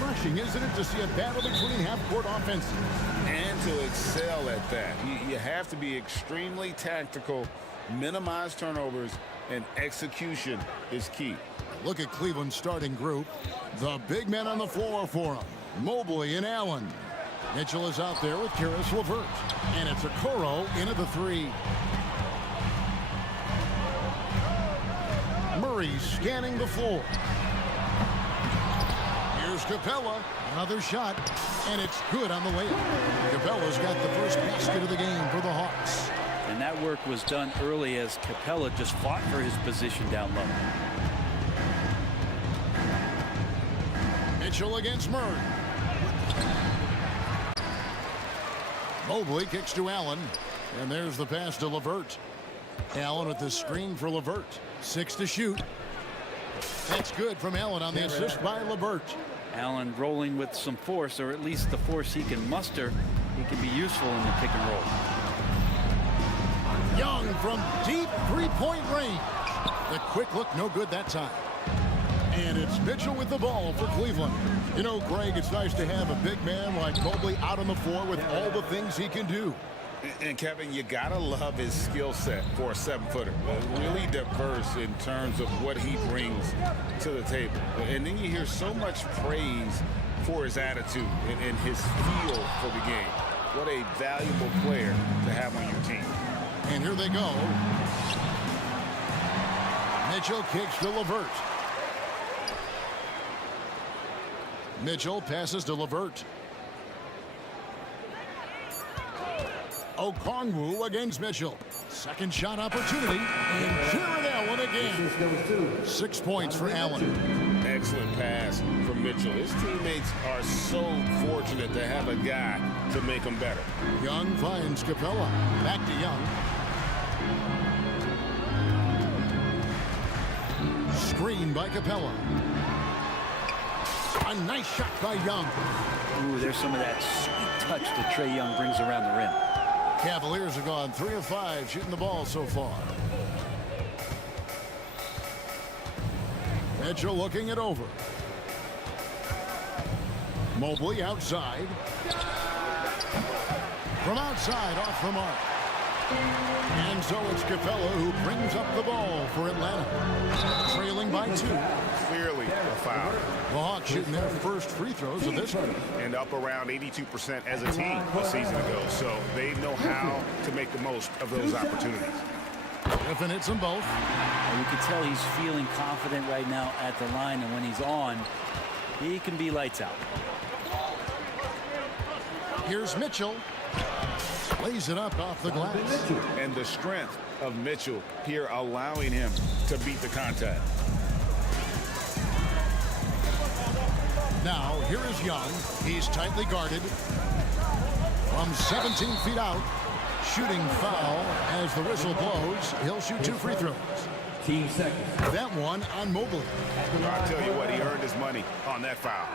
refreshing, isn't it, to see a battle between half-court offenses? And to excel at that. You have to be extremely tactical, minimize turnovers, and execution is key. Look at Cleveland's starting group. The big men on the floor for them. Mobley and Allen. Mitchell is out there with Karis LeVert. And it's Okoro into the three. Murray scanning the floor. Here's Capella. Another shot. And it's good on the layup. Capella's got the first basket of the game for the Hawks. And that work was done early as Capella just fought for his position down low. Mitchell against Murray. Mobley kicks to Allen. And there's the pass to LeVert. Allen with the screen for LeVert. 6 to shoot. That's good from Allen on the assist by LeVert. Allen rolling with some force, or at least the force he can muster. He can be useful in the pick and roll. Young from deep three-point range. The quick look, no good that time. And it's Mitchell with the ball for Cleveland. You know, Greg, it's nice to have a big man like Mobley out on the floor with all the things he can do. And Kevin, you gotta love his skill set for a 7-footer. Really diverse in terms of what he brings to the table. And then you hear so much praise for his attitude and his feel for the game. What a valuable player to have on your team. And here they go. Mitchell kicks to LeVert. Mitchell passes to LeVert. Okongwu against Mitchell. Second shot opportunity. And Jared Allen again. 6 points for Allen. Excellent pass from Mitchell. His teammates are so fortunate to have a guy to make them better. Young finds Capella. Back to Young. Screen by Capella. A nice shot by Young. Ooh, there's some of that sweet touch that Trae Young brings around the rim. Cavaliers have gone 3 of 5 shooting the ball so far. Mitchell looking it over. Mobley outside. From outside, off the mark. And so it's Capella who brings up the ball for Atlanta. Trailing by 2. Clearly a foul. The Hawks shooting their first free throws of this one. And up around 82% as a team a season ago. So they know how to make the most of those opportunities. Griffin hits them both. And you can tell he's feeling confident right now at the line. And when he's on, he can be lights out. Here's Mitchell. Lays it up off the glass. And the strength of Mitchell here allowing him to beat the contact. Now, here is Young. He's tightly guarded. From 17 feet out. Shooting foul as the whistle blows. He'll shoot 2 free throws. Team seconds. That one on Mobley. I'll tell you what, he earned his money on that foul.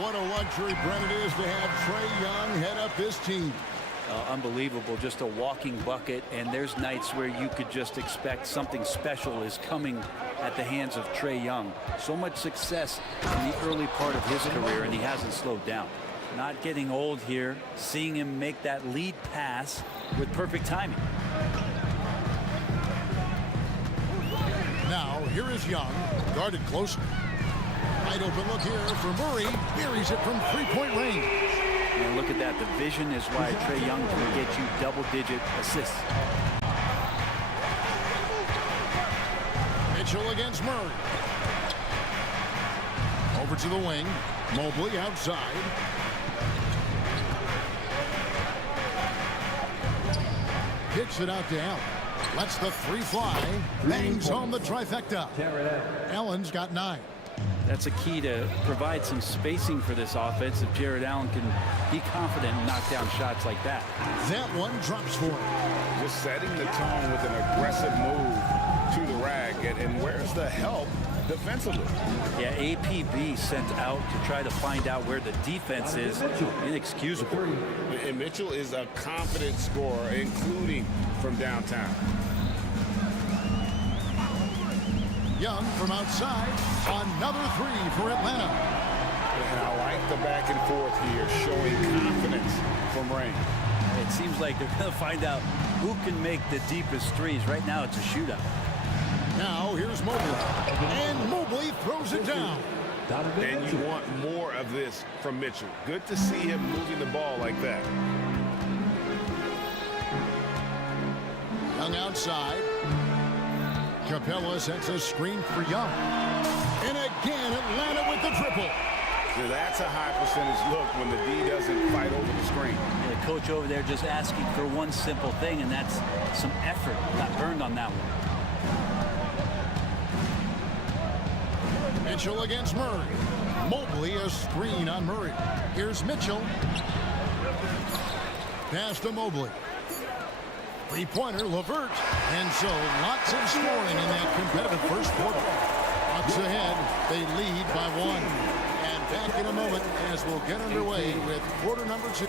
What a luxury, Brent, it is to have Trae Young head up this team. Unbelievable, just a walking bucket, and there's nights where you could just expect something special is coming at the hands of Trae Young. So much success in the early part of his career, and he hasn't slowed down. Not getting old here, seeing him make that lead pass with perfect timing. Now, here is Young, guarded closely. Wide open look here for Murray. Buries it from three-point range. And look at that. The vision is why Trae Young can get you double-digit assists. Mitchell against Murray. Over to the wing. Mobley outside. Kicks it out to Allen. Lets the 3 fly. Bangs home the trifecta. Allen's got 9. That's a key to provide some spacing for this offense if Jared Allen can be confident and knock down shots like that. That one drops for him. Just setting the tone with an aggressive move to the rag. And where's the help defensively? Yeah, APB sent out to try to find out where the defense is. Inexcusable. And Mitchell is a confident scorer, including from downtown. Young from outside. Another 3 for Atlanta. And I like the back and forth here, showing confidence from Rain. It seems like they're going to find out who can make the deepest threes. Right now, it's a shootout. Now, here's Mobley. And Mobley throws it down. And you want more of this from Mitchell. Good to see him moving the ball like that. Young outside. Capella sets a screen for Young. And again, Atlanta with the triple. Now that's a high percentage look when the D doesn't fight over the screen. And the coach over there just asking for one simple thing, and that's some effort. Got burned on that one. Mitchell against Murray. Mobley a screen on Murray. Here's Mitchell. Pass to Mobley. Three-pointer, LeVert. And so lots of scoring in that competitive first quarter. Bucks ahead. They lead by one. And back in a moment as we'll get underway with quarter number 2.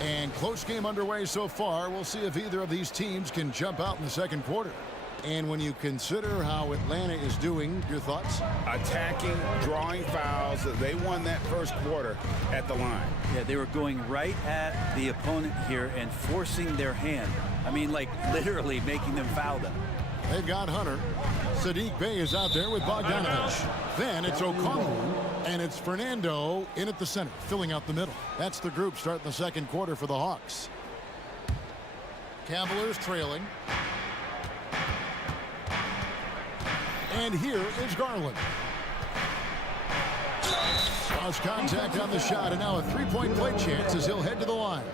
And close game underway so far. We'll see if either of these teams can jump out in the second quarter. And when you consider how Atlanta is doing, your thoughts? Attacking, drawing fouls. They won that first quarter at the line. Yeah, they were going right at the opponent here and forcing their hand. I mean, like literally making them foul them. They've got Hunter. Sadiq Bey is out there with Bogdanovich. Then it's Okongwu, and it's Fernando in at the center, filling out the middle. That's the group starting the second quarter for the Hawks. Cavaliers trailing. And here is Garland. Lost contact on the shot, and now a three-point play chance as he'll head to the line.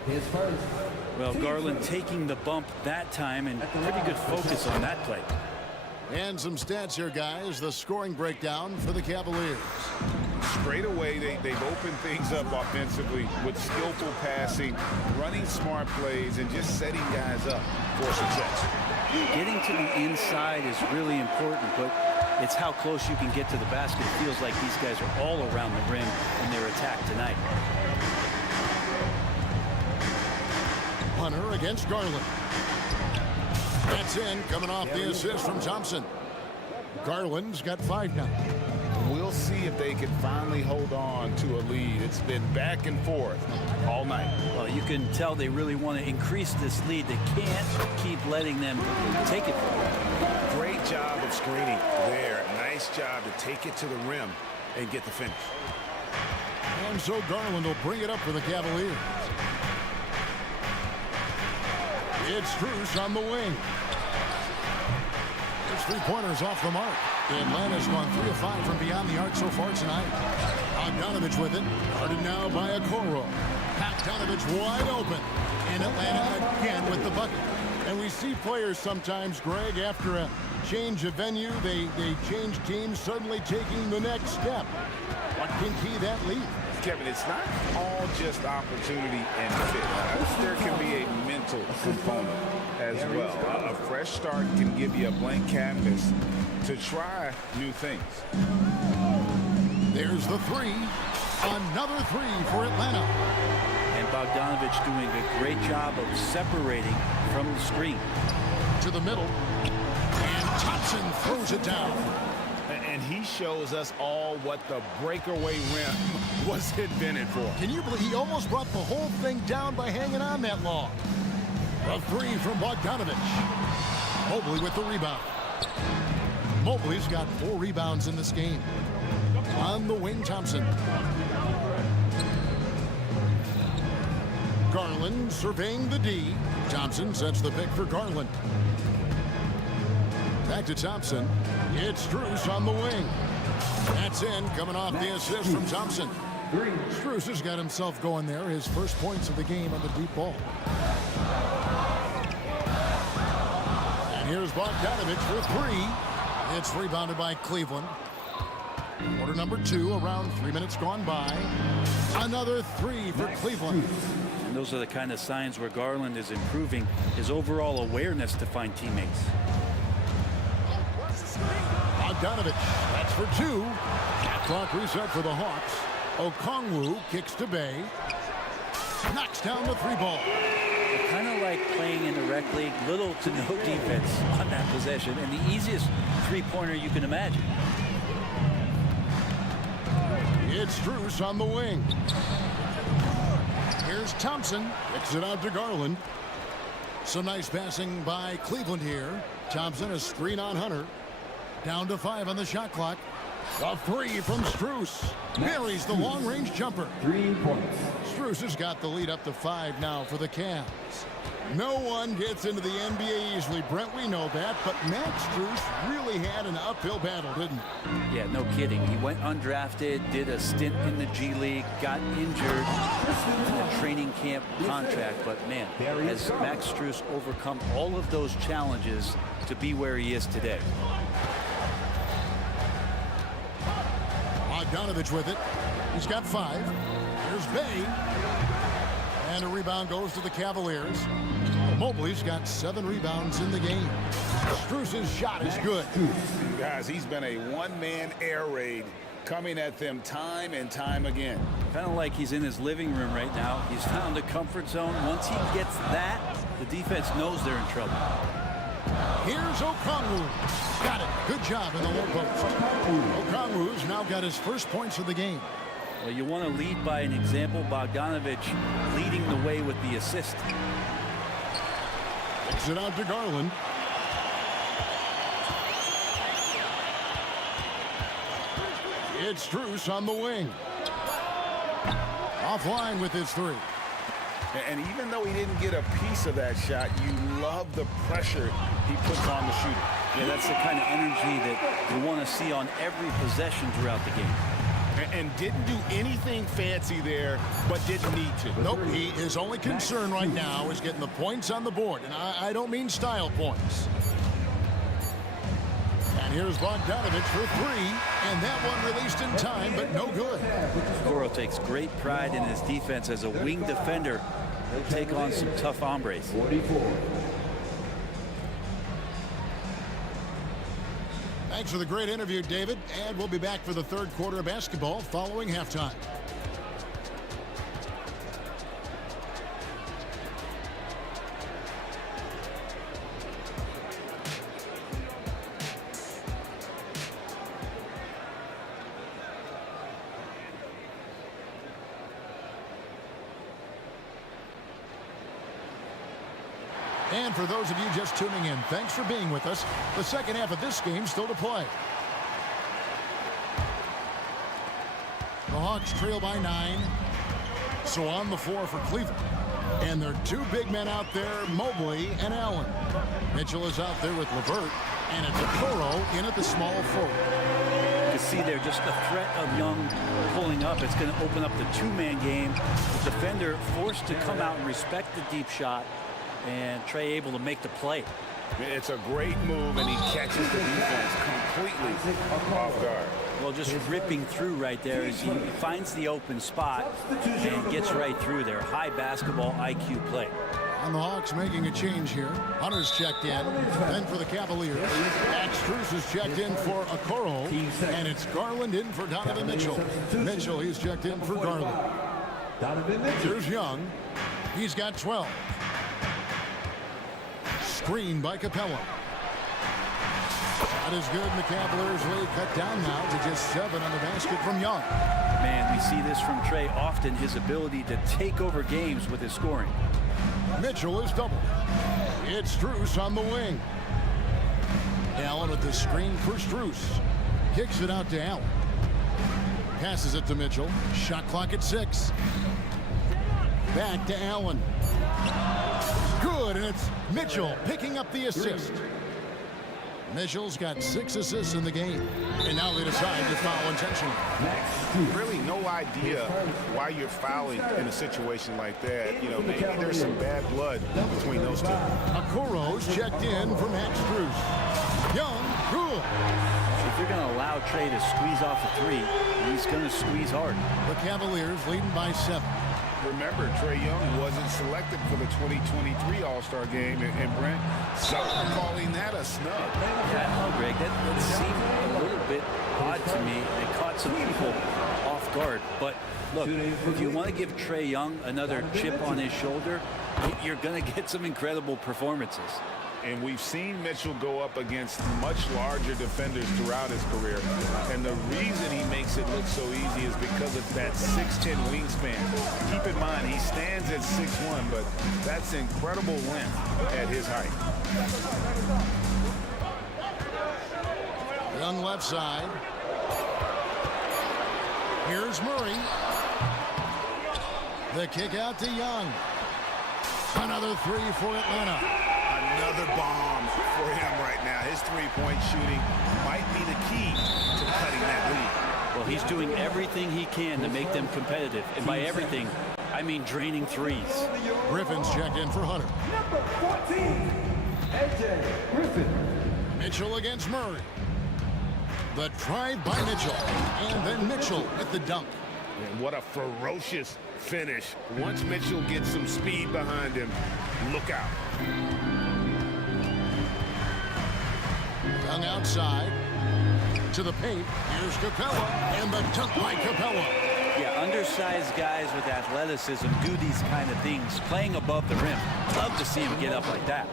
Well, Garland taking the bump that time, and pretty good focus on that play. And some stats here, guys. The scoring breakdown for the Cavaliers. Straight away, they've opened things up offensively with skillful passing, running smart plays, and just setting guys up for success. Getting to the inside is really important, but it's how close you can get to the basket. It feels like these guys are all around the rim in their attack tonight. Hunter against Garland. That's in, coming off the assist from Thompson. Garland's got 5 now. We'll see if they can finally hold on to a lead. It's been back and forth all night. Well, you can tell they really want to increase this lead. They can't keep letting them take it from them. Great job of screening there. Nice job to take it to the rim and get the finish. And so Garland will bring it up for the Cavaliers. It's Strus on the wing. His three-pointers off the mark. Atlanta's gone 3 of 5 from beyond the arc so far tonight. Bogdanovich with it. Guarded now by Okoro. Bogdanovich wide open. And Atlanta again with the bucket. And we see players sometimes, Greg, after a change of venue, they change teams, suddenly taking the next step. What can key that lead? Kevin, it's not all just opportunity and fit. There can be a mental component as well. A fresh start can give you a blank canvas to try new things. There's the three. Another three for Atlanta. And Bogdanovich doing a great job of separating from the screen. To the middle. And Thompson throws it down. And he shows us all what the breakaway rim was invented for. Can you believe he almost brought the whole thing down by hanging on that long? A three from Bogdanovich. Mobley with the rebound. Mobley's got 4 rebounds in this game. On the wing, Thompson. Garland surveying the D. Thompson sets the pick for Garland. Back to Thompson. It's Strus on the wing. That's in, coming off the assist from Thompson. Strus has got himself going there. His first points of the game on the deep ball. And here's Bogdanovich for 3. It's rebounded by Cleveland. Quarter number 2, around 3 minutes gone by. Another 3 for Cleveland. And those are the kind of signs where Garland is improving his overall awareness to find teammates. Bogdanovich, that's for 2. Clock reset for the Hawks. Okongwu kicks to Bey. Knocks down the 3 ball. Kind of like playing in the rec league, little to no defense on that possession, and the easiest three-pointer you can imagine. It's Strus on the wing. Here's Thompson. Kicks it out to Garland. Some nice passing by Cleveland here. Thompson, a screen on Hunter. Down to 5 on the shot clock. A 3 from Strus. Buries the long-range jumper. 3 points. Strus has got the lead up to 5 now for the Cavs. No one gets into the NBA easily, Brent, we know that, but Max Strus really had an uphill battle, didn't he? Yeah, no kidding. He went undrafted, did a stint in the G League, got injured in a training camp contract, but man, has Max Strus overcome all of those challenges to be where he is today. Bogdanovich with it. He's got 5. Here's Bay. And a rebound goes to the Cavaliers. Mobley's got 7 rebounds in the game. Strus's shot is good. Guys, he's been a one-man air raid coming at them time and time again. Kind of like he's in his living room right now. He's found a comfort zone. Once he gets that, the defense knows they're in trouble. Here's Okongwu. Got it. Good job in the low post. Okongwu's now got his first points of the game. Well, you want to lead by an example. Bogdanovich leading the way with the assist. Kicks it out to Garland. It's Strus on the wing. Offline with his 3. And even though he didn't get a piece of that shot, you love the pressure he puts on the shooter. Yeah, that's the kind of energy that you want to see on every possession throughout the game. And didn't do anything fancy there, but didn't need to. Nope, his only concern right now is getting the points on the board. And I don't mean style points. And here's Bogdanovich for 3. And that one released in time, but no good. Okoro takes great pride in his defense as a wing defender. He'll take on some tough hombres. 44. Thanks for the great interview, David. And we'll be back for the third quarter of basketball following halftime. And for those of you just tuning in, thanks for being with us. The second half of this game still to play. The Hawks trail by 9. So on the floor for Cleveland. And there are 2 big men out there, Mobley and Allen. Mitchell is out there with LeVert. And it's Okoro in at the small forward. You see there just the threat of Young pulling up. It's going to open up the 2-man game. The defender forced to come out and respect the deep shot. And Trey able to make the play. It's a great move, and he catches the defense completely off guard. Well, just ripping through right there as he finds the open spot and gets right through there. High basketball IQ play. And the Hawks making a change here. Hunter's checked in. Then for the Cavaliers. Max Strus is checked in for Okoro. And it's Garland in for Donovan Mitchell. Mitchell, he's checked in for Garland. Here's Young. He's got 12. Screen by Capella. That is good, and the Cavaliers lead cut down now to just 7 on the basket from Young. Man, we see this from Trey often, his ability to take over games with his scoring. Mitchell is doubled. It's Strus on the wing. Allen with the screen for Strus. Kicks it out to Allen. Passes it to Mitchell. Shot clock at 6. Back to Allen. Good, and it's Mitchell picking up the assist. Mitchell's got 6 assists in the game. And now they decide to foul intentionally. Really no idea why you're fouling in a situation like that. You know, maybe there's some bad blood between those two. Okoro's checked in for Max Strus. Young, good. If you're going to allow Trey to squeeze off a 3, he's going to squeeze hard. The Cavaliers leading by 7. Remember, Trae Young wasn't selected for the 2023 All-Star game, and Brent, some are calling that a snub. Yeah, I know, Greg. That seemed a little bit odd to me. It caught some people off guard. But look, if you want to give Trae Young another chip on his shoulder, you're going to get some incredible performances. And we've seen Mitchell go up against much larger defenders throughout his career. And the reason he makes it look so easy is because of that 6'10" wingspan. Keep in mind, he stands at 6'1", but that's incredible length at his height. Young left side. Here's Murray. The kick out to Young. Another three for Atlanta. Another bomb for him right now. His three-point shooting might be the key to cutting that lead. Well, he's doing everything he can to make them competitive. And by everything, I mean draining threes. Griffin's checked in for Hunter. Number 14, AJ Griffin. Mitchell against Murray. The drive by Mitchell. And then Mitchell with the dunk. And what a ferocious finish. Once Mitchell gets some speed behind him, look out. Young outside to the paint. Here's Capella and the dunk by Capella. Yeah, undersized guys with athleticism do these kind of things, playing above the rim. Love to see him get up like that.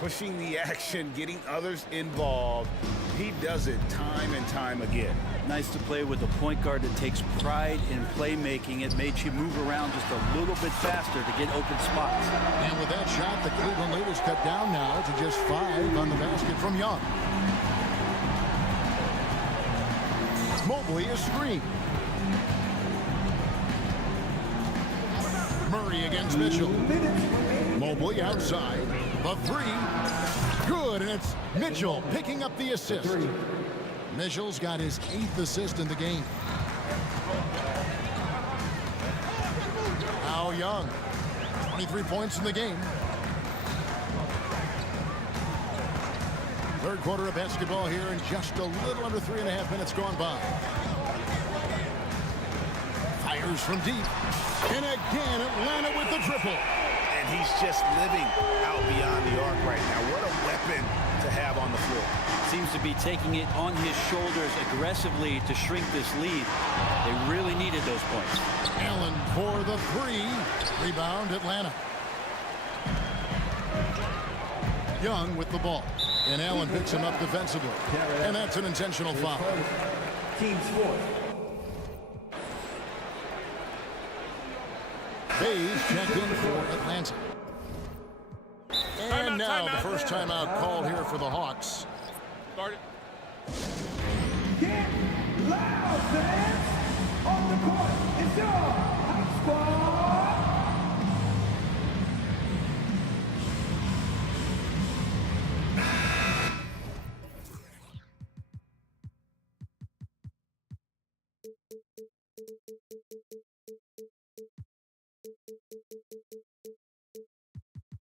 Pushing the action, getting others involved. He does it time and time again. Nice to play with a point guard that takes pride in playmaking. It makes you move around just a little bit faster to get open spots. And with that shot, the Cleveland lead is cut down now to just 5 on the basket from Young. Mobley is screened. Murray against Mitchell. Mobley outside. The three. Good, and it's Mitchell picking up the assist. Mitchell's got his 8th assist in the game. Now Young. 23 points in the game. Third quarter of basketball here, and just a little under 3.5 minutes gone by. Fires from deep. And again, Atlanta with the triple. And he's just living out beyond the arc right now. What a weapon to have on the floor. Seems to be taking it on his shoulders aggressively to shrink this lead. They really needed those points. Allen for the three. Rebound, Atlanta. Young with the ball. And Allen picks him up defensively. And that's an intentional foul. Team sport. Hayes checked in for Atlanta. And now the first timeout called here for the Hawks. Start it. Get loud, fans! On the court, it's your Hawks squad!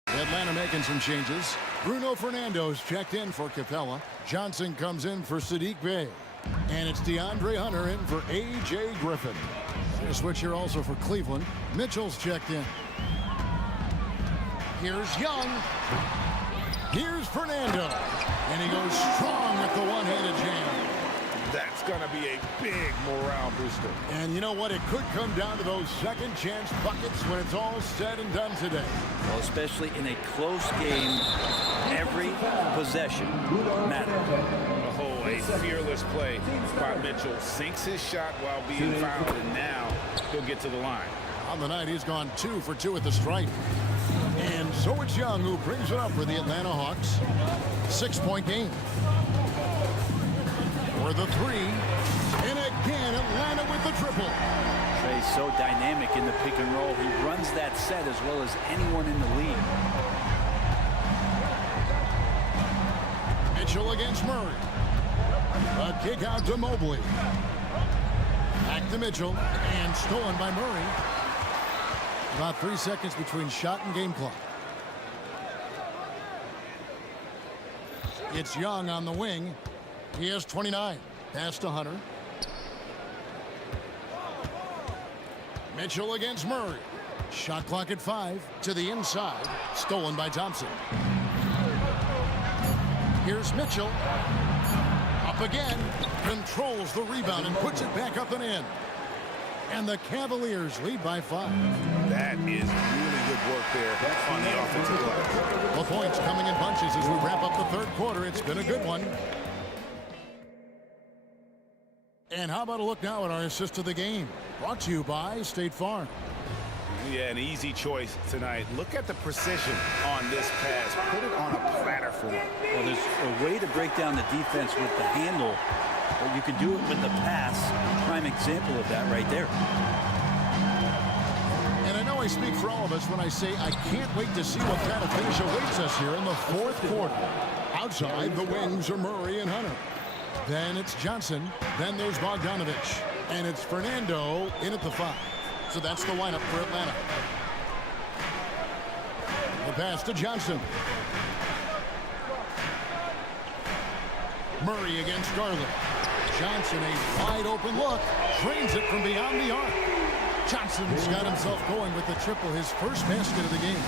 Atlanta making some changes. Bruno Fernando's checked in for Capella. Johnson comes in for Sadiq Bey. And it's DeAndre Hunter in for A.J. Griffin. A switch here also for Cleveland. Mitchell's checked in. Here's Young. Here's Fernando. And he goes strong with the one-handed jam. That's going to be a big morale booster. And you know what? It could come down to those second chance buckets when it's all said and done today. Well, especially in a close game, every possession matters. A fearless play by Mitchell. Sinks his shot while being fouled, and now he'll get to the line. On the night, he's gone 2 for 2 at the stripe. And so it's Young who brings it up for the Atlanta Hawks. 6-point game. For the three. And again, Atlanta with the triple. Trey's so dynamic in the pick and roll. He runs that set as well as anyone in the league. Mitchell against Murray. A kick out to Mobley. Back to Mitchell. And stolen by Murray. About 3 seconds between shot and game clock. It's Young on the wing. He has 29. Pass to Hunter. Mitchell against Murray. Shot clock at 5. To the inside. Stolen by Thompson. Here's Mitchell. Up again. Controls the rebound and puts it back up and in. And the Cavaliers lead by 5. That is really good work there on as we wrap up the third quarter. It's been a good one. And how about a look now at our assist of the game? Brought to you by State Farm. Yeah, an easy choice tonight. Look at the precision on this pass. Put it on a platter for him. Well, there's a way to break down the defense with the handle, but you can do it with the pass. Prime example of that right there. And I know I speak for all of us when I say I can't wait to see what kind of finish awaits us here in the fourth quarter. Outside, the wings are Murray and Hunter. Then it's Johnson. Then there's Bogdanovich. And it's Fernando in at the 5. So that's the lineup for Atlanta. The pass to Johnson. Murray against Garland. Johnson, a wide open look. Drains it from beyond the arc. Johnson's got himself going with the triple, his first basket of the game.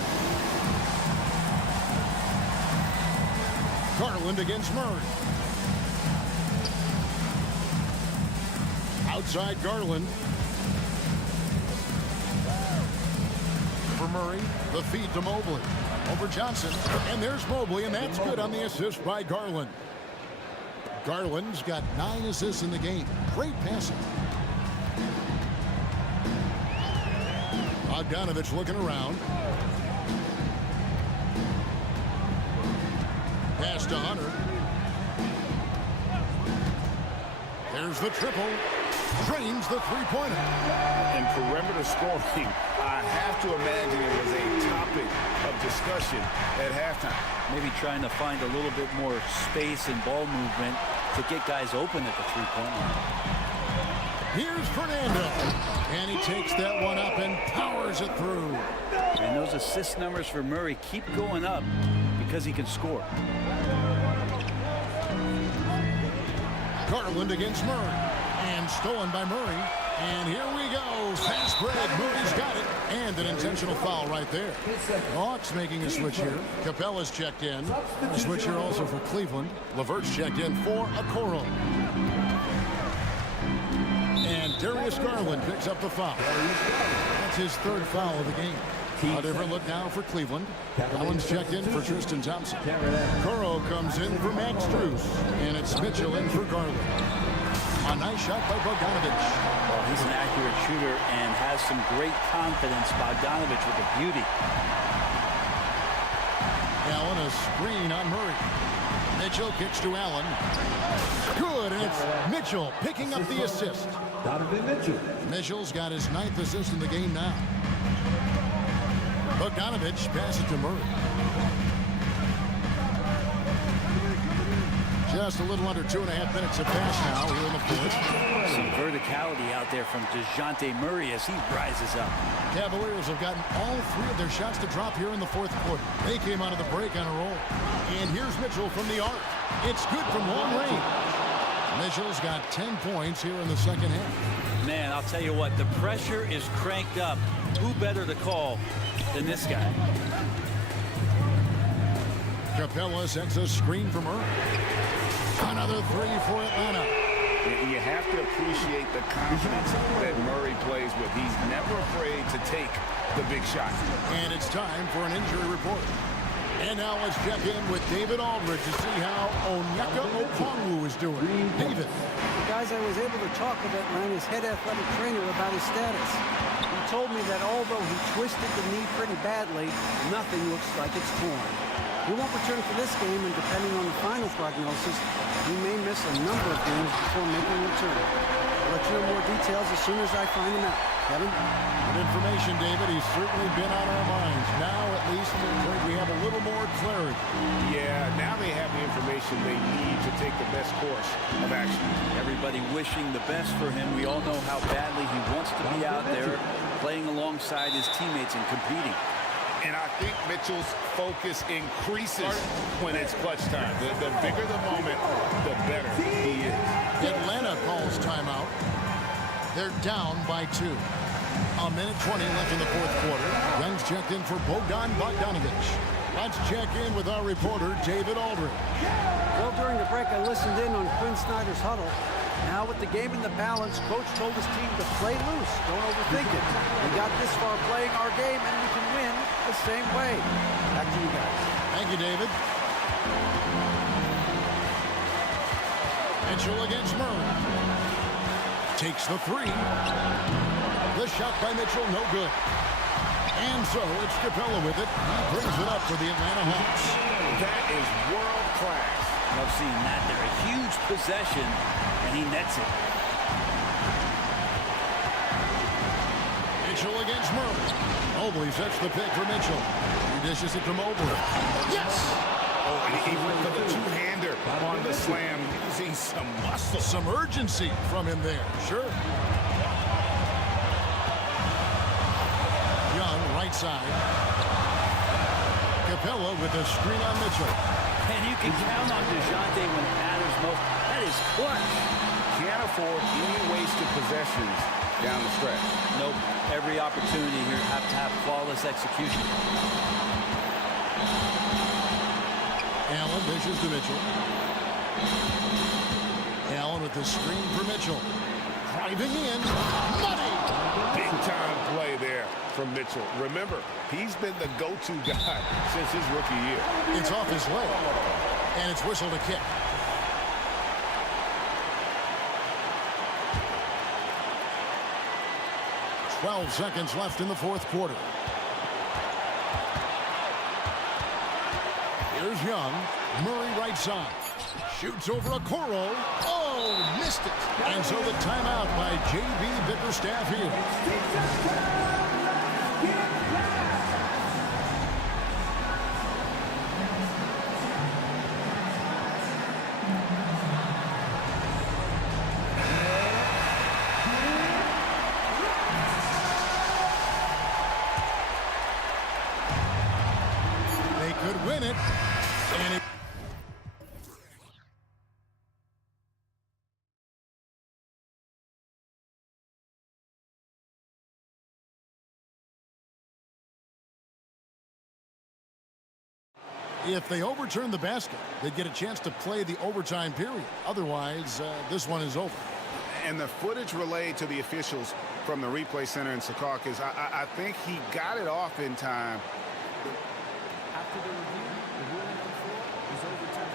Garland against Murray. Outside Garland. For Murray, the feed to Mobley. Over Johnson, and there's Mobley, and that's good on the assist by Garland. Garland's got 9 assists in the game. Great passing. Bogdanovich looking around. Pass to Hunter. There's the triple. Drains the three-pointer. And perimeter scoring, I have to imagine it was a topic of discussion at halftime. Maybe trying to find a little bit more space and ball movement to get guys open at the three-point line. Here's Fernando. And he takes that one up and powers it through. And those assist numbers for Murray keep going up because he can score. Garland against Murray. And stolen by Murray. And here we go. Fast break. Murray's got it. And an intentional foul right there. Hawks making a switch here. Capella's checked in. A switch here also for Cleveland. LeVert's checked in for Okoro. And Darius Garland picks up the foul. That's his third foul of the game. A different look now for Cleveland. Allen's checked in for Tristan Thompson. Okoro comes in for Max Strus. And it's Mitchell in for Garland. A nice shot by Bogdanovich. Well, he's an accurate shooter and has some great confidence. Bogdanovich with the beauty. Allen, a screen on Murray. Mitchell kicks to Allen. Good, and it's Mitchell picking up the assist. Donovan Mitchell. Mitchell's got his 9th assist in the game now. Bogdanovich passes to Murray. Just a little under 2.5 minutes have passed now here in the fourth. Some verticality out there from DeJounte Murray as he rises up. Cavaliers have gotten all 3 of their shots to drop here in the fourth quarter. They came out of the break on a roll. And here's Mitchell from the arc. It's good from long range. Mitchell's got 10 points here in the second half. Man, I'll tell you what, the pressure is cranked up. Who better to call than this guy? Capella sets a screen from Murray. Another 3 for Atlanta. You have to appreciate the confidence that Murray plays with. He's never afraid to take the big shot. And it's time for an injury report. And now let's check in with David Aldridge to see how Onyeka Okongwu is doing. David. Guys, I was able to talk with Atlanta's head athletic trainer about his status. He told me that although he twisted the knee pretty badly, nothing looks like it's torn. He won't return for this game, and depending on the final prognosis, he may miss a number of games before making a return. I'll let you know more details as soon as I find him out. Kevin? Good information, David. He's certainly been on our minds. Now, at least, we have a little more clarity. Yeah, now they have the information they need to take the best course of action. Everybody wishing the best for him. We all know how badly he wants to be out there playing alongside his teammates and competing. And I think Mitchell's focus increases when it's clutch time. The bigger the moment, the better he is. Atlanta calls timeout. They're down by 2. A minute 20 left in the fourth quarter. Young's checked in for Bogdanovich. Let's check in with our reporter, David Aldridge. Well, during the break, I listened in on Quinn Snyder's huddle. Now with the game in the balance, Coach told his team to play loose. Don't overthink it. We got this far playing our game, and we can win the same way. Back to you guys. Thank you, David. Mitchell against Murray. Takes the three. The shot by Mitchell, no good. And so it's Capella with it. He brings it up for the Atlanta Hawks. That is world class. Love seeing that there. A huge possession, and he nets it. Mitchell against Murray. Mobley sets the pick for Mitchell. He dishes it to Mobley. Yes! Oh, and he went for the two-hander on the slam, using some muscle. Some urgency from him there, sure. Young, right side. Capella with a screen on Mitchell. And you can count on DeJounte when it matters most. That is clutch. Can't afford any wasted possessions down the stretch. Nope. Every opportunity here have to have flawless execution. Allen dishes to Mitchell. Allen with the screen for Mitchell. Driving in. Money! Big-time play there from Mitchell. Remember, he's been the go-to guy since his rookie year. It's off his leg. And it's whistled a kick. "12 seconds left in the fourth quarter. Here's Young. Murray right side. Shoots over a Coro. Oh, missed it. And so the timeout by J.B. Bickerstaff here. They could win it. And it if they overturn the basket, they'd get a chance to play the overtime period. Otherwise, this one is over. And the footage relayed to the officials from the replay center in Secaucus, I think he got it off in time. After the review, the ruling on the floor is overturned.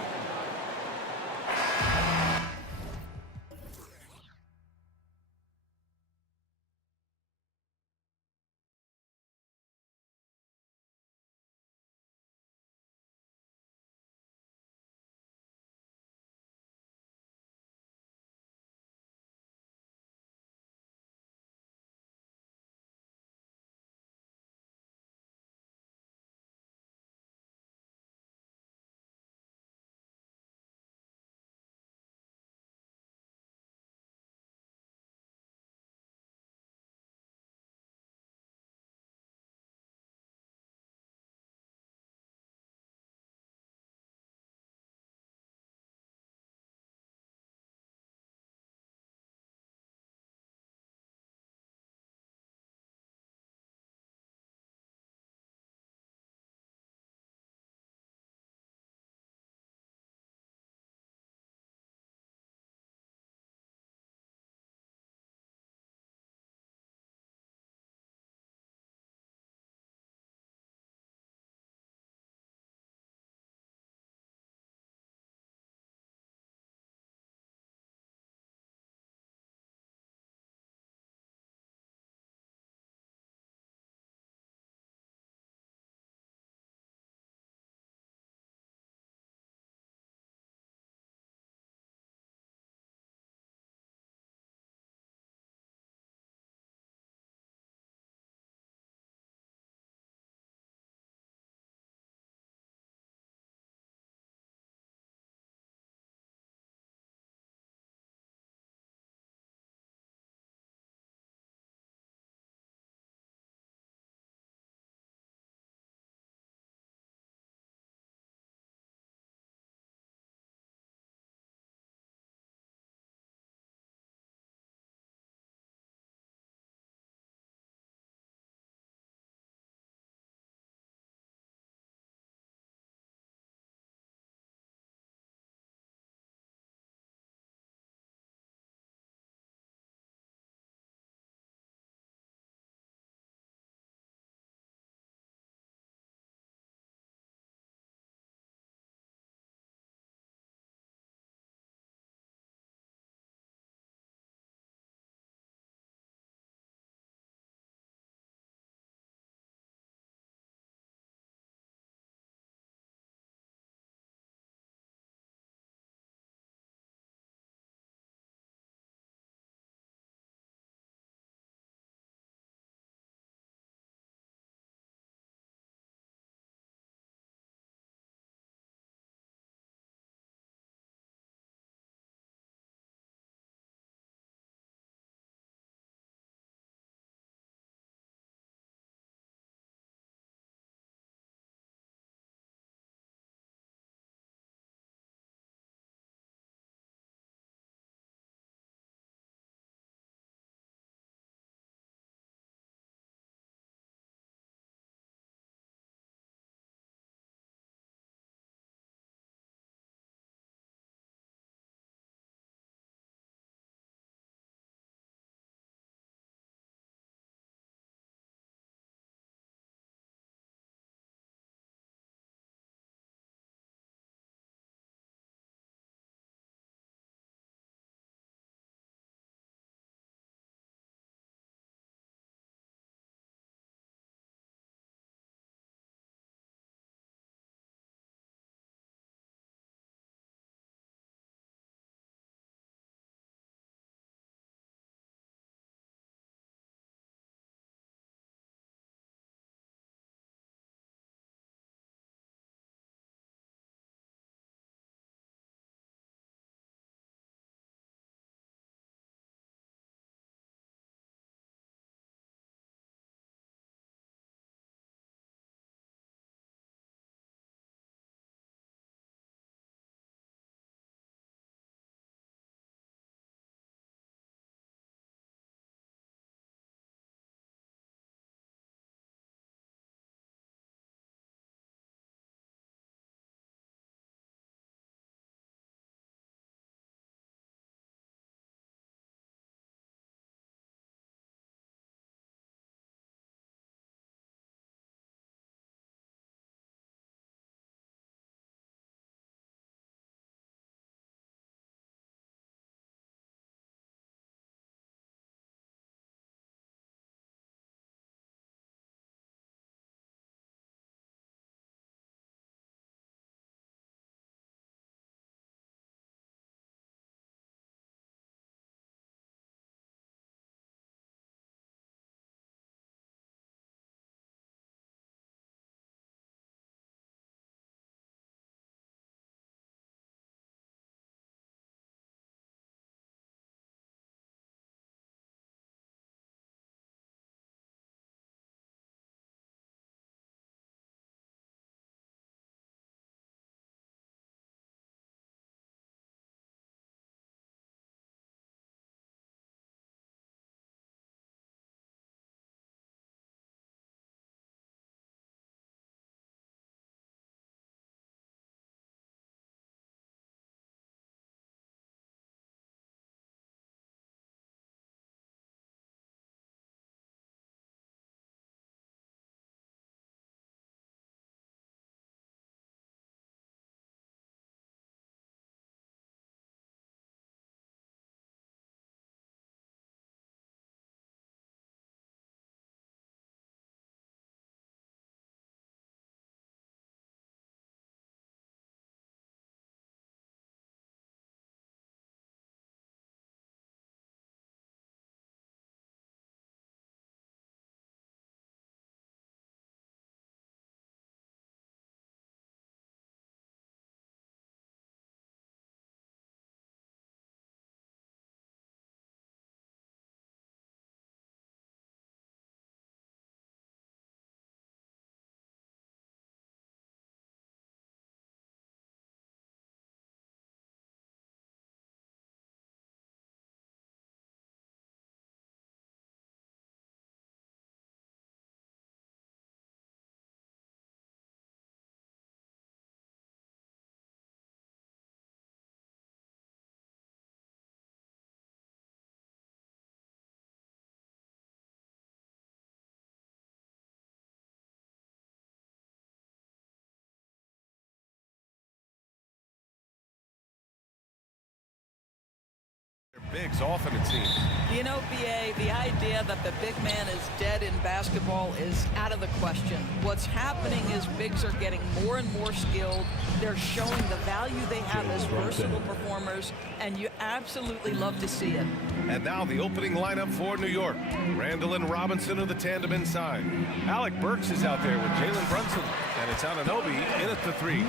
bigs often, it seems. You know, BA, the idea that the big man is dead in basketball is out of the question. What's happening is bigs are getting more and more skilled. They're showing the value they have as versatile performers, and you absolutely love to see it. And now the opening lineup for New York. Randall and Robinson are the tandem inside. Alec Burks is out there with Jalen Brunson. And it's Anunoby in at the three.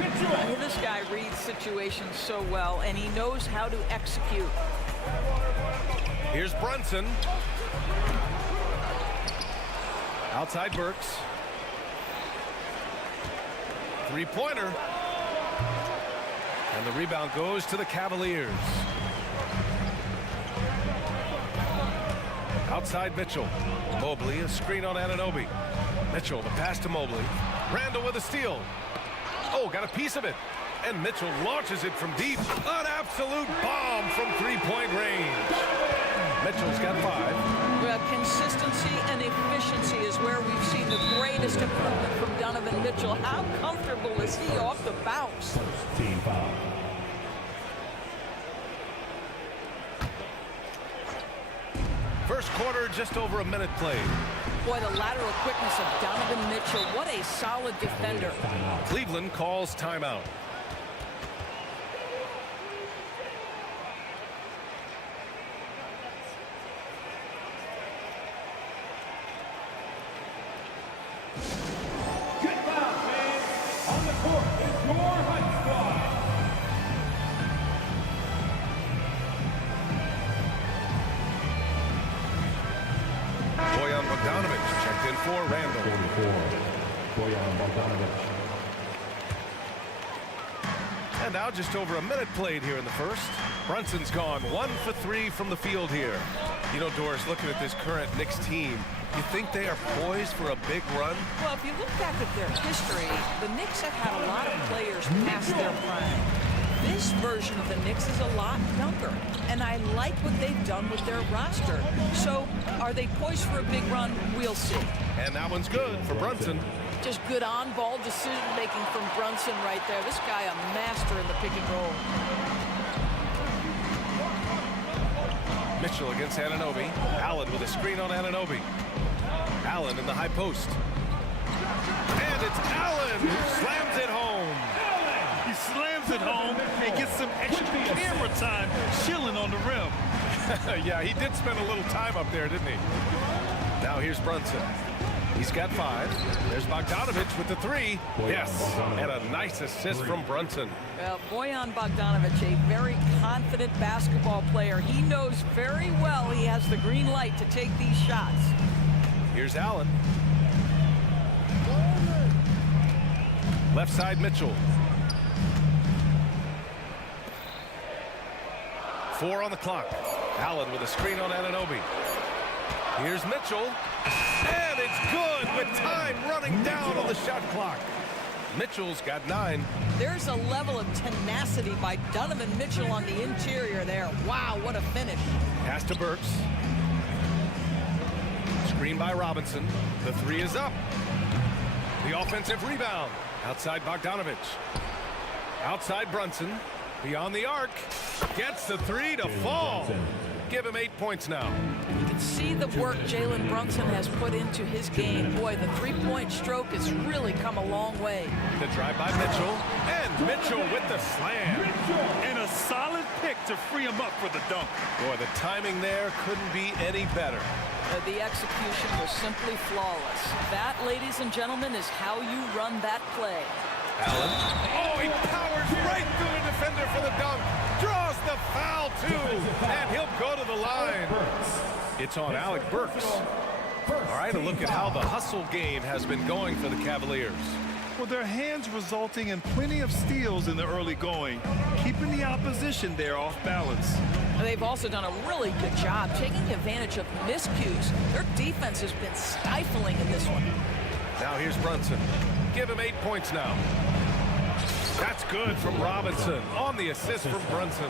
This guy reads situations so well, and he knows how to execute. Here's Brunson. Outside Burks. Three-pointer. And the rebound goes to the Cavaliers. Outside Mitchell. Mobley, a screen on Anunoby. Mitchell, the pass to Mobley. Randall with a steal. Oh, got a piece of it. And Mitchell launches it from deep. An absolute bomb from three-point range. Mitchell's got 5. Well, consistency and efficiency is where we've seen the greatest improvement from Donovan Mitchell. How comfortable is he off the bounce? Team foul. First quarter, just over a minute played. Boy, the lateral quickness of Donovan Mitchell. What a solid defender. Cleveland calls timeout. Get down, fans. On the court is your high squad. Bojan Bogdanovic checked in for Randall. 44. Bojan Bogdanovic. And now just over a minute played here in the first. Brunson's gone 1 for 3 from the field here. You know, Doris, looking at this current Knicks team, you think they are poised for a big run? Well, if you look back at their history, the Knicks have had a lot of players past their prime. This version of the Knicks is a lot younger, and I like what they've done with their roster. So, are they poised for a big run? We'll see. And that one's good for Brunson. Just good on-ball decision-making from Brunson right there. This guy a master in the pick and roll. Mitchell against Anunoby. Allen with a screen on Anunoby. Allen in the high post. And it's Allen who slams it home. He slams it home and gets some extra camera time chilling on the rim. Yeah, he did spend a little time up there, didn't he? Now here's Brunson. He's got 5. There's Bogdanovic with the 3. Yes, and a nice assist from Brunson. Well, Bojan Bogdanovic, a very confident basketball player. He knows very well he has the green light to take these shots. Here's Allen. Left side Mitchell. 4 on the clock. Allen with a screen on Anunoby. Here's Mitchell. And it's good with time running down on the shot clock. Mitchell's got 9. There's a level of tenacity by Donovan Mitchell on the interior there. Wow, what a finish. Pass to Burks. Screen by Robinson. The 3 is up. The offensive rebound. Outside Bogdanovic. Outside Brunson. Beyond the arc. Gets the 3 to fall. Give him 8 points now. You can see the work Jalen Brunson has put into his game. Boy, the three-point stroke has really come a long way. The drive by Mitchell. And Mitchell with the slam. And a solid pick to free him up for the dunk. Boy, the timing there couldn't be any better. The execution was simply flawless. That, ladies and gentlemen, is how you run that play. Allen. Oh, he powers right through the defender for the dunk. Draws the foul, too. And he'll go to the line. It's on Alec Burks. All right, a look at how the hustle game has been going for the Cavaliers. Well, their hands resulting in plenty of steals in the early going, keeping the opposition there off balance. They've also done a really good job taking advantage of miscues. Their defense has been stifling in this one. Now here's Brunson. Give him 8 points now. That's good from Robinson on the assist from Brunson.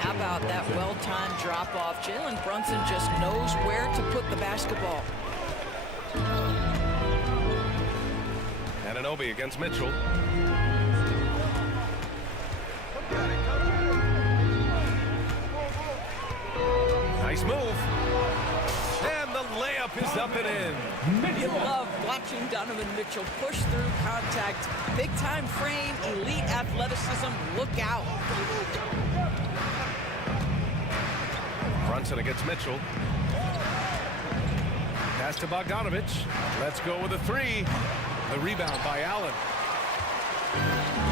How about that well-timed drop-off? Jalen Brunson just knows where to put the basketball. Anunoby against Mitchell. Nice move. And the layup is up and in. You love watching Donovan Mitchell push through contact. Big-time frame, elite athleticism. Look out. Brunson against Mitchell. Pass to Bogdanovich. Let's go with a three. The rebound by Allen.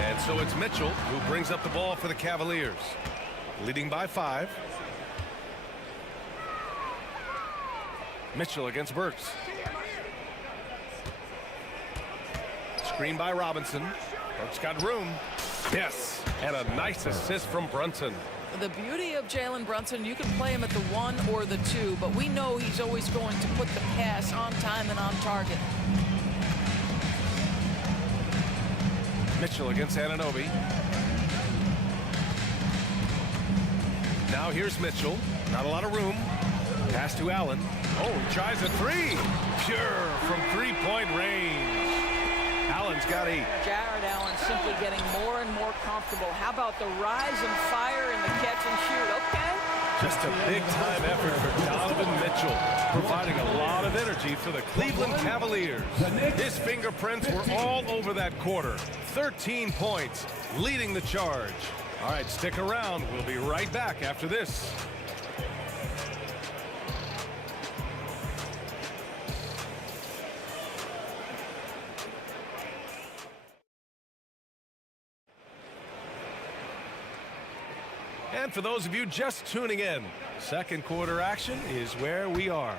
And so it's Mitchell who brings up the ball for the Cavaliers. Leading by 5. Mitchell against Burks. Screen by Robinson. Burks got room. Yes, and a nice assist from Brunson. The beauty of Jalen Brunson, you can play him at the 1 or the 2, but we know he's always going to put the pass on time and on target. Mitchell against Anunoby. Now here's Mitchell. Not a lot of room. Pass to Allen. Oh, he tries a three. Pure from three-point range. Allen's got 8. Jared Allen simply getting more and more comfortable. How about the rise and fire in the catch and shoot? Okay. Just a big-time effort for Donovan Mitchell, providing a lot of energy for the Cleveland Cavaliers. His fingerprints were all over that quarter. 13 points, leading the charge. All right, stick around. We'll be right back after this. And for those of you just tuning in, second quarter action is where we are.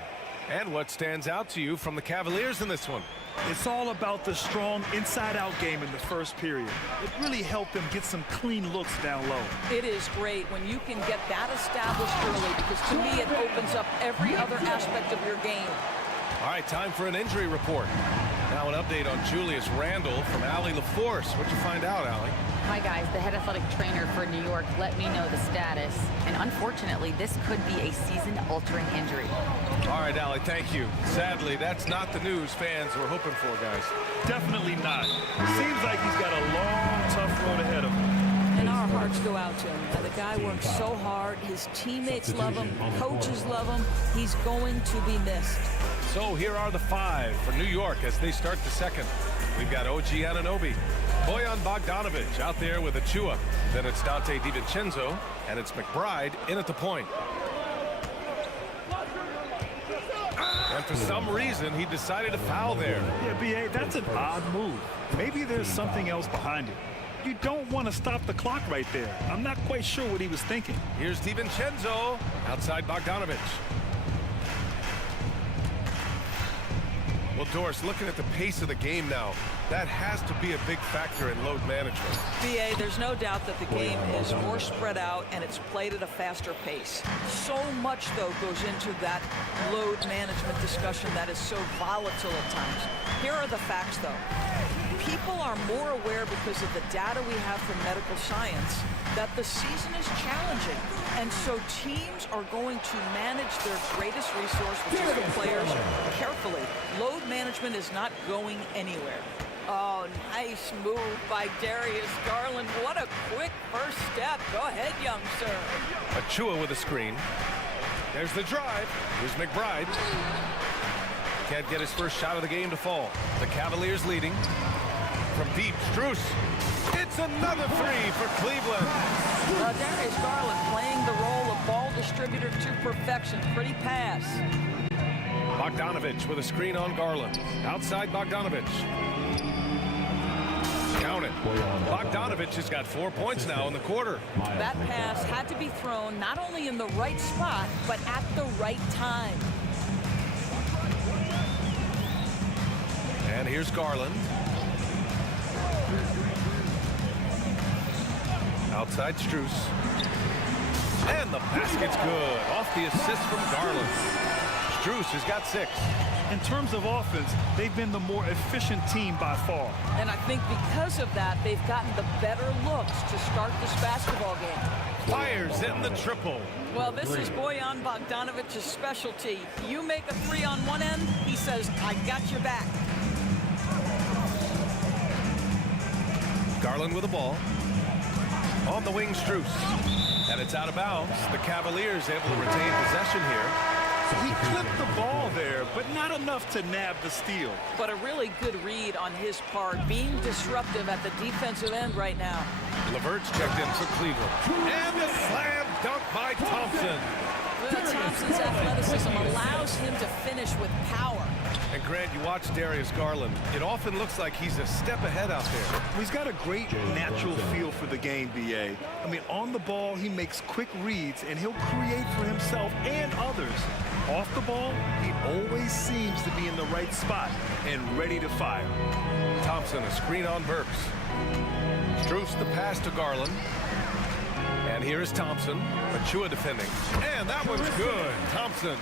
And what stands out to you from the Cavaliers in this one? It's all about the strong inside-out game in the first period. It really helped them get some clean looks down low. It is great when you can get that established early, because to me it opens up every other aspect of your game. All right, time for an injury report. Now an update on Julius Randle from Allie LaForce. What'd you find out, Allie? Hi guys, the head athletic trainer for New York let me know the status, and unfortunately this could be a season-altering injury. All right, Allie, thank you. Sadly, that's not the news fans were hoping for, guys. Definitely not. Seems like he's got a long, tough road ahead of him. And our hearts go out to him. The guy works so hard. His teammates love him. Coaches love him. He's going to be missed. So here are the 5 for New York as they start the second. We've got OG Anunoby, Bojan Bogdanovic out there with Achua. Then it's Dante DiVincenzo, and it's McBride in at the point. And for some reason, he decided to foul there. Yeah, B.A., that's an odd move. Maybe there's something else behind it. You don't want to stop the clock right there. I'm not quite sure what he was thinking. Here's DiVincenzo outside Bogdanovic. Well, Doris, looking at the pace of the game now, that has to be a big factor in load management. BA, there's no doubt that the game is more spread out and it's played at a faster pace. So much, though, goes into that load management discussion that is so volatile at times. Here are the facts, though. People are more aware because of the data we have from medical science that the season is challenging. And so teams are going to manage their greatest resource, which is the players, carefully. Load management is not going anywhere. Oh, nice move by Darius Garland. What a quick first step. Go ahead, young sir. Achua with a screen. There's the drive. Here's McBride. Can't get his first shot of the game to fall. The Cavaliers leading. From deep, Strus. It's another three for Cleveland. Darius Garland playing the role of ball distributor to perfection. Pretty pass. Bogdanovic with a screen on Garland. Outside Bogdanovic. Count it. Bogdanovic has got 4 points now in the quarter. That pass had to be thrown not only in the right spot, but at the right time. And here's Garland. Outside Strus. And the basket's good. Off the assist from Garland. Strus has got 6. In terms of offense, they've been the more efficient team by far. And I think because of that, they've gotten the better looks to start this basketball game. Fires in the triple. Well, this is Bojan Bogdanovic's specialty. You make a three on one end, he says, I got your back. Garland with the ball. On the wing, Strus. And it's out of bounds. The Cavaliers able to retain possession here. He clipped the ball there, but not enough to nab the steal. But a really good read on his part, being disruptive at the defensive end right now. LeVert's checked in for Cleveland. And the slam dunk by Thompson. Thompson's athleticism allows him to finish with power. And Grant, you watch Darius Garland. It often looks like he's a step ahead out there. He's got a great natural feel for the game, BA. I mean, on the ball, he makes quick reads, and he'll create for himself and others. Off the ball, he always seems to be in the right spot and ready to fire. Thompson, a screen on Burks. Strus the pass to Garland. And here is Thompson. Achua defending. And that one's good. Thompson.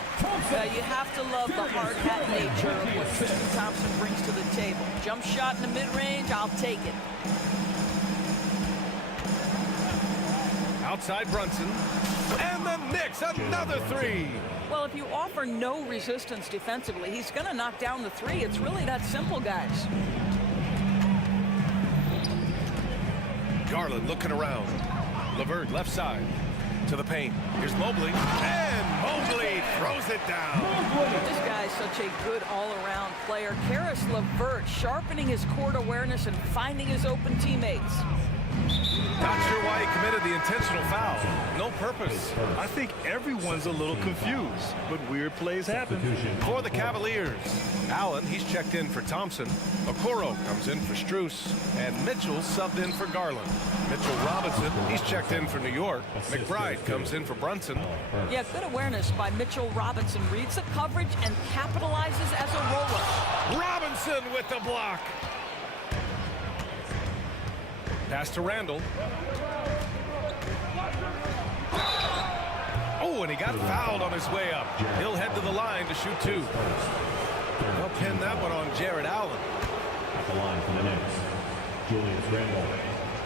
You have to love the hard hat nature of what Tristan Thompson brings to the table. Jump shot in the mid-range, I'll take it. Outside Brunson. And the Knicks, another three. Well, if you offer no resistance defensively, he's going to knock down the three. It's really that simple, guys. Garland looking around. LeVert left side to the paint. Here's Mobley. And Mobley throws it down. This guy's such a good all-around player. Karis LeVert sharpening his court awareness and finding his open teammates. Not sure why he committed the intentional foul. No purpose. I think everyone's a little confused, but weird plays happen. For the Cavaliers, Allen, he's checked in for Thompson. Okoro comes in for Strus. And Mitchell subbed in for Garland. Mitchell Robinson, he's checked in for New York. McBride comes in for Brunson. Yeah, good awareness by Mitchell Robinson. Reads the coverage and capitalizes as a roller. Robinson with the block. Pass to Randall. Oh, and he got fouled on his way up. He'll head to the line to shoot two. They'll pin that one on Jared Allen. At the line for the Knicks, Julius Randle,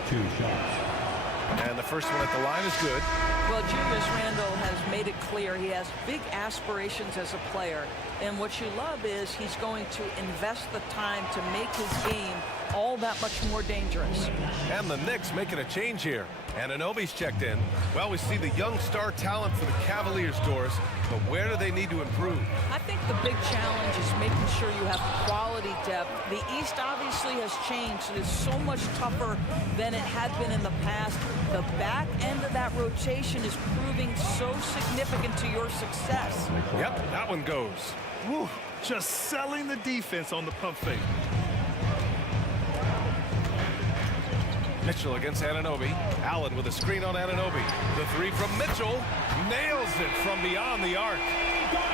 2 shots. And the first one at the line is good. Well, Julius Randle has made it clear he has big aspirations as a player. And what you love is he's going to invest the time to make his game all that much more dangerous. And the Knicks making a change here. And Anunoby's checked in. Well, we see the young star talent for the Cavaliers, Doris, but where do they need to improve? I think the big challenge is making sure you have quality depth. The East obviously has changed. It is so much tougher than it had been in the past. The back end of that rotation is proving so significant to your success. Yep, that one goes. Woo, just selling the defense on the pump fake. Mitchell against Anunoby. Allen with a screen on Anunoby. The three from Mitchell. Nails it from beyond the arc.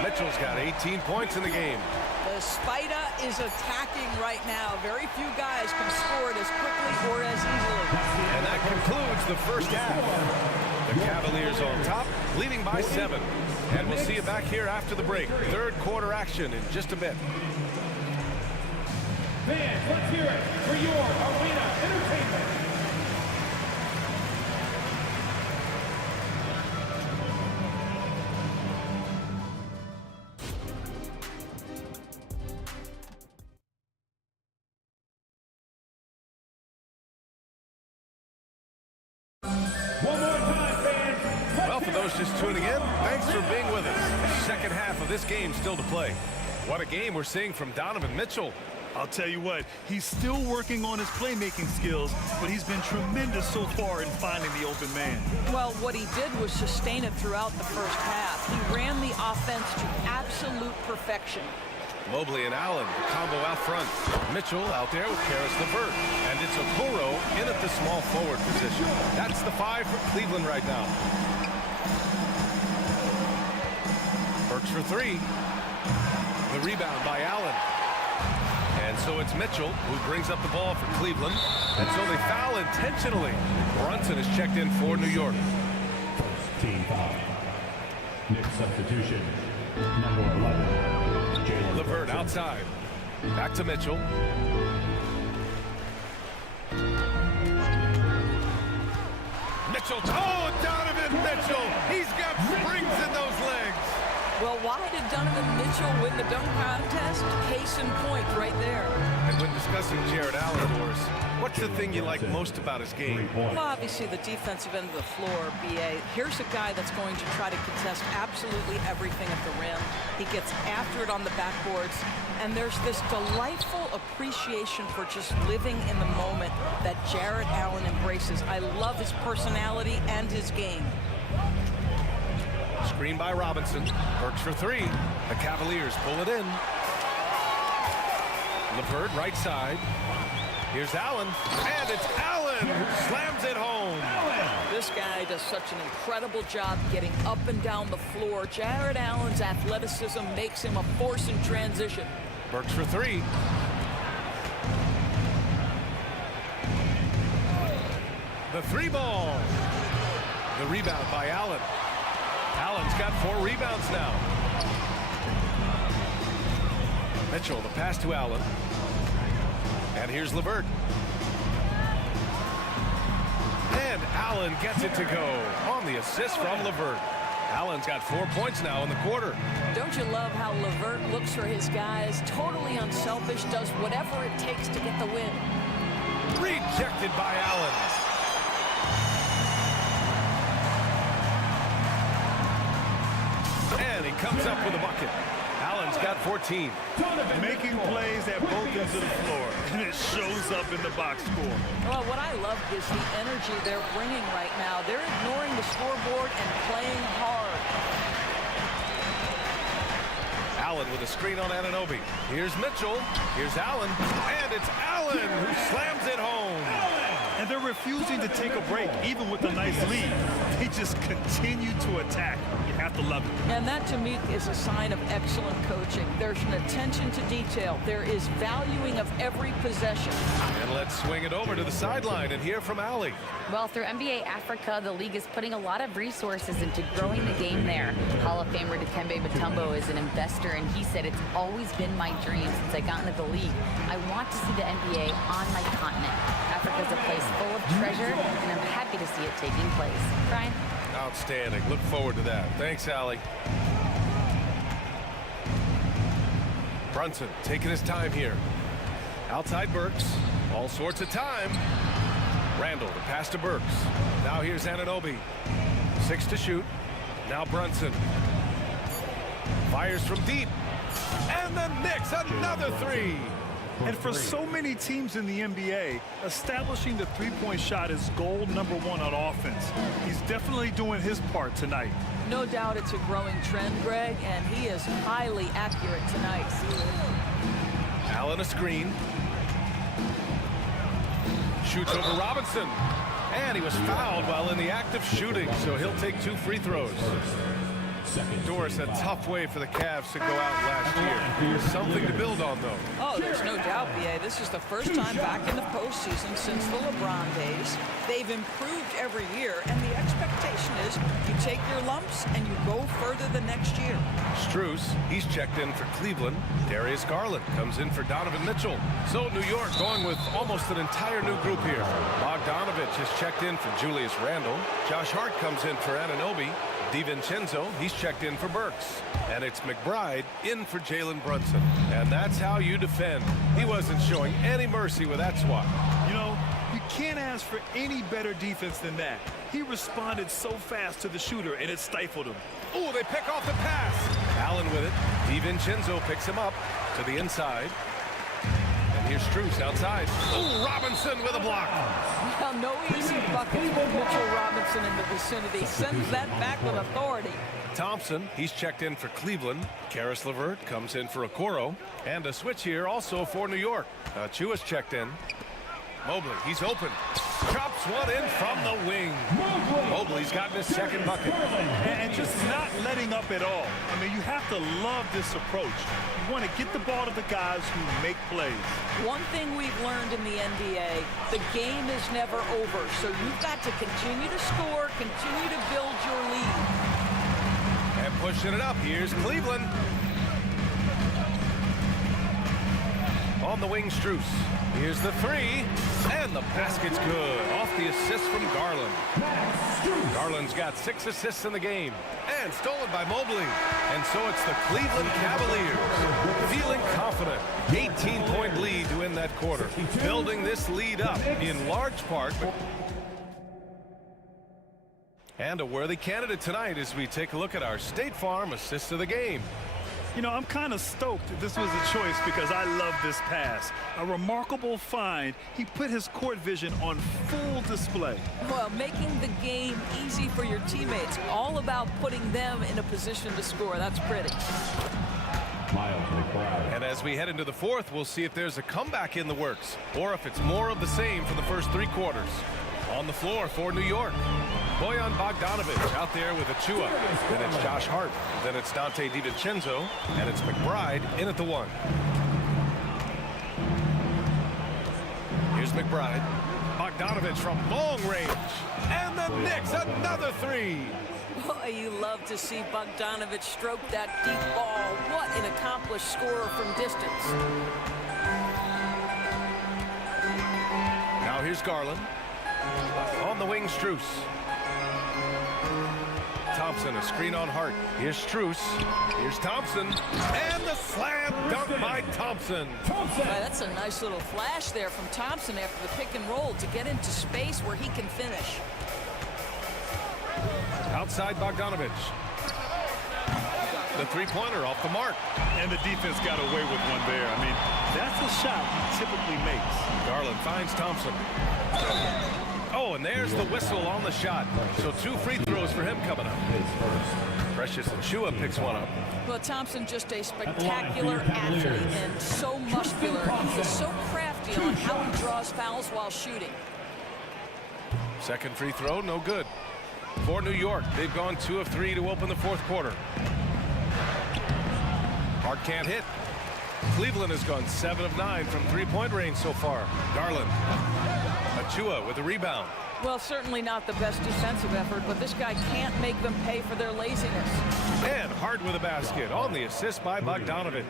Mitchell's got 18 points in the game. The Spider is attacking right now. Very few guys can score it as quickly or as easily. And that concludes the first half. The Cavaliers on top, leading by 7. And we'll see you back here after the break. Third quarter action in just a bit. Fans, let's hear it for your arena entertainment. Just tuning in, thanks for being with us. Second half of this game still to play. What a game we're seeing from Donovan Mitchell. I'll tell you what, he's still working on his playmaking skills, but he's been tremendous so far in finding the open man. Well, what he did was sustain it throughout the first half. He ran the offense to absolute perfection. Mobley and Allen, the combo out front. Mitchell out there with Karis LeVert. And it's Okoro in at the small forward position. That's the 5 for Cleveland right now. Burks for 3. The rebound by Allen. And so it's Mitchell who brings up the ball for Cleveland. And so they foul intentionally. Brunson is checked in for New York. First team foul. Knicks substitution. Number 11, Jalen LeVert outside. Back to Mitchell. Mitchell. Oh, Donovan Mitchell. He's got springs in those legs. Well, why did Donovan Mitchell win the dunk contest? Case in point right there. And when discussing Jared Allen, of course, What's the thing you like most about his game? Well, obviously the defensive end of the floor, BA. Here's a guy that's going to try to contest absolutely everything at the rim. He gets after it on the backboards, and there's this delightful appreciation for just living in the moment that Jarrett Allen embraces. I love his personality and his game. Screen by Robinson. Burks for three. The Cavaliers pull it in. LeVert right side. Here's Allen, and it's Allen who slams it home. This guy does such an incredible job getting up and down the floor. Jarrett Allen's athleticism makes him a force in transition. Burks for three. The three ball. The rebound by Allen. Allen's got 4 rebounds now. Mitchell, the pass to Allen. And here's LeVert. And Allen gets it to go on the assist from LeVert. Allen's got 4 points now in the quarter. Don't you love how LeVert looks for his guys? Totally unselfish, does whatever it takes to get the win. Rejected by Allen. And he comes up with a bucket. Allen's got 14. Making plays at both ends of the floor, and it shows up in the box score. Well, what I love is the energy they're bringing right now. They're ignoring the scoreboard and playing hard. Allen with a screen on Anunoby. Here's Mitchell. Here's Allen. And it's Allen who slams it home. And they're refusing to take a break, even with a nice lead. They just continue to attack. You have to love it. And that, to me, is a sign of excellent coaching. There's an attention to detail. There is valuing of every possession. And let's swing it over to the sideline and hear from Allie. Well, through NBA Africa, the league is putting a lot of resources into growing the game there. Hall of Famer Dikembe Mutombo is an investor, and he said, it's always been my dream since I got into the league. I want to see the NBA on my continent. Africa's a place full of treasure, and I'm happy to see it taking place. Brian? Outstanding. Look forward to that. Thanks, Allie. Brunson taking his time here. Outside Burks. All sorts of time. Randall, the pass to Burks. Now here's Anunoby. 6 to shoot. Now Brunson. Fires from deep. And the Knicks, another 3. And for so many teams in the NBA, establishing the three-point shot is goal number 1 on offense. He's definitely doing his part tonight. No doubt it's a growing trend, Greg, and he is highly accurate tonight. Allen a screen. Shoots over Robinson. And he was fouled while in the act of shooting, so he'll take 2 free throws. Doris, a tough way for the Cavs to go out last year. Something to build on, though. Oh, there's no doubt, BA. This is the first time back in the postseason since the LeBron days. They've improved every year, and the expectation is you take your lumps and you go further the next year. Strus, he's checked in for Cleveland. Darius Garland comes in for Donovan Mitchell. So New York going with almost an entire new group here. Bogdanovich has checked in for Julius Randle. Josh Hart comes in for Anunoby. DiVincenzo, he's checked in for Burks. And it's McBride in for Jalen Brunson. And that's how you defend. He wasn't showing any mercy with that swat. You know, you can't ask for any better defense than that. He responded so fast to the shooter, and it stifled him. Oh, they pick off the pass. Allen with it. DiVincenzo picks him up to the inside. And here's Strus outside. Oh, Robinson with a block. Well, no easy bucket for Mitchell Robinson in the vicinity. Sends that back with authority. Thompson, he's checked in for Cleveland. Karis LeVert comes in for Okoro. And a switch here also for New York. Chua's checked in. Mobley, he's open. Chops one in from the wing. Mobley's gotten his second bucket. And just not letting up at all. I mean, you have to love this approach. You want to get the ball to the guys who make plays. One thing we've learned in the NBA, the game is never over. So you've got to continue to score, continue to build your lead. And pushing it up, here's Cleveland. On the wing, Strus. Here's the 3, and the basket's good. Off the assist from Garland. Garland's got 6 assists in the game, and stolen by Mobley. And so it's the Cleveland Cavaliers feeling confident. 18-point lead to win that. that quarter, building this lead up in large part. And a worthy candidate tonight as we take a look at our State Farm assist of the game. You know, I'm kind of stoked this was a choice because I love this pass. A remarkable find. He put his court vision on full display. Well, making the game easy for your teammates. All about putting them in a position to score. That's pretty. And as we head into the fourth, we'll see if there's a comeback in the works or if it's more of the same for the first three quarters. On the floor for New York, Bojan Bogdanovic out there with Achua. Then it's Josh Hart. Then it's Dante DiVincenzo. And it's McBride in at the one. Here's McBride. Bogdanovic from long range. And the Knicks, another three. Boy, you love to see Bogdanovic stroke that deep ball. What an accomplished scorer from distance. Now here's Garland. On the wing, Strus. Thompson, a screen on Hart. Here's Strus. Here's Thompson. And the slam dunk by Thompson. Boy, that's a nice little flash there from Thompson after the pick and roll to get into space where he can finish. Outside Bogdanovic. The three-pointer off the mark. And the defense got away with one there. I mean, that's a shot he typically makes. Garland finds Thompson. Oh, and there's the whistle on the shot. So 2 free throws for him coming up. Precious Achua picks one up. Well, Thompson just a spectacular athlete and so muscular. He's so crafty on how he draws fouls while shooting. Second free throw, no good. For New York, they've gone 2 of 3 to open the fourth quarter. Hart can't hit. Cleveland has gone 7 of 9 from three-point range so far. Garland. Achua with a rebound. Well, certainly not the best defensive effort, but this guy can't make them pay for their laziness. And Hart with a basket on the assist by Bogdanovic.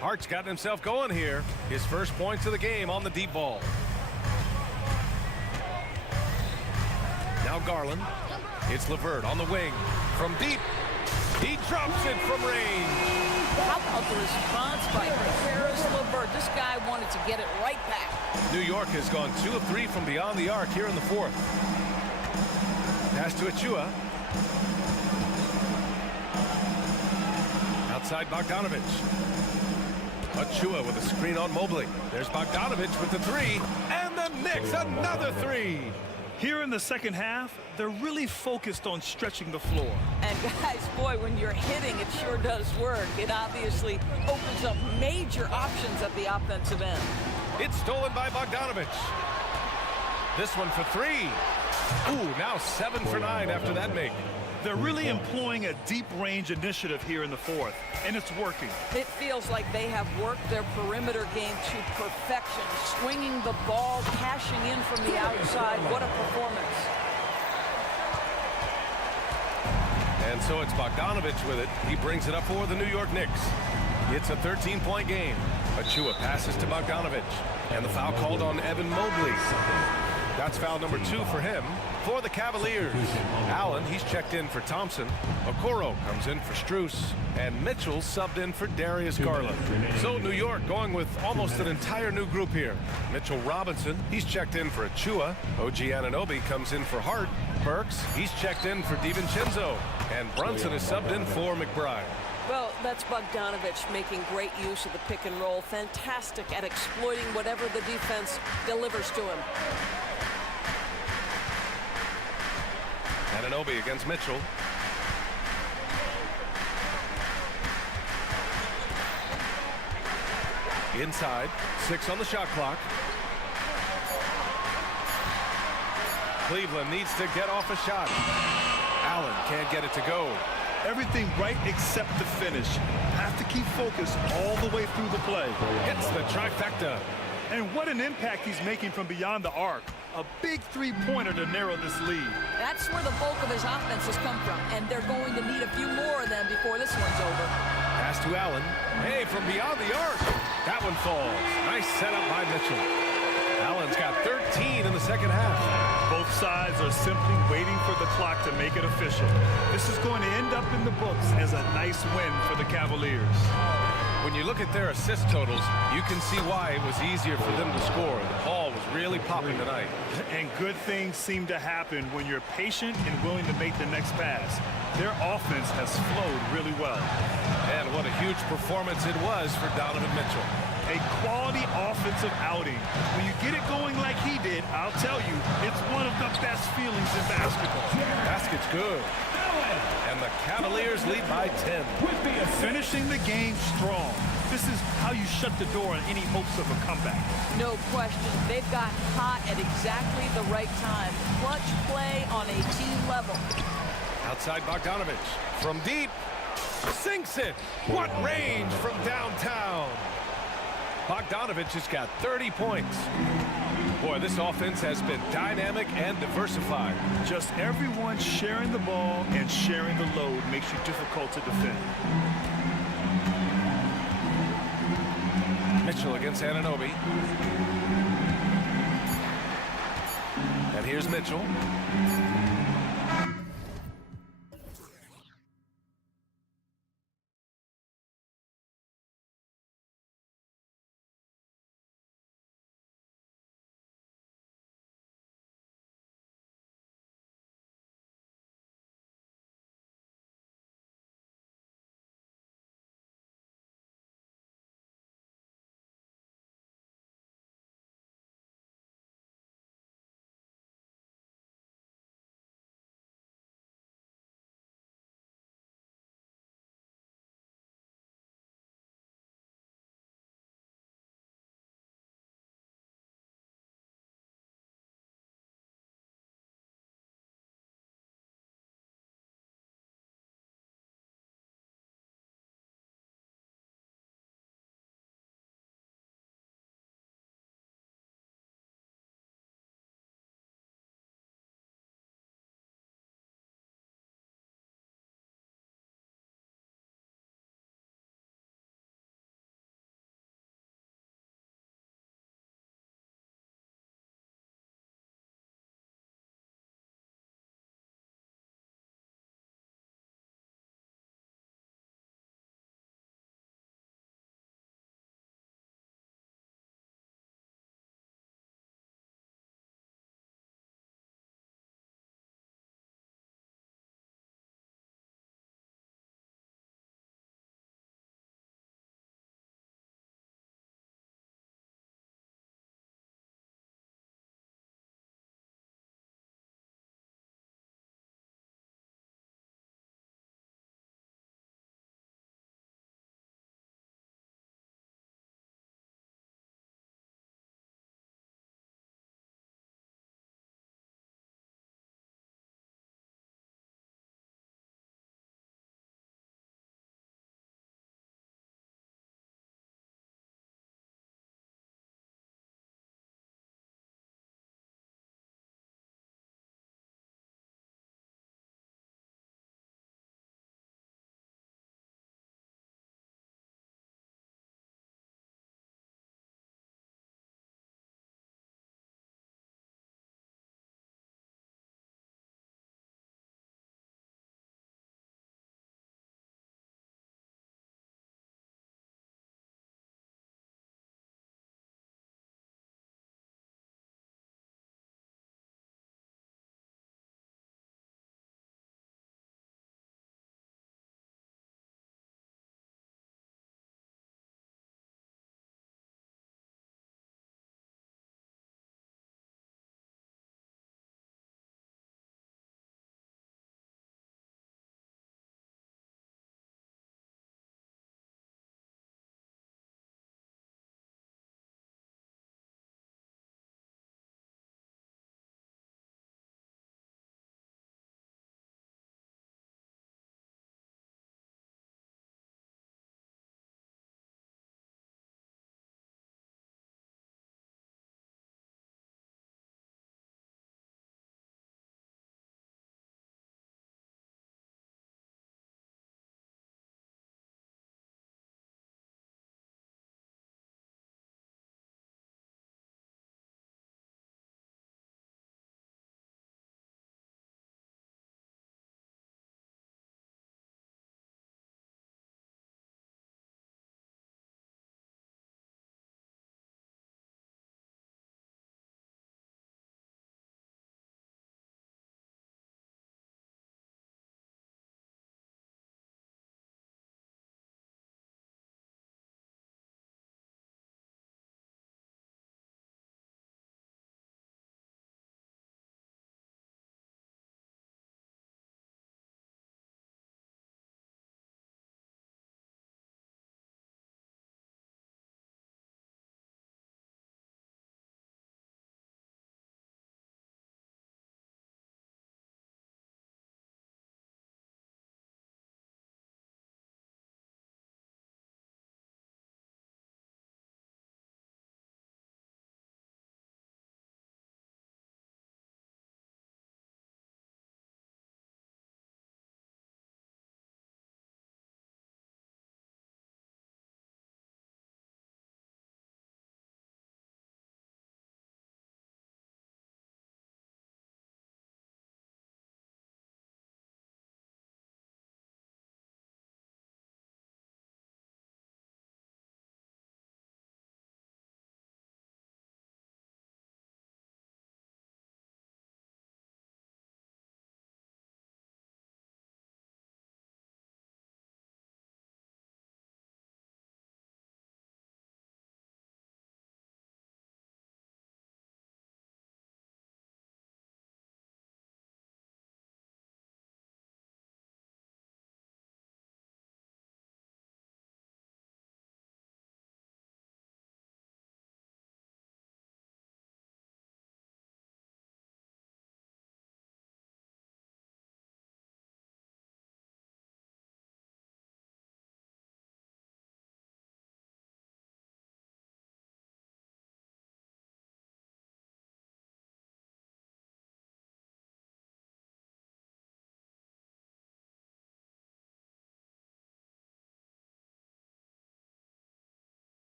Hart's gotten himself going here. His first points of the game on the deep ball. Now Garland. It's LeVert on the wing. From deep. He drops it from range. How about the response by Harris LeVert? This guy wanted to get it right back. New York has gone 2 of 3 from beyond the arc here in the fourth. Pass to Achua. Outside Bogdanovic. Achua with a screen on Mobley. There's Bogdanovic with the three. And the Knicks another three. Here in the second half, they're really focused on stretching the floor. And guys, boy, when you're hitting, it sure does work. It obviously opens up major options at the offensive end. It's stolen by Bogdanovic. This one for 3. Ooh, now 7 for 9 after that make. They're really employing a deep range initiative here in the fourth, and it's working. It feels like they have worked their perimeter game to perfection, swinging the ball, cashing in from the outside. What a performance. And so it's Bogdanovic with it. He brings it up for the New York Knicks. It's a 13-point game. Achua passes to Bogdanovic. And the foul called on Evan Mobley. That's foul number 2 for him. For the Cavaliers, Allen, he's checked in for Thompson. Okoro comes in for Strus. And Mitchell subbed in for Darius Garland. So New York going with almost an entire new group here. Mitchell Robinson, he's checked in for Achua. OG Anunoby comes in for Hart. Burks, he's checked in for DiVincenzo. And Brunson is subbed in for McBride. Well, that's Bogdanovic making great use of the pick and roll. Fantastic at exploiting whatever the defense delivers to him. Anunoby against Mitchell. Inside, 6 on the shot clock. Cleveland needs to get off a shot. Allen can't get it to go. Everything right except the finish. Have to keep focused all the way through the play. Hits the trifecta. And what an impact he's making from beyond the arc. A big three-pointer to narrow this lead. That's where the bulk of his offense has come from, and they're going to need a few more of them before this one's over. Pass to Allen. Hey, from beyond the arc. That one falls. Nice setup by Mitchell. Allen's got 13 in the second half. Both sides are simply waiting for the clock to make it official. This is going to end up in the books as a nice win for the Cavaliers. When you look at their assist totals, you can see why it was easier for them to score. The ball was really popping tonight. And good things seem to happen when you're patient and willing to make the next pass. Their offense has flowed really well. And what a huge performance it was for Donovan Mitchell. A quality offensive outing. When you get it going like he did, I'll tell you, it's one of the best feelings in basketball. Basket's good. And the Cavaliers lead by 10. Finishing the game strong. This is how you shut the door on any hopes of a comeback. No question. They've got hot at exactly the right time. Clutch play on a team level. Outside Bogdanovich. From deep. Sinks it. What range from downtown. Bogdanovich has got 30 points. Boy, this offense has been dynamic and diversified. Just everyone sharing the ball and sharing the load makes you difficult to defend. Mitchell against Anunoby. And here's Mitchell.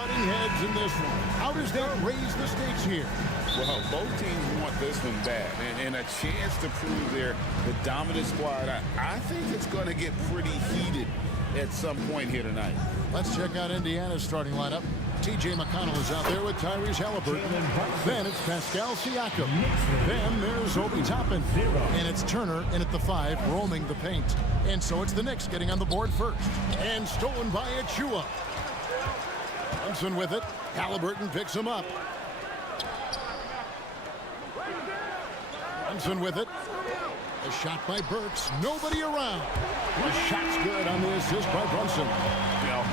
butting heads in this one. How does that raise the stakes here? Well, both teams want this one bad, and a chance to prove they're the dominant squad. I think it's going to get pretty heated at some point here tonight. Let's check out Indiana's starting lineup. T.J. McConnell is out there with Tyrese Halliburton. Then it's Pascal Siakam. Then there's Obi Toppin. And it's Turner in at the 5, roaming the paint. And so it's the Knicks getting on the board first. And stolen by Achua. Thompson with it. Halliburton picks him up. Thompson with it. A shot by Burks. Nobody around. The shot's good on the assist by Brunson.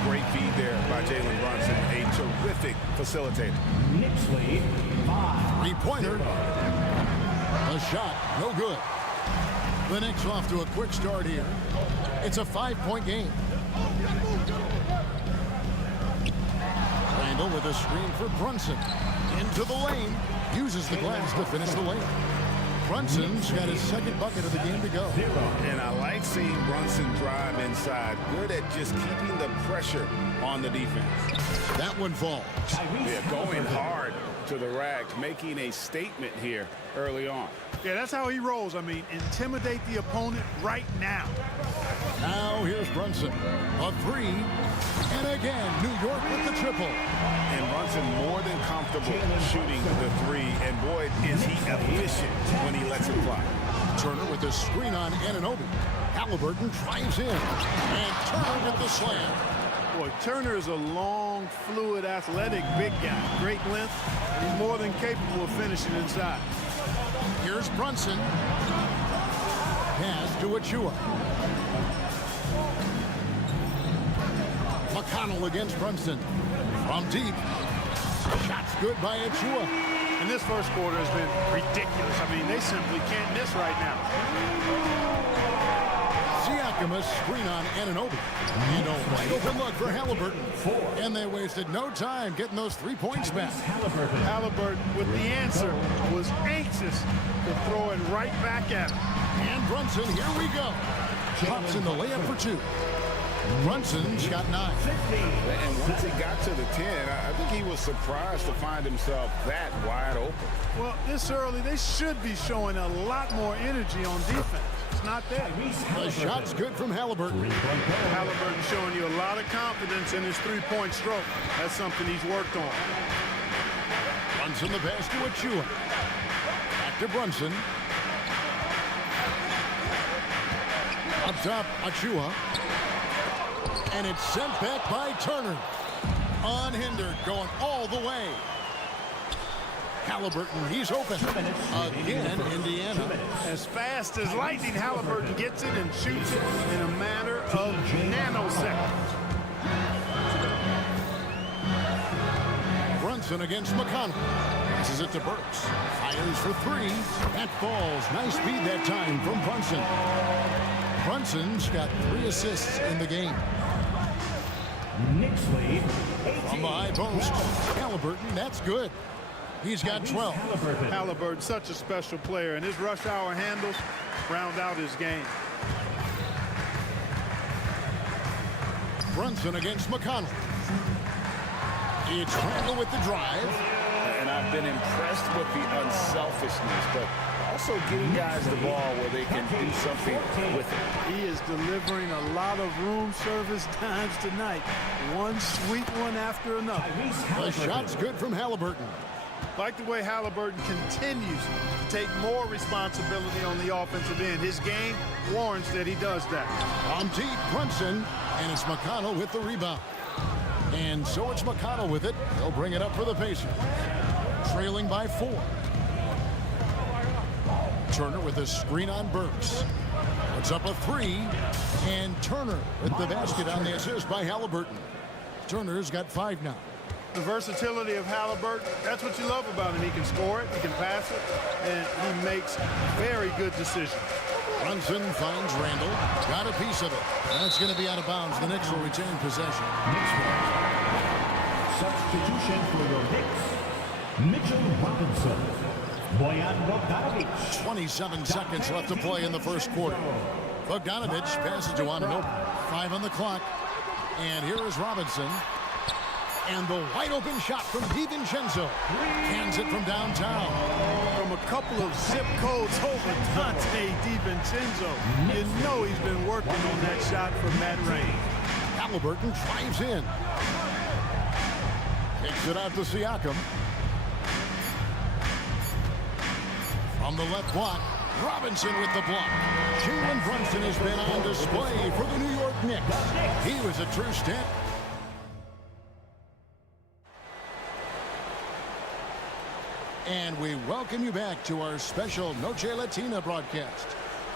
Great feed there by Jalen Brunson. A terrific facilitator. Knicks lead 5. Three-pointer. A shot. No good. The Knicks off to a quick start here. It's a 5-point game. Randall with a screen for Brunson. Into the lane. Uses the glass to finish the lane. Brunson's got his second bucket of the game to go. And I like seeing Brunson drive inside. Good at just keeping the pressure on the defense. That one falls. Yeah, going hard to the rack, making a statement here early on. Yeah, that's how he rolls. I mean, intimidate the opponent right now. Now here's Brunson. A 3. And again, New York with the triple. And Brunson more than comfortable shooting the 3. And boy, is he efficient when he lets it fly. Turner with the screen on Anunoby. Halliburton drives in. And Turner with the slam. Boy, Turner is a long, fluid, athletic, big guy. Great length. And he's more than capable of finishing inside. Here's Brunson. Pass to Achua. McConnell against Brunson. From deep. Shot's good by Achua. And this first quarter has been ridiculous. I mean, they simply can't miss right now. Siakam a screen on Anunoby. And a wide open look for Halliburton. And they wasted no time getting those 3 points back. Halliburton with the answer was anxious to throw it right back at him. And Brunson, here we go. Pops in the layup for 2. Brunson's got 9. And once he got to the 10, I think he was surprised to find himself that wide open. Well, this early, they should be showing a lot more energy on defense. It's not there. The shot's good from Halliburton. Halliburton showing you a lot of confidence in his 3-point stroke. That's something he's worked on. Brunson the pass to Achua. Back to Brunson. Up top, Achua. And it's sent back by Turner. Unhindered, going all the way. Halliburton, he's open. Again, Indiana. As fast as lightning, Halliburton gets it and shoots it in a matter of nanoseconds. Brunson against McConnell. Passes it to Burks. Fires for 3. That falls. Nice speed that time from Brunson. Brunson's got 3 assists in the game. Knicks lead 18. From the high post, Halliburton, that's good. He's got 12. Halliburton, such a special player, and his rush hour handles round out his game. Brunson against McConnell. It's Randall with the drive. And I've been impressed with the unselfishness, but also getting guys the ball where they can do something with it. He is delivering a lot of room service times tonight. One sweet one after another. The shot's good from Halliburton. Like the way Halliburton continues to take more responsibility on the offensive end. His game warrants that he does that. From deep, Brunson, and it's McConnell with the rebound. And so it's McConnell with it. He'll bring it up for the Pacers. Trailing by 4. Turner with a screen on Burks. Puts up a 3. And Turner with the basket on the assist by Halliburton. Turner's got 5 now. The versatility of Halliburton, that's what you love about him. He can score it, he can pass it, and he makes very good decisions. Brunson finds Randall. Got a piece of it. That's going to be out of bounds. The Knicks will retain possession. Substitution for your Knicks. Mitchell Robinson. Boyan Bogdanovic. 27 seconds left to play in the first quarter. Bogdanovic passes to Anunoby. 5 on the clock. And here is Robinson. And the wide open shot from DiVincenzo. Hands it from downtown. From a couple of zip codes over Dante DiVincenzo. You know he's been working on that shot from that range. Halliburton drives in. Kicks it out to Siakam. From the left block, Robinson with the block. Jalen Brunson has been on display for the New York Knicks. He was a true stamp. And we welcome you back to our special Noche Latina broadcast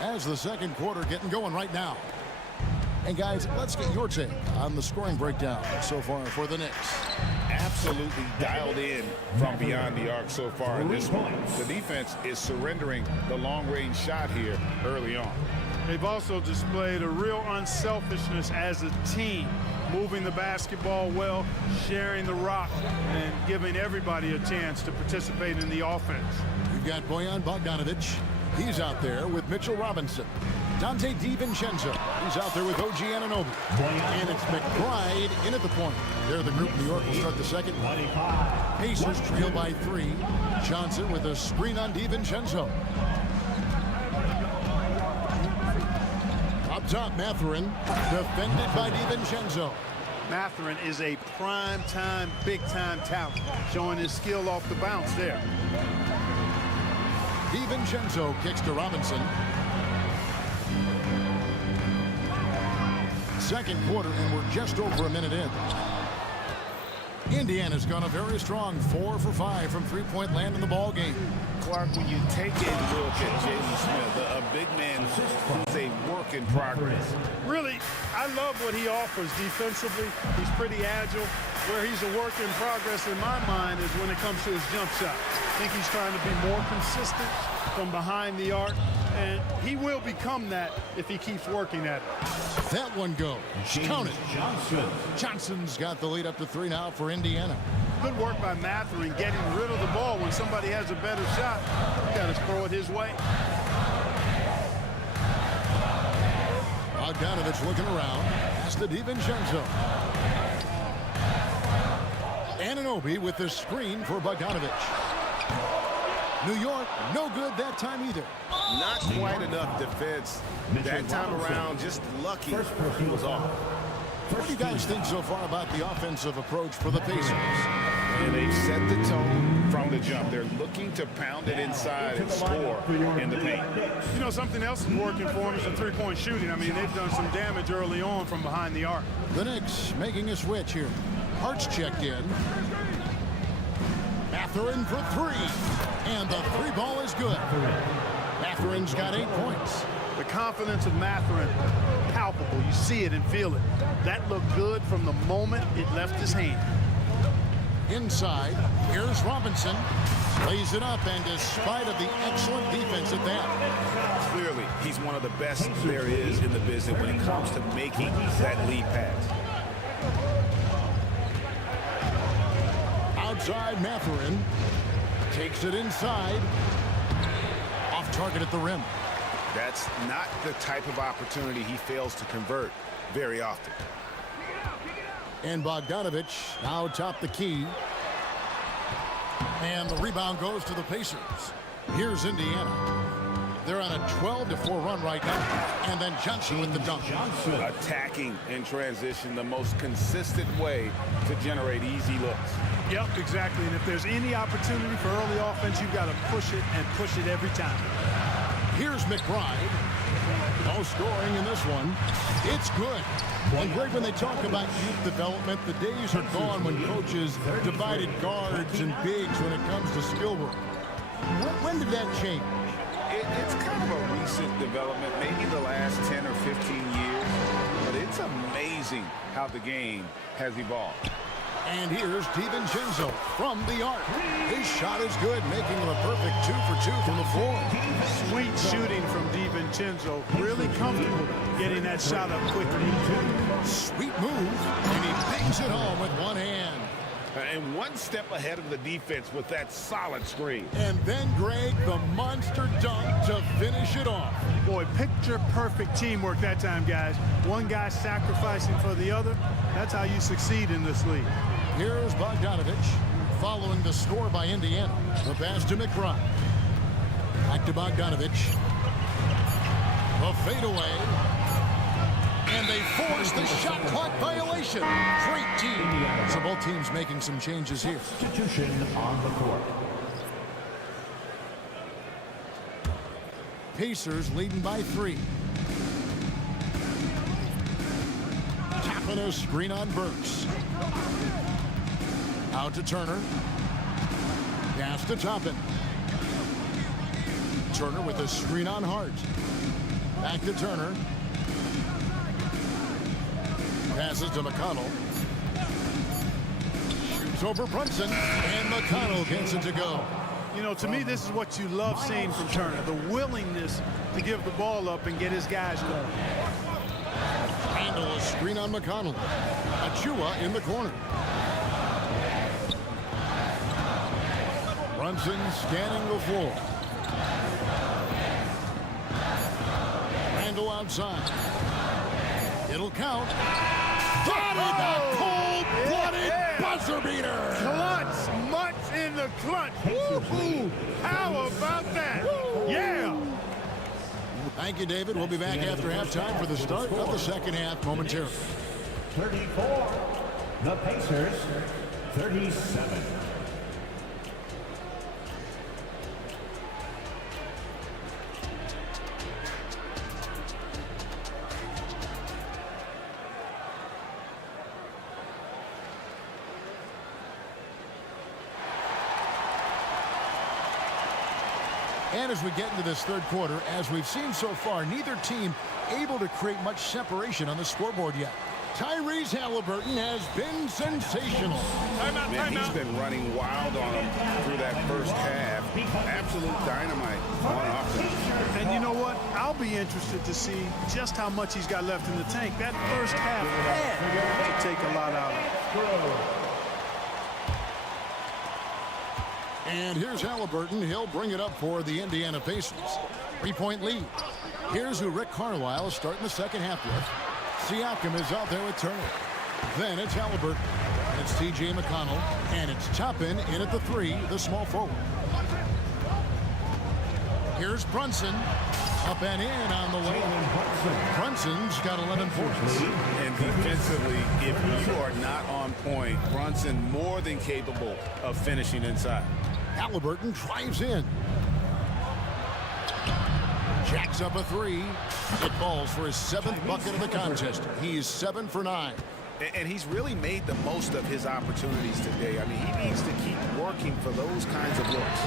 as the second quarter getting going right now. And guys, let's get your take on the scoring breakdown so far for the Knicks. Absolutely dialed in from beyond the arc so far in this one. The defense is surrendering the long-range shot here early on. They've also displayed a real unselfishness as a team, moving the basketball well, sharing the rock, and giving everybody a chance to participate in the offense. We've got Bojan Bogdanovic. He's out there with Mitchell Robinson. Dante DiVincenzo. He's out there with OG Anunoby. And it's McBride in at the point. There, the group New York will start the second. Pacers trail by 3. Johnson with a screen on DiVincenzo. Up top, Mathurin, defended by DiVincenzo. Mathurin is a prime-time, big-time talent, showing his skill off the bounce there. DiVincenzo kicks to Robinson. Second quarter, and we're just over a minute in. Indiana's gone a very strong 4 for 5 from three-point land in the ball game. Clark, when you take a look at Jalen Smith, a big man who's a work in progress. Really, I love what he offers defensively. He's pretty agile. Where he's a work in progress in my mind is when it comes to his jump shot. I think he's trying to be more consistent from behind the arc, and he will become that if he keeps working at it. That one goes. Count it. Johnson's got the lead up to 3 now for Indiana. Good work by Mathurin getting rid of the ball. When somebody has a better shot, you got to throw it his way. Bogdanovic looking around. Pass to DiVincenzo. Anunoby with the screen for Bogdanovic. New York, no good that time either. Not quite enough defense that time around. Just lucky he was off. What do you guys think so far about the offensive approach for the Pacers? And they've set the tone from the jump. They're looking to pound it inside and score in the paint. You know, something else is working for them is the three-point shooting. I mean, they've done some damage early on from behind the arc. The Knicks making a switch here. Hart's checked in. Mathurin for 3. And the 3 ball is good. Mathurin's got 8 points. The confidence of Mathurin, palpable. You see it and feel it. That looked good from the moment it left his hand. Inside, here's Robinson. Lays it up, and despite of the excellent defense at that. Clearly, he's one of the best there is in the business when it comes to making that lead pass. Outside, Mathurin takes it inside. Off target at the rim. That's not the type of opportunity he fails to convert very often. And Bogdanovic now top the key. And the rebound goes to the Pacers. Here's Indiana. They're on a 12-4 run right now. And then Johnson with the dunk. Attacking in transition, the most consistent way to generate easy looks. Yep, exactly. And if there's any opportunity for early offense, you've got to push it and push it every time. Here's McBride. No scoring in this one. It's good. And Greg, when they talk about youth development, the days are gone when coaches divided guards and bigs when it comes to skill work. When did that change? It's kind of a recent development, maybe the last 10 or 15 years. But it's amazing how the game has evolved. And here's DiVincenzo from the arc. His shot is good, making him a perfect 2 for 2 from the floor. Sweet shooting from DiVincenzo. Really comfortable getting that shot up quickly. Sweet move, and he bangs it home with one hand. And one step ahead of the defense with that solid screen. And then, Greg, the monster dunk to finish it off. Boy, picture-perfect teamwork that time, guys. One guy sacrificing for the other. That's how you succeed in this league. Here's Bogdanovich following the score by Indiana. The pass to McBride. Back to Bogdanovich. A fadeaway. And they force the shot clock violation. Great team. So both teams making some changes here. Substitution on the court. Pacers leading by 3. Tapping a screen on Burks. Out to Turner. Pass to Toppin. Turner with a screen on Hart. Back to Turner. Passes to McConnell. Shoots over Brunson. And McConnell gets it to go. You know, to me, this is what you love seeing from Turner, the willingness to give the ball up and get his guys going. Handle a screen on McConnell. Achua in the corner. Brunson scanning the floor. Randall outside. It'll count. The cold-blooded buzzer beater. Clutch, much in the clutch. Woo-hoo. How about that? Yeah. Thank you, David. We'll be back after halftime for the start of the second half momentarily. 34. The Pacers, 37. And as we get into this third quarter, as we've seen so far, neither team able to create much separation on the scoreboard yet. Tyrese Halliburton has been sensational. Man, he's been running wild on him through that first half. Absolute dynamite on offense. And you know what? I'll be interested to see just how much he's got left in the tank. That first half had to take a lot out of it. And here's Halliburton. He'll bring it up for the Indiana Pacers. 3-point lead. Here's who Rick Carlisle is starting the second half with. Siakam is out there with Turner. Then it's Halliburton. And it's T.J. McConnell. And it's Toppin in at the 3, the small forward. Here's Brunson. Up and in on the way. Brunson's got 11 points. And defensively, if you are not on point, Brunson more than capable of finishing inside. Halliburton drives in. Jacks up a 3. It falls for his 7th bucket of the contest. He's 7 for 9. And he's really made the most of his opportunities today. I mean, he needs to keep working for those kinds of looks.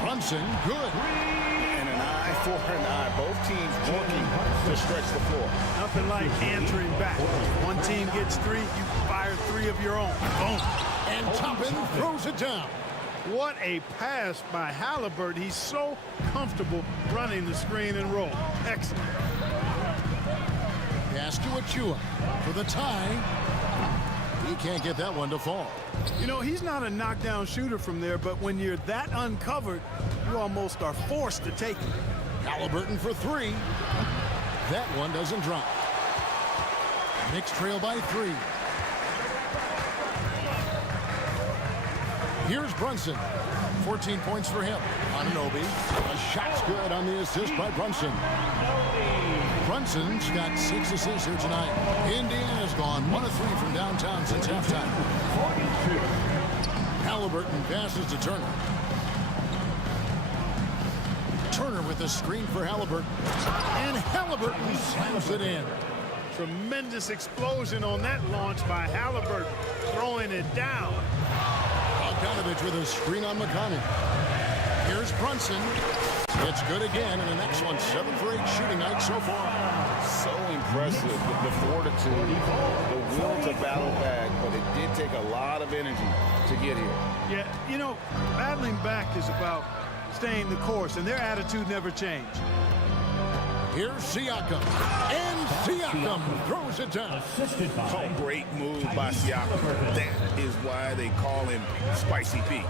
Brunson, good. And an eye for an eye. Both teams working to stretch the floor. Nothing like answering back. One team gets 3, you fire 3 of your own. Boom. And Toppin throws it down. What a pass by Halliburton. He's so comfortable running the screen and roll. Excellent. Pass to Achua for the tie. He can't get that one to fall. You know, he's not a knockdown shooter from there, but when you're that uncovered, you almost are forced to take it. Halliburton for 3. That one doesn't drop. Knicks trail by 3. Here's Brunson. 14 points for him. Anunoby. A shot's good on the assist by Brunson. Brunson's got 6 assists here tonight. Indiana's gone 1 of 3 from downtown since halftime. Halliburton passes to Turner. Turner with a screen for Halliburton. And Halliburton slams it in. Tremendous explosion on that launch by Halliburton. Throwing it down. Bogdanovich with a screen on McConnell. Here's Brunson. It's good again, and an excellent 7 for 8 shooting night so far. So impressive with the fortitude, the will to battle back, but it did take a lot of energy to get here. Yeah, you know, battling back is about staying the course, and their attitude never changed. Here's Siakam. And Siakam throws it down. Oh, great move by Siakam. That is why they call him Spicy P.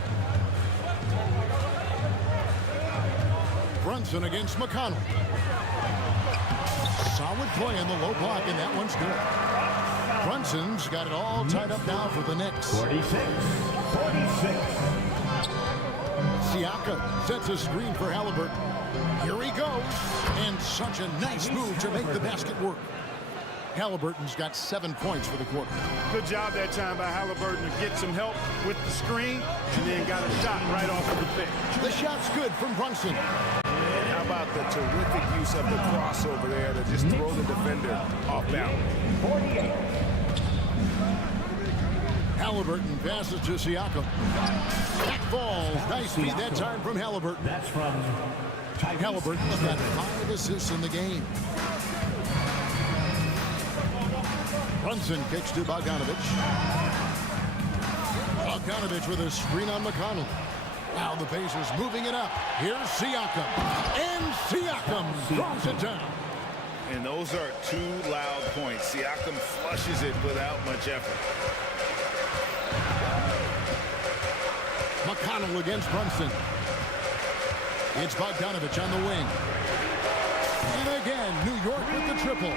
Brunson against McConnell. Solid play on the low block, and that one's good. Brunson's got it all tied up now for the Knicks. 46. Siakam sets a screen for Halliburton. Here he goes. And such a nice move to make the basket work. Halliburton's got 7 points for the quarter. Good job that time by Halliburton to get some help with the screen and then got a shot right off of the pick. The shot's good from Brunson. And how about the terrific use of the crossover there to just throw the defender off balance? 48. Halliburton passes to Siakam. Back ball. Nice feed that time from Halliburton. That's from Halliburton's got 5 assists in the game. Brunson kicks to Bogdanovich. Bogdanovich with a screen on McConnell. Now the Pacers moving it up. Here's Siakam. And Siakam throws it down. And those are 2 loud points. Siakam flushes it without much effort. McConnell against Brunson. It's Bogdanovich on the wing. And again, New York with the triple.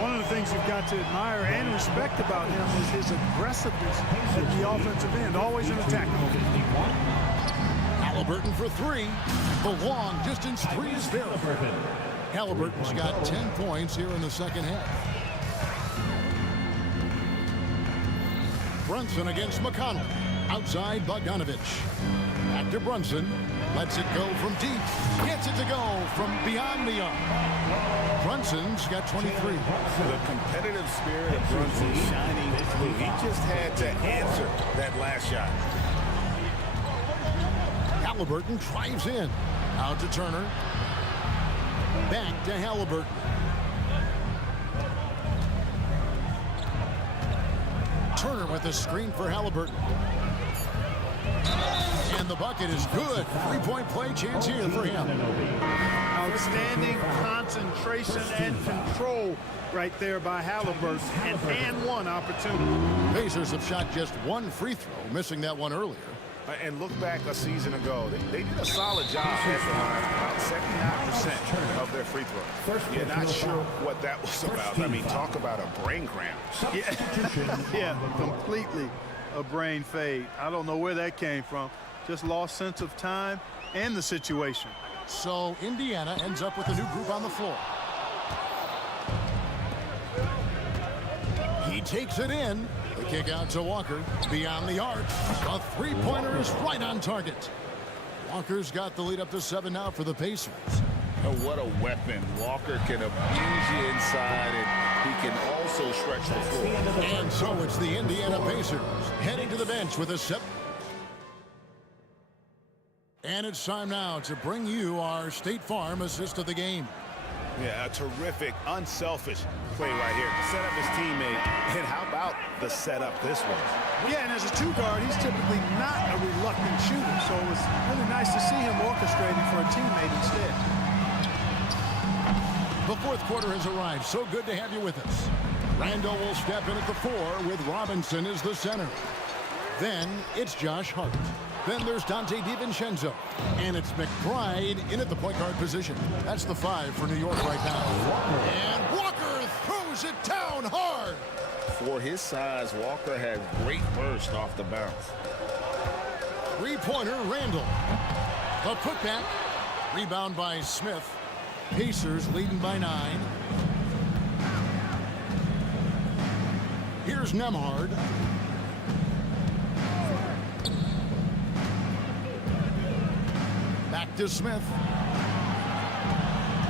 One of the things you've got to admire and respect about him is his aggressiveness at the offensive end, always in attack mode. Halliburton for 3. The long distance 3 is there. Halliburton's got 10 points here in the second half. Brunson against McConnell. Outside Bogdanovich. Back to Brunson. Lets it go from deep. Gets it to go from beyond the arc. Brunson's got 23. The competitive spirit of Brunson shining through. He just had to answer that last shot. Halliburton drives in. Out to Turner. Back to Halliburton. Turner with a screen for Halliburton. And the bucket is good. 3-point play chance here for him. Outstanding concentration and control right there by Halliburton. And one opportunity. Pacers have shot just 1 free throw, missing that one earlier. And look back a season ago. They did a solid job at the line. About 79% of their free throws. You're not sure what that was about. I mean, talk about a brain cramp. Yeah, completely a brain fade. I don't know where that came from. Just lost sense of time and the situation. So Indiana ends up with a new group on the floor. He takes it in. The kick out to Walker. Beyond the arc. A 3-pointer is right on target. Walker's got the lead up to 7 now for the Pacers. Oh, what a weapon. Walker can abuse you inside, and he can also stretch the floor. And so it's the Indiana Pacers heading to the bench with a 7. And it's time now to bring you our State Farm assist of the game. Yeah, a terrific, unselfish play right here. Set up his teammate. And how about the setup this was? Yeah, and as a 2-guard, he's typically not a reluctant shooter. So it was really nice to see him orchestrating for a teammate instead. The 4th quarter has arrived. So good to have you with us. Randall will step in at the 4 with Robinson as the center. Then it's Josh Hart. Then there's Dante DiVincenzo. And it's McBride in at the point guard position. That's the 5 for New York right now. And Walker throws it down hard. For his size, Walker has great burst off the bounce. 3-pointer, Randall. The putback. Rebound by Smith. Pacers leading by 9. Here's Nembhard. Back to Smith.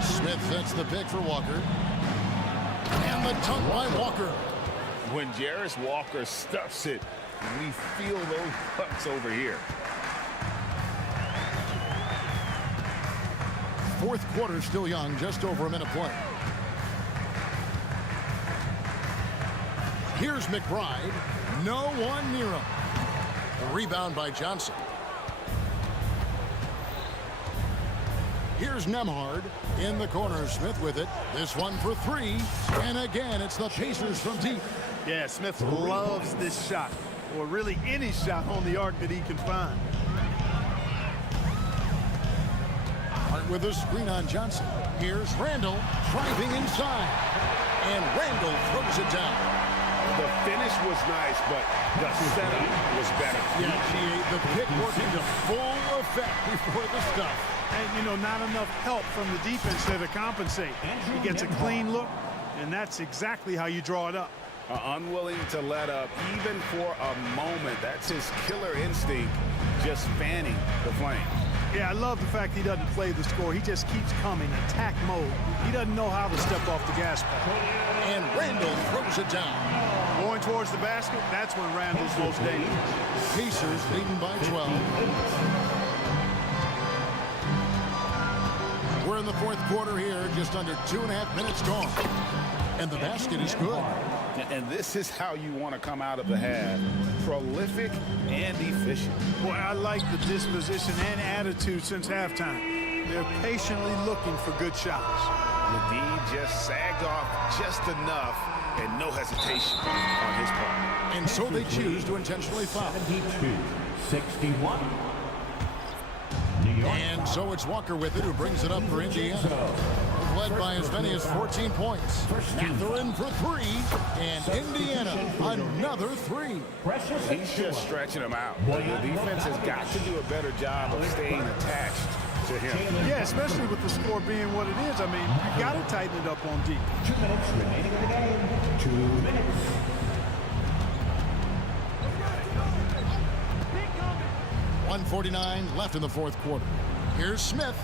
Smith sets the pick for Walker. And the dunk by Walker. When Jarris Walker stuffs it, we feel those bucks over here. 4th quarter still young, just over a minute play. Here's McBride. No one near him. A rebound by Johnson. Here's Nembhard in the corner. Smith with it. This one for 3. And again, it's the Pacers from deep. Yeah, Smith loves this shot, or really any shot on the arc that he can find. Hart with a screen on Johnson. Here's Randall driving inside. And Randall throws it down. The finish was nice, but the setup was better. Yeah, the pick working to full effect before the stuff. And, you know, not enough help from the defense there to compensate. He gets a clean look, and that's exactly how you draw it up. Unwilling to let up even for a moment. That's his killer instinct, just fanning the flame. Yeah, I love the fact he doesn't play the score. He just keeps coming, attack mode. He doesn't know how to step off the gas pedal. And Randall throws it down. Going towards the basket, that's when Randall's most dangerous. Pacers leading by 12. We're in the fourth quarter here, just under 2.5 minutes gone. And the basket is good. And this is how you want to come out of the half. Prolific and efficient. Boy, I like the disposition and attitude since halftime. They're patiently looking for good shots. The D just sagged off just enough and no hesitation on his part. And so they choose to intentionally foul. 72-61. And so it's Walker with it, who brings it up for Indiana. Led by as many as 14 points. Mathurin for 3, and Indiana another 3. He's just stretching them out. The defense has got to do a better job of staying attached to him. Yeah, especially with the score being what it is. I mean, you got to tighten it up on D. 2 minutes remaining in the game. 2 minutes. .149 left in the fourth quarter. Here's Smith.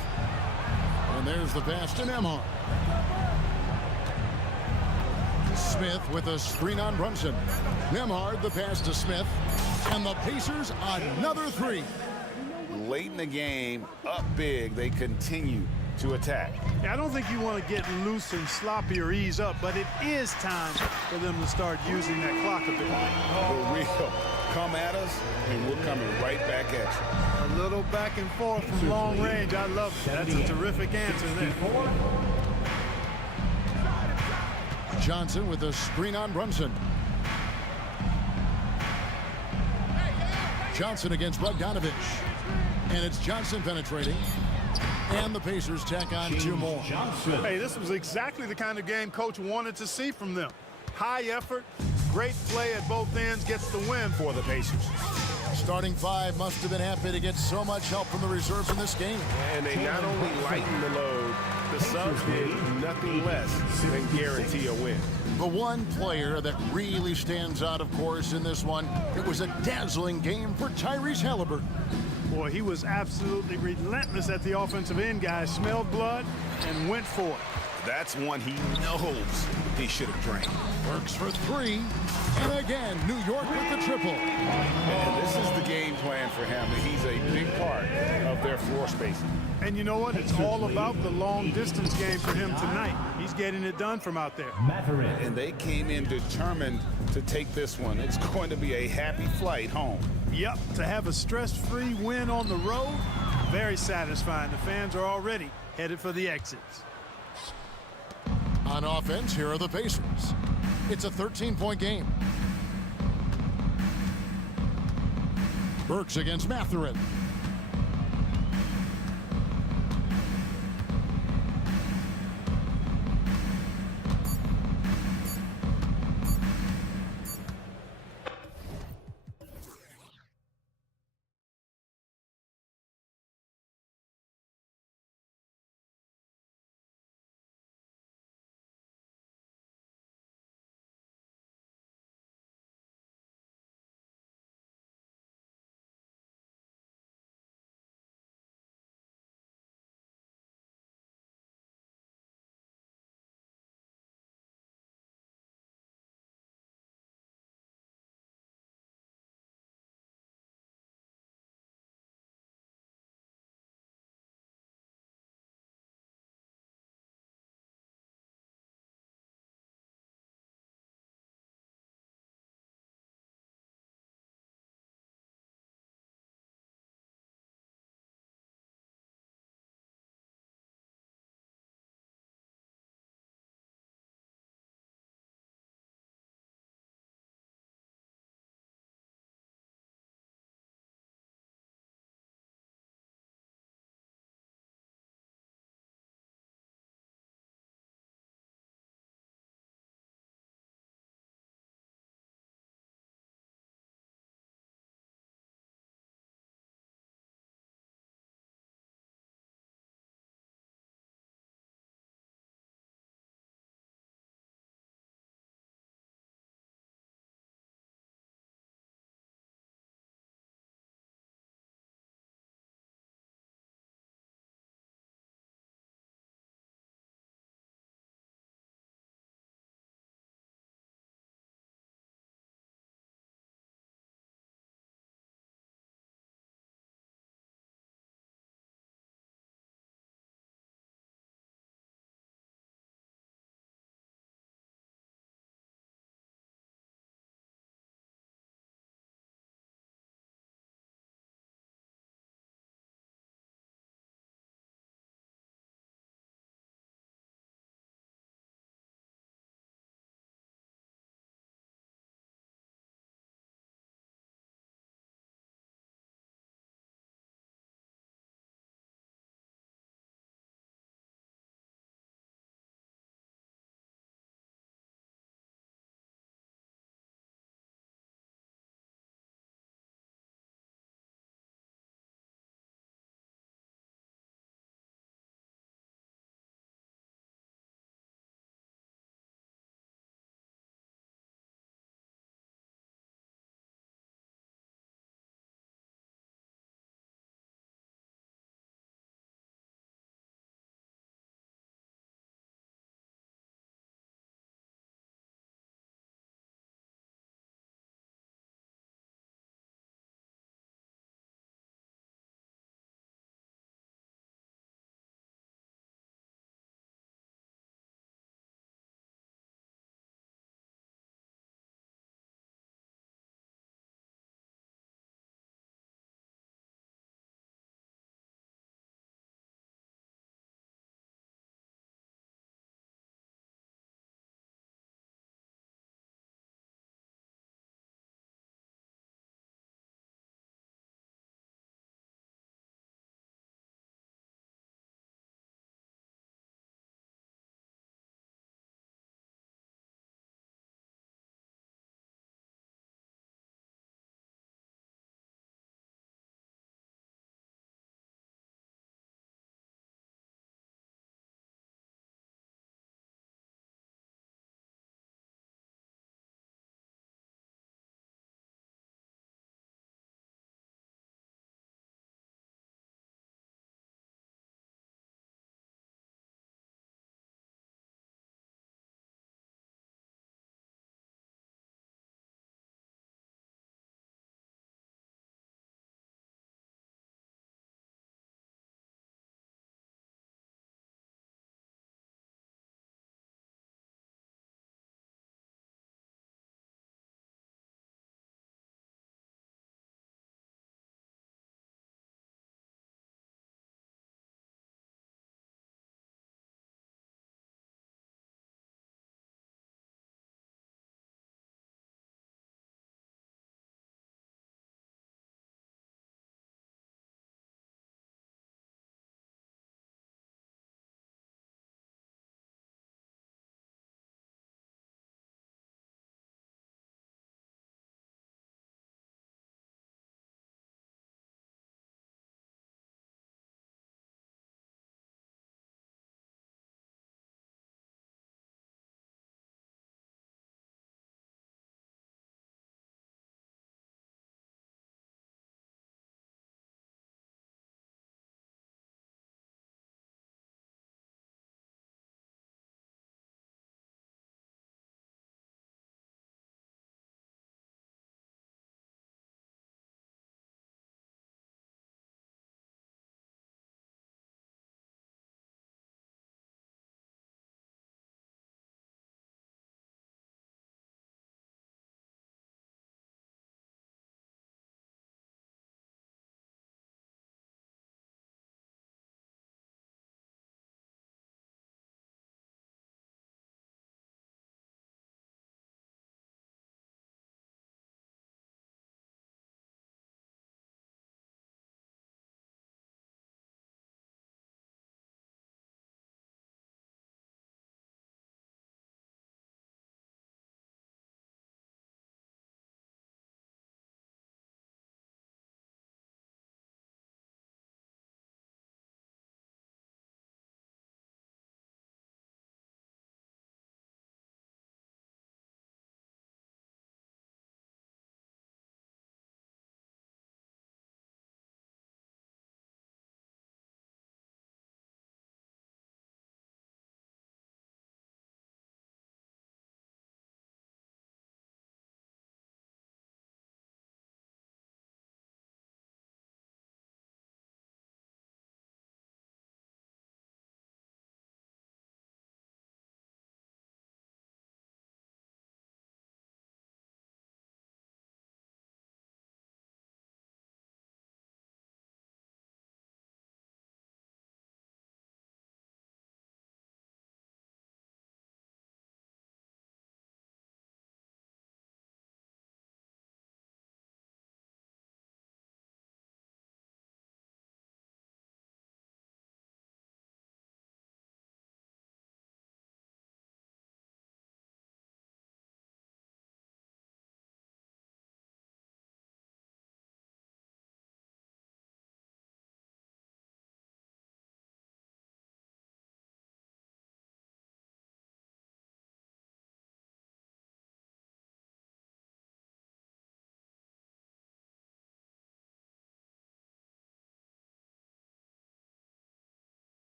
And there's the pass to Nembhard. Smith with a screen on Brunson. Nembhard the pass to Smith. And the Pacers another 3. Late in the game, up big, they continue to attack. Yeah, I don't think you want to get loose and sloppy or ease up, but it is time for them to start using that clock a bit. For real. Come at us, and we're coming right back at you. A little back and forth from long range. I love it. That's a terrific answer there. Johnson with a screen on Brunson. Johnson against Bogdanovich. And it's Johnson penetrating. And the Pacers tack on 2 more. Hey, this was exactly the kind of game Coach wanted to see from them. High effort, great play at both ends, gets the win for the Pacers. Starting 5 must have been happy to get so much help from the reserves in this game. And they not only lightened the load, the subs did nothing less than guarantee a win. The one player that really stands out, of course, in this one, it was a dazzling game for Tyrese Halliburton. Boy, he was absolutely relentless at the offensive end, guys. Smelled blood and went for it. That's one he knows he should have drank. Works for 3. And again, New York with the triple. And this is the game plan for him. He's a big part of their floor spacing. And you know what? It's all about the long-distance game for him tonight. He's getting it done from out there. And they came in determined to take this one. It's going to be a happy flight home. Yep, to have a stress-free win on the road, very satisfying. The fans are already headed for the exits. On offense, here are the Pacers. It's a 13-point game. Burks against Mathurin.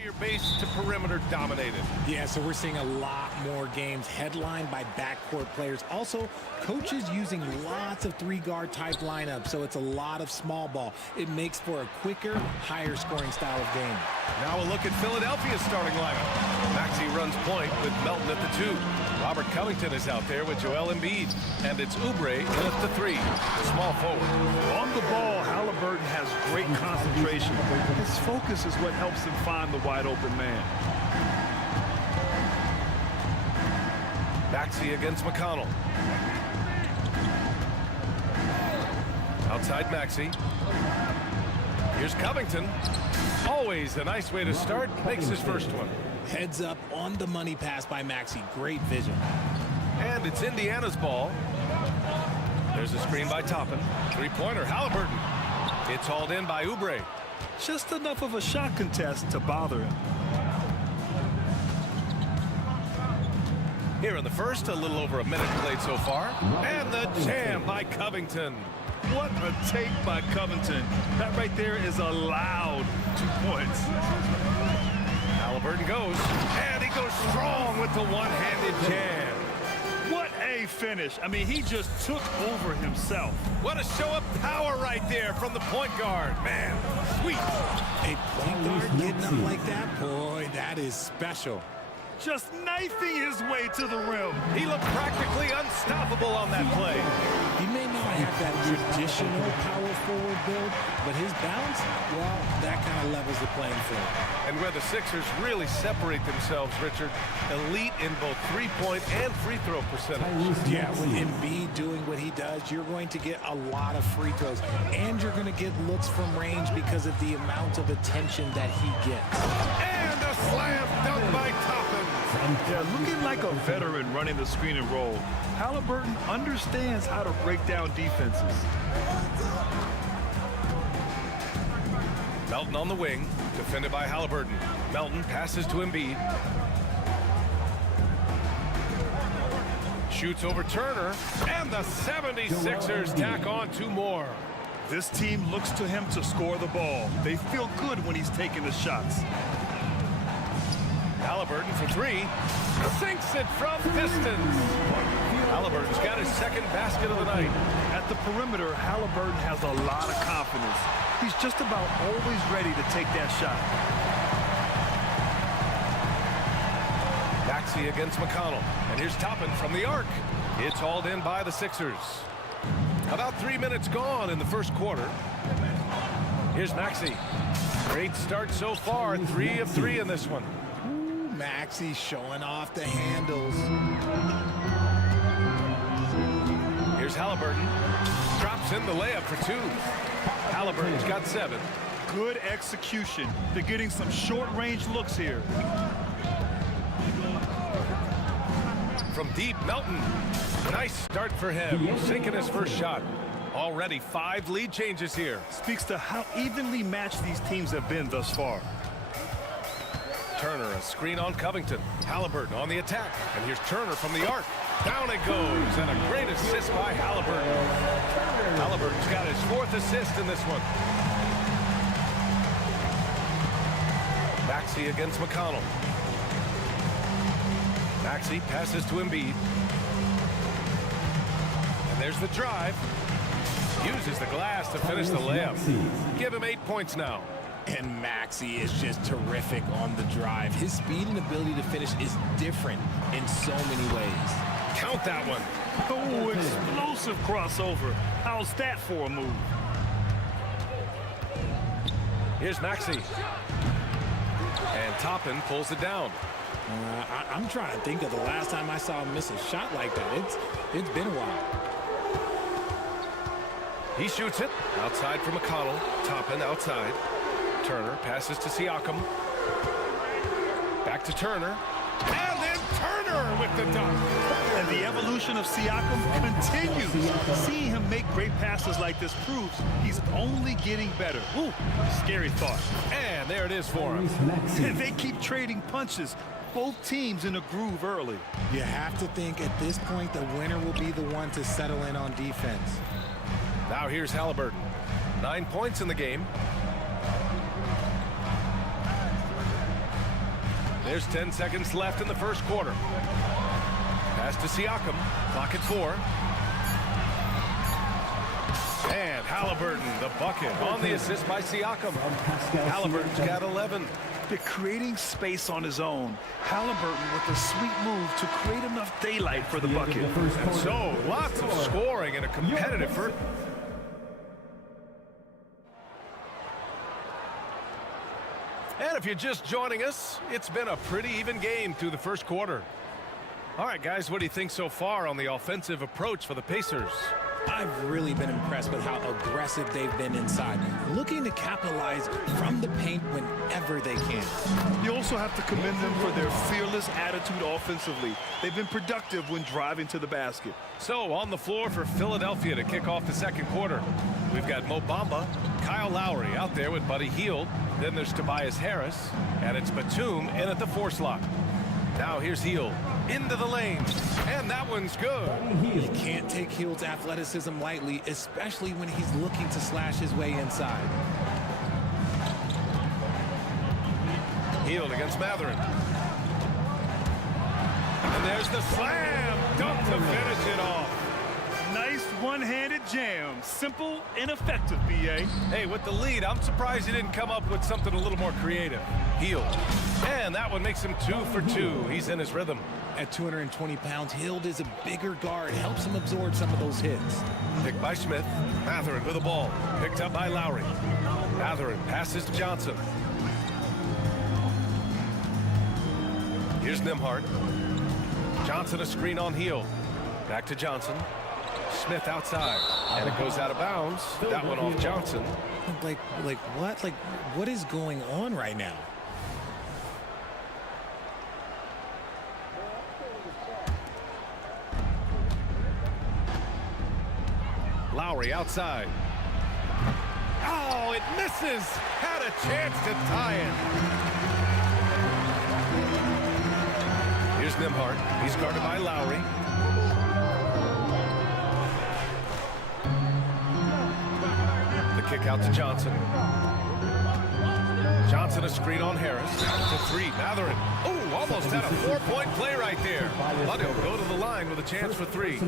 Carrier base to perimeter dominated. Yeah, so we're seeing a lot more games headlined by backcourt players. Also, coaches using lots of three-guard type lineups, so it's a lot of small ball. It makes for a quicker, higher scoring style of game. Now a look at Philadelphia's starting lineup. Maxey runs point with Melton at the 2. Robert Covington is out there with Joel Embiid. And it's Oubre in at the 3, the small forward. On the ball, Halliburton has great concentration. His focus is what helps him find the wide open man. Maxey against McConnell. Outside Maxey. Here's Covington. Always a nice way to start. Makes his first one. Heads up on the money pass by Maxey. Great vision. And it's Indiana's ball. There's a screen by Toppin. Three-pointer, Halliburton. It's hauled in by Oubre. Just enough of a shot contest to bother him. Here in the first, a little over a minute played so far. And the jam by Covington. What a take by Covington. That right there is a loud 2 points. Halliburton goes, and he goes strong with the one-handed jam. What a finish. I mean, he just took over himself. What a show of power right there from the point guard. Man, sweet. A point guard getting up like that? Boy, that is special. Just knifing his way to the rim. He looked practically unstoppable on that play. He may not have that traditional power forward build, but his bounce, well, that kind of levels the playing field. And where the Sixers really separate themselves, Richard, elite in both three-point and free throw percentage. Yeah, with Embiid doing what he does, you're going to get a lot of free throws, and you're going to get looks from range because of the amount of attention that he gets. And a slam dunk by Toppin. Yeah, looking like a veteran running the screen and roll, Halliburton understands how to break down defenses. Melton on the wing, defended by Halliburton. Melton passes to Embiid. Shoots over Turner, and the 76ers tack on 2 more. This team looks to him to score the ball. They feel good when he's taking the shots. Halliburton for 3, sinks it from distance. Halliburton's got his second basket of the night. At the perimeter, Halliburton has a lot of confidence. He's just about always ready to take that shot. Maxey against McConnell, and here's Toppin from the arc. It's hauled in by the Sixers. About 3 minutes gone in the first quarter. Here's Maxey. Great start so far, 3 of 3 in this one. Maxey showing off the handles. Here's Halliburton. Drops in the layup for 2. Halliburton's got 7. Good execution. They're getting some short-range looks here. From deep, Melton. Nice start for him, sinking his first shot. Already 5 lead changes here. Speaks to how evenly matched these teams have been thus far. Turner, a screen on Covington. Halliburton on the attack. And here's Turner from the arc. Down it goes, and a great assist by Halliburton. Halliburton's got his 4th assist in this one. Maxey against McConnell. Maxey passes to Embiid. And there's the drive. Uses the glass to finish the layup. Give him 8 points now. And Maxey is just terrific on the drive. His speed and ability to finish is different in so many ways. Count that one. Oh, explosive crossover. How's that for a move? Here's Maxey. And Toppin pulls it down. I'm trying to think of the last time I saw him miss a shot like that. It's been a while. He shoots it. Outside for McConnell. Toppin outside. Turner passes to Siakam. Back to Turner. And then Turner with the dunk. And the evolution of Siakam continues. Seeing him make great passes like this proves he's only getting better. Ooh, scary thought. And there it is for him. They keep trading punches. Both teams in a groove early. You have to think at this point the winner will be the one to settle in on defense. Now here's Halliburton. 9 points in the game. there's 10 seconds left in the first quarter. Pass to Siakam. Clock at 4. And Halliburton, the bucket on the assist by Siakam. Halliburton's got 11. They're creating space on his own. Halliburton with a sweet move to create enough daylight for the bucket. And so, lots of scoring in a competitive first. And if you're just joining us, it's been a pretty even game through the first quarter. All right, guys, what do you think so far on the offensive approach for the Pacers? I've really been impressed with how aggressive they've been inside, looking to capitalize from the paint whenever they can. You also have to commend them for their fearless attitude offensively. They've been productive when driving to the basket. So on the floor for Philadelphia to kick off the second quarter, we've got Mo Bamba, Kyle Lowry out there with Buddy Hield. Then there's Tobias Harris, and it's Batum in at the 4 slot. Now here's Hield into the lane, and that one's good. You can't take Hield's athleticism lightly, especially when he's looking to slash his way inside. Hield against Mathurin. And there's the slam dunk to finish it off. Nice one-handed jam. Simple and effective, B.A. Hey, with the lead, I'm surprised he didn't come up with something a little more creative. Hield. And that one makes him 2 for 2. He's in his rhythm. At 220 pounds, Hield is a bigger guard, helps him absorb some of those hits. Picked by Smith. Mathurin with the ball. Picked up by Lowry. Mathurin passes to Johnson. Here's Nembhard. Johnson a screen on Hield. Back to Johnson. Smith outside. And it goes out of bounds. That one off Johnson. Like what? Like, what is going on right now? Lowry outside. Oh, it misses. Had a chance to tie it. Here's Nembhard. He's guarded by Lowry. The kick out to Johnson. Johnson a screen on Harris. To 3. Mathurin. Oh, almost had a 4-point play right there. But he'll go to the line with a chance for 3.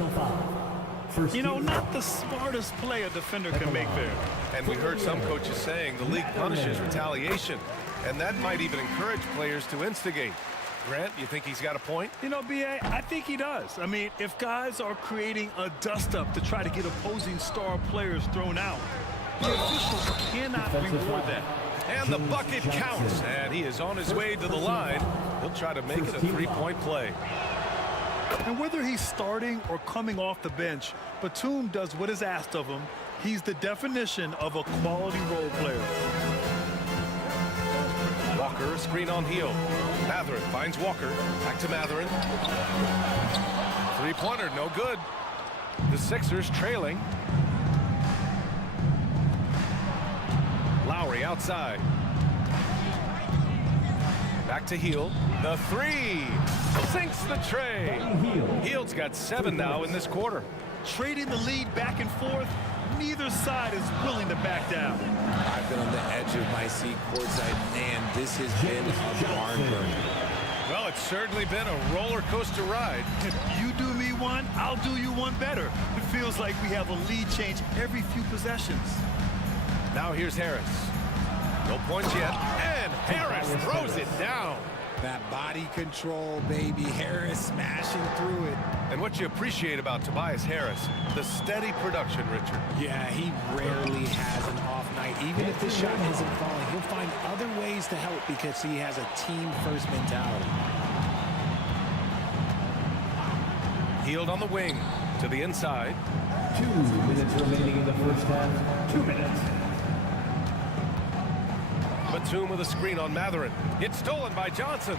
You know, not the smartest play a defender can make there. And we heard some coaches saying the league punishes retaliation, and that might even encourage players to instigate. Grant, you think he's got a point? You know, B.A., I think he does. I mean, if guys are creating a dust-up to try to get opposing star players thrown out, the officials cannot reward that. And the bucket counts, and he is on his way to the line. He'll try to make it a 3-point play. And whether he's starting or coming off the bench, Batum does what is asked of him. He's the definition of a quality role player. Walker, a screen on Hield. Mathurin finds Walker. Back to Mathurin. 3-pointer, no good. The Sixers trailing. Lowry outside. Back to Hield. The 3. Sinks the tray. Hield's got 7 now in this quarter. Trading the lead back and forth, neither side is willing to back down. I've been on the edge of my seat courtside. Man, this has been a barn burner. Well, it's certainly been a roller coaster ride. If you do me one, I'll do you one better. It feels like we have a lead change every few possessions. Now here's Harris. No points yet. And Harris throws it down. That body control, baby. Harris smashing through it. And what you appreciate about Tobias Harris, the steady production, Richard. Yeah, he rarely has an off night. Even if the shot isn't falling, he'll find other ways to help because he has a team-first mentality. Hield on the wing to the inside. 2 minutes remaining in the first half. 2 minutes. Batum with a screen on Mathurin. It's stolen by Johnson.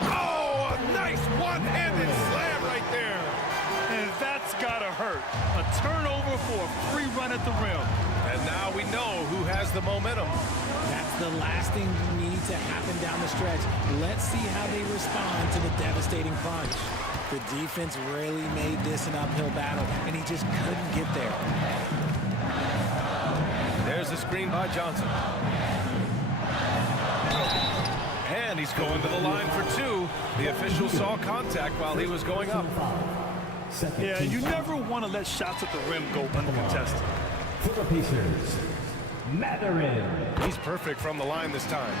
Oh, a nice one-handed slam right there. And that's gotta hurt. A turnover for a free run at the rim. And now we know who has the momentum. That's the last thing you need to happen down the stretch. Let's see how they respond to the devastating punch. The defense really made this an uphill battle, and he just couldn't get there. There's the screen by Johnson. And he's going to the line for two. The official saw contact while he was going up. Yeah, you never want to let shots at the rim go uncontested. For the Pacers, Matherin. He's perfect from the line this time.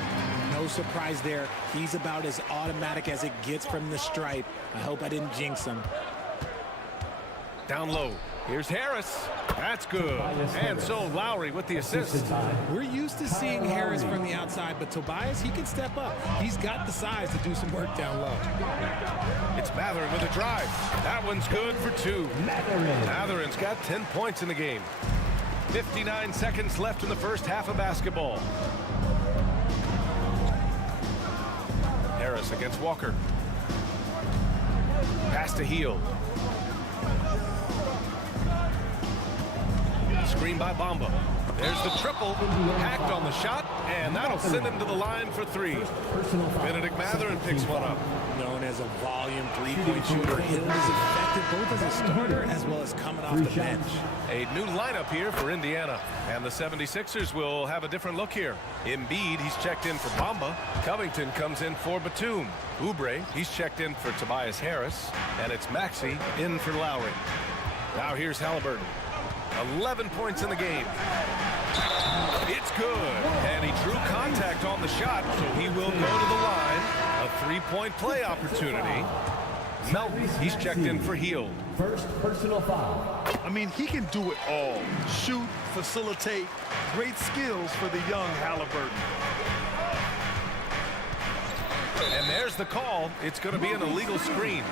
No surprise there. He's about as automatic as it gets from the stripe. I hope I didn't jinx him. Down low. Here's Harris. That's good. And so Lowry with the assist. We're used to seeing Harris from the outside, but Tobias, he can step up. He's got the size to do some work down low. It's Matherin with a drive. That one's good for two. Matherin's got 10 points in the game. 59 seconds left in the first half of basketball. Harris against Walker. Pass to Heel. Screen by Bamba. There's the triple. Hacked on the shot, and that'll send him to the line for three. Benedict Matherin picks one up. Known as a volume three-point shooter, Hill is effective both as a starter as well as coming off the bench. A new lineup here for Indiana, and the 76ers will have a different look here. Embiid, he's checked in for Bamba. Covington comes in for Batum. Oubre, he's checked in for Tobias Harris, and it's Maxey in for Lowry. Now here's Halliburton. 11 points in the game. It's good, and he drew contact on the shot, so he will go to the line. A three-point play opportunity. Melton, he's checked in for Heel. First personal foul. I mean, he can do it all. Shoot, facilitate, great skills for the young Halliburton. And there's the call. It's going to be an illegal screen.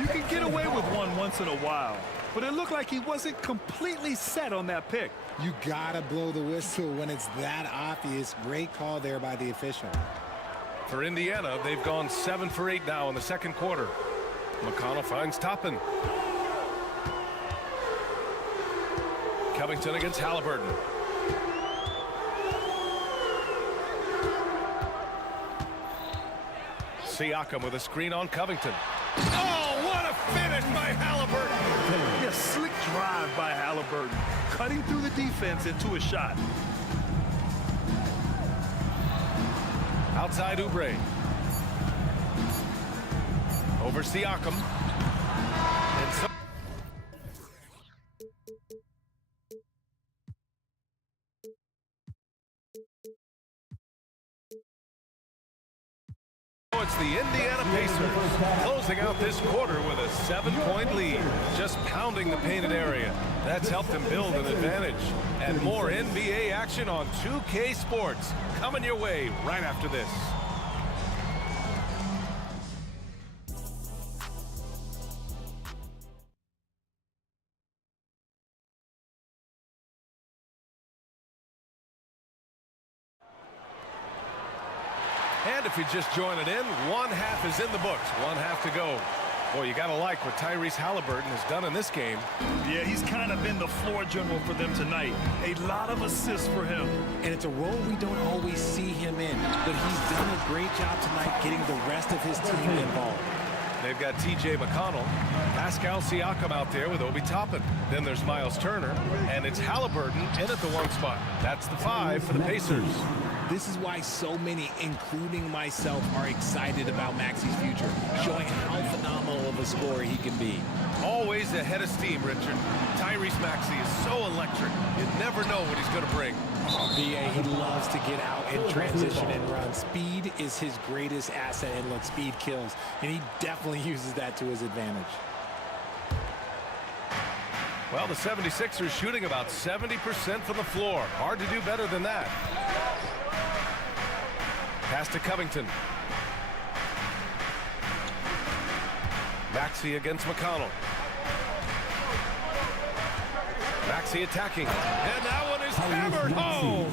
You can get away with one once in a while, but it looked like he wasn't completely set on that pick. You gotta blow the whistle when it's that obvious. Great call there by the official. For Indiana, they've gone 7 for 8 now in the second quarter. McConnell finds Toppin. Covington against Halliburton. Siakam with a screen on Covington. Oh, what a finish by Halliburton! Yeah, slick drive by Halliburton, cutting through the defense into a shot. Outside Oubre. Over Siakam. And so it's the Indiana Pacers closing out this quarter with a 7-point lead, just pounding the painted area. That's helped them build an advantage. And more NBA action on 2K Sports coming your way right after this. And if you're just joining in, one half is in the books. One half to go. Boy, you got to like what Tyrese Halliburton has done in this game. Yeah, he's kind of been the floor general for them tonight. A lot of assists for him. And it's a role we don't always see him in, but he's done a great job tonight getting the rest of his team involved. They've got T.J. McConnell, Pascal Siakam out there with Obi Toppin. Then there's Miles Turner, and it's Halliburton in at the one spot. That's the 5 for the Pacers. This is why so many, including myself, are excited about Maxey's future, showing how phenomenal of a scorer he can be. Always ahead of steam, Richard. Tyrese Maxey is so electric. You never know what he's going to bring. B.A., he loves to get out and transition and run. Speed is his greatest asset, and look, speed kills. And he definitely uses that to his advantage. Well, the 76ers shooting about 70% from the floor. Hard to do better than that. Pass to Covington. Maxey against McConnell. Maxey attacking. And that one is hammered home.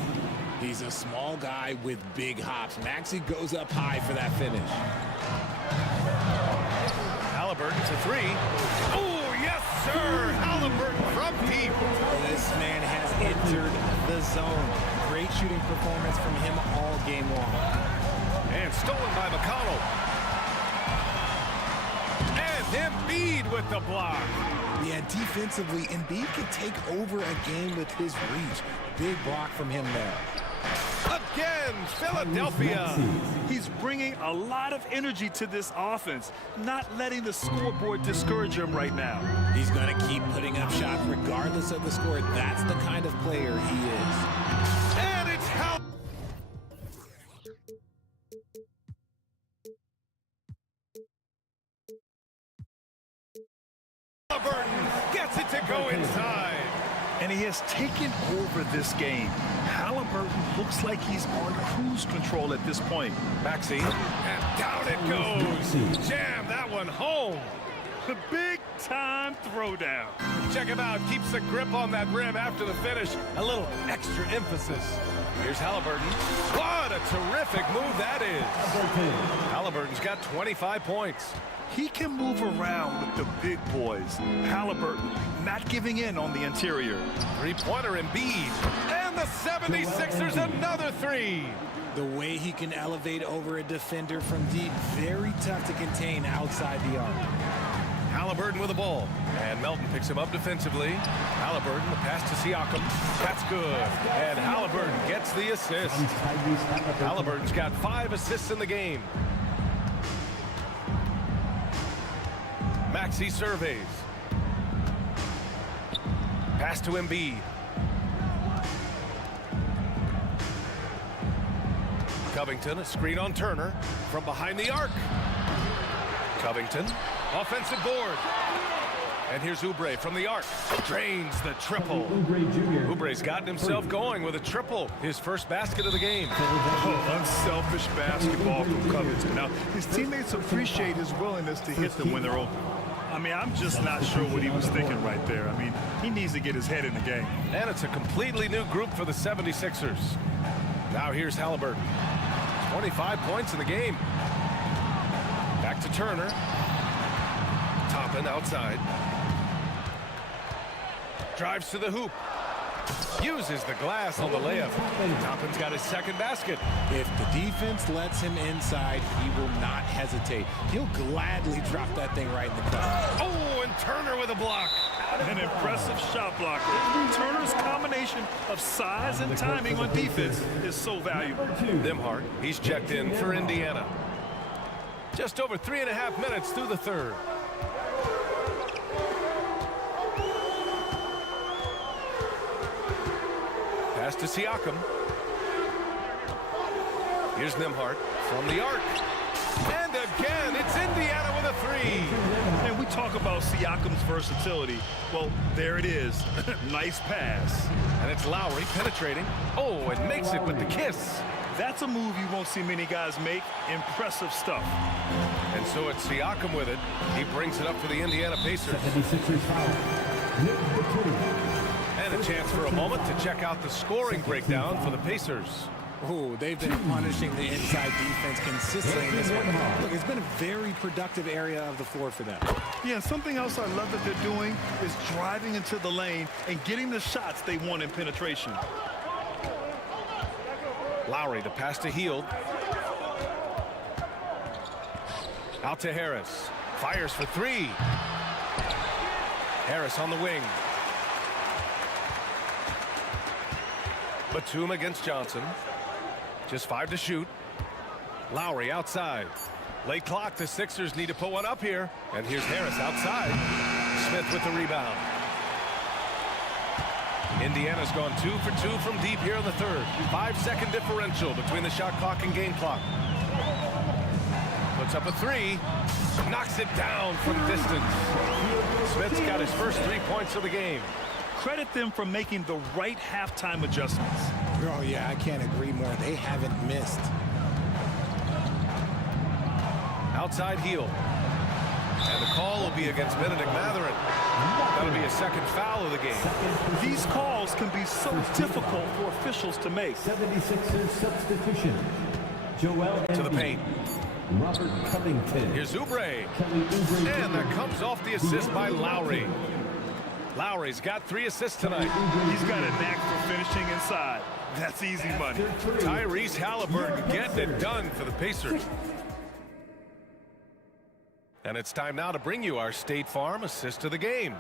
He's a small guy with big hops. Maxey goes up high for that finish. Halliburton to 3. Oh, yes, sir. Halliburton from deep. This man has entered the zone. Great shooting performance from him all game long. And stolen by McConnell. And Embiid with the block. Yeah, defensively, Embiid can take over a game with his reach. Big block from him there. Again, Philadelphia. He's bringing a lot of energy to this offense, not letting the scoreboard discourage him right now. He's going to keep putting up shots regardless of the score. That's the kind of player he is. And it's how. Halliburton gets it to go inside. And he has taken over this game. Halliburton looks like he's on cruise control at this point. Maxey, and down it goes. Jam that one home. The big-time throwdown. Check him out. Keeps the grip on that rim after the finish. A little extra emphasis. Here's Halliburton. What a terrific move that is. Halliburton's got 25 points. He can move around with the big boys. Halliburton not giving in on the interior. Three-pointer Embiid. And the 76ers another three. The way he can elevate over a defender from deep, very tough to contain outside the arc. Halliburton with the ball. And Melton picks him up defensively. Halliburton, the pass to Siakam. That's good. And Halliburton gets the assist. Halliburton's got 5 assists in the game. Maxey surveys. Pass to Embiid. Covington, a screen on Turner from behind the arc. Covington, offensive board. And here's Oubre from the arc. Drains the triple. Oubre's gotten himself going with a triple. His first basket of the game. Oh, unselfish basketball from Covington. Now, his teammates appreciate his willingness to hit them when they're open. I mean, I'm just not sure what he was thinking right there. I mean, he needs to get his head in the game. And it's a completely new group for the 76ers. Now here's Halliburton. 25 points in the game. Back to Turner. Toppin outside. Drives to the hoop. Uses the glass on the layup. Toppin's got his second basket. If the defense lets him inside, he will not hesitate. He'll gladly drop that thing right in the cup. Oh, and Turner with a block. An impressive shot blocker. Turner's combination of size and timing on defense is so valuable. Nembhard, he's checked in for Indiana. Just over 3.5 minutes through the third. Pass to Siakam. Here's Nembhard from the arc. And again, it's Indiana with a three. And we talk about Siakam's versatility. Well, there it is. Nice pass. And it's Lowry penetrating. Oh, and makes it with the kiss. That's a move you won't see many guys make. Impressive stuff. And so it's Siakam with it. He brings it up for the Indiana Pacers. And a chance for a moment to check out the scoring breakdown for the Pacers. Oh, they've been punishing the inside defense consistently in this one. Look, it's been a very productive area of the floor for them. Yeah, something else I love that they're doing is driving into the lane and getting the shots they want in penetration. Lowry, the pass to Hield. Out to Harris. Fires for three. Harris on the wing. Batum against Johnson. Just 5 to shoot. Lowry outside. Late clock. The Sixers need to put one up here. And here's Harris outside. Smith with the rebound. Indiana's gone 2 for 2 from deep here in the third. 5-second differential between the shot clock and game clock. Puts up a three. Knocks it down from distance. Smith's got his first 3 points of the game. Credit them for making the right halftime adjustments. Oh, yeah, I can't agree more. They haven't missed. Outside Hield. And the call will be against Benedict Mathurin. That'll be a second foul of the game. These calls can be so difficult for officials to make. 76ers substitution. Joel to the paint. Robert Covington. Here's Oubre. And that comes off the assist by Lowry. Lowry's got 3 assists tonight. He's got a knack for finishing inside. That's easy money. Tyrese Halliburton getting it done for the Pacers. And it's time now to bring you our State Farm assist of the game.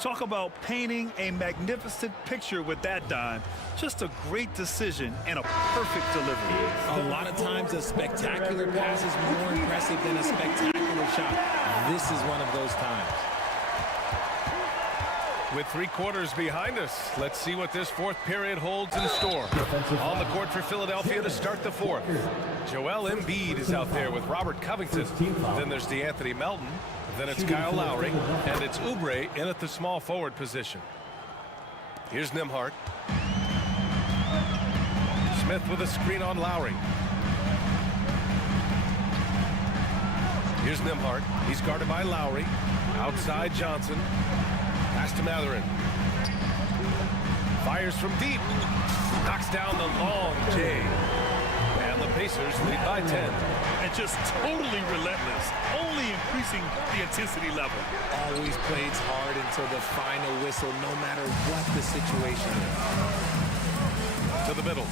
Talk about painting a magnificent picture with that dime. Just a great decision and a perfect delivery. A lot of times a spectacular pass is more impressive than a spectacular shot. This is one of those times. With 3 quarters behind us, let's see what this fourth period holds in store. On the court for Philadelphia to start the fourth. Joel Embiid is out there with Robert Covington. Then there's DeAnthony Melton. Then it's Kyle Lowry. And it's Oubre in at the small forward position. Here's Nembhard. Smith with a screen on Lowry. Here's Nembhard. He's guarded by Lowry. Outside Johnson. Pass to Mathurin. Fires from deep. Knocks down the long J. And the Pacers lead by 10. And just totally relentless, only increasing the intensity level. Always plays hard until the final whistle, no matter what the situation is. To the middle.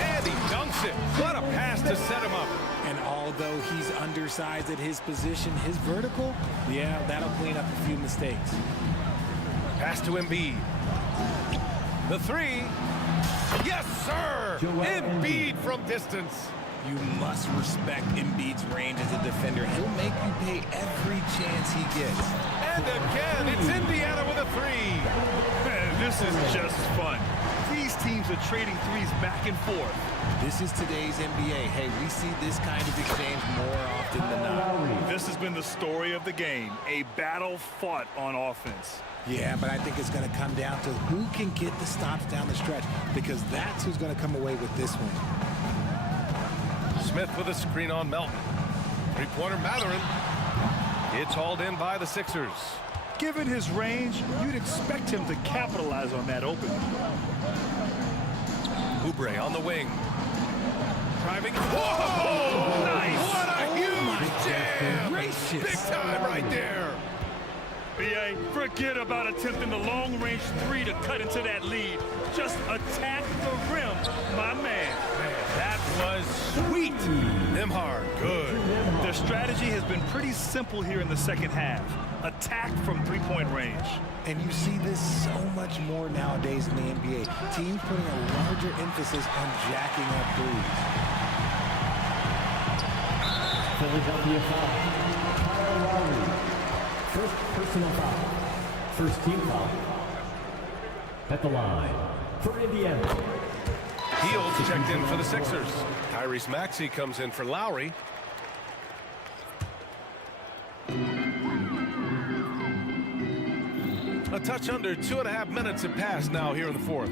And he dunks it. What a pass to set him up. And although he's undersized at his position, his vertical, yeah, that'll clean up a few mistakes. Pass to Embiid. The 3. Yes, sir! Embiid from distance. You must respect Embiid's range as a defender. He'll make you pay every chance he gets. And again, it's Indiana with a 3. Man, this is just fun. These teams are trading threes back and forth. This is today's NBA. Hey, we see this kind of exchange more often than not. This has been the story of the game, a battle fought on offense. Yeah, but I think it's going to come down to who can get the stops down the stretch, because that's who's going to come away with this one. Smith with a screen on Melton. 3-pointer Mathurin. It's hauled in by the Sixers. Given his range, you'd expect him to capitalize on that opening. Oubre on the wing. Driving. Whoa! Nice! What a huge jam! Gracious. Big time right there. BA, forget about attempting the long-range 3 to cut into that lead. Just attack the rim, my man. That was sweet. Nembhard, good. Their strategy has been pretty simple here in the second half. Attack from 3-point range. And you see this so much more nowadays in the NBA. Teams putting a larger emphasis on jacking up threes. Philadelphia foul. Kyle Lowry. First personal foul. First team foul. At the line for Indiana. Heels checked in for the Sixers. Tyrese Maxey comes in for Lowry. A touch under 2.5 minutes have passed now here in the fourth.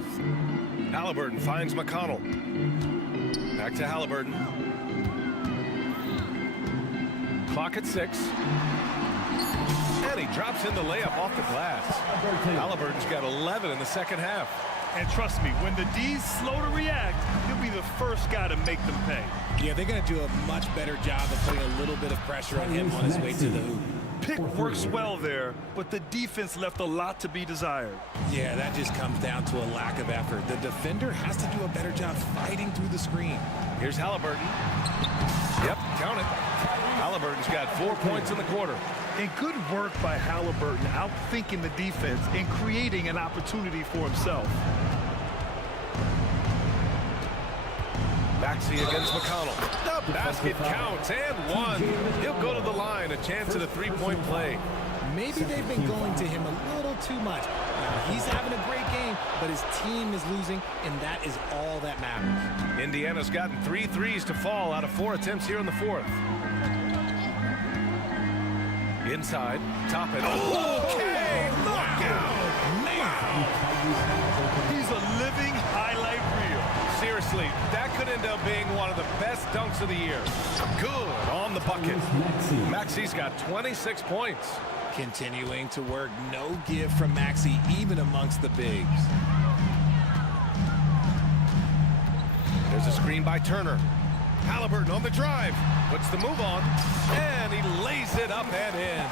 Halliburton finds McConnell. Back to Halliburton. Clock at 6. And he drops in the layup off the glass. Halliburton's got 11 in the second half. And trust me, when the D's slow to react, he'll be the first guy to make them pay. Yeah, they're going to do a much better job of putting a little bit of pressure on him on his way to the hoop. Pick works well there, but the defense left a lot to be desired. Yeah, that just comes down to a lack of effort. The defender has to do a better job fighting through the screen. Here's Halliburton. Yep, count it. Halliburton's got 4 points in the quarter. And good work by Halliburton, outthinking the defense and creating an opportunity for himself. Maxey against McConnell. The basket counts and 1. He'll go to the line, a chance at a 3-point play. Maybe they've been going to him a little too much. Now, he's having a great game, but his team is losing, and that is all that matters. Indiana's gotten 3 threes to fall out of 4 attempts here in the fourth. Inside, top it. Okay, look out! Wow. He's a living highlight reel. Seriously, that could end up being one of the best dunks of the year. Good on the bucket. Maxey's got 26 points. Continuing to work, no give from Maxey, even amongst the bigs. There's a screen by Turner. Halliburton on the drive. Puts the move on. And he lays it up and in.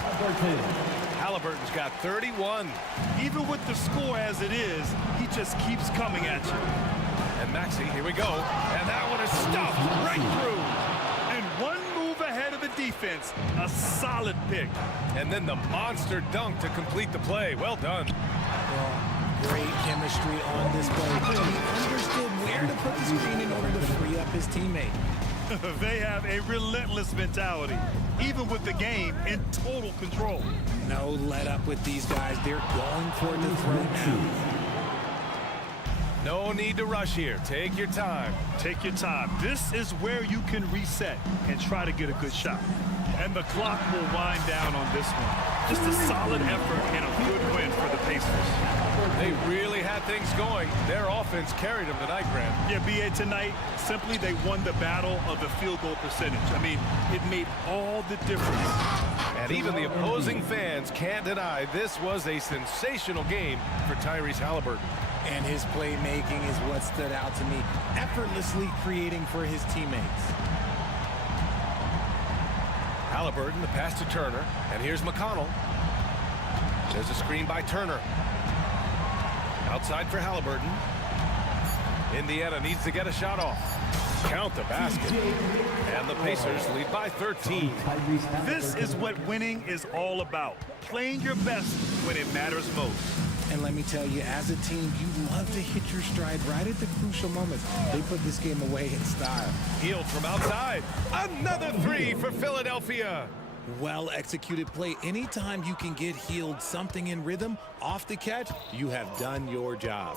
Halliburton's got 31. Even with the score as it is, he just keeps coming at you. And Maxey, here we go. And that one is stuffed right through. And one move ahead of the defense, a solid pick. And then the monster dunk to complete the play. Well done. Well, great chemistry on display. He understood where to put the screen in order to free up his teammate. They have a relentless mentality, even with the game in total control. No let up with these guys. They're going for the throw now. No need to rush here. Take your time. Take your time. This is where you can reset and try to get a good shot. And the clock will wind down on this one. Just a solid effort and a good win for the Pacers. They really had things going. Their offense carried them tonight, Grant. Yeah, B.A., tonight, simply they won the battle of the field goal percentage. I mean, it made all the difference. And even the opposing fans can't deny this was a sensational game for Tyrese Halliburton. And his playmaking is what stood out to me, effortlessly creating for his teammates. Halliburton, the pass to Turner, and here's McConnell. There's a screen by Turner. Outside for Halliburton. Indiana needs to get a shot off. Count the basket. And the Pacers lead by 13. This is what winning is all about. Playing your best when it matters most. And let me tell you, as a team, you love to hit your stride right at the crucial moments. They put this game away in style. Healed from outside. Another three for Philadelphia. Well-executed play. Anytime you can get healed something in rhythm off the catch, you have done your job.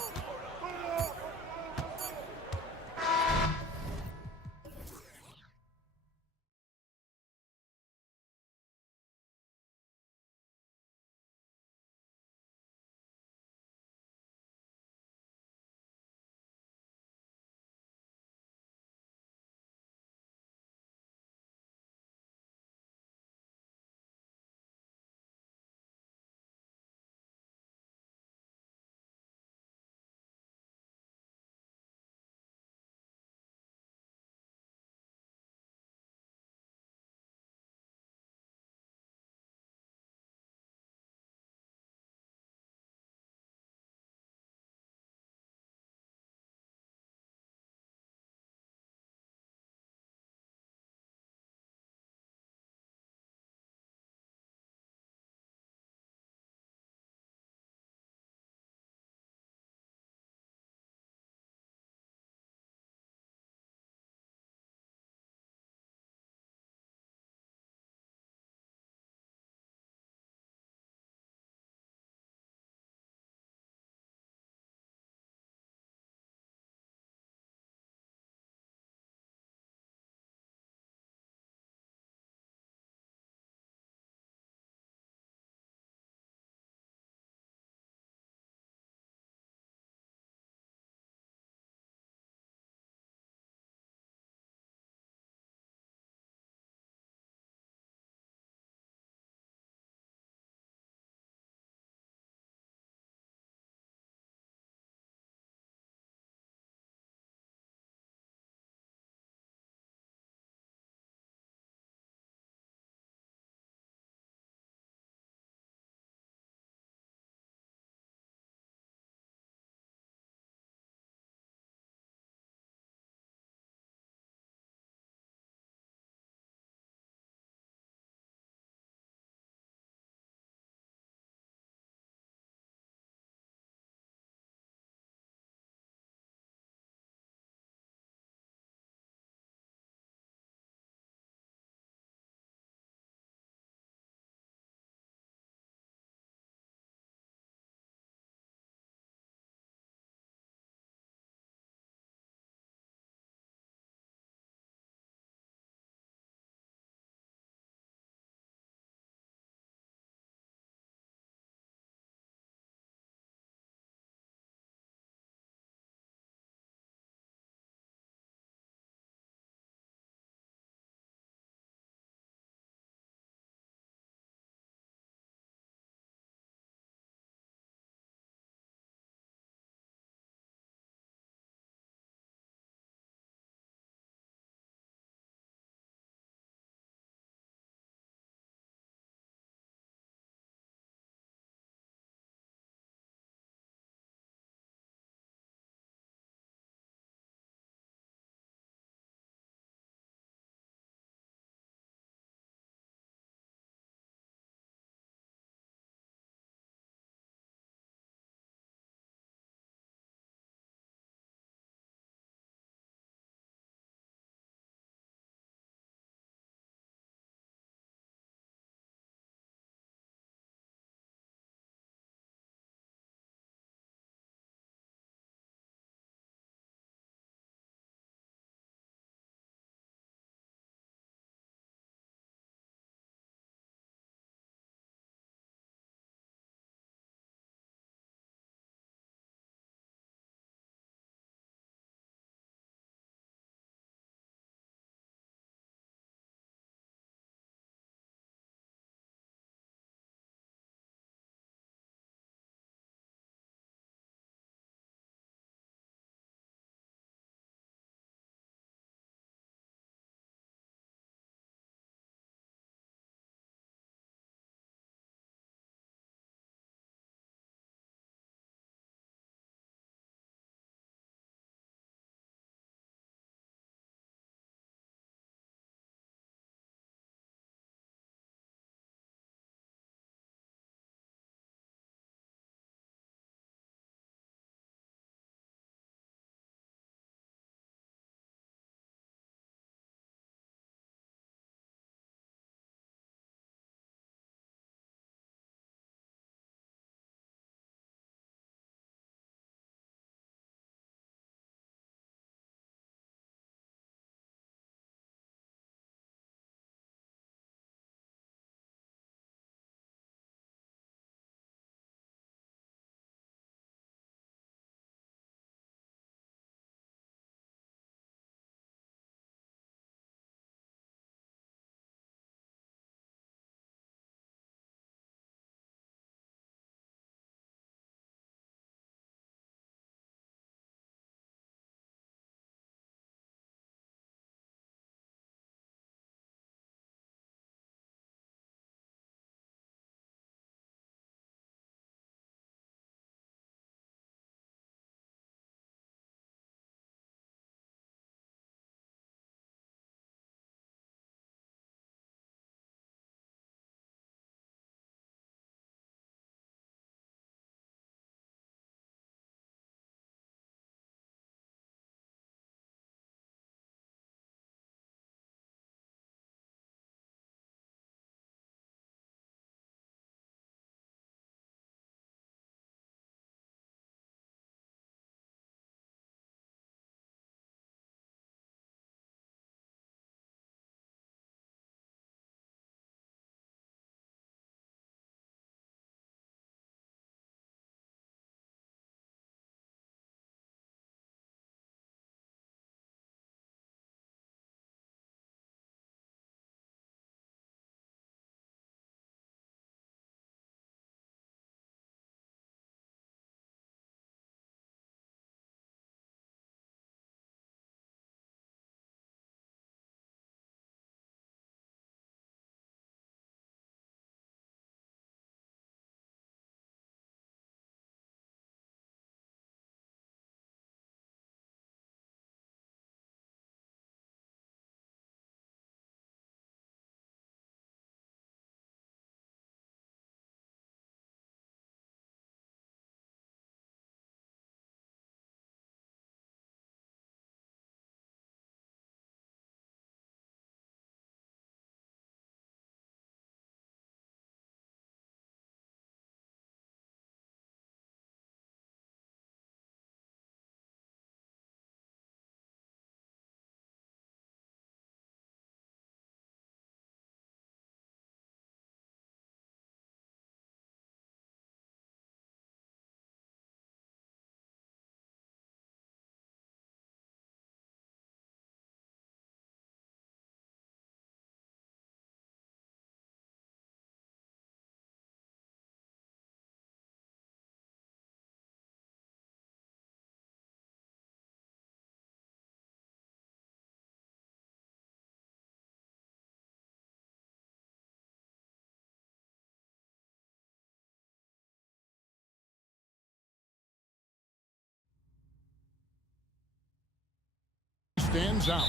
stands out.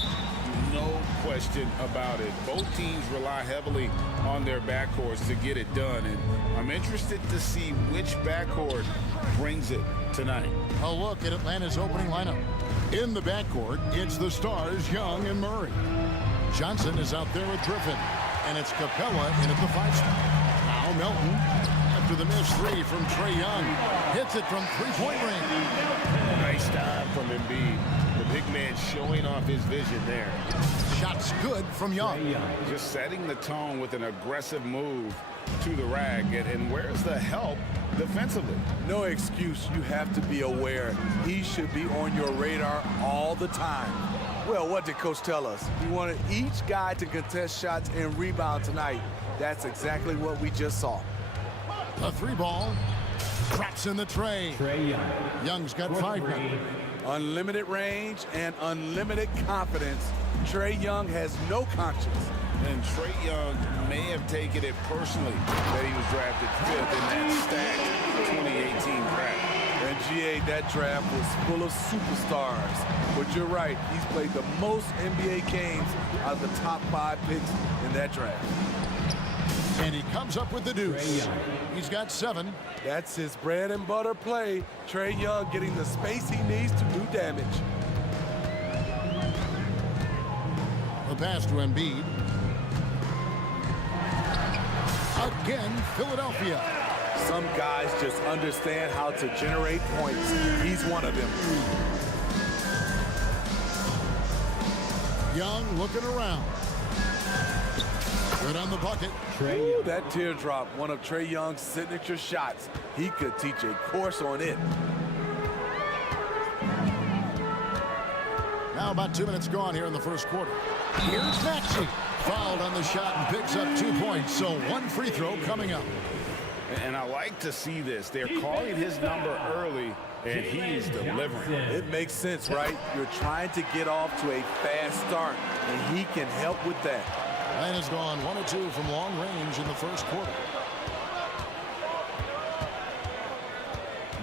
No question about it. Both teams rely heavily on their backcourts to get it done, and I'm interested to see which backcourt brings it tonight. A look at Atlanta's opening lineup. In the backcourt, it's the stars Young and Murray. Johnson is out there with Griffin, and it's Capella in at the 5 spot. Now Melton, after the missed three from Trae Young, hits it from three-point range. Nice time from Embiid. The big man showing off his vision there. Shot's good from Young. Just setting the tone with an aggressive move to the rack. And where's the help defensively? No excuse. You have to be aware. He should be on your radar all the time. Well, what did Coach tell us? He wanted each guy to contest shots and rebound tonight. That's exactly what we just saw. A 3-ball. Drops in the tray. Young's got 5 now. Unlimited range and unlimited confidence. Trae Young has no conscience. And Trae Young may have taken it personally that he was drafted 5th in that stacked 2018 draft. And GA, that draft was full of superstars. But you're right, he's played the most NBA games out of the top 5 picks in that draft. And he comes up with the deuce. He's got 7. That's his bread and butter play. Trae Young getting the space he needs to do damage. The pass to Embiid. Again, Philadelphia. Some guys just understand how to generate points. He's one of them. Young looking around. Good on the bucket. Ooh, that teardrop, one of Trae Young's signature shots. He could teach a course on it. Now about 2 minutes gone here in the first quarter. Here's Maxey. Fouled on the shot and picks up 2 points. So 1 free throw coming up. And I like to see this. They're calling his number early, and he's delivering. It makes sense, right? You're trying to get off to a fast start, and he can help with that. Atlanta's gone 1 of 2 from long range in the first quarter.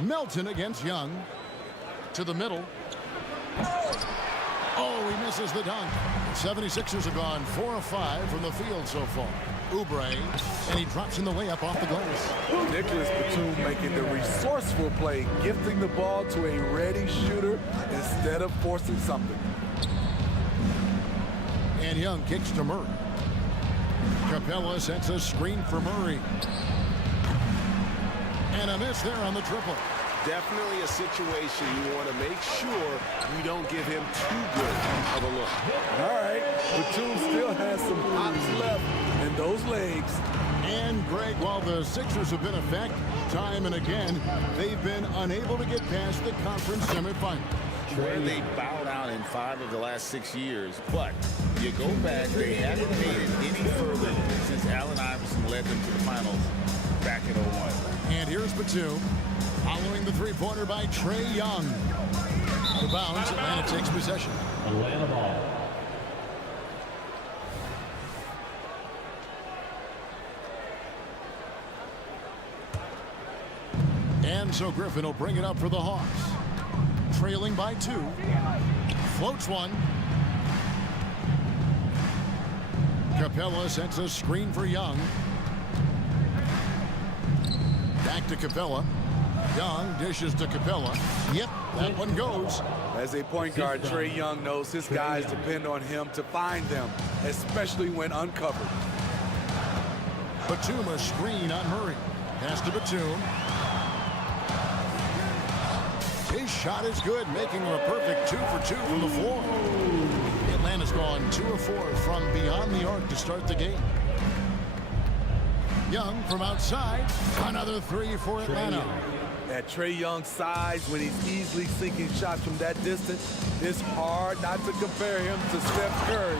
Melton against Young. To the middle. Oh, he misses the dunk. 76ers have gone 4 of 5 from the field so far. Oubre, and he drops in the layup off the glass. Nicholas Batum making the resourceful play, gifting the ball to a ready shooter instead of forcing something. And Young kicks to Murray. Capella sets a screen for Murray. And a miss there on the triple. Definitely a situation you want to make sure you don't give him too good of a look. All right, Batum still has some hops left in those legs. And Greg, while the Sixers have been a fact time and again, they've been unable to get past the conference semifinals. Where they bowed out in 5 of the last 6 years, but you go back, they haven't made it any further since Allen Iverson led them to the finals back in 01. And here's Batum, following the three-pointer by Trae Young. Out of bounds, Atlanta takes possession. Atlanta ball. And so Griffin will bring it up for the Hawks. Trailing by 2. Floats one. Capella sets a screen for Young. Back to Capella. Young dishes to Capella. Yep, that one goes. As a point guard, Trae Young knows his guys depend on him to find them, especially when uncovered. Batum a screen on Murray. Pass to Batum. His shot is good, making him a perfect 2 for 2 from the floor. Atlanta's gone 2 of 4 from beyond the arc to start the game. Young from outside. Another 3 for Atlanta. At Trae Young's size, when he's easily sinking shots from that distance, it's hard not to compare him to Steph Curry.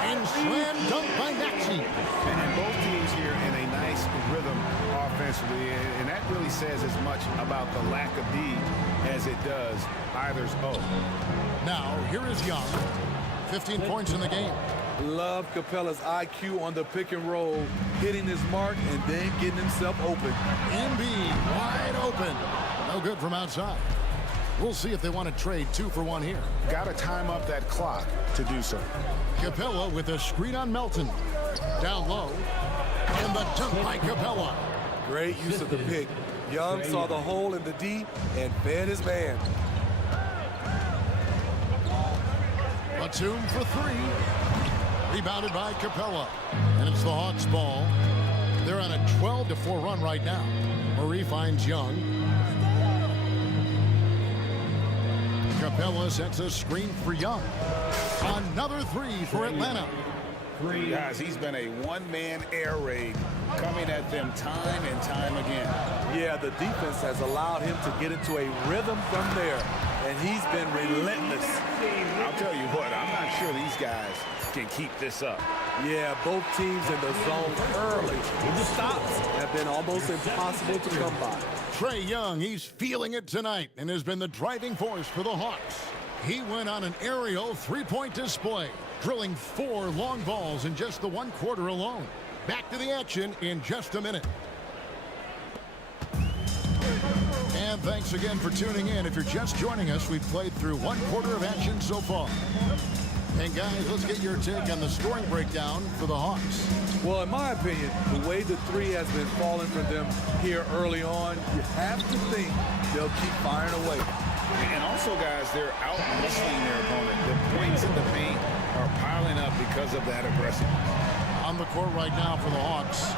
And slam dunk by Maxey. And both teams here in a nice rhythm offensively, and that really says as much about the lack of D as it does either's O. Now, here is Young. 15 points in the game. Love Capella's IQ on the pick and roll, hitting his mark and then getting himself open. Embiid wide open. No good from outside. We'll see if they want to trade 2 for 1 here. Got to time up that clock to do so. Capella with a screen on Melton. Down low. And the dunk by Capella. Great use of the pick. Young saw the hole in the D and fed his man. Batum for 3. Rebounded by Capella. And it's the Hawks' ball. They're on a 12-4 run right now. Murray finds Young. Capella sets a screen for Young. Another 3 for Atlanta. Guys, he's been a one-man air raid coming at them time and time again. Yeah, the defense has allowed him to get into a rhythm from there, and he's been relentless. I'll tell you what, I'm not sure these guys can keep this up. Yeah, both teams in the zone early. The stops have been almost impossible to come by. Trae Young, he's feeling it tonight and has been the driving force for the Hawks. He went on an aerial 3-point display, drilling 4 long balls in just the 1 quarter alone. Back to the action in just a minute. And thanks again for tuning in. If you're just joining us, we've played through 1 quarter of action so far. And guys, let's get your take on the scoring breakdown for the Hawks. Well, in my opinion, the way the 3 has been falling for them here early on, you have to think they'll keep firing away. And also, guys, they're out-muscling their opponent. The points in the paint are piling up because of that aggression. On the court right now for the Hawks,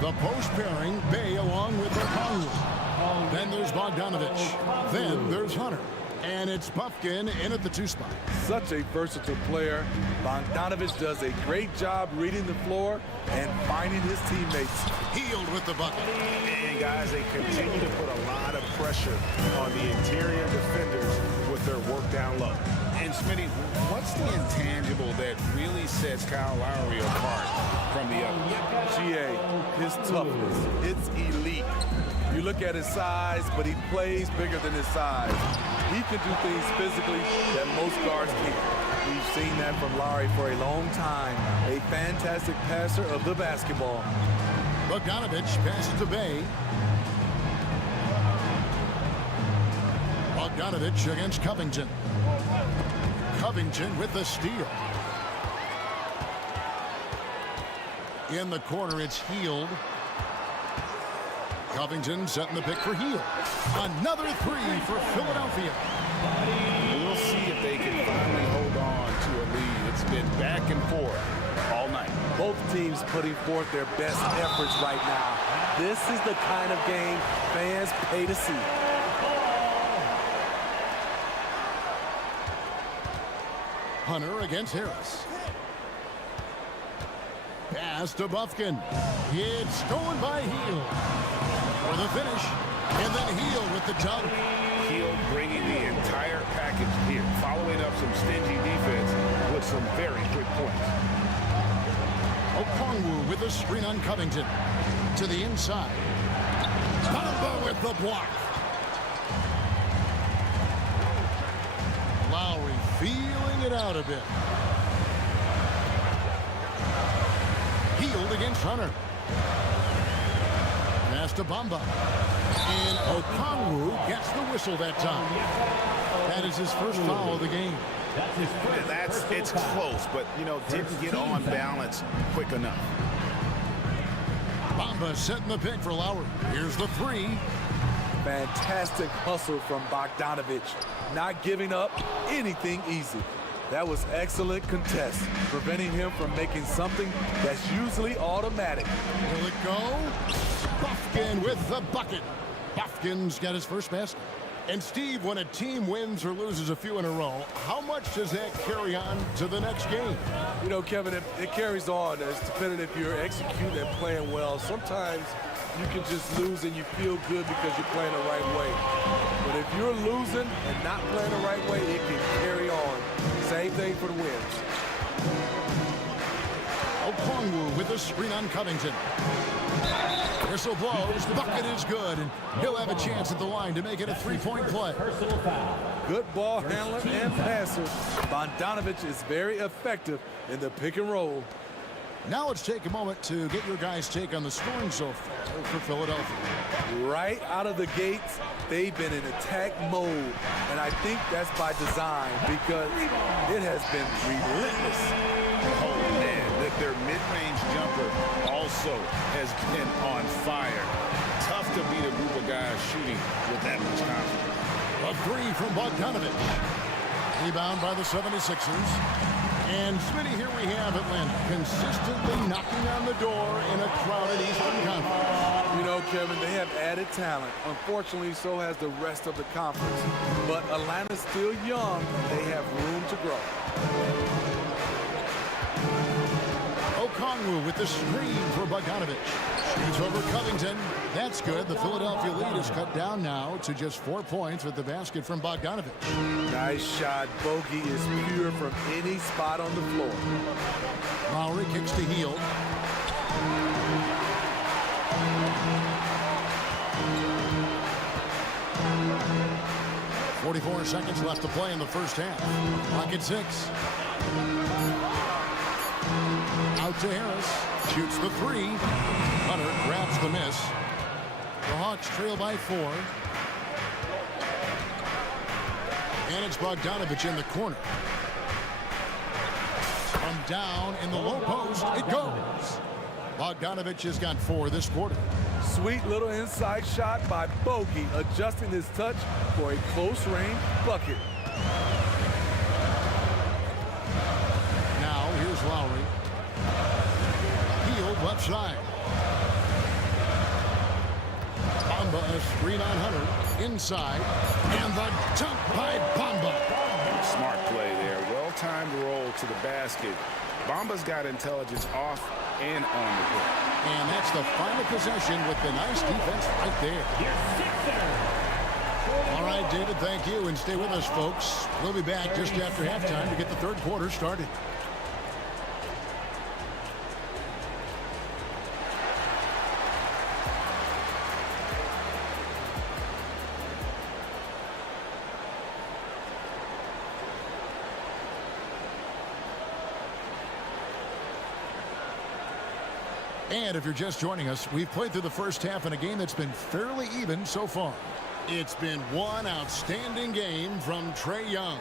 the post pairing, Bay along with Okongwu. Then there's Bogdanovich. Then there's Hunter. And it's Buffkin in at the 2 spot. Such a versatile player. Bogdanovich does a great job reading the floor and finding his teammates. Healed with the bucket. And guys, they continue to put a lot of pressure on the interior defenders with their work down low. And Smitty, what's the intangible that really sets Kyle Lowry apart from the others? GA, his toughness. It's elite. You look at his size, but he plays bigger than his size. He can do things physically that most guards can't. We've seen that from Lowry for a long time. A fantastic passer of the basketball. Bogdanovich passes to Bay. Bogdanovich against Covington. Covington with the steal. In the corner, it's Hield. Covington setting the pick for Hield. Another 3 for Philadelphia. We'll see if they can finally hold on to a lead. It's been back and forth all night. Both teams putting forth their best efforts right now. This is the kind of game fans pay to see. Hunter against Harris. Pass to Buffkin. It's stolen by Hield. For the finish. And then Hield with the dunk. Hield bringing the entire package here, following up some stingy defense with some very quick points. Okongwu with a screen on Covington. To the inside. Bamba with the block. Lowry feeling it out a bit. Hield against Hunter. Pass to Bamba. And Okongwu gets the whistle that time. That is his first foul of the game. It's close, but, you know, didn't get on balance quick enough. Bamba setting the pick for Lowry. Here's the 3. Fantastic hustle from Bogdanovich. Not giving up anything easy. That was excellent contest, preventing him from making something that's usually automatic. Will it go? Buffkin with the bucket. Buffkin's got his first basket. And Steve, when a team wins or loses a few in a row, how much does that carry on to the next game? You know, Kevin, it carries on. It's depending if you're executing and playing well. Sometimes you can just lose and you feel good because you're playing the right way. But if you're losing and not playing the right way, it can carry on. Same thing for the wins. Okongwu with a screen on Covington. Whistle blows, bucket is good, and he'll have a chance at the line to make it a 3-point play. Good ball handler and passer. Bogdanovich is very effective in the pick and roll. Now let's take a moment to get your guys' take on the scoring so far for Philadelphia. Right out of the gates, they've been in attack mode, and I think that's by design because it has been relentless. Oh, man, their mid-range jumper also has been on fire. Tough to beat a group of guys shooting with that much confidence. A three from Bogdanovic. Rebound by the 76ers. And Smitty, here we have Atlanta consistently knocking on the door in a crowded Eastern Conference. You know, Kevin, they have added talent. Unfortunately, so has the rest of the conference. But Atlanta's still young. They have room to grow. Okongwu with the screen for Bogdanovic. Shoots over Covington. That's good. The Philadelphia lead is cut down now to just 4 points with the basket from Bogdanovic. Nice shot. Bogey is pure from any spot on the floor. Lowry kicks to Hield. .44 seconds left to play in the first half. Clock at 6. Out to Harris. Shoots the three. Hunter grabs the miss. The Hawks trail by 4. And it's Bogdanovic in the corner. From down in the low post, it goes. Bogdanovic has got 4 this quarter. Sweet little inside shot by Bogey, adjusting his touch for a close-range bucket. Now, here's Lowry. Hield left side. Bamba a screen on Hunter. Inside. And the dunk by Bamba. Smart play there. Well-timed roll to the basket. Bamba's got intelligence off and on the court. And that's the final possession with the nice defense right there. All right, David, thank you. And stay with us, folks. We'll be back just after halftime to get the third quarter started. And if you're just joining us, we've played through the first half in a game that's been fairly even so far. It's been one outstanding game from Trae Young.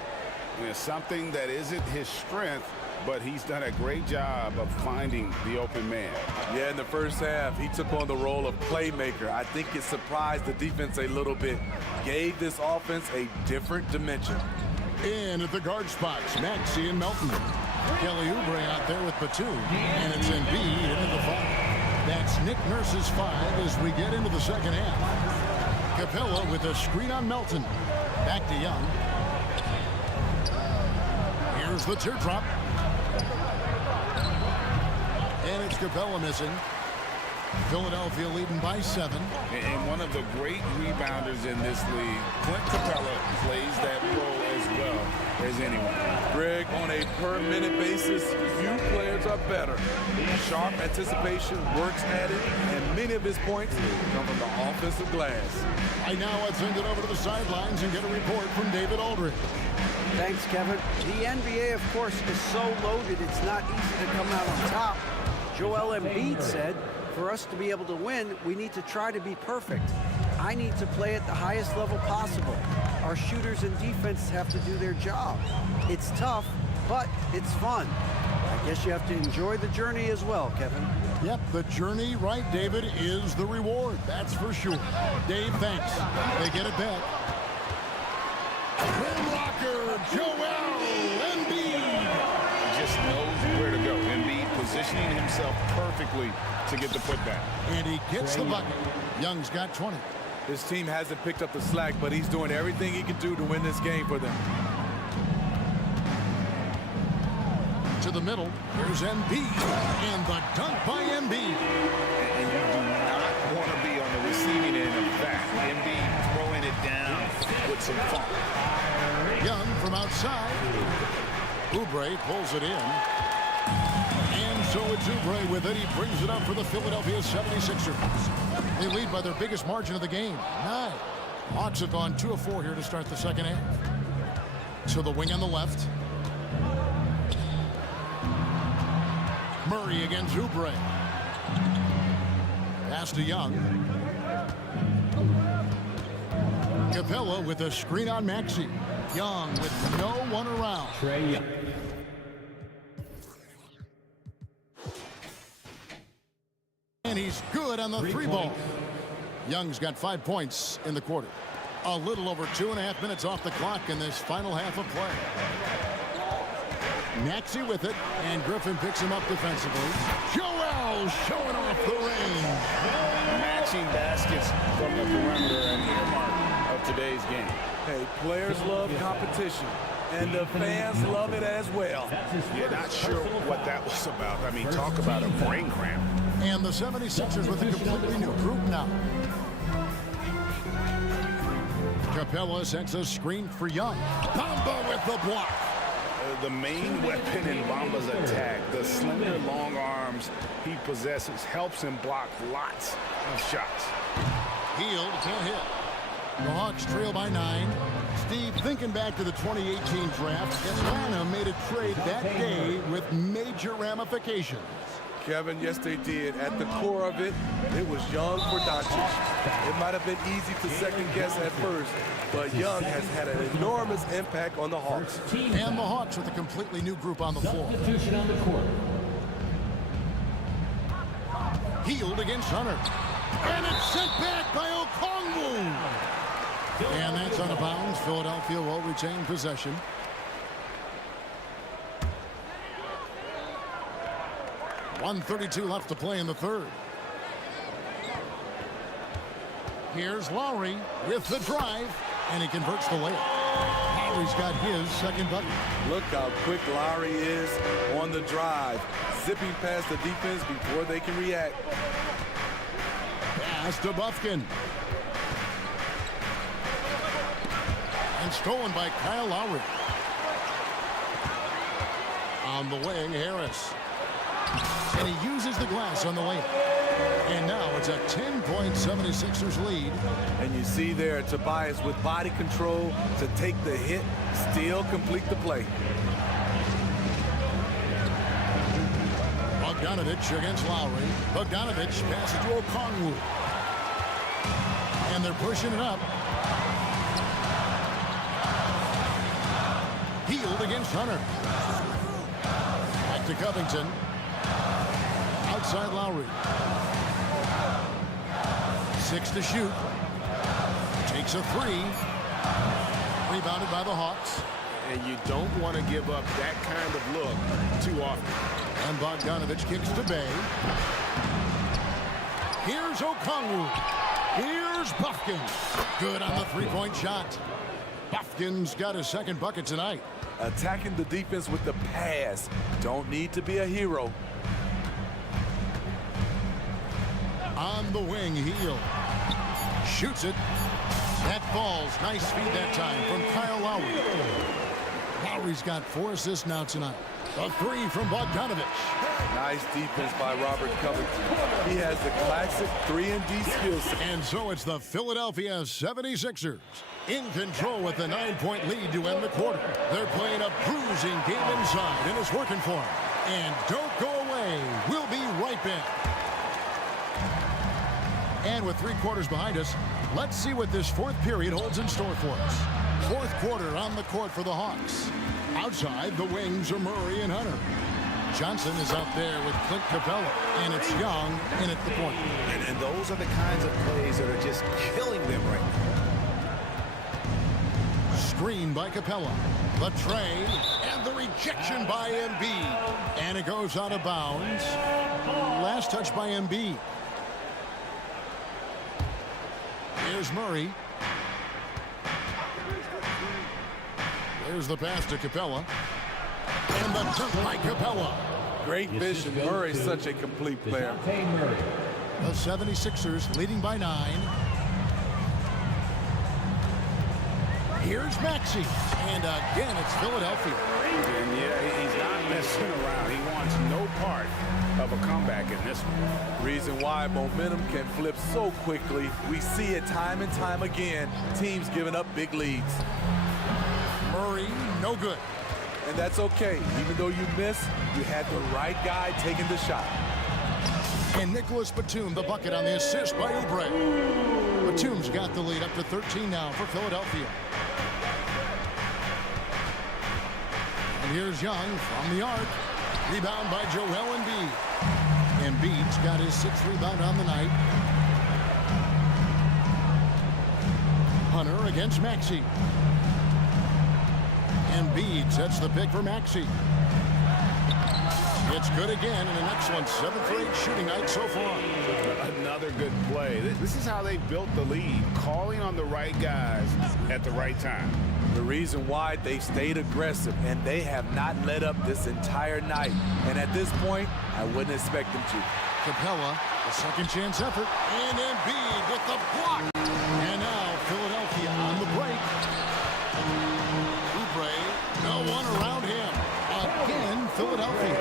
It's something that isn't his strength, but he's done a great job of finding the open man. Yeah, in the first half, he took on the role of playmaker. I think it surprised the defense a little bit. Gave this offense a different dimension. In at the guard spots, Maxey and Melton. Kelly Oubre out there with Batum. And it's Embiid into the 5. That's Nick Nurse's 5 as we get into the second half. Capella with a screen on Melton. Back to Young. Here's the teardrop. And it's Capella missing. Philadelphia leading by 7. And one of the great rebounders in this league, Clint Capella, plays that role as well as anyone. Greg, on a per-minute basis, few players are better. Sharp anticipation, works at it, and many of his points come from the offensive glass. Right now, let's send it over to the sidelines and get a report from David Aldridge. Thanks, Kevin. The NBA, of course, is so loaded, it's not easy to come out on top. Joel Embiid said, for us to be able to win, we need to try to be perfect. I need to play at the highest level possible. Our shooters and defense have to do their job. It's tough, but it's fun. I guess you have to enjoy the journey as well, Kevin. Yep, the journey, right, David, is the reward. That's for sure. Dave, thanks. They get it back. Rim rocker, Joel Embiid. He just knows where to go. Embiid positioning himself perfectly to get the putback. And he gets the bucket. Young's got 20. His team hasn't picked up the slack, but he's doing everything he can do to win this game for them. To the middle, here's Embiid, and the dunk by Embiid. And you do not want to be on the receiving end of that. Embiid throwing it down with some funk. Young from outside. Oubre pulls it in. And so it's Oubre with it. He brings it up for the Philadelphia 76ers. They lead by their biggest margin of the game, 9. Hawks have gone 2 of 4 here to start the second half. So the wing on the left. Murray against Oubre. Pass to Young. Capella with a screen on Maxey. Young with no one around. Trey Young. And he's good on the three ball. Young's got 5 points in the quarter. A little over 2.5 minutes off the clock in this final half of play. Maxey with it, and Griffin picks him up defensively. Joel showing off the range. Matching baskets from the perimeter and earmark of today's game. Hey, players love competition, and the fans love it as well. Yeah, not sure what that was about. I mean, talk about a brain cramp. And the 76ers with a completely new group now. Capella sets a screen for Young. Bamba with the block. The main weapon in Bamba's attack, the slender long arms he possesses, helps him block lots of shots. Hield can't hit. The Hawks trail by 9. Steve, thinking back to the 2018 draft, Atlanta made a trade that day with major ramifications. Kevin, yes, they did. At the core of it, it was Young for Doncic. It might have been easy to second guess at first, but Young has had an enormous impact on the Hawks. And the Hawks with a completely new group on the floor. Substitution on the court. Hield against Hunter. And it's sent back by Okongwu. And that's out of bounds. Philadelphia will retain possession. .132 left to play in the third. Here's Lowry with the drive, and he converts the layup. Lowry's got his second bucket. Look how quick Lowry is on the drive, zipping past the defense before they can react. Pass to Bufkin. And stolen by Kyle Lowry. On the wing, Harris. And he uses the glass on the layup. And now it's a 10-point 76ers lead. And you see there Tobias with body control to take the hit, still complete the play. Bogdanovich against Lowry. Bogdanovich passes to Okongwu. And they're pushing it up. Hield against Hunter. Back to Covington. Outside Lowry. 6 to shoot. Takes a 3. Rebounded by the Hawks. And you don't want to give up that kind of look too often. And Bogdanovich kicks to Bay. Here's Okongwu. Here's Bufkin. Good on the three-point shot. Bufkin's got his second bucket tonight. Attacking the defense with the pass. Don't need to be a hero. On the wing, Hield. Shoots it. That falls. Nice feed that time from Kyle Lowry. Lowry's got 4 assists now tonight. A 3 from Bogdanovich. Nice defense by Robert Covington. He has the classic 3-and-D skill set. And so it's the Philadelphia 76ers in control with a 9-point lead to end the quarter. They're playing a bruising game inside, and it's working for them. And don't go away. We'll be right back. And with 3 quarters behind us, let's see what this fourth period holds in store for us. Fourth quarter on the court for the Hawks. Outside, the wings are Murray and Hunter. Johnson is out there with Clint Capella, and it's Young in at the point. And those are the kinds of plays that are just killing them right now. Screen by Capella. The tray, and the rejection by Embiid. And it goes out of bounds. Last touch by Embiid. Here's Murray. There's the pass to Capella. And the dunk by Capella. Great vision. Murray's such a complete player. The 76ers leading by 9. Here's Maxey. And again, it's Philadelphia. And yeah, he's not messing around. He wants no part of a comeback in this one. Reason why momentum can flip so quickly. We see it time and time again. Teams giving up big leads. Murray, no good. and that's okay. Even though you missed, you had the right guy taking the shot. And Nicholas Batum, the bucket on the assist by Oubre. Batum's got the lead up to 13 now for Philadelphia. And here's Young from the arc. Rebound by Joel Embiid. Embiid's got his 6th rebound on the night. Hunter against Maxey. Embiid sets the pick for Maxey. It's good again, and an excellent 7th rate shooting night so far. Another good play. This is how they built the lead, calling on the right guys at the right time. The reason why they've stayed aggressive, and they have not let up this entire night. And at this point, I wouldn't expect them to. Capella, a second chance effort, and Embiid with the block. And now Philadelphia on the break. Oubre, no one around him. Again, Philadelphia.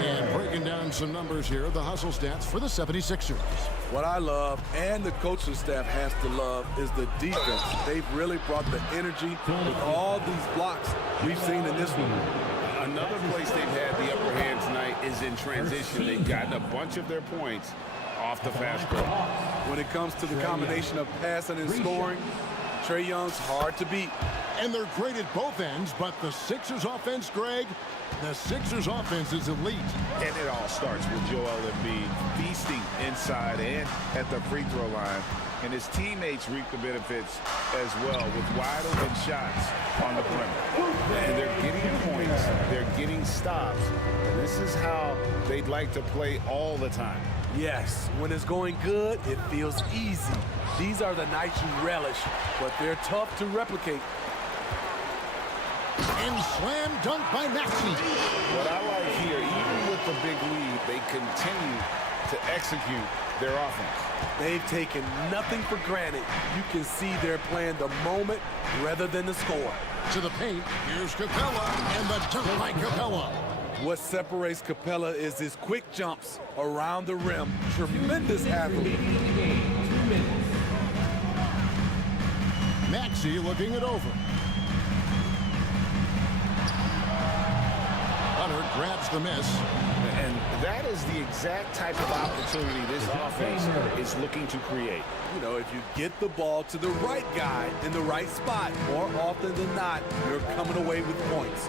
And breaking down some numbers here, the hustle stats for the 76ers. What I love, and the coaching staff has to love, is the defense. They've really brought the energy with all these blocks we've seen in this one. Another place they've had the upper hand tonight is in transition. They've gotten a bunch of their points off the fast break. When it comes to the combination of passing and scoring, Trae Young's hard to beat. And they're great at both ends, but the Sixers offense, Greg, the Sixers offense is elite. And it all starts with Joel Embiid feasting inside and at the free throw line. And his teammates reap the benefits as well with wide open shots on the perimeter. And they're getting points, they're getting stops. This is how they'd like to play all the time. Yes, when it's going good, it feels easy. These are the nights you relish, but they're tough to replicate. And slam dunk by Maxey. What I like here, even with the big lead, they continue to execute their offense. They've taken nothing for granted. You can see they're playing the moment rather than the score. To the paint, here's Capella, and the dunk by Capella. What separates Capella is his quick jumps around the rim. Tremendous athlete. Maxey looking it over. Hunter grabs the miss. And that is the exact type of opportunity this offense is looking to create. You know, if you get the ball to the right guy in the right spot, more often than not, you're coming away with points.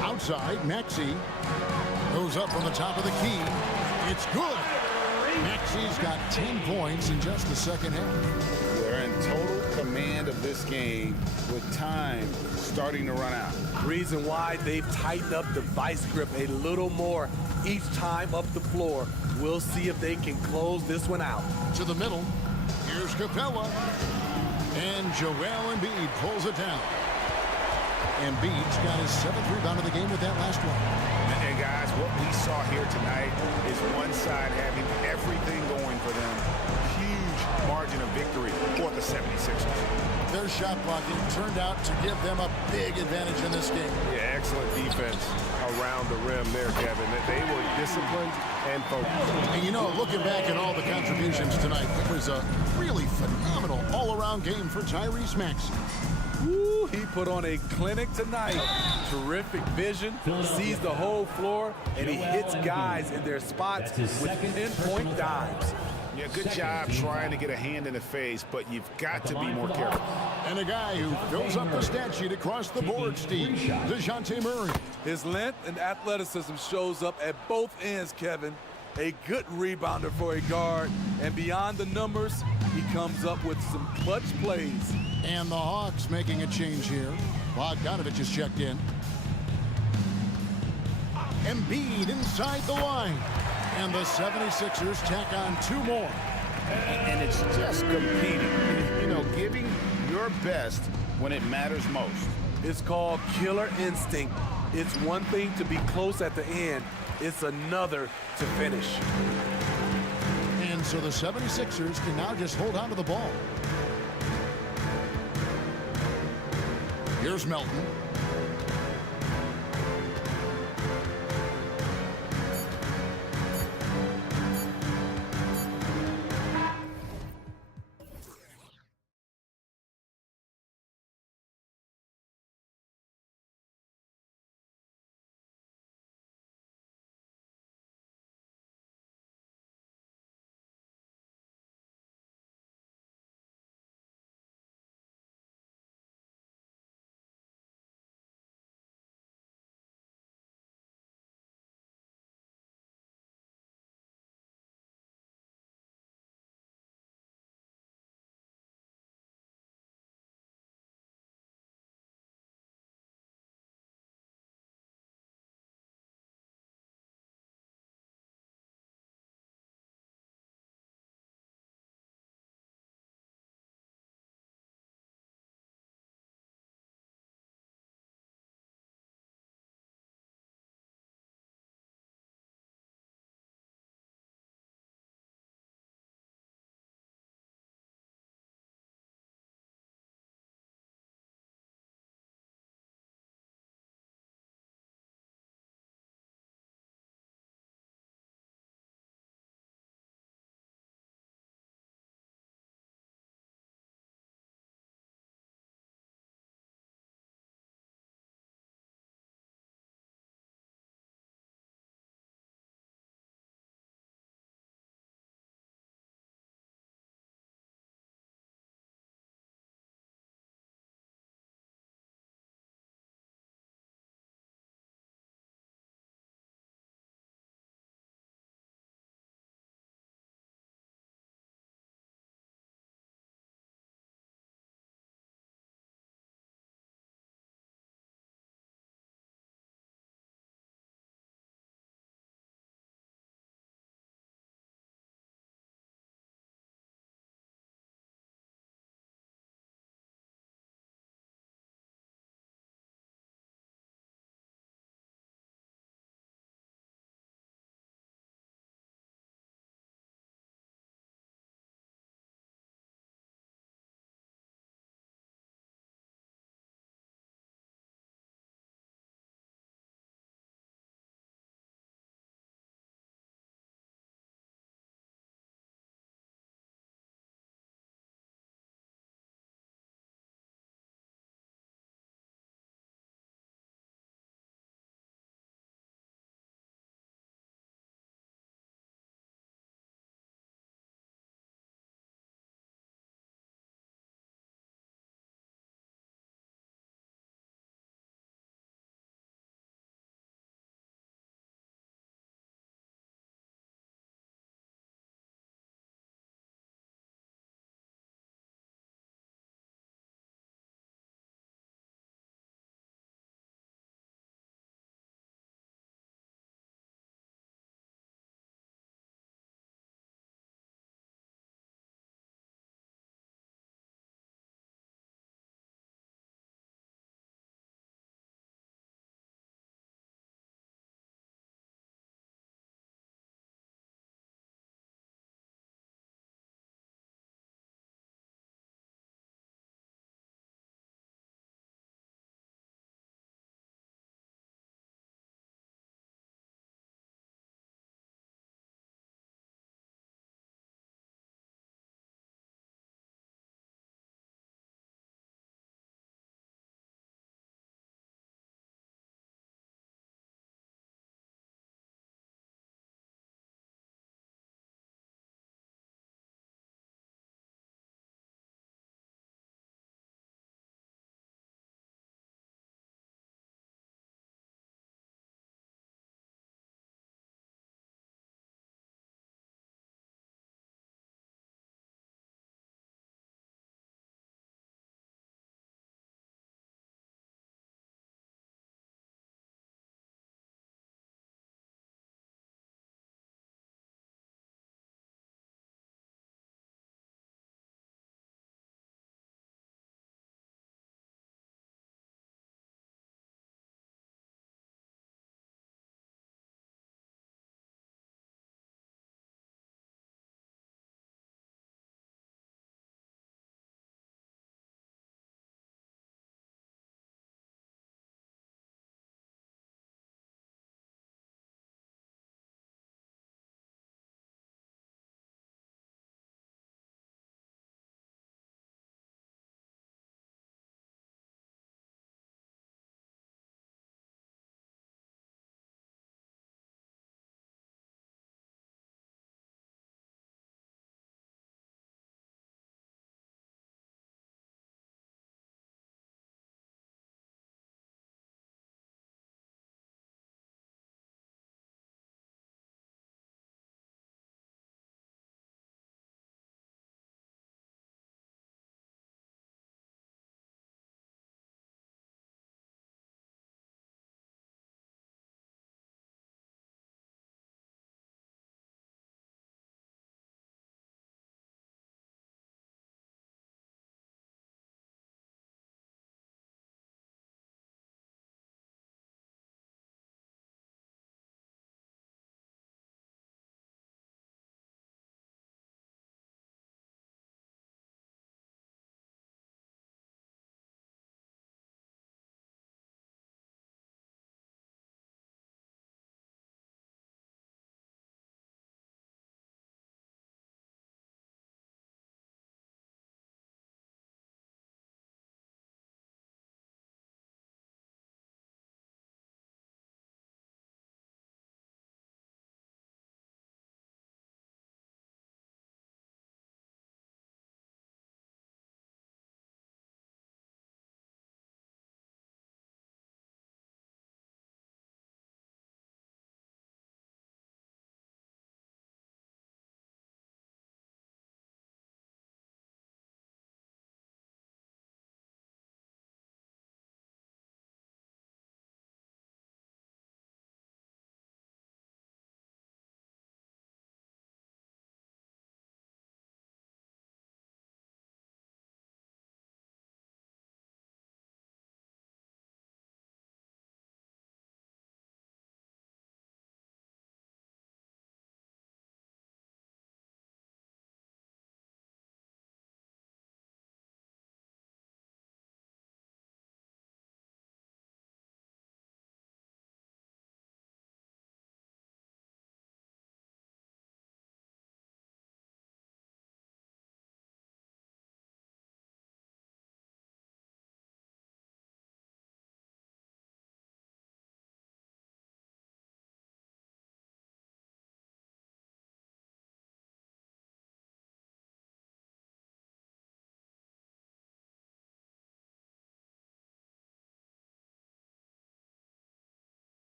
Outside, Maxey goes up from the top of the key. It's good. Maxey's got 10 points in just the second half. They're in total command of this game with time starting to run out. Reason why they've tightened up the vice grip a little more each time up the floor. We'll see if they can close this one out. To the middle, here's Capella. And Joel Embiid pulls it down. Embiid's got his 7th rebound of the game with that last one. And guys, what we saw here tonight is one side having everything going for them. Huge margin of victory for the 76ers. Their shot blocking turned out to give them a big advantage in this game. Yeah, excellent defense around the rim there, Kevin. They were disciplined and focused. And you know, looking back at all the contributions tonight, it was a really phenomenal all-around game for Tyrese Maxey. Woo, he put on a clinic tonight. Terrific vision, sees the whole floor, and he hits guys in their spots with pinpoint dimes. Yeah, good job trying to get a hand in the face, but you've got to be more careful. And a guy who fills up the stat sheet across the board, Steve, DeJounte Murray. His length and athleticism shows up at both ends, Kevin. A good rebounder for a guard, and beyond the numbers, he comes up with some clutch plays. And the Hawks making a change here. Bogdanovich is checked in. Embiid inside the line. And the 76ers tack on 2 more. And it's just competing. You know, giving your best when it matters most. It's called killer instinct. It's one thing to be close at the end. It's another to finish. And so the 76ers can now just hold on to the ball. Here's Melton.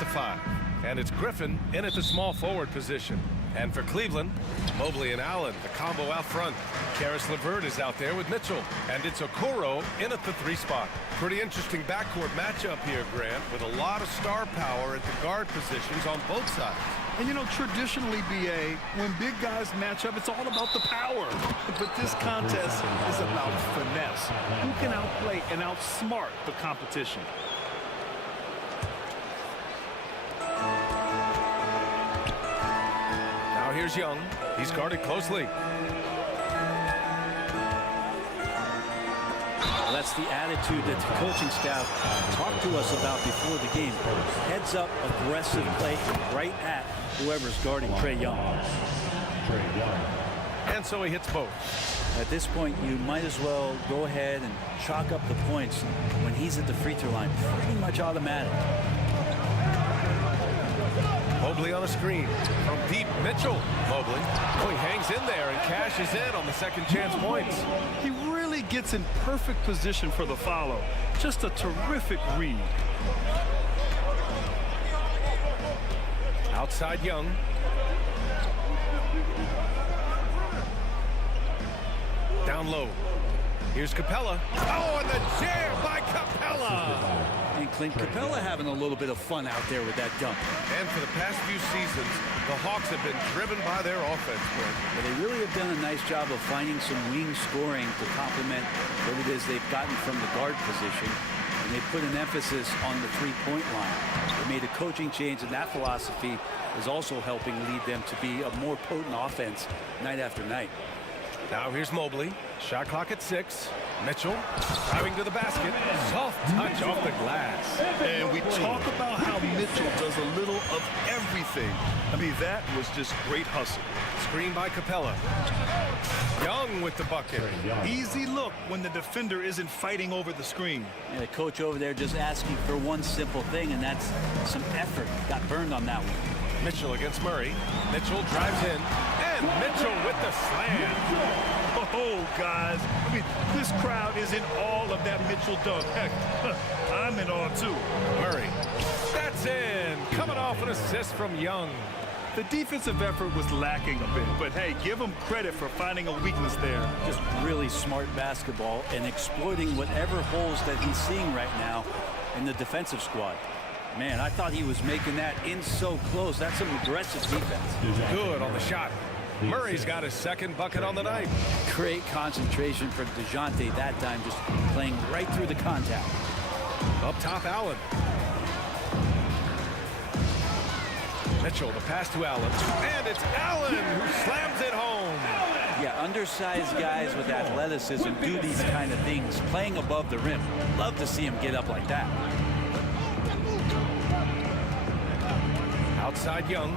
the 5. And it's Griffin in at the small forward position. And for Cleveland, Mobley and Allen, the combo out front. Karis LeVert is out there with Mitchell. And it's Okoro in at the 3 spot. Pretty interesting backcourt matchup here, Grant, with a lot of star power at the guard positions on both sides. And you know, traditionally, BA, when big guys match up, it's all about the power. But this contest is about finesse. Who can outplay and outsmart the competition? Now here's Young. He's guarded closely. Well, that's the attitude that the coaching staff talked to us about before the game. Heads up, aggressive play right at whoever's guarding Trae Young. And so he hits both. At this point, you might as well go ahead and chalk up the points when he's at the free throw line. Pretty much automatic. Mobley on a screen from deep. Mitchell. Mobley. Oh, he hangs in there and cashes in on the second chance points. He really gets in perfect position for the follow. Just a terrific read. Outside Young. Down low. Here's Capella. Oh, and the jam by Capella. And Clint Capella having a little bit of fun out there with that dunk. And for the past few seasons, the Hawks have been driven by their offense, Brent. But they really have done a nice job of finding some wing scoring to complement what it is they've gotten from the guard position. And they put an emphasis on the three-point line. They made a coaching change, and that philosophy is also helping lead them to be a more potent offense night after night. Now here's Mobley. Shot clock at 6. Mitchell driving to the basket. Soft touch off the glass. And we talk about how Mitchell does a little of everything. I mean, that was just great hustle. Screen by Capella. Young with the bucket. Easy look when the defender isn't fighting over the screen. And the coach over there just asking for one simple thing, and that's some effort. Got burned on that one. Mitchell against Murray. Mitchell drives in. And Mitchell with the slam. Oh, guys. I mean, this crowd is in awe of that Mitchell dunk. Heck, I'm in awe, too. Murray. That's in. Coming off an assist from Young. The defensive effort was lacking a bit, but hey, give him credit for finding a weakness there. Just really smart basketball and exploiting whatever holes that he's seeing right now in the defensive squad. Man, I thought he was making that in so close. That's some aggressive defense. Good on the shot. Murray's got his second bucket on the night. Great concentration from DeJounte that time, just playing right through the contact. Up top, Allen. Mitchell, the pass to Allen. And it's Allen who slams it home. Yeah, undersized guys with athleticism do these kind of things, playing above the rim. Love to see him get up like that. Outside Young.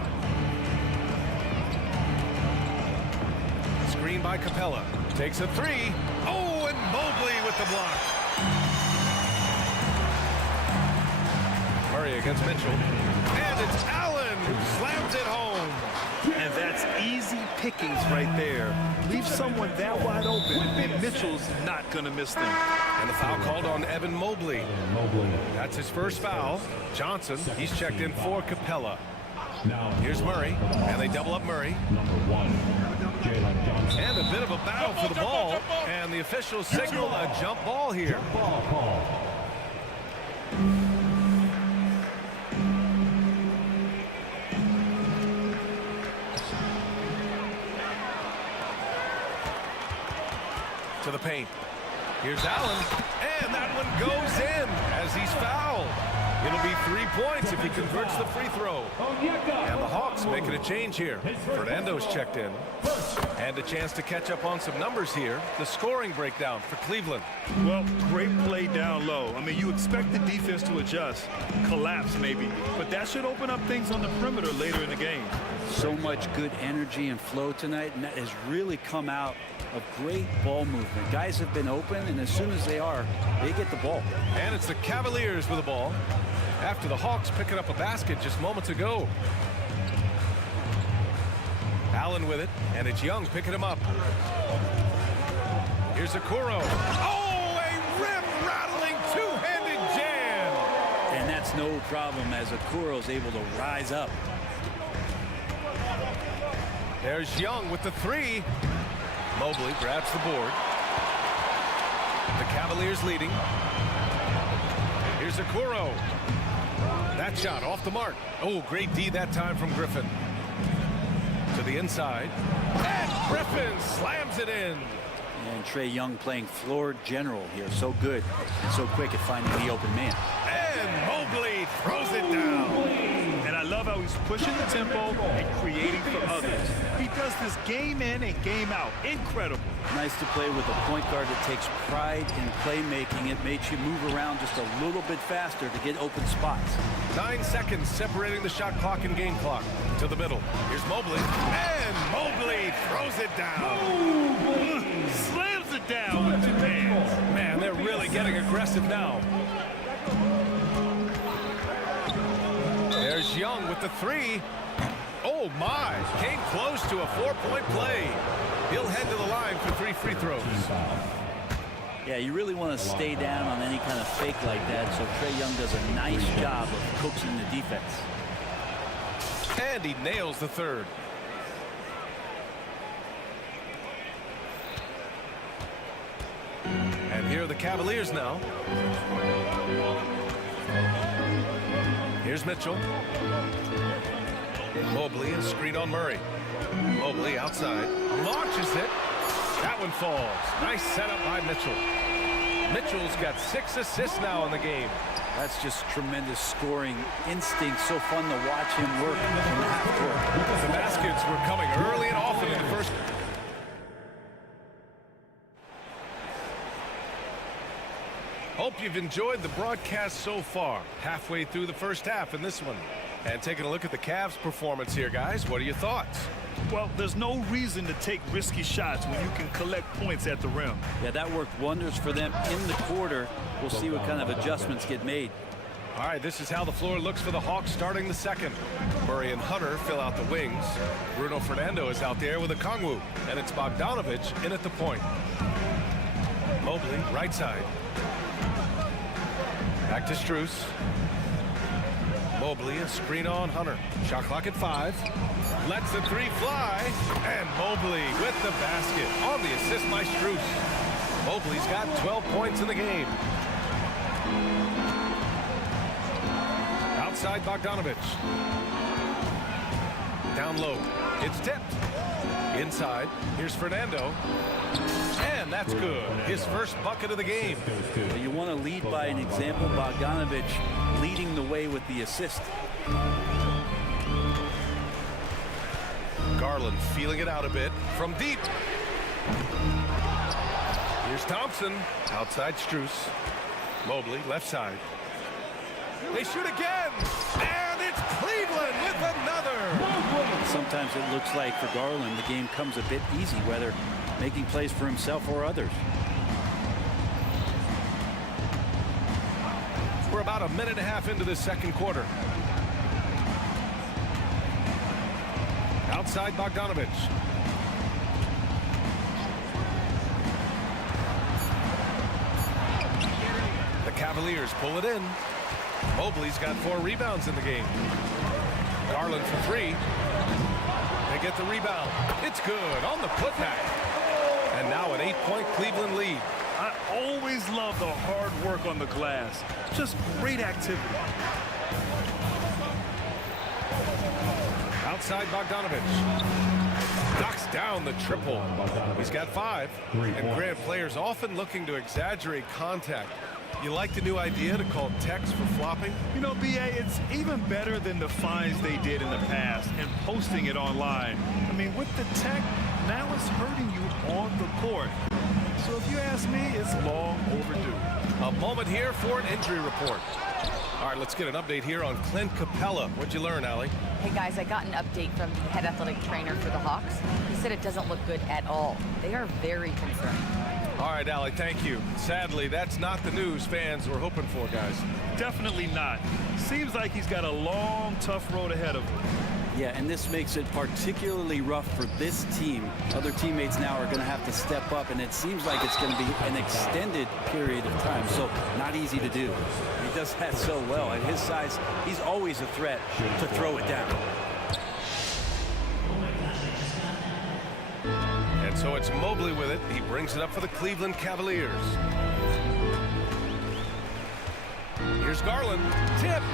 Screen by Capella. Takes a 3. Oh, and Mobley with the block. Murray against Mitchell. And it's Allen who slams it home. And that's easy pickings right there. Leave someone that wide open, and Mitchell's not going to miss them. And the foul called on Evan Mobley. That's his first foul. Johnson, he's checked in for Capella. Here's Murray, and they double up Murray. And a bit of a battle for the ball, and the officials signal a jump ball here. To the paint. Here's Allen, and that one goes in as he's fouled. It'll be 3 points if he converts the free throw. And the Hawks making a change here. Fernando's checked in. And a chance to catch up on some numbers here. The scoring breakdown for Cleveland. Well, great play down low. I mean, you expect the defense to adjust, collapse maybe, but that should open up things on the perimeter later in the game. So much good energy and flow tonight, and that has really come out of great ball movement. Guys have been open, and as soon as they are, they get the ball. And it's the Cavaliers with the ball after the Hawks picking up a basket just moments ago. Allen with it, and it's Young picking him up. Here's Okoro. Oh, a rim-rattling two-handed jam. And that's It's no problem as Okuro's able to rise up. There's Young with the three. Mobley grabs the board. The Cavaliers leading. Here's Okuro. That shot off the mark. Oh, great D that time from Griffin. To the inside. And Griffin slams it in. And Trae Young playing floor general here. So good and so quick at finding the open man. And Mobley throws it down. And I love how he's pushing the tempo and creating for others. He does this game in and game out. Incredible. Nice to play with a point guard that takes pride in playmaking. It makes you move around just a little bit faster to get open spots. 9 seconds separating the shot clock and game clock. To the middle. Here's Mobley. And Mobley throws it down. Slams it down with 2 hands. Man, they're really getting aggressive now. There's Young with the three. Oh, my. Came close to a 4-point play. He'll head to the line for 3 free throws. Yeah, you really want to stay down on any kind of fake like that, so Trae Young does a nice job of coaxing the defense. And he nails the third. And here are the Cavaliers now. Here's Mitchell. Mobley, a screen on Murray. Mobley outside. Launches it. That one falls. Nice setup by Mitchell. Mitchell's got 6 assists now in the game. That's just tremendous scoring instinct. So fun to watch him work in the half court. The baskets were coming early and often in the first. Hope you've enjoyed the broadcast so far. Halfway through the first half in this one. And taking a look at the Cavs' performance here, guys. What are your thoughts? Well, there's no reason to take risky shots when you can collect points at the rim. Yeah, that worked wonders for them in the quarter. We'll see what kind of adjustments get made. All right, this is how the floor looks for the Hawks starting the second. Murray and Hunter fill out the wings. Bruno Fernando is out there with a Kongwu. And it's Bogdanovich in at the point. Mobley, right side. Back to Strus. Mobley, a screen on Hunter. Shot clock at 5. Lets the three fly. And Mobley with the basket on the assist by Strus. Mobley's got 12 points in the game. Outside Bogdanovich. Down low. It's tipped. Inside. Here's Fernando. And that's good. His first bucket of the game. Well, you want to lead by an example. Bogdanovich leading the way with the assist. Garland feeling it out a bit from deep. Here's Thompson. Outside Strus. Mobley, left side. They shoot again. And it's Cleveland with another. Sometimes it looks like for Garland the game comes a bit easy, whether making plays for himself or others. We're about a minute and a half into this second quarter. Outside Bogdanovich. The Cavaliers pull it in. Mobley's got 4 rebounds in the game. Garland for 3. They get the rebound. It's good on the putback. And now an 8-point Cleveland lead. I always love the hard work on the glass. Just great activity. Outside Bogdanovich. Knocks down the triple. He's got 5. And Grant, players often looking to exaggerate contact. You like the new idea to call techs for flopping? You know, BA, it's even better than the fines they did in the past and posting it online. I mean, with the tech, now it's hurting you on the court. So if you ask me, it's long overdue. A moment here for an injury report. All right, let's get an update here on Clint Capella. What'd you learn, Allie? Hey, guys, I got an update from the head athletic trainer for the Hawks. He said it doesn't look good at all. They are very concerned. All right, Allie, thank you. Sadly, that's not the news fans were hoping for, guys. Definitely not. Seems like he's got a long, tough road ahead of him. Yeah, and this makes it particularly rough for this team. Other teammates now are going to have to step up, and it seems like it's going to be an extended period of time, so not easy to do. He does that so well. At his size, he's always a threat to throw it down. And so it's Mobley with it. He brings it up for the Cleveland Cavaliers. Here's Garland. Tipped.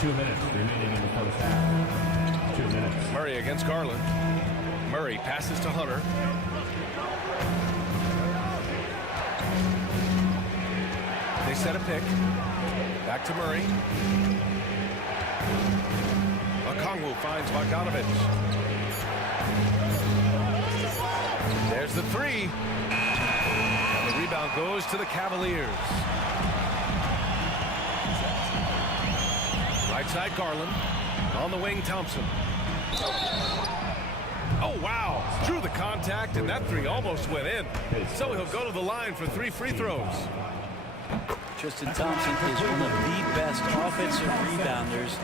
2 minutes remaining in the first half. 2 minutes. Murray against Garland. Murray passes to Hunter. They set a pick. Back to Murray. Okongwu finds Bogdanovich. There's the three. And the rebound goes to the Cavaliers. Right side Garland. On the wing Thompson. Oh, wow. Drew the contact, and that three almost went in. So he'll go to the line for 3 free throws. Tristan Thompson is one of the best offensive rebounders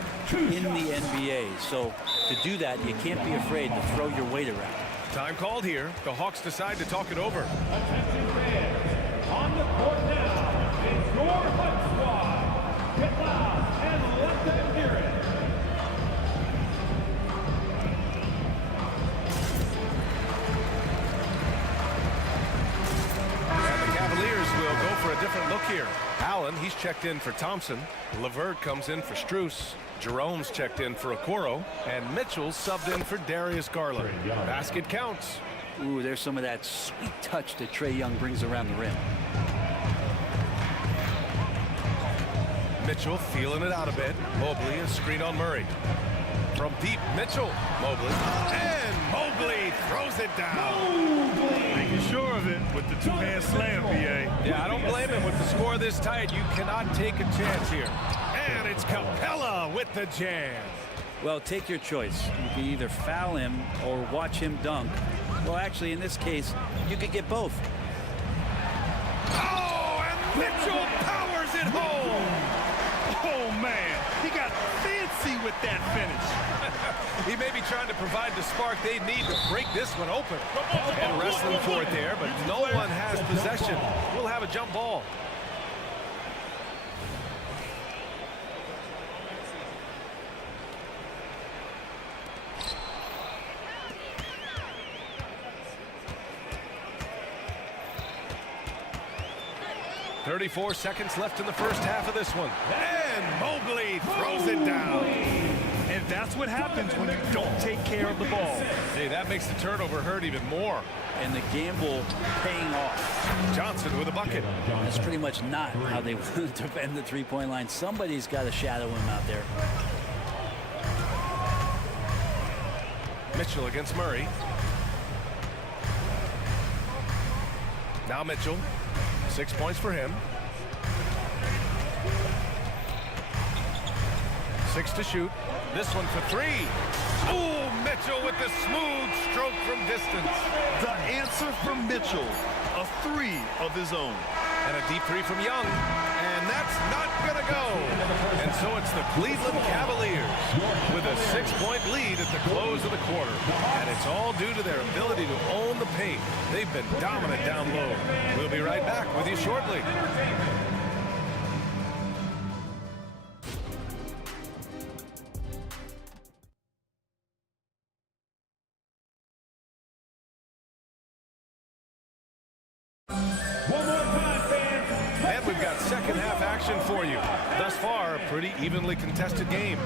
in the NBA. So to do that, you can't be afraid to throw your weight around. Time called here. The Hawks decide to talk it over. On the court now, it's your Hunt squad. Get loud and let them hear it. And the Cavaliers will go for a different look here. Allen, he's checked in for Thompson. LeVert comes in for Strus. Jerome's checked in for Okoro. And Mitchell's subbed in for Darius Garland. Basket counts. Ooh, there's some of that sweet touch that Trae Young brings around the rim. Mitchell feeling it out a bit. Mobley, a screen on Murray. From deep, Mitchell. Mobley. And Mobley throws it down. Making sure of it with the two-hand slam, BA. Yeah, I don't blame him with the score this tight. You cannot take a chance here. And it's Capella with the jam. Well, take your choice. You can either foul him or watch him dunk. Well, actually, in this case, you could get both. Oh, and Mitchell powers it home. Oh, man. He got fancy with that finish. He may be trying to provide the spark they need to break this one open. And wrestling for it there, but no one has possession. We'll have a jump ball. .34 seconds left in the first half of this one. And Mobley throws it down. And that's what happens when you don't take care of the ball. Hey, that makes the turnover hurt even more. And the gamble paying off. Johnson with a bucket. That's pretty much not how they want to defend the three-point line. Somebody's got to shadow him out there. Mitchell against Murray. Now Mitchell. 6 points for him. 6 to shoot. This one for 3. Oh, Mitchell with the smooth stroke from distance. The answer from Mitchell, a 3 of his own. And a deep 3 from Young. And that's not going to go. And so it's the Cleveland Cavaliers with a 6-point lead at the close of the quarter. And it's all due to their ability to own the paint. They've been dominant down low. We'll be right back with you shortly. And we've got second half action for you. Thus far, a pretty evenly contested game.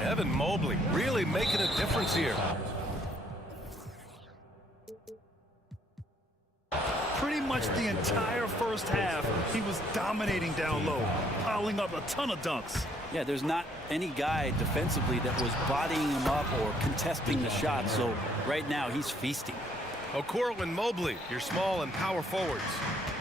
Evan Mobley really making a difference here. Pretty much the entire first half, he was dominating down low, piling up a ton of dunks. Yeah, there's not any guy defensively that was bodying him up or contesting the shot. So right now, he's feasting. Okoro and Mobley, your small and power forwards.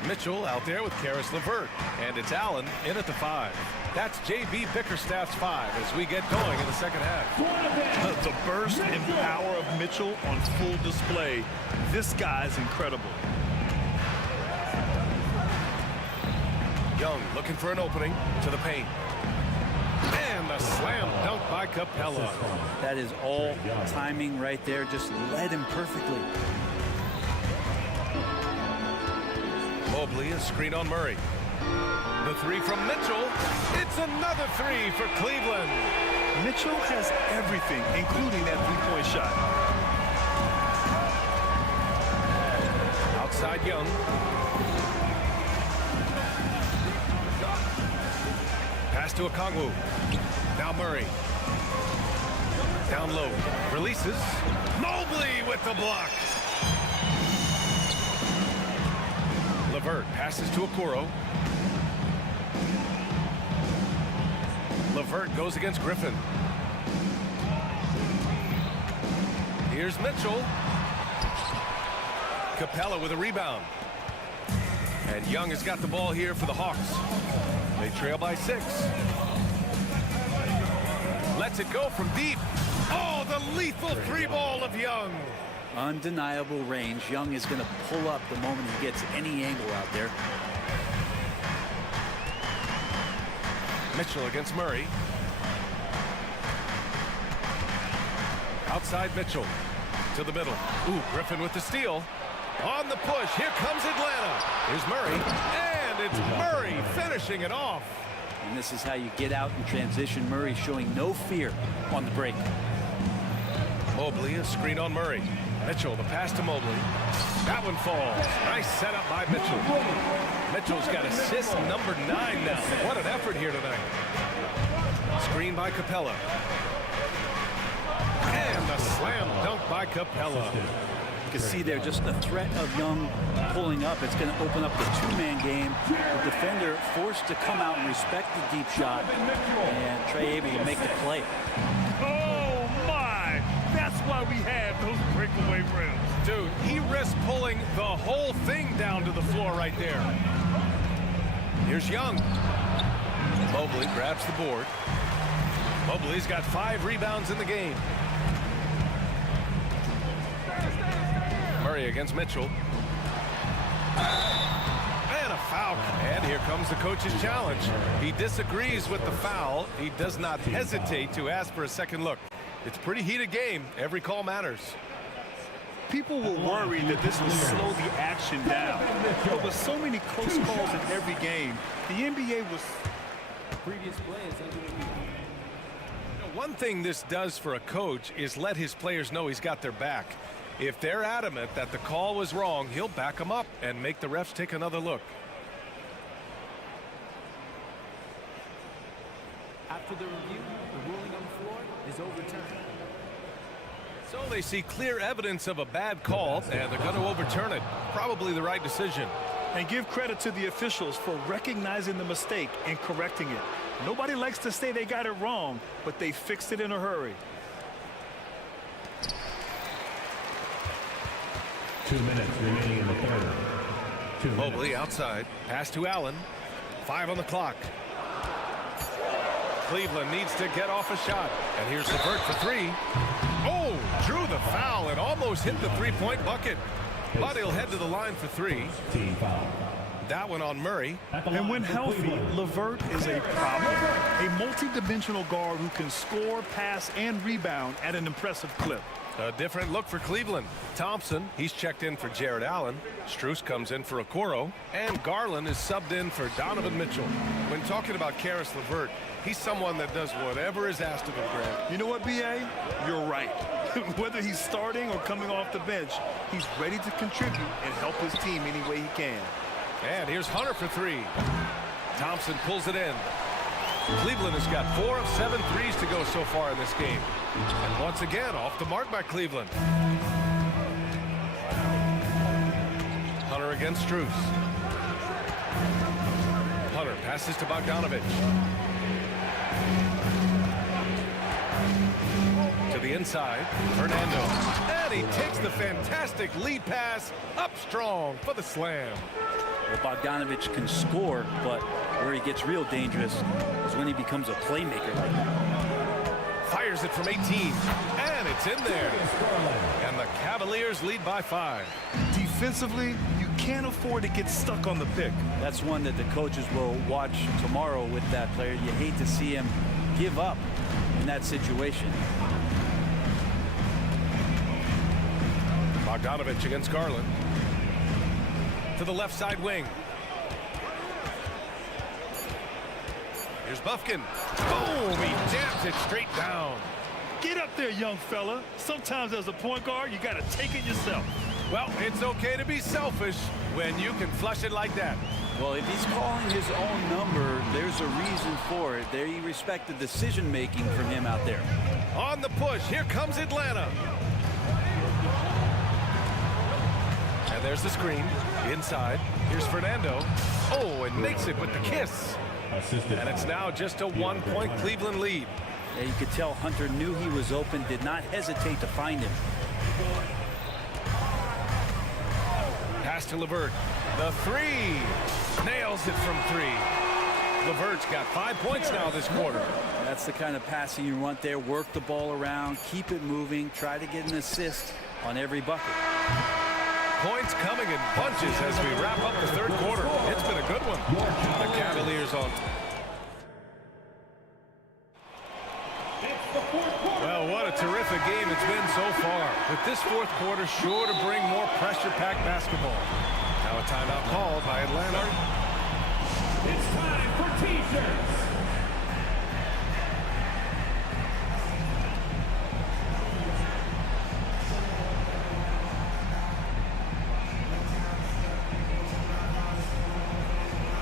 Mitchell out there with Karis LeVert. And it's Allen in at the 5. That's J.B. Bickerstaff's 5 as we get going in the second half. The burst and power of Mitchell on full display. This guy's incredible. Young looking for an opening to the paint. And the slam slam dunk by Capella. That is all timing right there. Just led him perfectly. Mobley, a screen on Murray. The three from Mitchell. It's another three for Cleveland. Mitchell has everything, including that three-point shot. Outside Young. Pass to Okongwu. Now Murray. Down low. Releases. Mobley with the block. LeVert passes to Okoro. LeVert goes against Griffin. Here's Mitchell. Capella with a rebound. And Young has got the ball here for the Hawks. They trail by 6. Lets it go from deep. Oh, the lethal three ball of Young. Undeniable range. Young is going to pull up the moment he gets any angle out there. Mitchell against Murray. Outside Mitchell to the middle. Ooh, Griffin with the steal. On the push, here comes Atlanta. Here's Murray, and it's Murray finishing it off. And this is how you get out in transition. Murray showing no fear on the break. Mobley, a screen on Murray. Mitchell, the pass to Mobley. That one falls. Nice setup by Mitchell. Mitchell's got assist number 9 now. What an effort here tonight. Screen by Capella. And a slam dunk by Capella. You can see there just the threat of Young pulling up. It's going to open up the two-man game. The defender forced to come out and respect the deep shot. And Trey able to make the play. Oh, my. That's why we have those breakaway rims. Dude, he risked pulling the whole thing down to the floor right there. Here's Young. Mobley grabs the board. Mobley's got 5 rebounds in the game. Murray against Mitchell. And a foul. And here comes the coach's challenge. He disagrees with the foul. He does not hesitate to ask for a second look. It's a pretty heated game. Every call matters. People were worried that this would slow the action down. But with so many close calls in every game, the NBA was... Previous play is under review. One thing this does for a coach is let his players know he's got their back. If they're adamant that the call was wrong, he'll back them up and make the refs take another look. After the review, the ruling on the floor is overturned. So they see clear evidence of a bad call, and they're going to overturn it. Probably the right decision. And give credit to the officials for recognizing the mistake and correcting it. Nobody likes to say they got it wrong, but they fixed it in a hurry. 2 minutes remaining in the third. Mobley outside. Pass to Allen. 5 on the clock. Cleveland needs to get off a shot. And here's LeVert for 3. Oh, drew the foul and almost hit the three-point bucket. But he'll head to the line for 3. Team foul. That one on Murray. And when healthy, LeVert is a problem. A multi-dimensional guard who can score, pass, and rebound at an impressive clip. A different look for Cleveland. Thompson, he's checked in for Jared Allen. Strus comes in for Okoro. And Garland is subbed in for Donovan Mitchell. When talking about Karis LeVert, he's someone that does whatever is asked of him, Grant. You know what, B.A.? You're right. Whether he's starting or coming off the bench, he's ready to contribute and help his team any way he can. And here's Hunter for 3. Thompson pulls it in. Cleveland has got 4 of 7 threes to go so far in this game. And once again, off the mark by Cleveland. Hunter against Strus. Hunter passes to Bogdanovich. To the inside, Fernando. And he takes the fantastic lead pass up strong for the slam. Well, Bogdanovich can score, but where he gets real dangerous is when he becomes a playmaker like that. Fires it from 18, and it's in there. And the Cavaliers lead by 5. Defensively, you can't afford to get stuck on the pick. That's one that the coaches will watch tomorrow with that player. You hate to see him give up that situation. Bogdanovich against Garland. To the left side wing. Here's Bufkin. Boom! He jams it straight down. Get up there, young fella. Sometimes as a point guard, you got to take it yourself. Well, it's okay to be selfish when you can flush it like that. Well, if he's calling his own number, there's a reason for it. There you respect the decision-making from him out there. On the push, here comes Atlanta. And there's the screen. Inside, here's Fernando. Oh, and makes it with the kiss. And it's now just a 1-point Cleveland lead. Yeah, you could tell Hunter knew he was open, did not hesitate to find him. Pass to LeVert. The three. Nails it from three. LeVert's got 5 points now this quarter. That's the kind of passing you want there. Work the ball around, keep it moving, try to get an assist on every bucket. Points coming in bunches as we wrap up the third quarter. It's been a good one. The Cavaliers on. Well, what a terrific game it's been so far. With this fourth quarter sure to bring more pressure-packed basketball. Now a timeout called by Atlanta. It's time for T-shirts.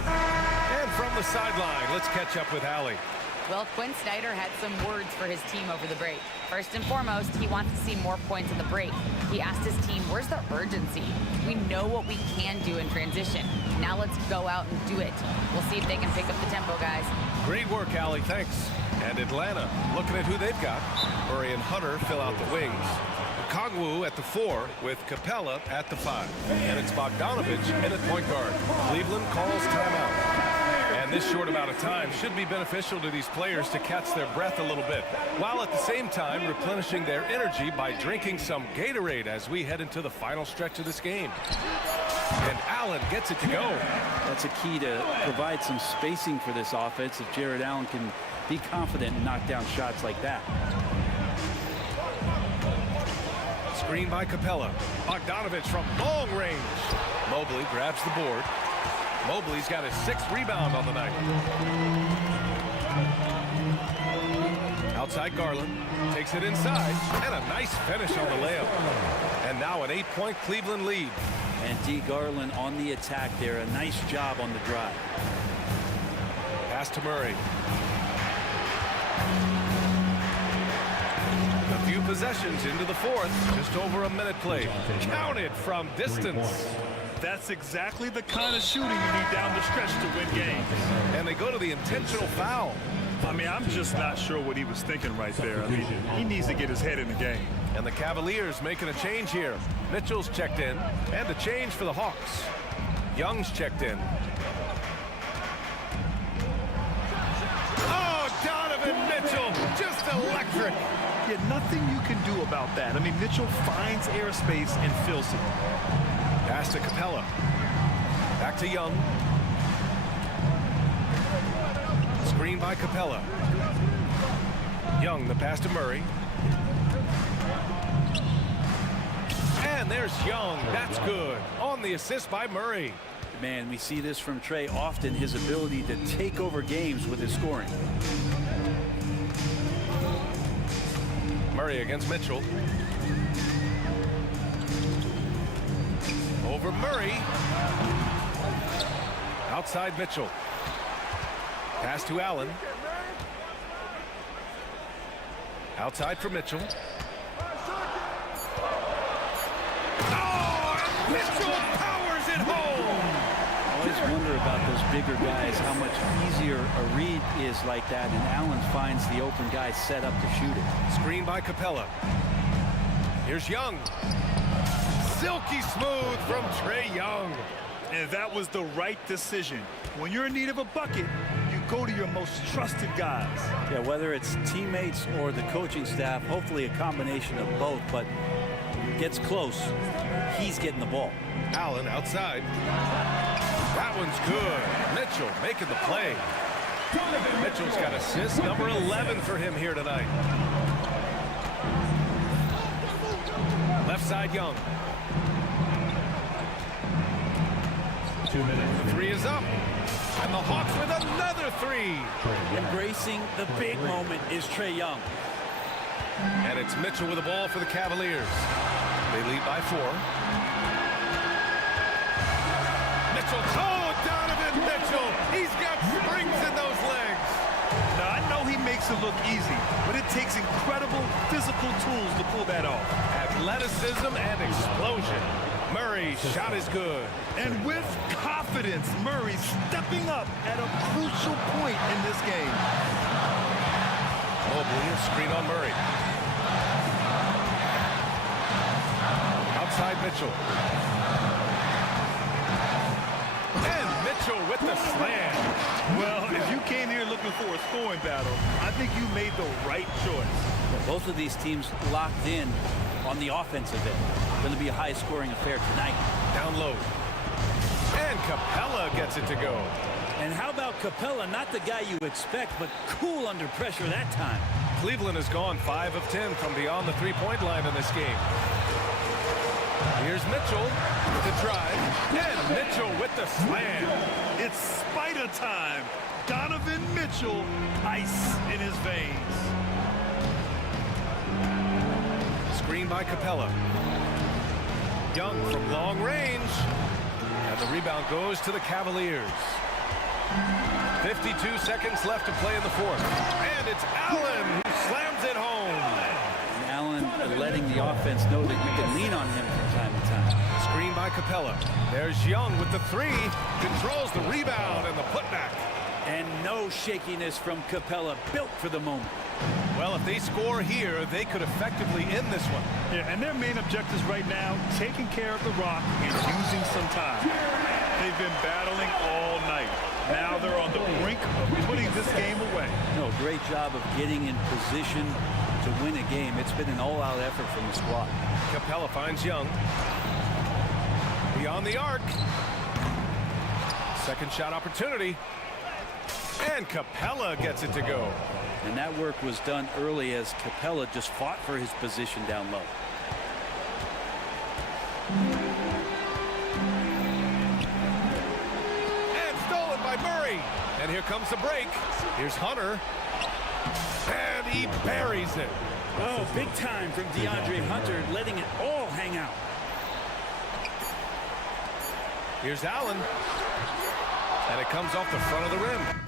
And from the sideline, let's catch up with Allie. Well, Quinn Snyder had some words for his team over the break. First and foremost, he wants to see more points in the break. He asked his team, where's the urgency? We know what we can do in transition. Now let's go out and do it. We'll see if they can pick up the tempo, guys. Great work, Allie. Thanks. And Atlanta, looking at who they've got. Murray and Hunter fill out the wings. Kongwu at the 4 with Capella at the 5. And it's Bogdanovich in at point guard. Cleveland calls timeout. And this short amount of time should be beneficial to these players to catch their breath a little bit, while at the same time replenishing their energy by drinking some Gatorade as we head into the final stretch of this game. And Allen gets it to go. That's a key to provide some spacing for this offense if Jared Allen can be confident and knock down shots like that. Screen by Capella. Bogdanovich from long range. Mobley grabs the board. Mobley's got his 6th rebound on the night. Outside Garland. Takes it inside. And a nice finish on the layup. And now an 8-point Cleveland lead. And D. Garland on the attack there. A nice job on the drive. Pass to Murray. A few possessions into the fourth. Just over a minute played. Counted from distance. That's exactly the kind of shooting you need down the stretch to win games. And they go to the intentional foul. I mean, I'm just not sure what he was thinking right there. I mean, he needs to get his head in the game. And the Cavaliers making a change here. Mitchell's checked in. And a change for the Hawks. Young's checked in. Oh, Donovan Mitchell, just electric. Yeah, nothing you can do about that. I mean, Mitchell finds airspace and fills it. Pass to Capella. Back to Young. Screen by Capella. Young, the pass to Murray. And there's Young. That's good. On the assist by Murray. Man, we see this from Trey often, his ability to take over games with his scoring. Murray against Mitchell. Over Murray. Outside Mitchell. Pass to Allen. Outside for Mitchell. Oh, and Mitchell powers it home. I always wonder about those bigger guys, how much easier a read is like that, and Allen finds the open guy set up to shoot it. Screen by Capella. Here's Young. Silky smooth from Trae Young. And that was the right decision. When you're in need of a bucket, you go to your most trusted guys. Yeah, whether it's teammates or the coaching staff, hopefully a combination of both, but gets close, he's getting the ball. Allen outside. That one's good. Mitchell making the play. Mitchell's got assist number 11 for him here tonight. Left side, Young. 2 minutes. The three is up. And the Hawks with another three. Embracing the big moment is Trae Young. And it's Mitchell with the ball for the Cavaliers. They lead by 4. Mitchell, oh, Donovan Mitchell. He's got springs in those legs. Now, I know he makes it look easy, but it takes incredible physical tools to pull that off. Athleticism and explosion. Murray's shot is good. And with confidence, Murray stepping up at a crucial point in this game. Mobley, a screen on Murray. Outside Mitchell. And Mitchell with the slam. Well, if you came here looking for a scoring battle, I think you made the right choice. Both of these teams locked in on the offensive end. Going to be a high-scoring affair tonight. Down low. And Capella gets it to go. And how about Capella? Not the guy you expect, but cool under pressure that time. Cleveland has gone 5 of 10 from beyond the three-point line in this game. Here's Mitchell with the drive. And Mitchell with the slam. It's spider time. Donovan Mitchell, ice in his veins. Screen by Capella. Young from long range. And the rebound goes to the Cavaliers. 52 seconds left to play in the fourth. And it's Allen who slams it home. And Allen letting the offense know that you can lean on him from time to time. Screen by Capella. There's Young with the three. Controls the rebound and the putback. And no shakiness from Capella, built for the moment. Well, if they score here, they could effectively end this one. Yeah, and their main objectives right now, taking care of the rock and using some time. They've been battling all night. Now they're on the brink of putting this game away. No, great job of getting in position to win a game. It's been an all-out effort from the squad. Capella finds Young. Beyond the arc. Second shot opportunity. And Capella gets it to go. And that work was done early as Capella just fought for his position down low. And stolen by Murray. And here comes the break. Here's Hunter. And he buries it. Oh, big time from DeAndre Hunter, letting it all hang out. Here's Allen. And it comes off the front of the rim.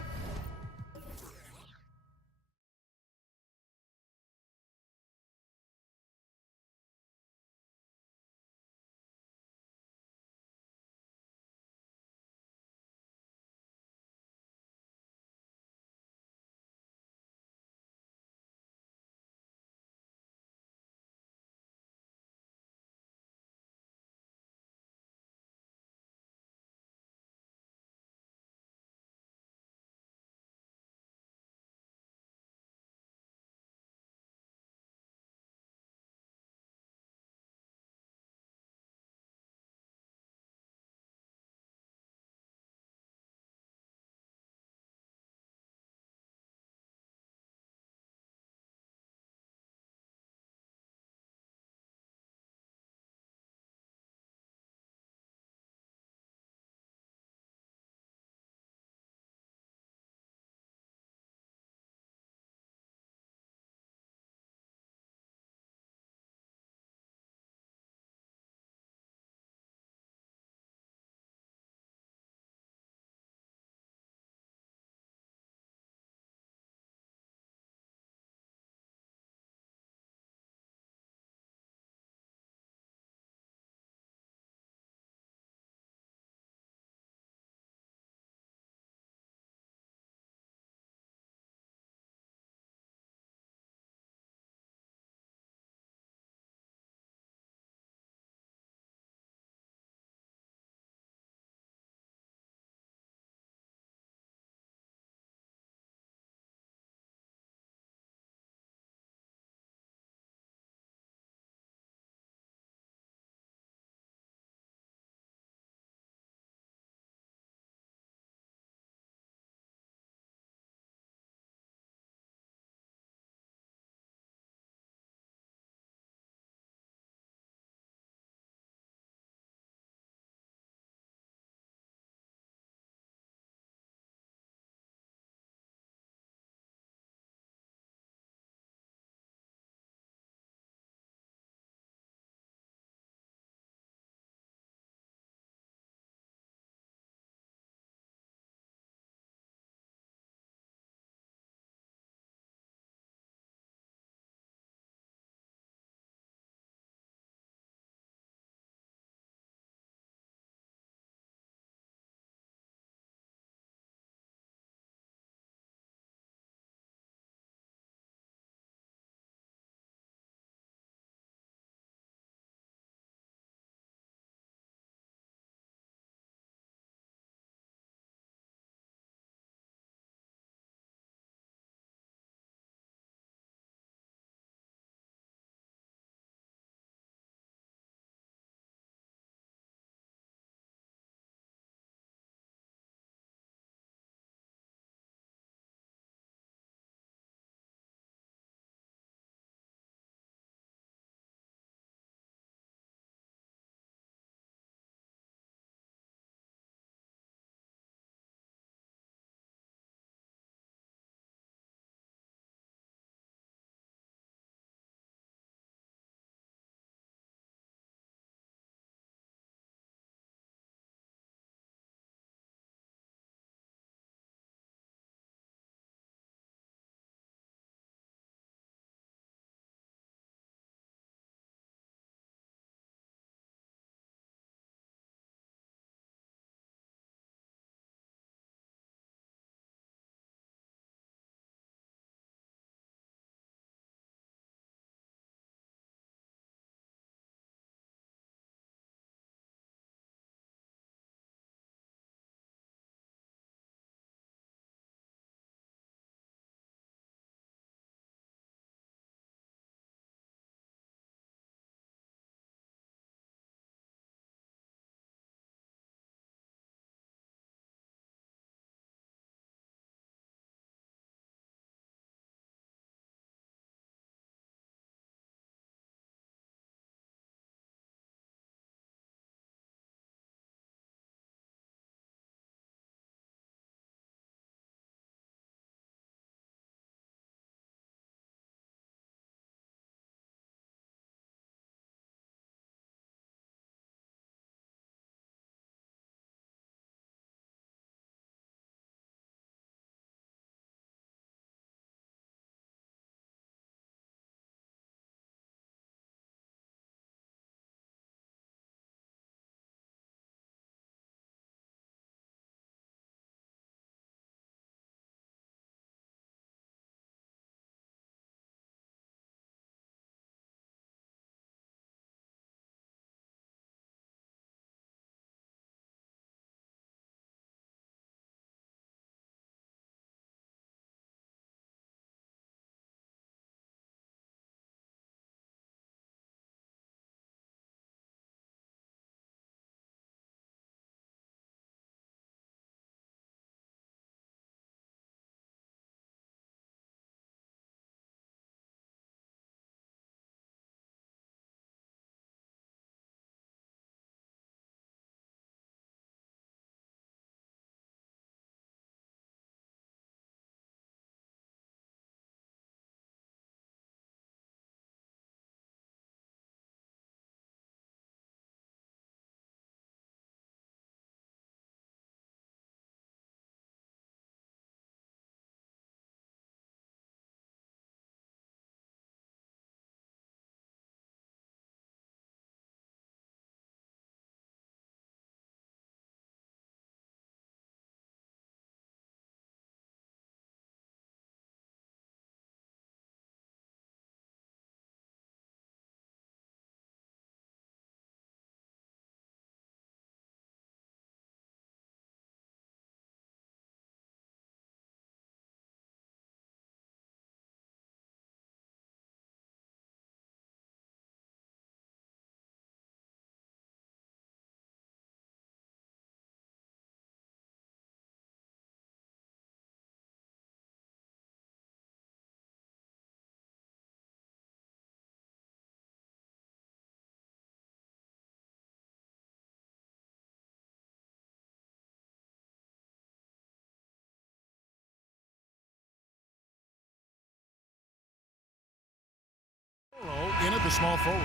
the small forward.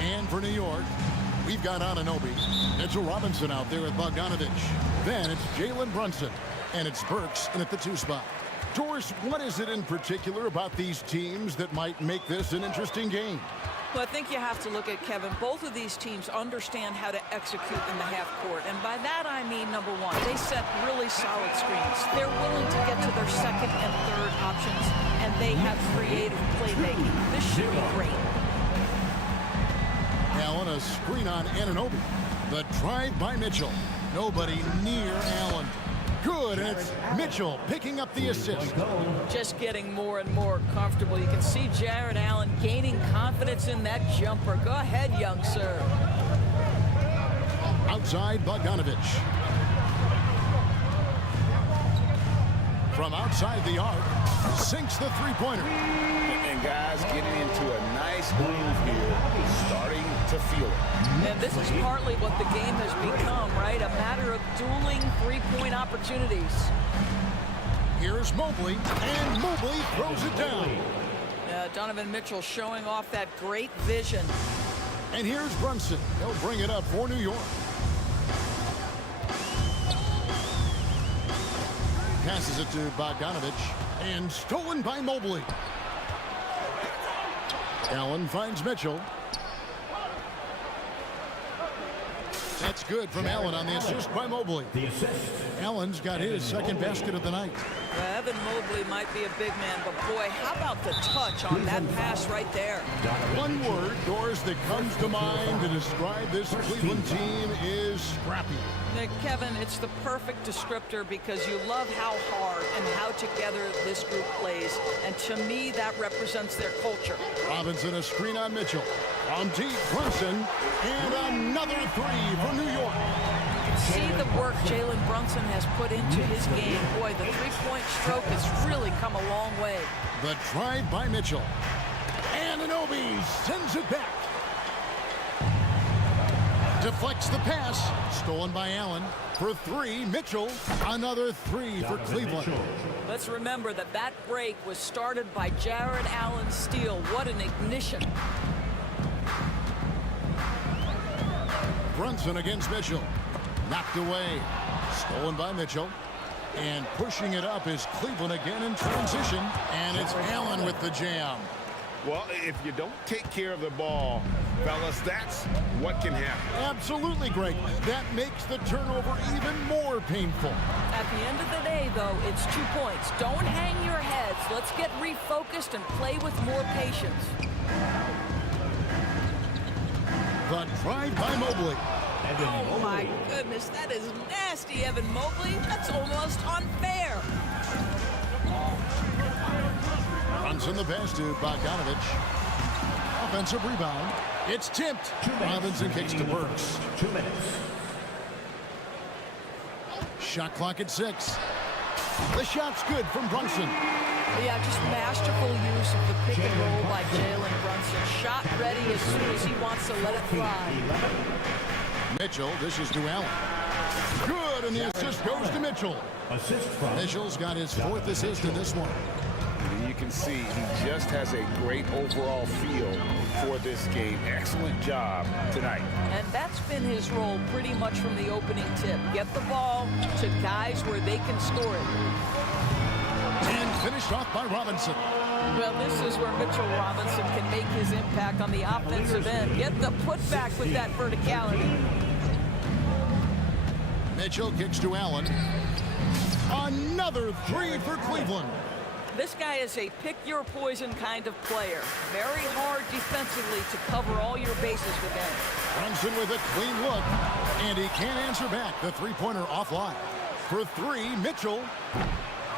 And for New York, we've got Anunoby. Mitchell Robinson out there at Bogdanovich. Then it's Jalen Brunson. And it's Burks in at the 2 spot. Doris, what is it in particular about these teams that might make this an interesting game? Well, I think you have to look at, Kevin, both of these teams understand how to execute in the half court. And by that, I mean, number one, they set really solid screens. They're willing to get to their second and third options, and they have creative playmaking. This should be great. Allen, a screen on Anunoby. The drive by Mitchell. Nobody near Allen. Good, and it's Mitchell picking up the assist. Just getting more and more comfortable. You can see Jared Allen gaining confidence in that jumper. Go ahead, young sir. Outside Bogdanovich. From outside the arc, sinks the three-pointer. And guys getting into a nice groove here, starting to feel it. And this is partly what the game has become, right? A matter of dueling three-point opportunities. Here's Mobley, and Mobley throws it down. Donovan Mitchell showing off that great vision. And here's Brunson. He'll bring it up for New York. Passes it to Bogdanovich, and stolen by Mobley. Allen finds Mitchell. That's good from Allen on the assist by Mobley. Allen's got his second basket of the night. Evan Mobley might be a big man, but boy, how about the touch on that pass right there? One word, Doris, that comes to mind to describe this Cleveland team is scrappy. Kevin, it's the perfect descriptor because you love how hard and how together this group plays. And to me, that represents their culture. Robinson, a screen on Mitchell. From deep, Brunson, and another three for New York. See the work Jalen Brunson has put into his game. Boy, the three-point stroke has really come a long way. The drive by Mitchell. Anunoby sends it back. Deflects the pass. Stolen by Allen. For three, Mitchell. Another three for Cleveland. Let's remember that that break was started by Jared Allen's steal. What an ignition. Brunson against Mitchell. Knocked away. Stolen by Mitchell. And pushing it up is Cleveland again in transition. And it's Allen with the jam. Well, if you don't take care of the ball, fellas, that's what can happen. Absolutely, Greg. That makes the turnover even more painful. At the end of the day, though, it's 2 points. Don't hang your heads. Let's get refocused and play with more patience. The drive by Mobley. Oh, my goodness. That is nasty, Evan Mobley. That's almost unfair. Brunson the pass to Bogdanovich. Offensive rebound. It's tipped. Robinson kicks to Burks. 2 minutes. Shot clock at 6. The shot's good from Brunson. Yeah, just masterful use of the pick and roll by Jalen Brunson. Shot ready as soon as he wants to let it fly. Mitchell dishes to Allen. Good, and the assist goes to Mitchell. Mitchell's got his 4th assist in this one. You can see he just has a great overall feel for this game. Excellent job tonight. And that's been his role pretty much from the opening tip. Get the ball to guys where they can score it. And finished off by Robinson. Well, this is where Mitchell Robinson can make his impact on the offensive end. Get the putback with that verticality. Mitchell kicks to Allen. Another three for Cleveland. This guy is a pick-your-poison kind of player. Very hard defensively to cover all your bases with him. Brunson with a clean look, and he can't answer back. The three-pointer offline. For three, Mitchell.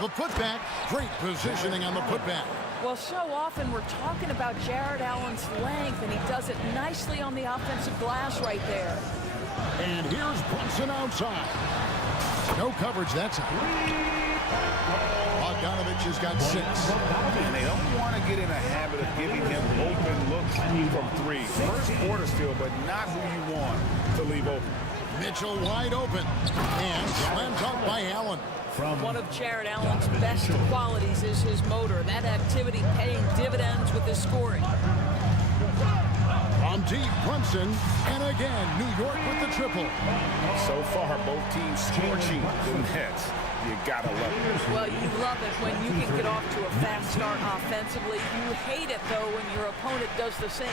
The putback. Great positioning on the putback. Well, so often we're talking about Jared Allen's length, and he does it nicely on the offensive glass right there. And here's Brunson outside. No coverage that time. Bogdanovich has got 6. And they don't want to get in a habit of giving him open looks from three. First quarter still, but not who you want to leave open. Mitchell wide open. And slammed up by Allen. One of Jared Allen's best qualities is his motor. That activity paying dividends with his scoring. deep, Brunson. And again, New York with the triple. So far, both teams scorching the nets. You gotta love it. Well, you love it when you can get off to a fast start offensively. You hate it, though, when your opponent does the same.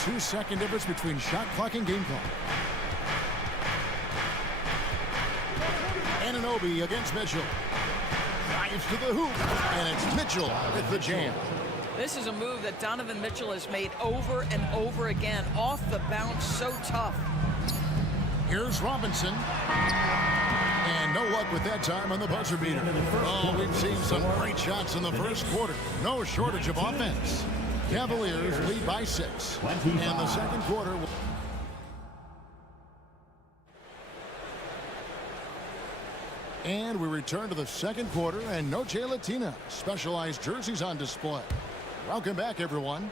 2-second difference between shot clock and game clock. Anunoby against Mitchell. Drives to the hoop, and it's Mitchell with the jam. This is a move that Donovan Mitchell has made over and over again. Off the bounce, so tough. Here's Robinson. And no luck with that time on the buzzer beater. Oh, we've seen some great shots in the first quarter. No shortage of offense. Cavaliers lead by 6. And the second quarter. And we return to the second quarter, and no Latina. Specialized jerseys on display. Welcome back, everyone.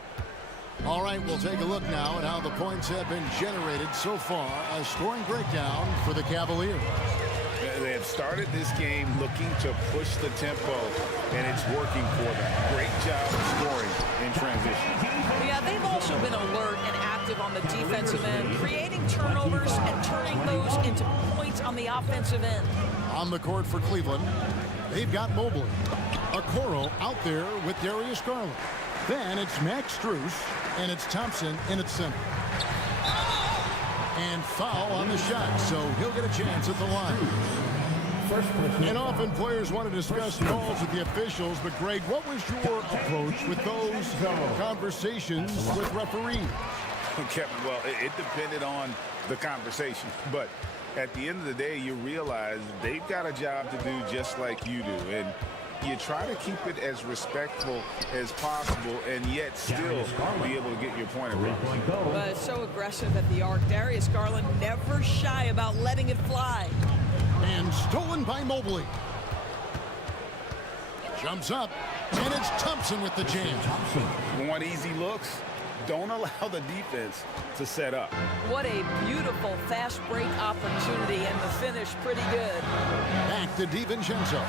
All right, we'll take a look now at how the points have been generated so far. A scoring breakdown for the Cavaliers. They have started this game looking to push the tempo, and it's working for them. Great job scoring in transition. Yeah, they've also been alert and active on the defensive end, creating turnovers and turning those into points on the offensive end. On the court for Cleveland, they've got Mobley. Okoro out there with Darius Garland. Then it's Max Strus, and it's Thompson in its center. And foul on the shot, so he'll get a chance at the line. And often players want to discuss calls with the officials, but Greg, what was your approach with those conversations with referees? Well, it depended on the conversation, but at the end of the day, you realize they've got a job to do just like you do, and you try to keep it as respectful as possible and yet still be able to get your point across. But it's so aggressive at the arc. Darius Garland never shy about letting it fly. And stolen by Mobley. Jumps up, and it's Thompson with the jam. Want easy looks? Don't allow the defense to set up. What a beautiful fast break opportunity, and the finish pretty good. Back to DiVincenzo.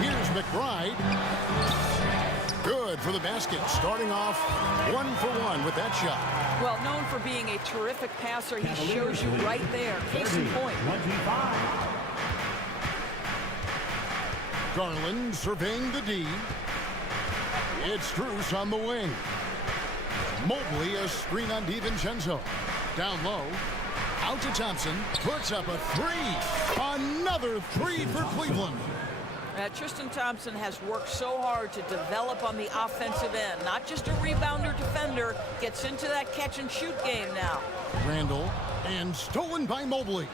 Here's McBride. Good for the basket, starting off 1 for 1 with that shot. Well, known for being a terrific passer, he shows you right there. Case in point. Garland surveying the D. It's Strus on the wing. Mobley, a screen on DiVincenzo. Down low. Out to Thompson. Puts up a 3. Another 3 for Cleveland. Tristan Thompson has worked so hard to develop on the offensive end. Not just a rebounder defender. Gets into that catch-and-shoot game now. Randall. And stolen by Mobley.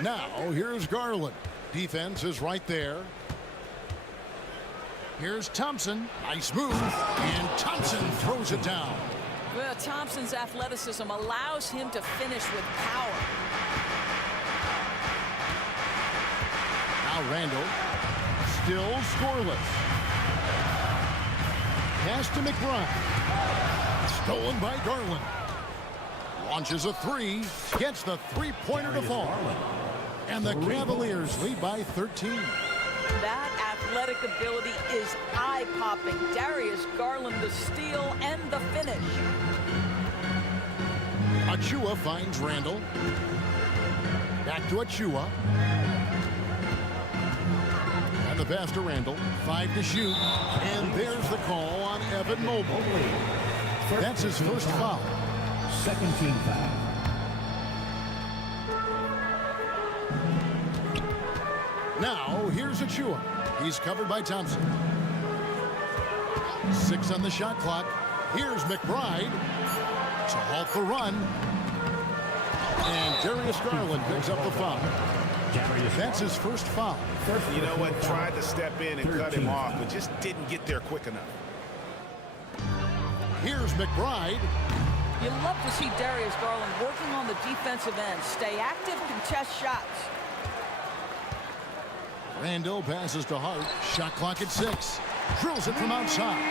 Now, here's Garland. Defense is right there. Here's Thompson. Nice move. And Thompson throws it down. Well, Thompson's athleticism allows him to finish with power. Now Randall. Still scoreless. Pass to McBride. Stolen by Garland. Launches a 3. Gets the three-pointer to fall. And the Cavaliers lead by 13. That athletic ability is eye-popping. Darius Garland, the steal and the finish. Achua finds Randall. Back to Achua. And the pass to Randall. 5 to shoot. And there's the call on Evan Mobley. That's his first foul. Second team foul. Now, here's Achua. He's covered by Thompson. 6 on the shot clock. Here's McBride to halt the run. And Darius Garland picks up the foul. That's his first foul. You know what? Tried to step in and cut him off, but just didn't get there quick enough. Here's McBride. You love to see Darius Garland working on the defensive end. Stay active, contest shots. Randall passes to Hart. Shot clock at 6. Drills it from outside.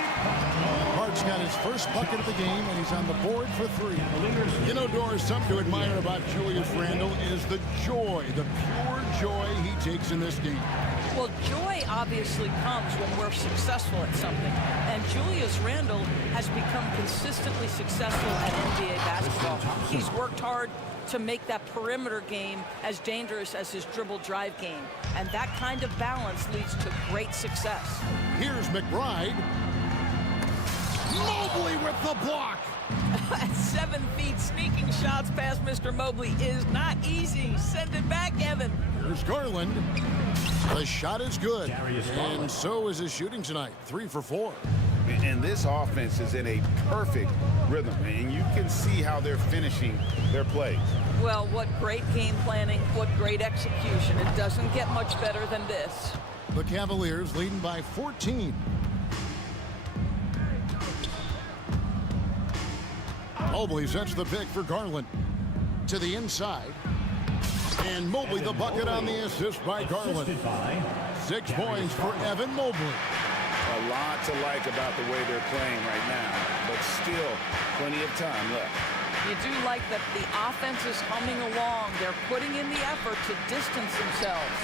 Hart's got his first bucket of the game, and he's on the board for 3. You know, Doris, something to admire about Julius Randall is the joy, the pure joy he takes in this game. Well, joy obviously comes when we're successful at something. And Julius Randle has become consistently successful at NBA basketball. He's worked hard to make that perimeter game as dangerous as his dribble drive game. And that kind of balance leads to great success. Here's McBride. Mobley with the block. At 7 feet, sneaking shots past Mr. Mobley is not easy. Send it back, Evan. Here's Garland. The shot is good. And so is his shooting tonight. 3 for 4. And this offense is in a perfect rhythm, and you can see how they're finishing their plays. Well, what great game planning, what great execution. It doesn't get much better than this. The Cavaliers leading by 14. Mobley sets the pick for Garland. To the inside. And Mobley the bucket on the assist by Garland. 6 points for Evan Mobley. A lot to like about the way they're playing right now, but still plenty of time left. You do like that the offense is humming along. They're putting in the effort to distance themselves.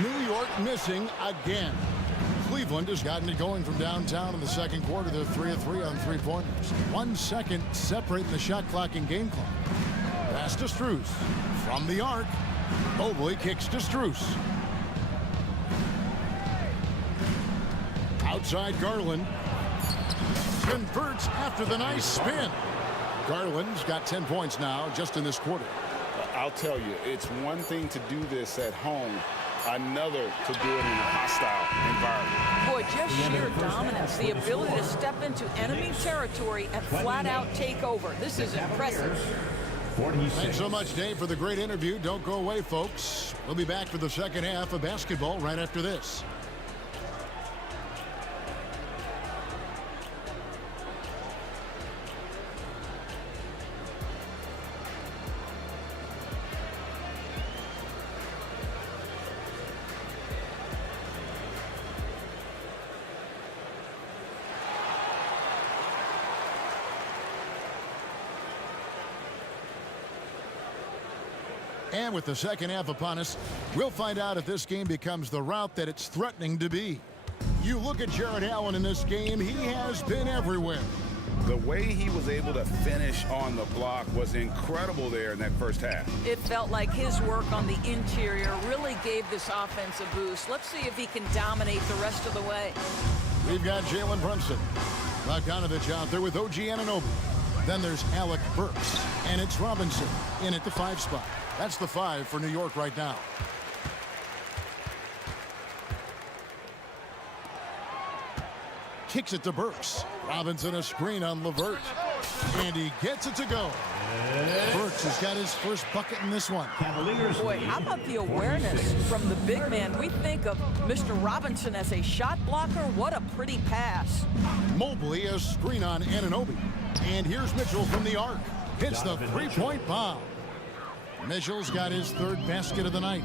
New York missing again. Cleveland has gotten it going from downtown in the second quarter. They're 3 of 3 on 3-pointers. 1 second separating the shot clock and game clock. Pass to Strus. From the arc, Mobley kicks to Strus. Outside Garland. Converts after the nice spin. Garland's got 10 points now just in this quarter. I'll tell you, it's one thing to do this at home, another to do it in a hostile environment. Boy, just sheer dominance, the ability to step into enemy territory and flat out take over. This is impressive. Thanks so much, Dave, for the great interview. Don't go away, folks. We'll be back for the second half of basketball right after this. And with the second half upon us, we'll find out if this game becomes the route that it's threatening to be. You look at Jared Allen in this game, he has been everywhere. The way he was able to finish on the block was incredible there in that first half. It felt like his work on the interior really gave this offense a boost. Let's see if he can dominate the rest of the way. We've got Jalen Brunson. Bogdanovich out there with OG Anunoby. Then there's Alec Burks. And it's Robinson in at the 5 spot. That's the 5 for New York right now. Kicks it to Burks. Robinson a screen on LeVert. And he gets it to go. Burks has got his first bucket in this one. Boy, how about the awareness from the big man? We think of Mr. Robinson as a shot blocker. What a pretty pass. Mobley a screen on Anunoby. And here's Mitchell from the arc. Hits the 3-point bomb. Mitchell's got his 3rd basket of the night.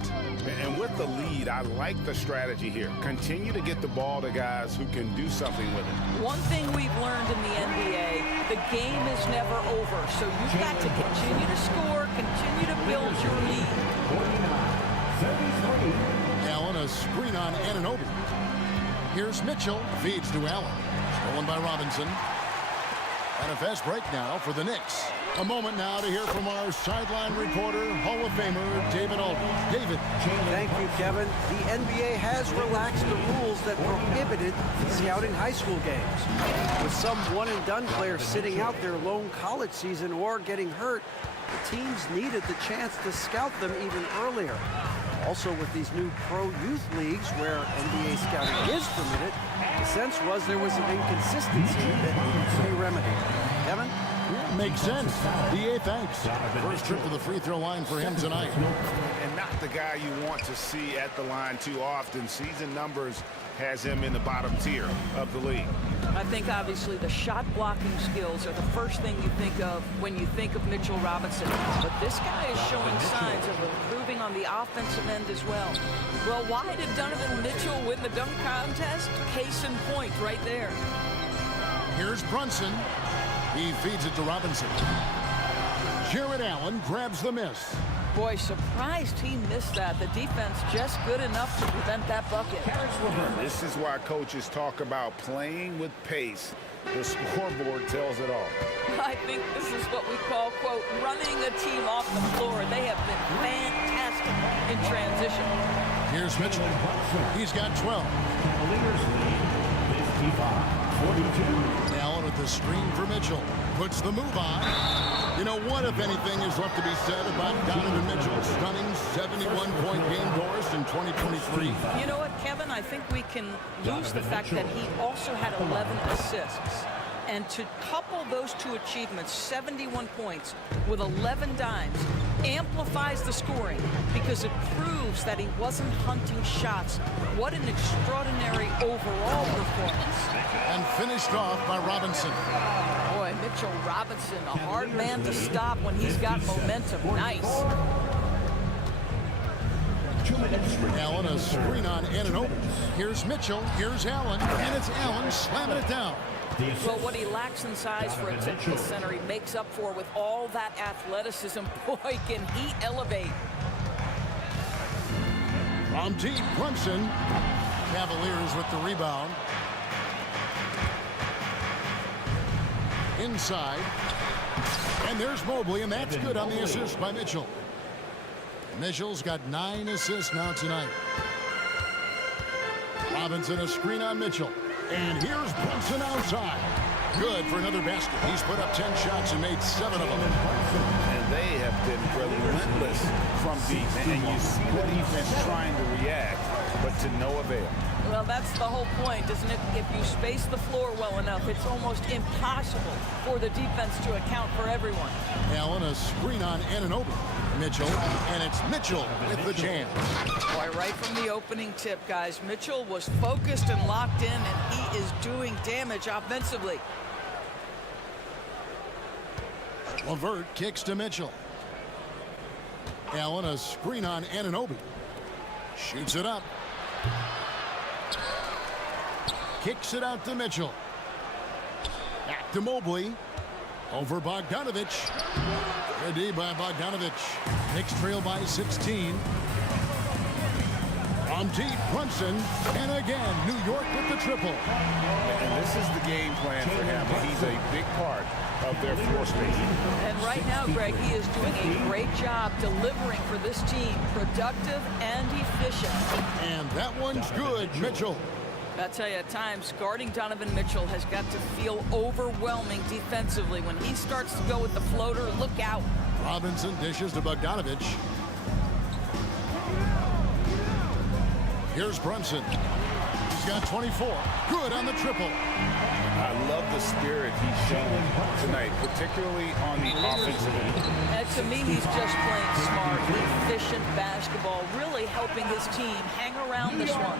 And with the lead, I like the strategy here. Continue to get the ball to guys who can do something with it. One thing we've learned in the NBA, the game is never over. So you've got to continue to score, continue to build your lead. Allen a screen on Anunoby. Here's Mitchell, feeds to Allen. Stolen by Robinson. And a fast break now for the Knicks. A moment now to hear from our sideline reporter, Hall of Famer David Aldridge. David. Thank you, Kevin. The NBA has relaxed the rules that prohibited scouting high school games. With some one-and-done players sitting out their lone college season or getting hurt, the teams needed the chance to scout them even earlier. Also, with these new pro youth leagues where NBA scouting is permitted, the sense was there was an inconsistency that needed to be remedied. Kevin? Makes sense. DA, thanks. First trip to the free throw line for him tonight. And not the guy you want to see at the line too often. Season numbers has him in the bottom tier of the league. I think obviously the shot blocking skills are the first thing you think of when you think of Mitchell Robinson. But this guy is showing signs of improving on the offensive end as well. Well, why did Donovan Mitchell win the dunk contest? Case in point right there. Here's Brunson. He feeds it to Robinson. Jared Allen grabs the miss. Boy, surprised he missed that. The defense just good enough to prevent that bucket. This is why coaches talk about playing with pace. The scoreboard tells it all. I think this is what we call, quote, running a team off the floor. They have been fantastic in transition. Here's Mitchell. He's got 12. Allen with the screen for Mitchell. Puts the move on. You know, what, if anything, is left to be said about Donovan Mitchell's stunning 71-point game Doris in 2023? You know what, Kevin? I think we can lose the fact that he also had 11 assists. And to couple those two achievements, 71 points with 11 dimes, amplifies the scoring because it proves that he wasn't hunting shots. What an extraordinary overall performance. And finished off by Robinson. Boy, Mitchell Robinson, a hard man to stop when he's got momentum. Nice. Allen, a screen on Anunoby. Here's Mitchell, here's Allen, and it's Allen slamming it down. Well, what he lacks in size for a typical center, he makes up for with all that athleticism. Boy, can he elevate. From deep, Clemson. Cavaliers with the rebound. Inside. And there's Mobley, and that's good on the assist by Mitchell. Mitchell's got 9 assists now tonight. Robinson, a screen on Mitchell. And here's Brunson outside. Good for another basket. He's put up 10 shots and made 7 of them. And they have been relentless from deep. And you see the defense trying to react, but to no avail. Well, that's the whole point, isn't it? If you space the floor well enough, it's almost impossible for the defense to account for everyone. Allen, a screen on Anunoby. Mitchell, and it's Mitchell with the jam. Boy, right from the opening tip, guys, Mitchell was focused and locked in, and he is doing damage offensively. LeVert kicks to Mitchell. Allen, a screen on Anunoby. Shoots it up. Kicks it out to Mitchell. Back to Mobley. Over Bogdanovich. Good D by Bogdanovich. Knicks trail by 16. From deep, Brunson. And again, New York with the triple. And this is the game plan for him. He's a big part of their floor spacing. And right now, Greg, he is doing a great job delivering for this team. Productive and efficient. And that one's good, Mitchell. I tell you, at times, guarding Donovan Mitchell has got to feel overwhelming defensively. When he starts to go with the floater, look out. Robinson dishes to Bogdanovich. Here's Brunson. He's got 24. Good on the triple. I love the spirit he's shown tonight, particularly on the offensive end. And to me, he's just playing smart, efficient basketball, really helping his team hang around this one.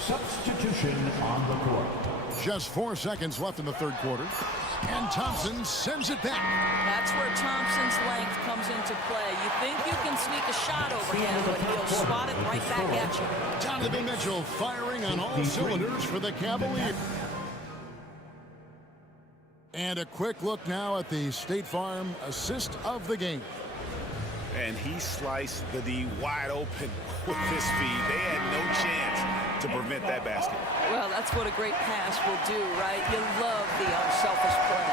Substitution on the court. Just 4 seconds left in the third quarter. And Thompson sends it back. That's where Thompson's length comes into play. You think you can sneak a shot over him, but he'll swat it right back at you. Donovan Mitchell firing on all cylinders for the Cavaliers. And a quick look now at the State Farm assist of the game. And he sliced the D wide open with his feet. They had no chance to prevent that basket. Well, that's what a great pass will do, right? You love the unselfish play.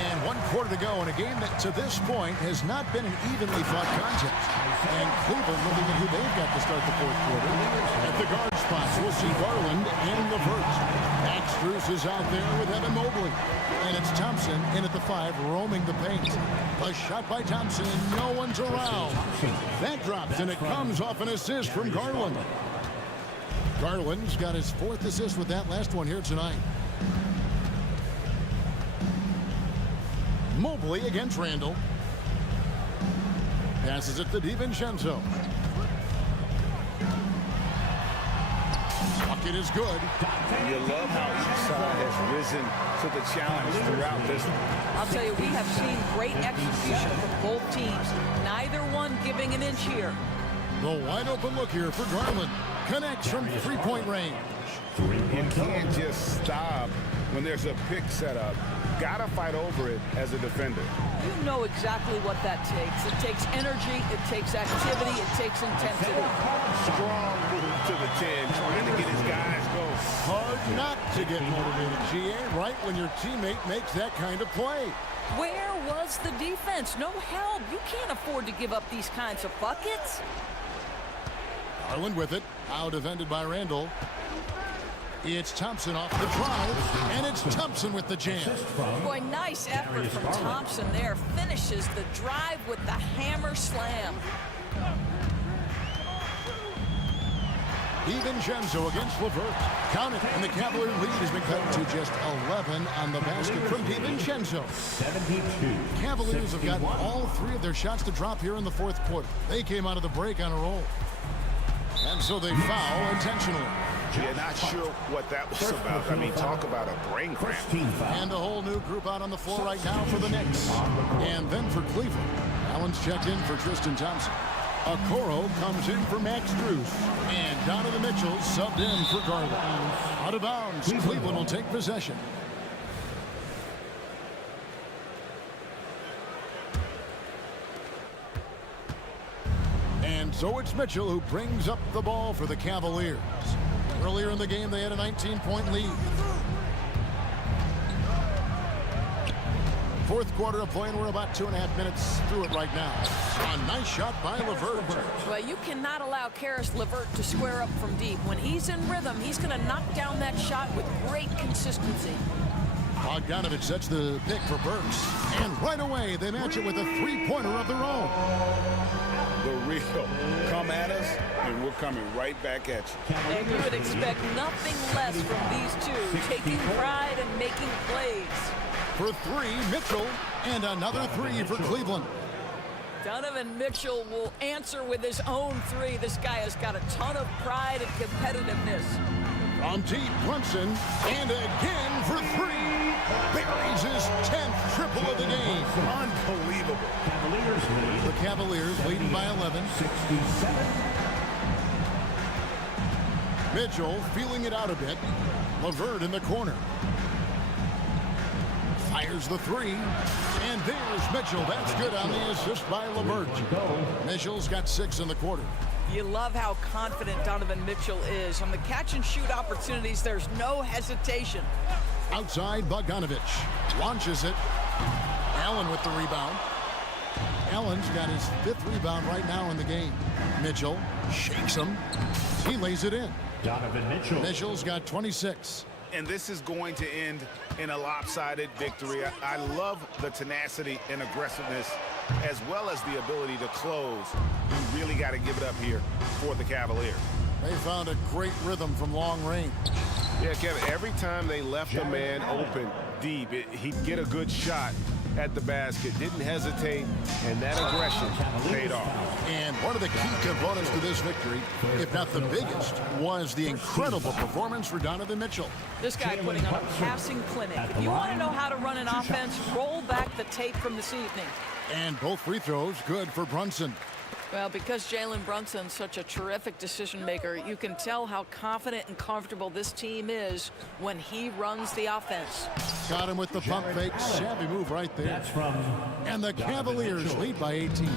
And 1 quarter to go in a game that to this point has not been an evenly fought contest. And Cleveland looking at who they've got to start the fourth quarter. At the guard spots, we'll see Garland and LeVert. Max Strus is out there with Evan Mobley. And it's Thompson in at the 5, roaming the paint. A shot by Thompson, and no one's around. That drops, and it comes off an assist from Garland. Garland's got his 4th assist with that last one here tonight. Mobley against Randall. Passes it to DiVincenzo. Bucket is good. You love how each side has risen to the challenge throughout this one. I'll tell you, we have seen great execution from both teams. Neither one giving an inch here. The wide open look here for Garland. Connects from three-point range. You can't just stop when there's a pick set up. Gotta fight over it as a defender. You know exactly what that takes. It takes energy, it takes activity, it takes intensity. Strong move to the 10, trying to get his guys going. Hard not to get motivated, GA, right when your teammate makes that kind of play. Where was the defense? No help. You can't afford to give up these kinds of buckets. Garland with it. Out defended by Randall. It's Thompson off the drive, and it's Thompson with the jam. Boy, nice effort from Thompson there. Finishes the drive with the hammer slam. DiVincenzo against Levert. Count it, and the Cavalier lead has been cut to just 11 on the basket from DiVincenzo. 72. Cavaliers have gotten all three of their shots to drop here in the fourth quarter. They came out of the break on a roll. And so they foul intentionally. Yeah, not sure what that was about. I mean, talk about a brain cramp. And a whole new group out on the floor right now for the Knicks. And then for Cleveland. Allen's checked in for Tristan Thompson. Okoro comes in for Max Strus. And Donovan Mitchell subbed in for Garland. Out of bounds, Cleveland will take possession. And so it's Mitchell who brings up the ball for the Cavaliers. Earlier in the game, they had a 19-point lead. Fourth quarter of play, and we're about 2.5 minutes through it right now. A nice shot by Levert. Well, you cannot allow Karis LeVert to square up from deep. When he's in rhythm, he's going to knock down that shot with great consistency. Bogdanovich sets the pick for Burks. And right away, they match it with a three-pointer of their own. The real come at us, and we're coming right back at you. And you would expect nothing less from these two, taking pride and making plays. For three, Mitchell, and another three for Cleveland. Donovan Mitchell will answer with his own three. This guy has got a ton of pride and competitiveness. From deep, Brunson, and again for three. Buries his 10th triple of the game. Unbelievable. The Cavaliers leading by 11. 67. Mitchell feeling it out a bit. LeVert in the corner. Fires the three. And there's Mitchell. That's good on the assist by LeVert. Mitchell's got 6 in the quarter. You love how confident Donovan Mitchell is. On the catch-and-shoot opportunities, there's no hesitation. Outside, Bogdanovich launches it. Allen with the rebound. Allen's got his 5th rebound right now in the game. Mitchell shakes him. He lays it in. Donovan Mitchell. Mitchell's got 26. And this is going to end in a lopsided victory. I love the tenacity and aggressiveness as well as the ability to close. You really got to give it up here for the Cavaliers. They found a great rhythm from long range. Yeah, Kevin, every time they left a man open deep, he'd get a good shot at the basket, didn't hesitate, and that aggression paid off. And one of the key components to this victory, if not the biggest, was the incredible performance for Donovan Mitchell. This guy putting on a passing clinic. If you want to know how to run an offense, roll back the tape from this evening. And both free throws good for Brunson. Well, because Jalen Brunson's such a terrific decision maker, you can tell how confident and comfortable this team is when he runs the offense. Got him with the pump fake. Savvy move right there. And the Cavaliers lead by 18.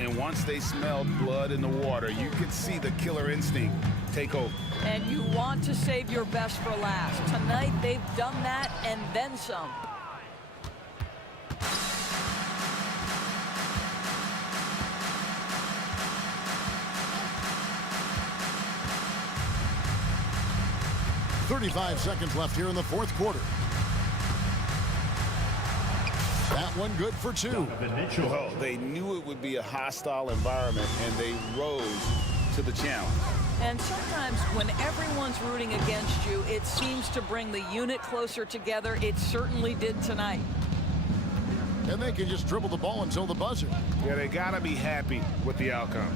And once they smelled blood in the water, you could see the killer instinct take over. And you want to save your best for last. Tonight, they've done that and then some. .35 seconds left here in the fourth quarter. That one good for 2. Well, they knew it would be a hostile environment, and they rose to the challenge. And sometimes when everyone's rooting against you, it seems to bring the unit closer together. It certainly did tonight. And they can just dribble the ball until the buzzer. Yeah, they got to be happy with the outcome.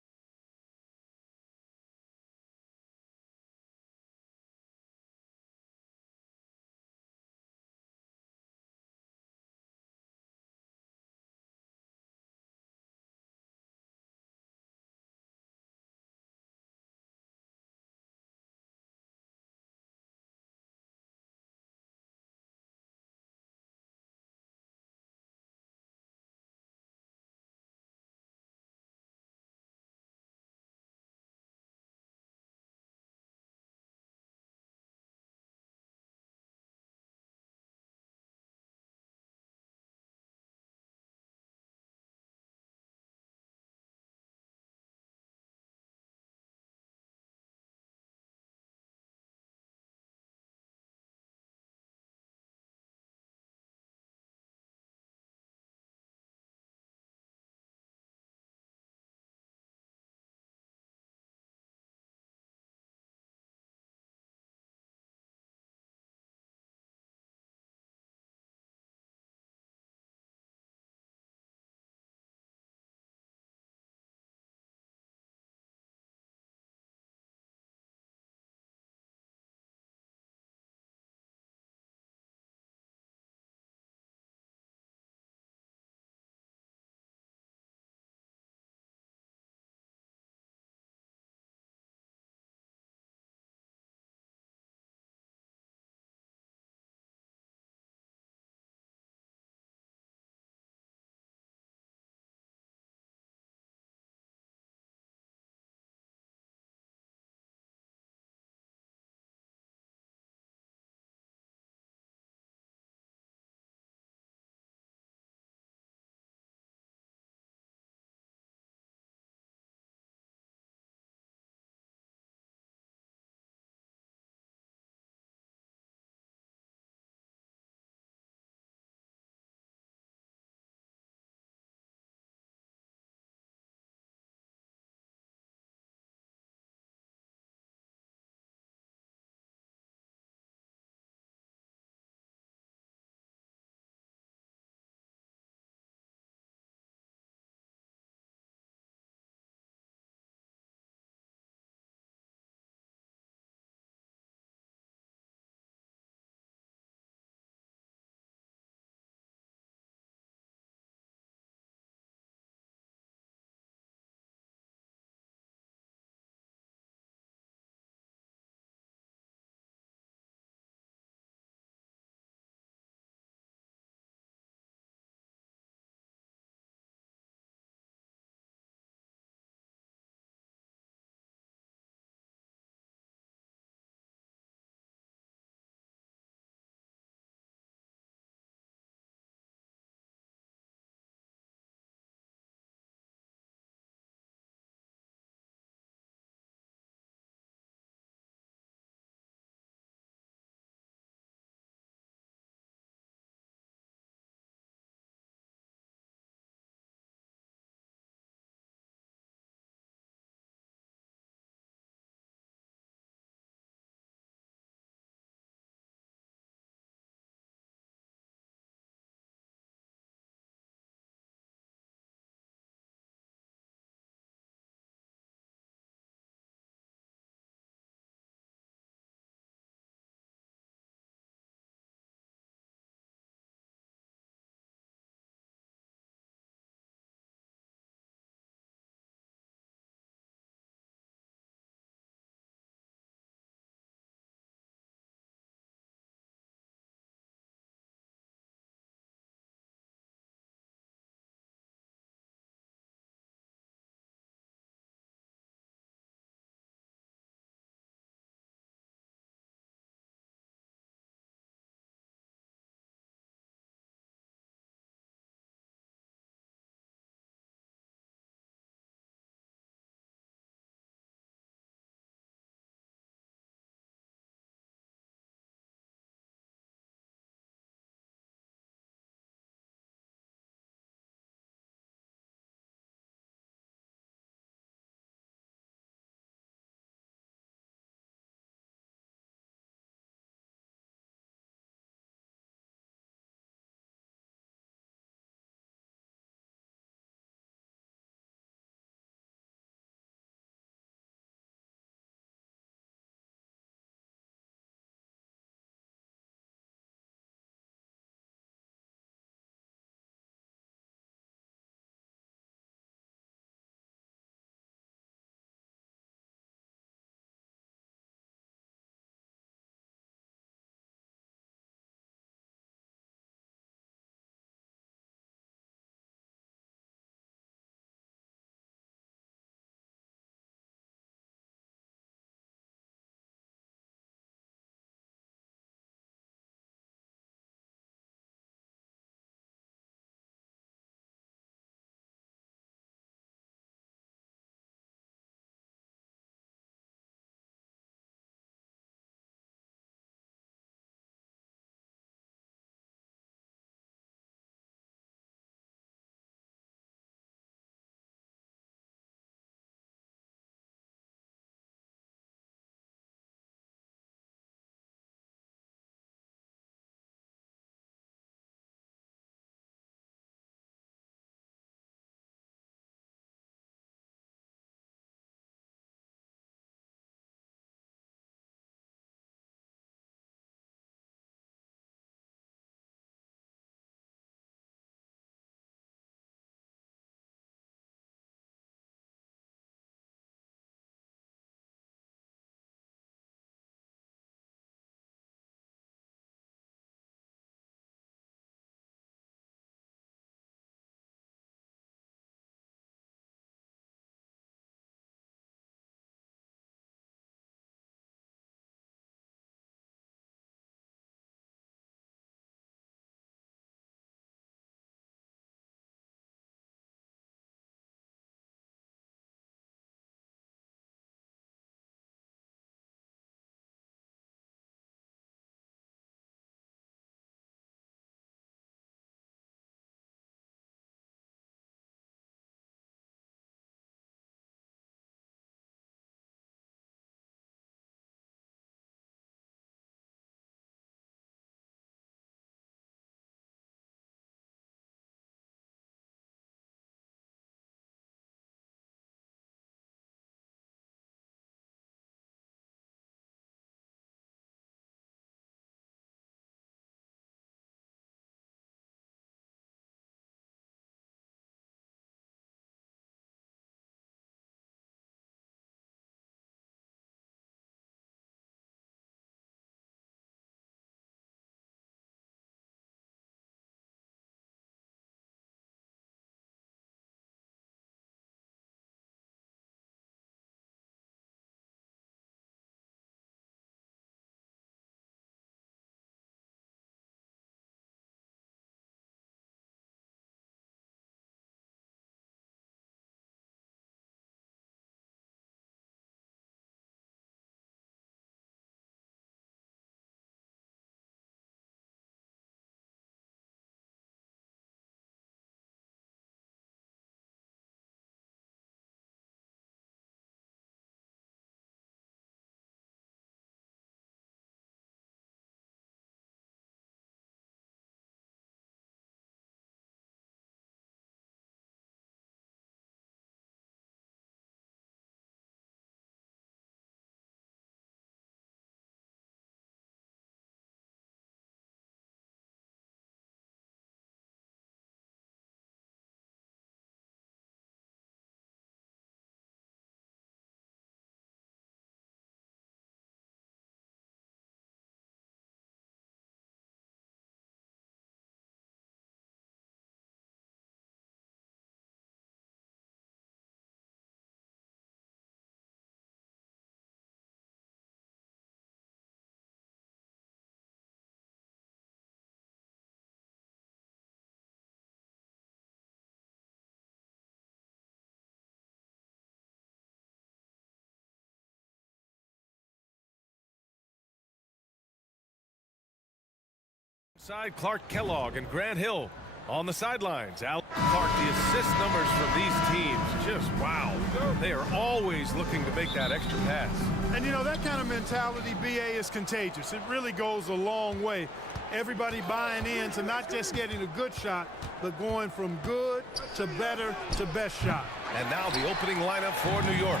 Outside, Clark Kellogg and Grant Hill on the sidelines. Al Clark, the assist numbers from these teams, just wow. They are always looking to make that extra pass. And you know, that kind of mentality, BA, is contagious. It really goes a long way. Everybody buying in to not just getting a good shot, but going from good to better to best shot. And now the opening lineup for New York.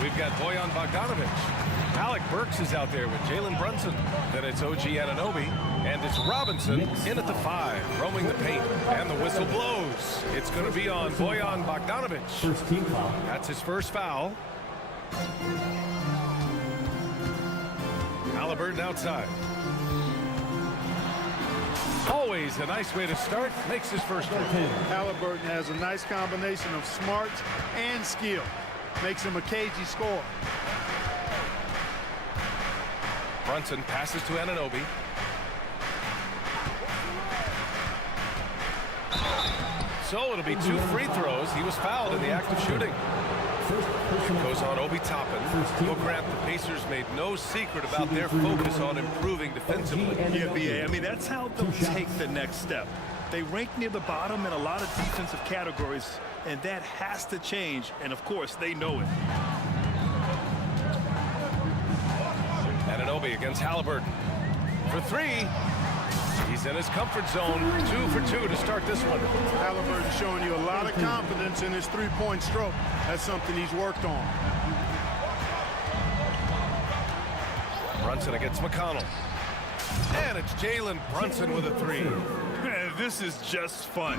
We've got Bojan Bogdanovic. Alec Burks is out there with Jalen Brunson. Then it's OG Anunoby. And it's Robinson in at the 5, roaming the paint. And the whistle blows. It's going to be on Bojan Bogdanovic. First team foul. That's his first foul. Halliburton outside. Always a nice way to start. Makes his first one. Halliburton has a nice combination of smarts and skill. Makes him a cagey scorer. Brunson passes to Anunoby. So it'll be 2 free throws. He was fouled in the act of shooting. Goes on Obi Toppin. Well, Grant, the Pacers made no secret about their focus on improving defensively. Yeah, BA, I mean, that's how they'll take the next step. They rank near the bottom in a lot of defensive categories, and that has to change, and of course, they know it. Anunoby against Halliburton. For 3. He's in his comfort zone. 2 for 2 to start this one. Halliburton showing you a lot of confidence in his three-point stroke. That's something he's worked on. Brunson against McConnell. And it's Jalen Brunson with a 3. Man, this is just fun.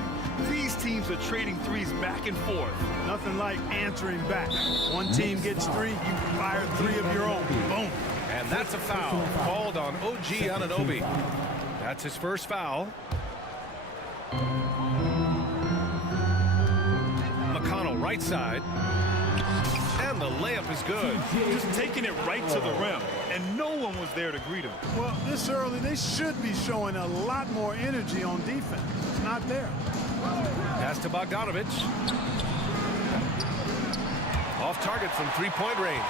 These teams are trading threes back and forth. Nothing like answering back. One team gets 3, you fire 3 of your own. Boom. And that's a foul called on OG Anunoby. That's his first foul. McConnell right side. And the layup is good. Just taking it right to the rim, and no one was there to greet him. Well, this early, they should be showing a lot more energy on defense. It's not there. Pass to Bogdanovic. Off target from 3-point range.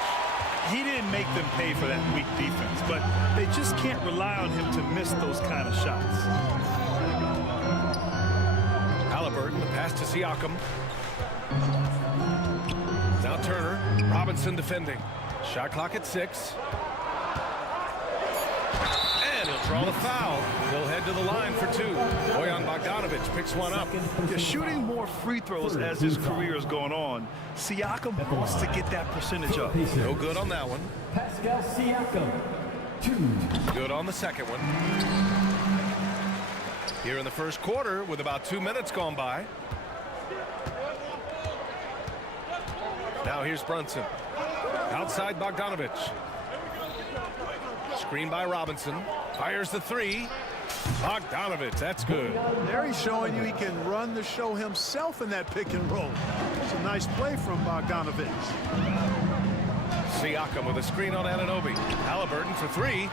He didn't make them pay for that weak defense, but they just can't rely on him to miss those kind of shots. Halliburton, the pass to Siakam. Now Turner. Robinson defending. Shot clock at 6. And he'll draw the foul. He'll head to the line for 2. Bojan Bogdanovic picks one up. Yeah, shooting more free throws as his career is going on. Siakam wants to get that percentage up. No good on that one. Pascal Siakam. 2. Good on the second one. Here in the first quarter with about 2 minutes gone by. Now here's Brunson. Outside Bogdanovic. Screen by Robinson. Fires the 3. Bogdanovic, that's good. There he's showing you he can run the show himself in that pick and roll. It's a nice play from Bogdanovic. Siakam with a screen on Anunoby. Halliburton for 3.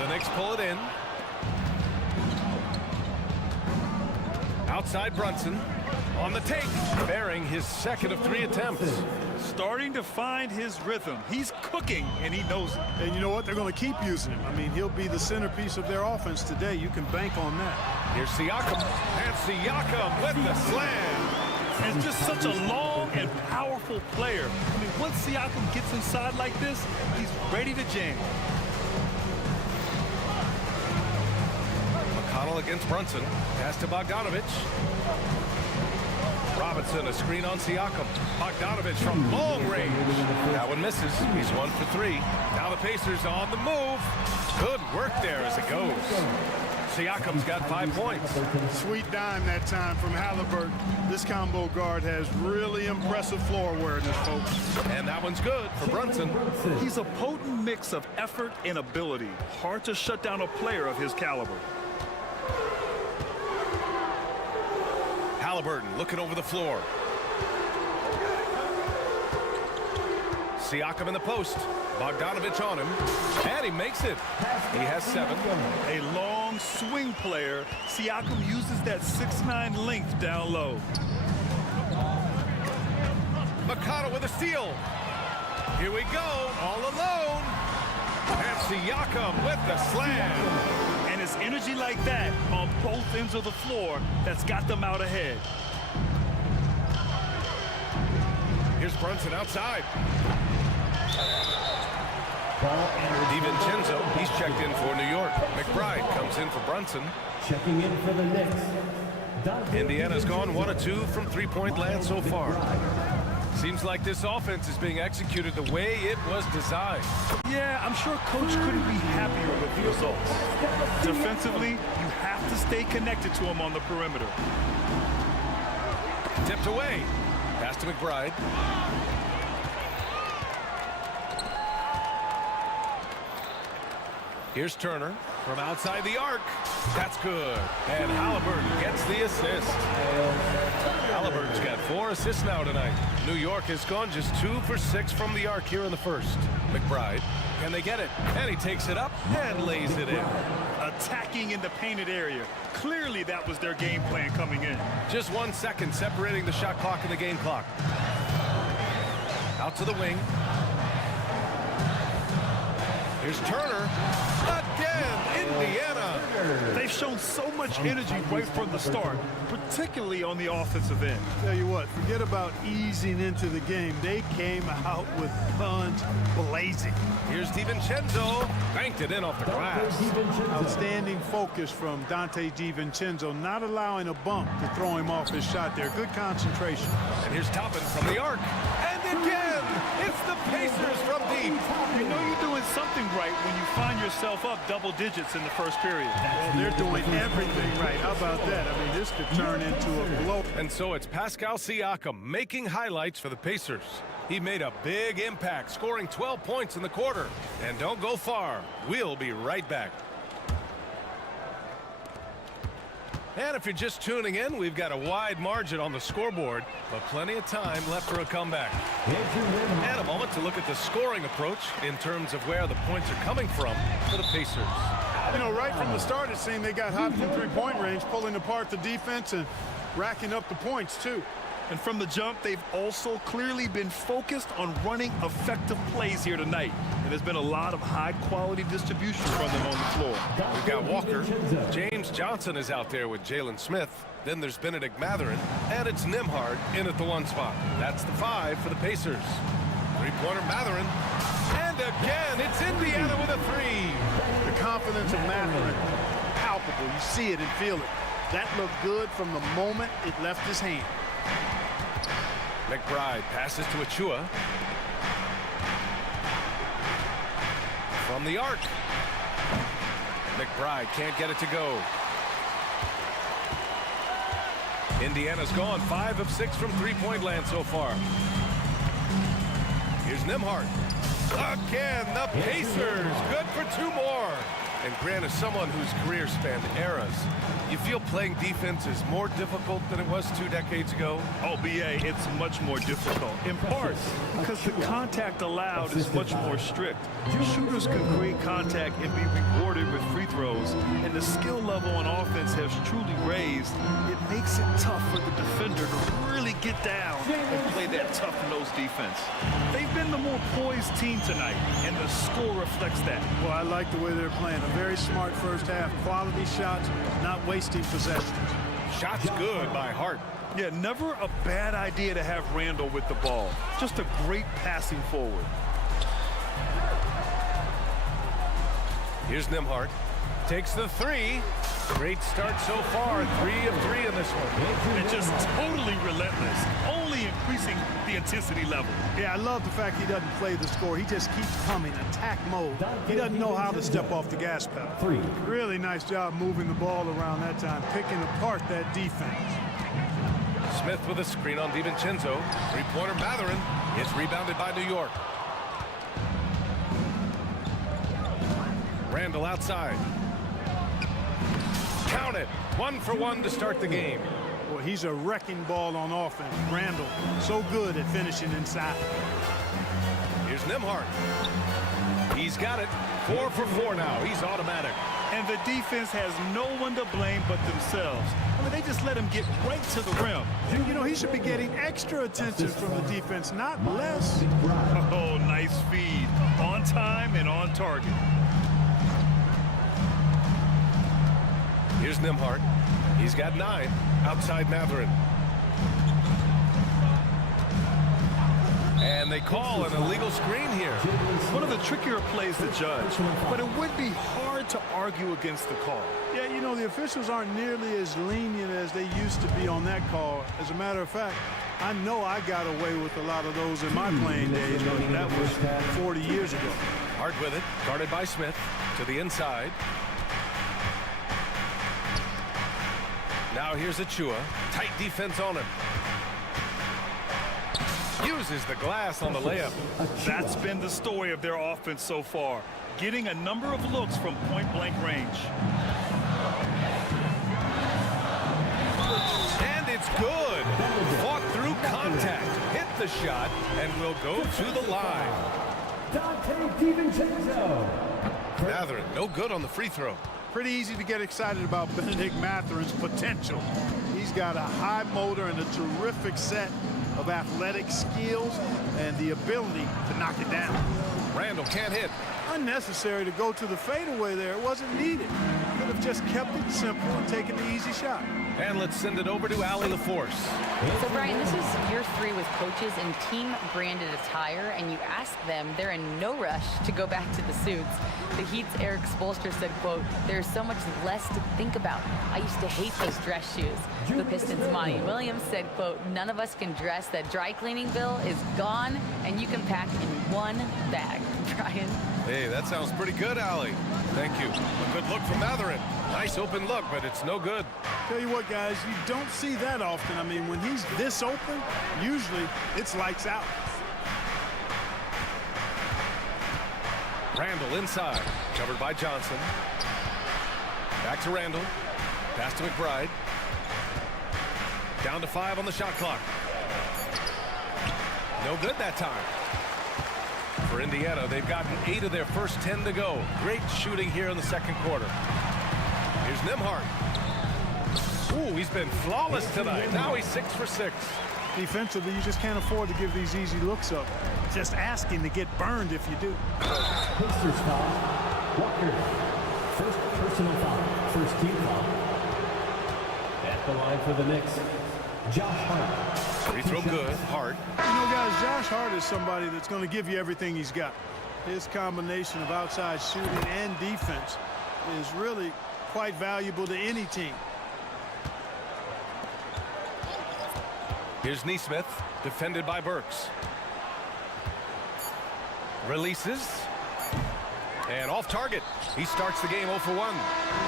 The Knicks pull it in. Outside Brunson. On the take. Bearing his second of 3 attempts. Starting to find his rhythm. He's cooking, and he knows it. And you know what? They're going to keep using him. I mean, he'll be the centerpiece of their offense today. You can bank on that. Here's Siakam. And Siakam with the slam. And just such a long and powerful player. I mean, once Siakam gets inside like this, he's ready to jam. McConnell against Brunson. Pass to Bogdanovic. Robinson, a screen on Siakam. Bogdanovic from long range. That one misses. He's 1 for 3. Now the Pacers on the move. Good work there as it goes. Siakam's got 5 points. Sweet dime that time from Halliburton. This combo guard has really impressive floor awareness, folks. And that one's good for Brunson. He's a potent mix of effort and ability. Hard to shut down a player of his caliber. Halliburton looking over the floor. Siakam in the post. Bogdanovic on him. And he makes it. He has 7. A long swing player. Siakam uses that 6'9" length down low. McConnell with a steal. Here we go. All alone. And Siakam with the slam. And it's energy like that on both ends of the floor that's got them out ahead. Here's Brunson outside. DiVincenzo, he's checked in for New York. McBride comes in for Brunson. Checking in for the Knicks. Indiana's gone 1 of 2 from three-point land so far. Seems like this offense is being executed the way it was designed. Yeah, I'm sure Coach couldn't be happier with the results. Defensively, you have to stay connected to him on the perimeter. Tipped away. Pass to McBride. Here's Turner from outside the arc. That's good. And Halliburton gets the assist. Halliburton's got 4 assists now tonight. New York has gone just 2 for 6 from the arc here in the first. McBride, can they get it? And he takes it up and lays it in. Attacking in the painted area. Clearly that was their game plan coming in. Just 1 second separating the shot clock and the game clock. Out to the wing. Here's Turner. Again, Indiana. They've shown so much energy right from the start, particularly on the offensive end. Tell you what, forget about easing into the game. They came out with guns blazing. Here's DiVincenzo. Banked it in off the glass. Outstanding focus from Dante DiVincenzo, not allowing a bump to throw him off his shot there. Good concentration. And here's Toppin from the arc. And again, it's the Pacers from deep. You know you're doing something right when you find yourself up double digits in the first period. Well, they're doing everything right. How about that? I mean, this could turn into a blow. And so it's Pascal Siakam making highlights for the Pacers. He made a big impact, scoring 12 points in the quarter. And don't go far. We'll be right back. And if you're just tuning in, we've got a wide margin on the scoreboard, but plenty of time left for a comeback. And a moment to look at the scoring approach in terms of where the points are coming from for the Pacers. You know, right from the start, it seemed they got hot from three-point range, pulling apart the defense and racking up the points, too. And from the jump, they've also clearly been focused on running effective plays here tonight. And there's been a lot of high-quality distribution from them on the floor. We've got Walker. James Johnson is out there with Jalen Smith. Then there's Benedict Mathurin. And it's Nembhard in at the 1 spot. That's the 5 for the Pacers. Three-pointer Mathurin. And again, it's Indiana with a 3. The confidence of Mathurin, palpable. You see it and feel it. That looked good from the moment it left his hand. McBride passes to Achua. From the arc. McBride can't get it to go. Indiana's gone 5 of 6 from three-point land so far. Here's Nembhard. Again, the Pacers. Good for 2 more. And Grant, as someone whose career spanned eras, you feel playing defense is more difficult than it was 2 decades ago? Oh, BA, it's much more difficult. In part, because the contact allowed is much more strict. Shooters can create contact and be rewarded with free throws, and the skill level on offense has truly raised. It makes it tough for the defender to really get down and play that tough-nosed defense. They've been the more poised team tonight, and the score reflects that. Well, I like the way they're playing. A very smart first half. Quality shots, not wasting possessions. Shots good by Hart. Yeah, never a bad idea to have Randall with the ball. Just a great passing forward. Here's Nembhard. Takes the 3. Great start so far. 3 of 3 in this one. And just totally relentless. Only increasing the intensity level. Yeah, I love the fact he doesn't play the score. He just keeps coming, attack mode. He doesn't know how to step off the gas pedal. Really nice job moving the ball around that time, picking apart that defense. Smith with a screen on DiVincenzo. Three-pointer Mathurin. It's rebounded by New York. Randall outside. Count it. 1 for 1 to start the game. Well, he's a wrecking ball on offense. Randall, so good at finishing inside. Here's Nembhard. He's got it. 4 for 4 now. He's automatic. And the defense has no one to blame but themselves. I mean, they just let him get right to the rim. You know, he should be getting extra attention from the defense, not less. Oh, nice feed. On time and on target. Here's Nimhart. He's got 9 outside Matherin. And they call an illegal screen here. One of the trickier plays to judge, but it would be hard to argue against the call. Yeah, you know, the officials aren't nearly as lenient as they used to be on that call. As a matter of fact, I know I got away with a lot of those in my playing days, but that was 40 years ago. Hard with it, guarded by Smith to the inside. Now here's Achua. Tight defense on him. Uses the glass on the layup. That's been the story of their offense so far, getting a number of looks from point-blank range. And it's good. Fought through contact, hit the shot, and will go to the line. Matherin, no good on the free throw. Pretty easy to get excited about Benedict Matherin's potential. He's got a high motor and a terrific set of athletic skills and the ability to knock it down. Randall can't hit. Unnecessary to go to the fadeaway there. It wasn't needed. Could have just kept it simple and taken the easy shot. And let's send it over to Allie LaForce. So, Brian, this is year 3 with coaches in team-branded attire, and you ask them, they're in no rush to go back to the suits. The Heat's Eric Spoelstra said, quote, "There's so much less to think about. I used to hate those dress shoes." The Pistons' Monty Williams said, quote, "None of us can dress. That dry cleaning bill is gone, and you can pack in one bag." Brian? Hey, that sounds pretty good, Allie. Thank you. A good look from Matherin. Nice open look, but it's no good. Tell you what, guys, you don't see that often. I mean, when he's this open, usually it's lights out. Randall inside, covered by Johnson. Back to Randall. Pass to McBride. Down to 5 on the shot clock. No good that time. For Indiana, they've gotten 8 of their first 10 to go. Great shooting here in the second quarter. Here's Nimhart. Ooh, he's been flawless tonight. Now he's 6 for 6. Defensively, you just can't afford to give these easy looks up. Just asking to get burned if you do. Pacers foul. Walker. First personal foul. First team foul. At the line for the Knicks, Josh Hart. Free throw good. Hart. You know, guys, Josh Hart is somebody that's going to give you everything he's got. His combination of outside shooting and defense is really quite valuable to any team. Here's Neesmith, defended by Burks. Releases. And off target. He starts the game 0 for 1.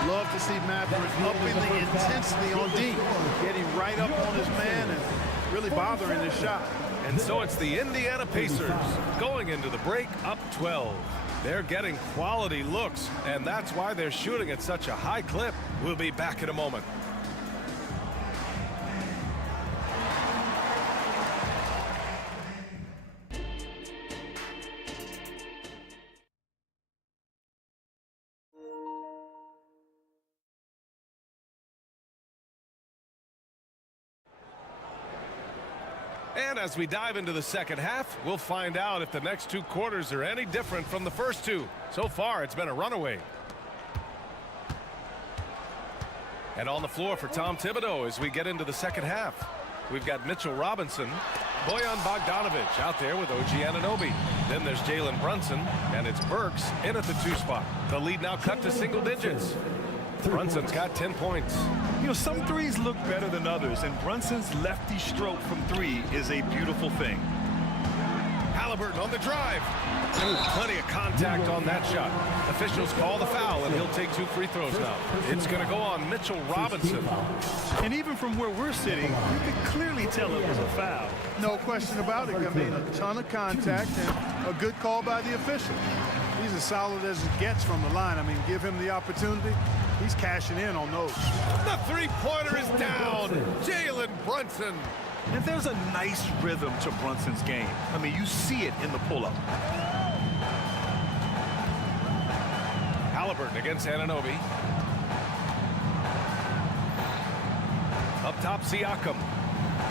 Love to see Matherin upping the intensity on D. Getting right up on his man and really bothering his shot. And so it's the Indiana Pacers going into the break up 12. They're getting quality looks, and that's why they're shooting at such a high clip. We'll be back in a moment. And as we dive into the second half, we'll find out if the next 2 quarters are any different from the first 2. So far, it's been a runaway. And on the floor for Tom Thibodeau as we get into the second half, we've got Mitchell Robinson, Bojan Bogdanovic out there with OG Anunoby. Then there's Jalen Brunson, and it's Burks in at the 2 spot. The lead now cut to single digits. Brunson's got 10 points. You know, some threes look better than others, and Brunson's lefty stroke from 3 is a beautiful thing. Halliburton on the drive. Ooh, plenty of contact on that shot. Officials call the foul, and he'll take 2 free throws now. It's going to go on Mitchell Robinson. And even from where we're sitting, you can clearly tell it was a foul. No question about it. I mean, a ton of contact and a good call by the official. He's as solid as it gets from the line. I mean, give him the opportunity. He's cashing in on those. The three-pointer is down. Jalen Brunson. And there's a nice rhythm to Brunson's game. I mean, you see it in the pull-up. Halliburton against Anunoby. Up top, Siakam.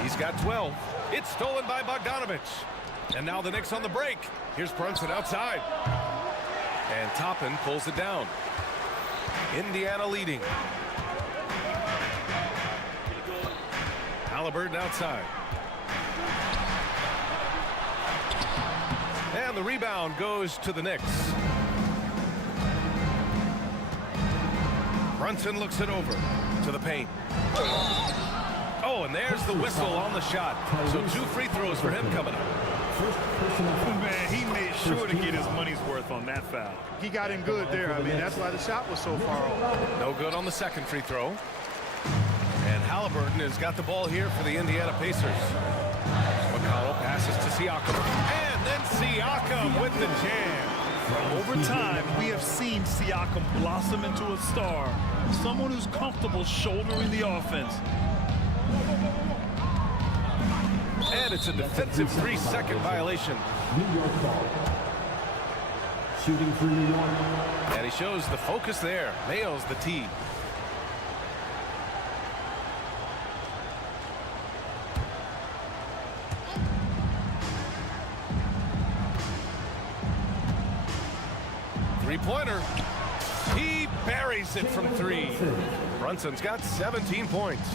He's got 12. It's stolen by Bogdanovic. And now the Knicks on the break. Here's Brunson outside. And Toppin pulls it down. Indiana leading. Halliburton outside. And the rebound goes to the Knicks. Brunson looks it over to the paint. Oh, and there's the whistle on the shot. So 2 free throws for him coming up. Man, he made sure to get his money's worth on that foul. He got him good there. I mean, that's why the shot was so far off. No good on the second free throw. And Halliburton has got the ball here for the Indiana Pacers. McConnell passes to Siakam. And then Siakam with the jam. Over time, we have seen Siakam blossom into a star. Someone who's comfortable shouldering the offense. And it's a defensive 3-second violation. New York ball. Shooting for New York. And he shows the focus there. Nails the tee. Three-pointer. He buries it from 3. Brunson's got 17 points.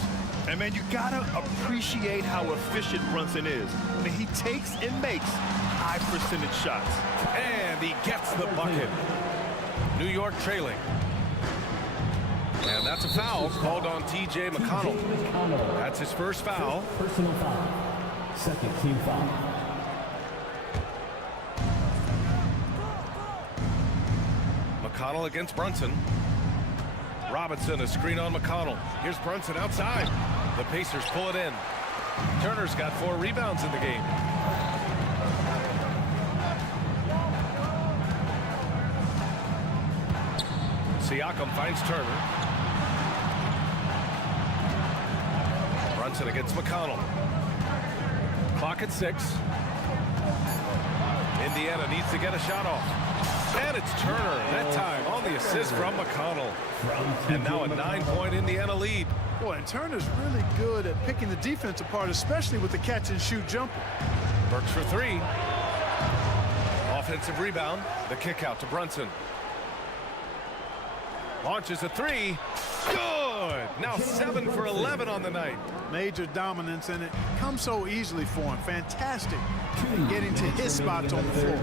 And man, you gotta appreciate how efficient Brunson is. I mean, he takes and makes high percentage shots. And he gets the bucket. New York trailing. And that's a foul called on T.J. McConnell. That's his first foul. Personal foul. Second team foul. McConnell against Brunson. Robinson, a screen on McConnell. Here's Brunson outside. The Pacers pull it in. Turner's got 4 rebounds in the game. Siakam finds Turner. Brunson against McConnell. Clock at 6. Indiana needs to get a shot off. And it's Turner, that time on the assist from McConnell. And now a 9-point Indiana lead. Boy, and Turner's really good at picking the defense apart, especially with the catch-and-shoot jumper. Burks for 3. Offensive rebound. The kick out to Brunson. Launches a 3. Good! Now 7 for 11 on the night. Major dominance, and it comes so easily for him. Fantastic getting to his spots on the floor.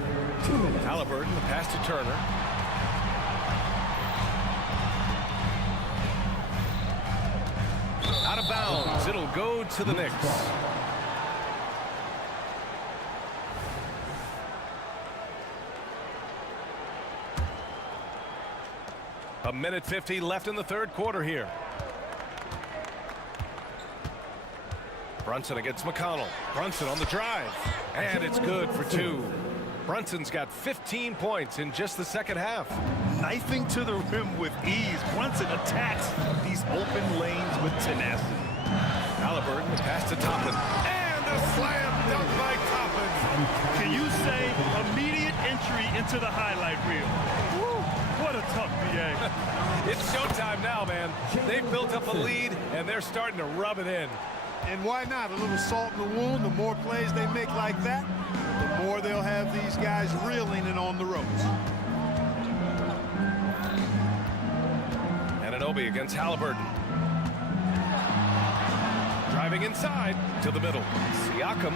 Halliburton, the pass to Turner. Out of bounds. It'll go to the Knicks. A minute 50 left in the third quarter here. Brunson against McConnell. Brunson on the drive. And it's good for 2. Brunson's got 15 points in just the second half. Knifing to the rim with ease. Brunson attacks these open lanes with tenacity. Halliburton, the pass to Toppin. And a slam dunk by Toppin. Can you say immediate entry into the highlight reel? Woo, what a tough BA. It's showtime now, man. They've built up a lead, and they're starting to rub it in. And why not? A little salt in the wound. The more plays they make like that, the more they'll have these guys reeling and on the ropes. Anunoby against Halliburton. Driving inside to the middle. Siakam.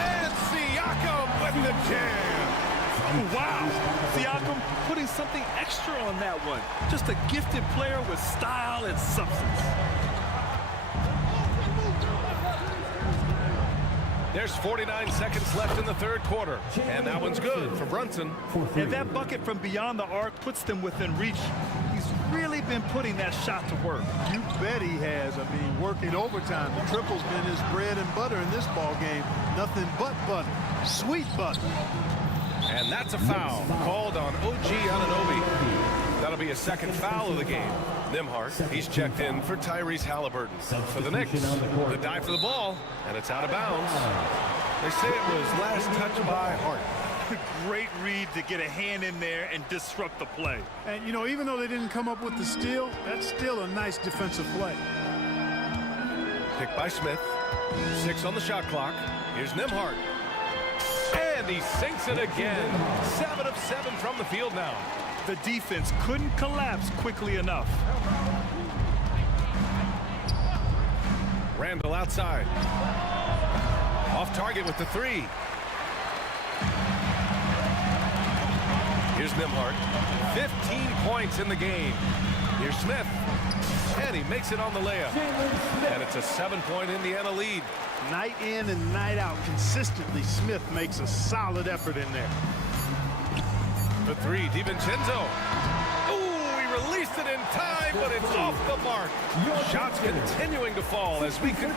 And Siakam with the jam. Wow. Siakam putting something extra on that one. Just a gifted player with style and substance. There's 49 seconds left in the third quarter. And that one's good for Brunson. And that bucket from beyond the arc puts them within reach. He's really been putting that shot to work. You bet he has. I mean, working overtime. The triple's been his bread and butter in this ball game. Nothing but butter. Sweet butter. And that's a foul called on OG Anunoby. That'll be a second foul of the game. Nembhard, he's checked in for Tyrese Halliburton. For the Knicks, the dive for the ball, and it's out of bounds. They say it was last touched by Hart. Great read to get a hand in there and disrupt the play. And, you know, even though they didn't come up with the steal, that's still a nice defensive play. Picked by Smith. 6 on the shot clock. Here's Nembhard. And he sinks it again. 7 of 7 from the field now. The defense couldn't collapse quickly enough. Randall outside. Off target with the three. Here's Nimhart. 15 points in the game. Here's Smith. And he makes it on the layup. And it's a 7-point Indiana lead. Night in and night out, consistently, Smith makes a solid effort in there. The three, DiVincenzo. Ooh, he released it in time, but it's off the mark. Shots continuing to fall as we can.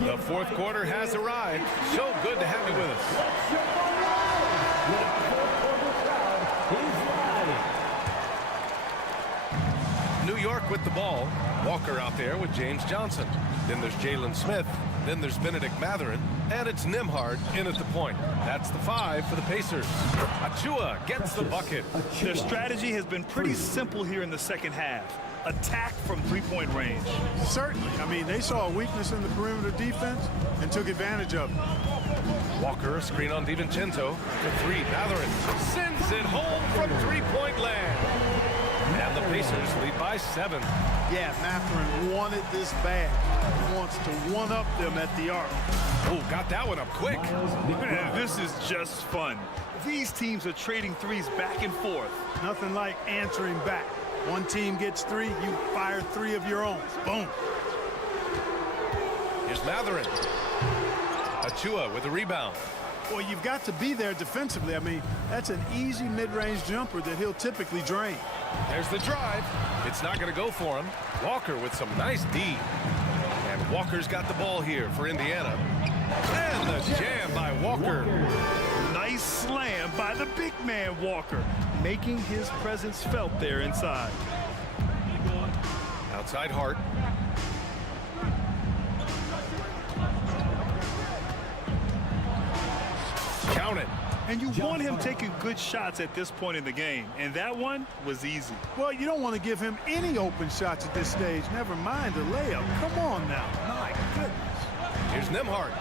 The fourth quarter has arrived. So good to have you with us. New York with the ball. Walker out there with James Johnson. Then there's Jalen Smith. Then there's Benedict Mathurin. And it's Nimhart in at the point. That's the 5 for the Pacers. Achua gets the bucket. Their strategy has been pretty simple here in the second half. Attack from three-point range. Certainly. I mean, they saw a weakness in the perimeter defense and took advantage of it. Walker, a screen on DiVincenzo. The three, Mathurin sends it home from three-point land. And the Pacers lead by 7. Yeah, Mathurin wanted this bad. He wants to one-up them at the arc. Oh, got that one up quick. Man, this is just fun. These teams are trading threes back and forth. Nothing like answering back. One team gets 3, you fire 3 of your own. Boom. Here's Mathurin. Achua with a rebound. Well, you've got to be there defensively. I mean, that's an easy mid-range jumper that he'll typically drain. There's the drive. It's not going to go for him. Walker with some nice D. And Walker's got the ball here for Indiana. And the jam by Walker. Nice slam by the big man Walker, making his presence felt there inside. Outside Hart. Count it. And you want him taking good shots at this point in the game, and that one was easy. Well, you don't want to give him any open shots at this stage, never mind a layup. Come on now. My goodness. Here's Nimhart.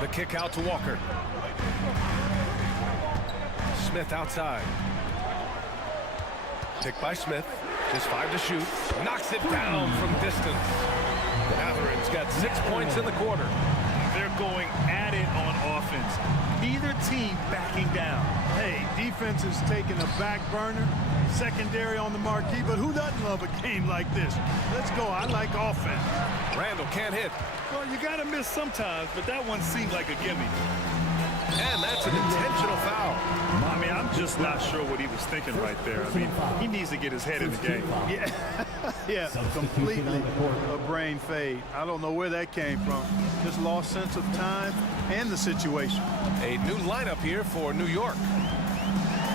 The kick out to Walker. Smith outside. Pick by Smith. Just 5 to shoot. Knocks it down from distance. Matherin's got 6 points in the quarter. They're going at it on offense. Neither team backing down. Hey, defense is taking a back burner, secondary on the marquee, but who doesn't love a game like this? Let's go. I like offense. Randall can't hit. Well, you got to miss sometimes, but that one seemed like a gimme. And that's an intentional foul. I mean, I'm just not sure what he was thinking right there. I mean, he needs to get his head in the game. Yeah, yeah, completely a brain fade. I don't know where that came from. Just lost sense of time and the situation. A new lineup here for New York.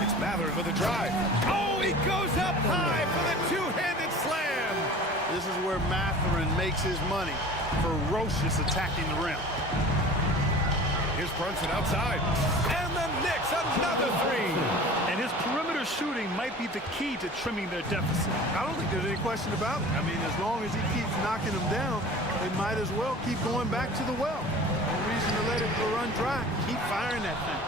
It's Mathurin with a drive. Oh, he goes up high for the two-handed slam. This is where Mathurin makes his money. Ferocious attacking the rim. Here's Brunson outside. And the Knicks, another 3. And his perimeter shooting might be the key to trimming their deficit. I don't think there's any question about it. I mean, as long as he keeps knocking them down, they might as well keep going back to the well. No reason to let it run dry. Keep firing that thing.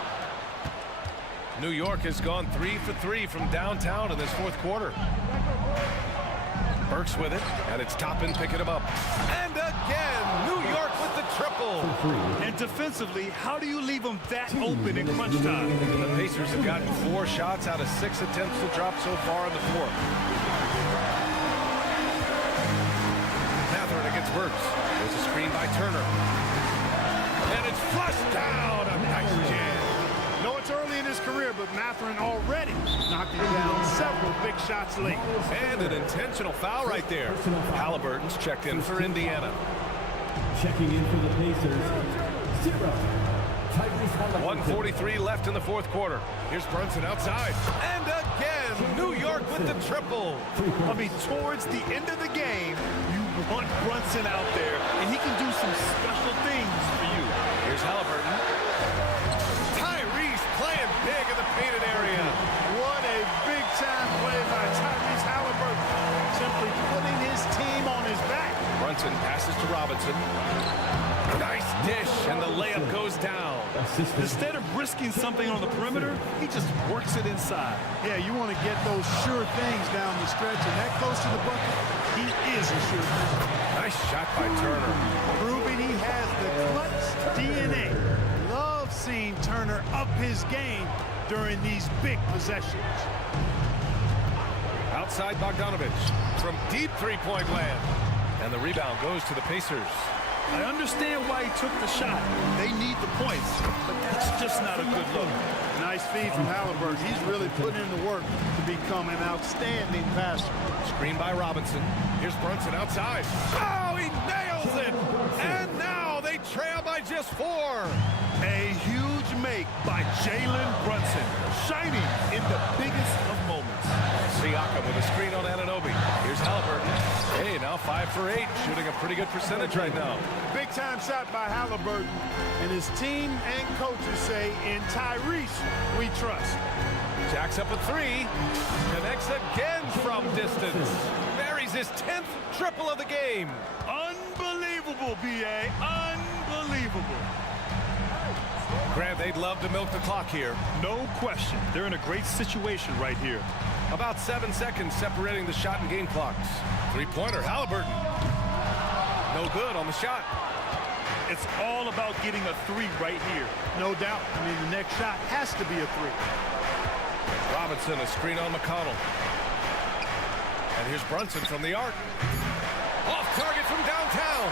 New York has gone 3 for 3 from downtown in this fourth quarter. Burks with it, and it's Toppin picking him up. And again, New York with the triple. And defensively, how do you leave them that open in crunch time? The Pacers have gotten 4 shots out of 6 attempts to drop so far in the fourth. Mathurin against Burks. There's a screen by Turner. And it's flushed down. A nice jam. No, it's early in his career, but Mathurin already knocking down several big shots late. And an intentional foul right there. Halliburton's checked in for Indiana. Checking in for the Pacers, 0. 1:43 left in the fourth quarter. Here's Brunson outside. And again, New York with the triple. I mean, towards the end of the game, you want Brunson out there, and he can do some special things for you. Here's Halliburton. Tyrese playing big in the painted area. What a big-time play by Tyrese Halliburton. Simply putting his team on his back. Brunson passes to Robinson. Nice dish, And the layup goes down. Instead of risking something on the perimeter, he just works it inside. Yeah, you want to get those sure things down the stretch, and that close to the bucket, he is a sure thing. Nice shot by Turner. Proving he has the clutch DNA. Love seeing Turner up his game during these big possessions. Outside Bogdanovich from deep three-point land. And the rebound goes to the Pacers. I understand why he took the shot. They need the points, but that's just not a good look. Nice feed from Halliburton. He's really putting in the work to become an outstanding passer. Screen by Robinson. Here's Brunson outside. Oh, he nails it! And now they trail by just 4. A huge make by Jalen Brunson, shining in the biggest of moments. Siakam with a screen on Anunoby. Here's Halliburton. Hey, now 5 for 8, shooting a pretty good percentage right now. Big time shot by Halliburton. And his team and coaches say, in Tyrese, we trust. Jacks up a 3. Connects again from distance. Buries his 10th triple of the game. Unbelievable, B.A. Unbelievable. Grant, they'd love to milk the clock here. No question. They're in a great situation right here. About 7 seconds separating the shot and game clocks. Three-pointer, Halliburton. No good on the shot. It's all about getting a 3 right here. No doubt. I mean, the next shot has to be a 3. Robinson, a screen on McConnell. And here's Brunson from the arc. Off target from downtown.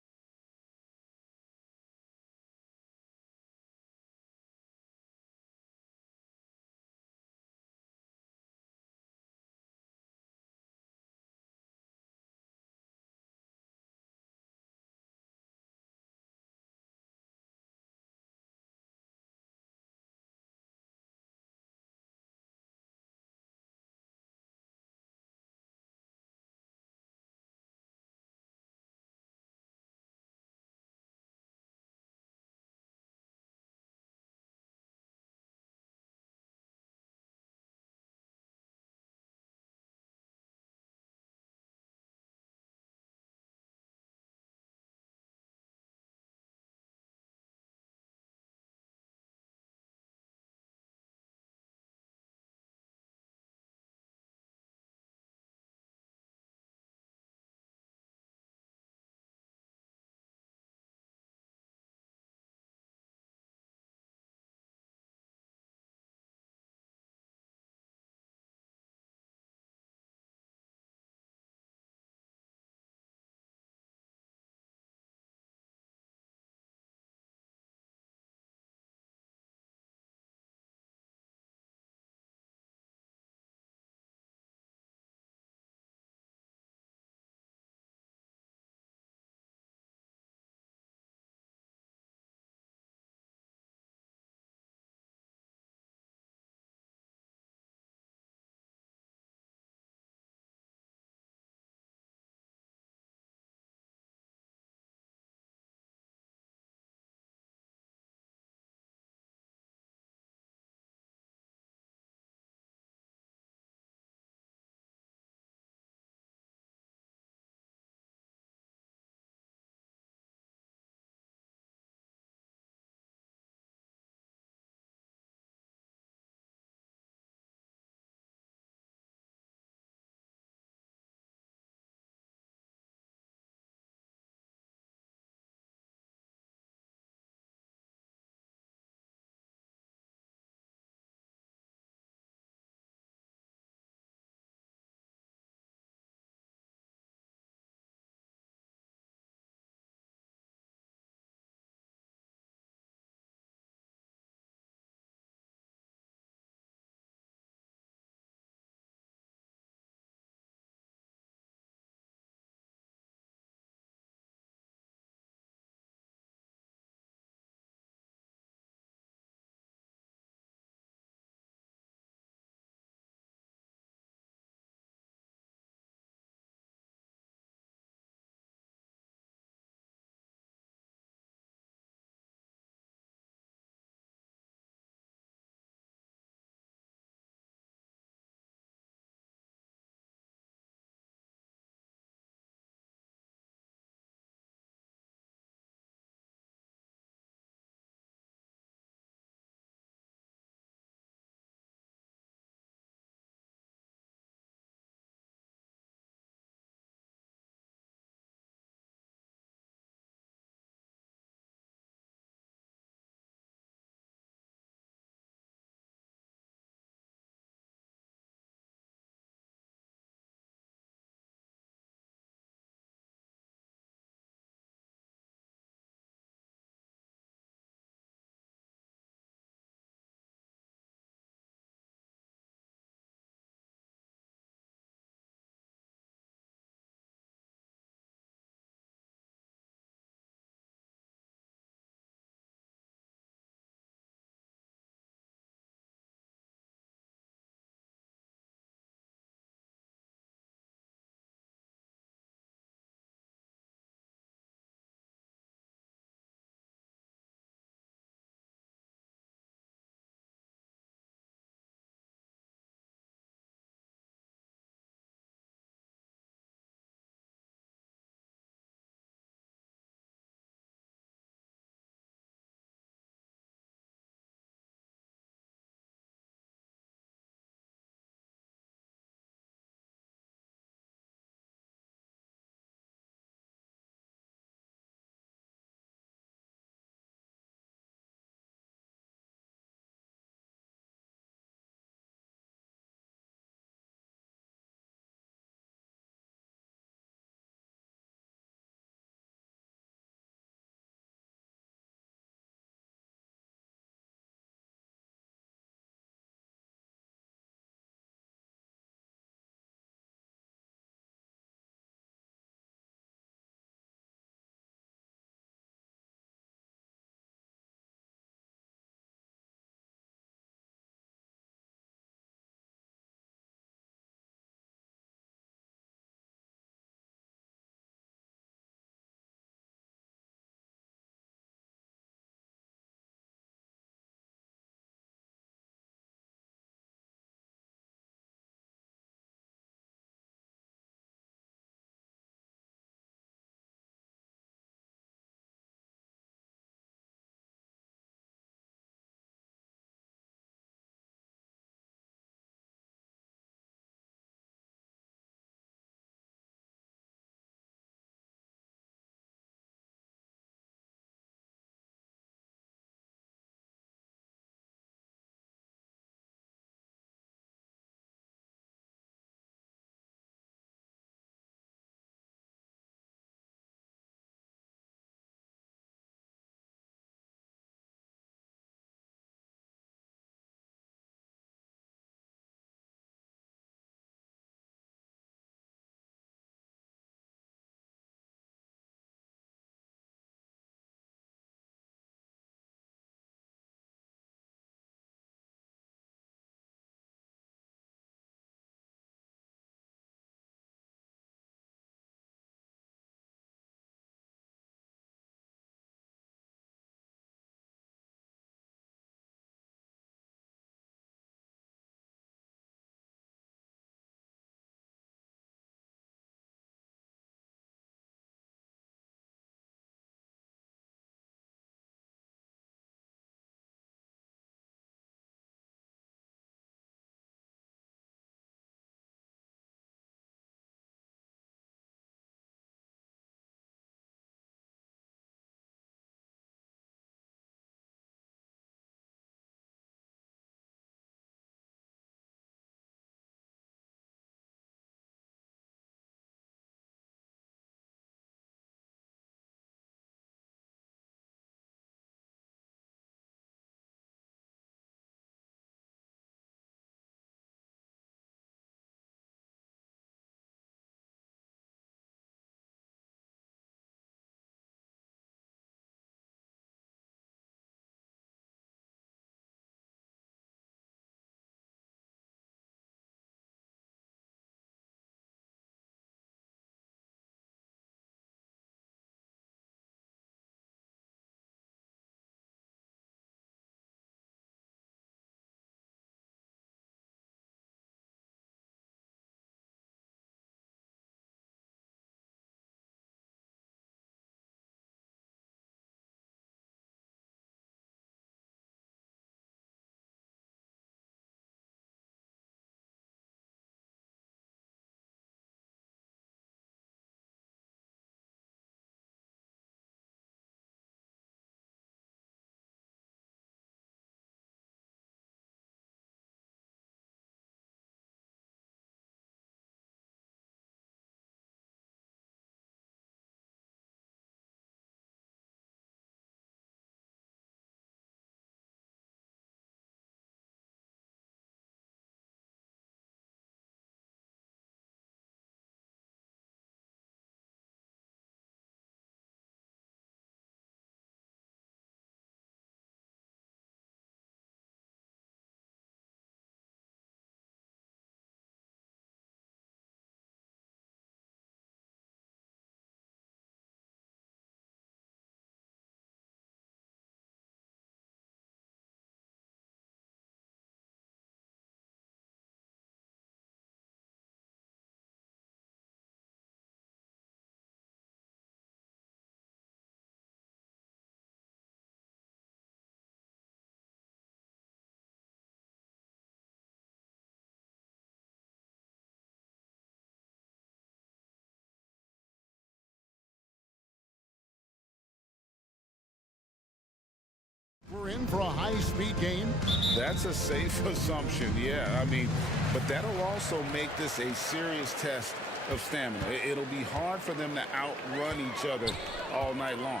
in for a high-speed game? That's a safe assumption, yeah. I mean, but that'll also make this a serious test of stamina. It'll be hard for them to outrun each other all night long.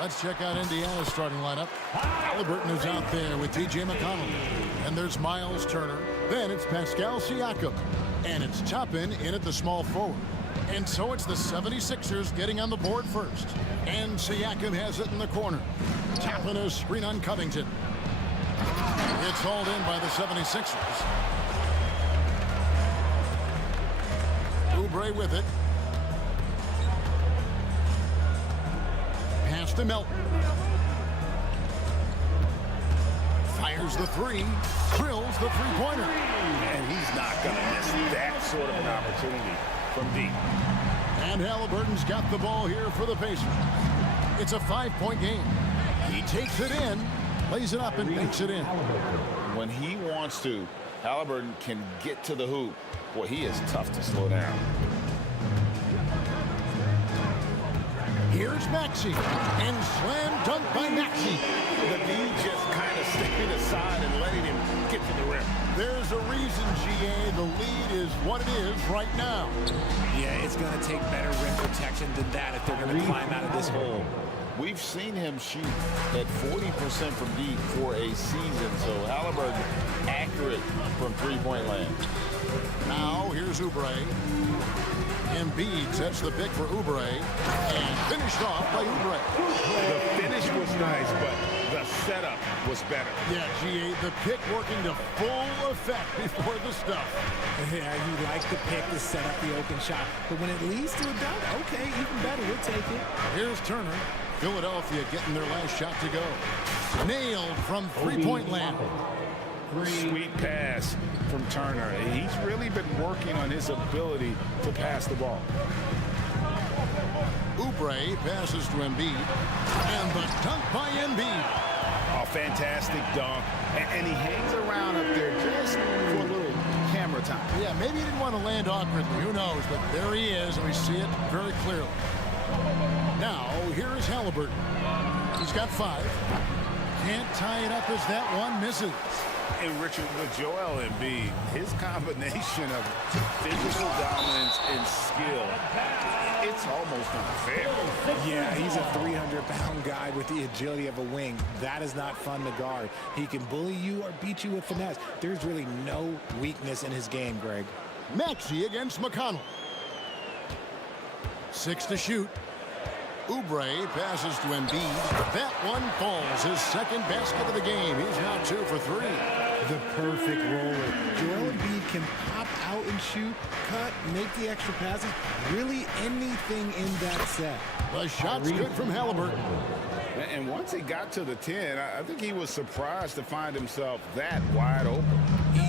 Let's check out Indiana's starting lineup. Halliburton is out there with T.J. McConnell. And there's Miles Turner. Then it's Pascal Siakam. And it's Toppin in at the small forward. And so it's the 76ers getting on the board first. And Siakam has it in the corner. Toppin a screen on Covington. It's hauled in by the 76ers. Oubre with it. Pass to Melton. Fires the three. Drills the three-pointer. And he's not going to miss that sort of an opportunity from deep. And Halliburton's got the ball here for the Pacers. It's a 5-point game. He takes it in, lays it up, and banks it in. When he wants to, Halliburton can get to the hoop. Boy, he is tough to slow down. Here's Maxey, and slam dunk by Maxey. The D just kind of stepping aside and letting him get to the rim. There's a reason, GA, the lead is what it is right now. Yeah, it's going to take better rim protection than that if they're going to climb out of this hole. We've seen him shoot at 40% from deep for a season, so Halliburton accurate from three-point land. Now, here's Oubre. Embiid sets the pick for Oubre, and finished off by Oubre. The finish was nice, but the setup was better. Yeah, GA, the pick working to full effect before the stuff. Yeah, you like the pick to set up the open shot, but when it leads to a dunk, okay, even better, we'll take it. Here's Turner. Philadelphia getting their last shot to go. Nailed from three-point land. Sweet pass from Turner. He's really been working on his ability to pass the ball. Oubre passes to Embiid. And the dunk by Embiid. A fantastic dunk. And he hangs around up there just for a little camera time. Yeah, maybe he didn't want to land awkwardly. Who knows? But there he is, and we see it very clearly. Now, here is Halliburton. He's got 5. Can't tie it up as that one misses. And Richard, with Joel Embiid, his combination of physical dominance and skill, it's almost unfair. Yeah, he's a 300-pound guy with the agility of a wing. That is not fun to guard. He can bully you or beat you with finesse. There's really no weakness in his game, Greg. Maxey against McConnell. 6 to shoot. Oubre passes to Embiid. That one falls. His second basket of the game. He's now 2 for 3. The perfect roller. Joel Embiid can pop out and shoot, cut, make the extra passes. Really anything in that set. The shot's good from Halliburton. And once he got to the 10, I think he was surprised to find himself that wide open.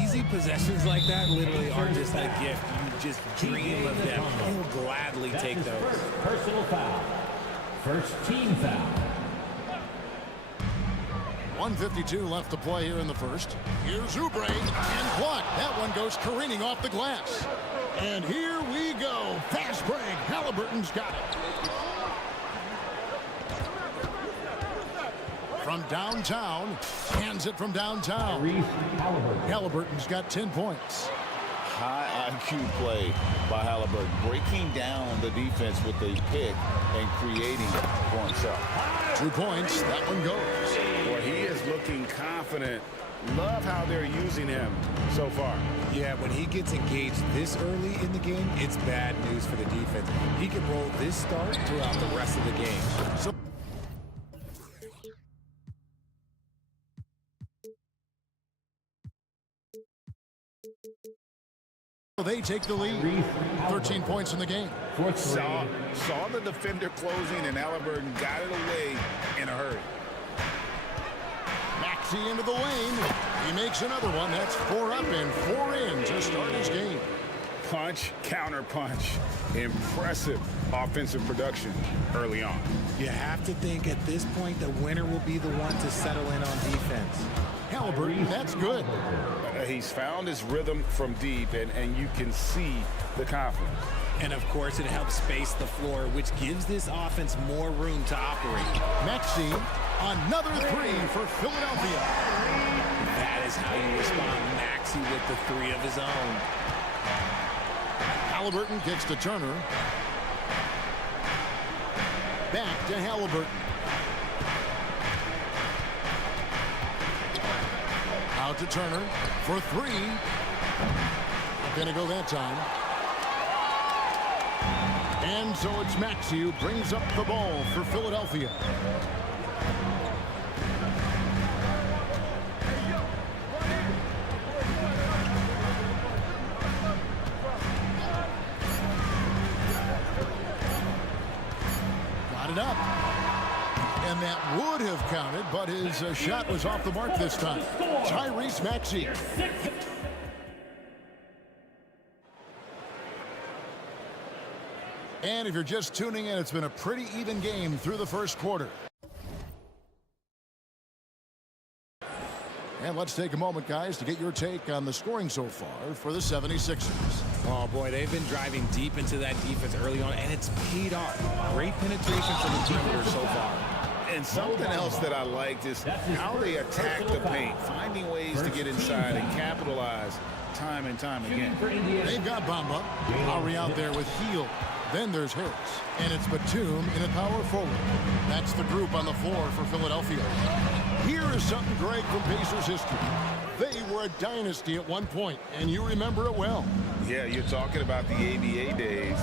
Easy possessions like that literally are just a gift. You just dream of them. He'll gladly take those. Personal foul. First team foul. 1:52 left to play here in the first. Here's Oubre, and blocked. That one goes careening off the glass. And here we go. Fast break. Halliburton's got it. From downtown. Hands it from downtown. Halliburton's got 10 points. High IQ play by Halliburton, breaking down the defense with a pick and creating for himself. 2 points. That one goes. Well, he is looking confident. Love how they're using him so far. Yeah, when he gets engaged this early in the game, it's bad news for the defense. He can roll this start throughout the rest of the game. So they take the lead. 13 points in the game. Saw the defender closing, and Halliburton got it away in a hurry. Maxey into the lane. He makes another one. That's 4 up and 4 in to start his game. Punch, counter punch. Impressive offensive production early on. You have to think at this point the winner will be the one to settle in on defense. Halliburton, that's good. He's found his rhythm from deep, and you can see the confidence. And of course, it helps space the floor, which gives this offense more room to operate. Maxey, another three for Philadelphia. That is how you respond. Maxey with the three of his own. Halliburton kicks to Turner. Back to Halliburton. Out to Turner for three. Not gonna go that time. And so it's Maxey who brings up the ball for Philadelphia. Got it up. And that would have counted, but his shot was off the mark this time. Tyrese Maxey. And if you're just tuning in, it's been a pretty even game through the first quarter. And let's take a moment, guys, to get your take on the scoring so far for the 76ers. Oh, boy, they've been driving deep into that defense early on, and it's paid off. Great penetration from the perimeter so far. And something else that I liked is how they attack the paint, finding ways to get inside and capitalize time and time again. They've got Bamba. Lowry out there with Hield. Then there's Harris. And it's Batum in a power forward. That's the group on the floor for Philadelphia. Here is something great from Pacers history. They were a dynasty at one point, and you remember it well. Yeah, you're talking about the ABA days,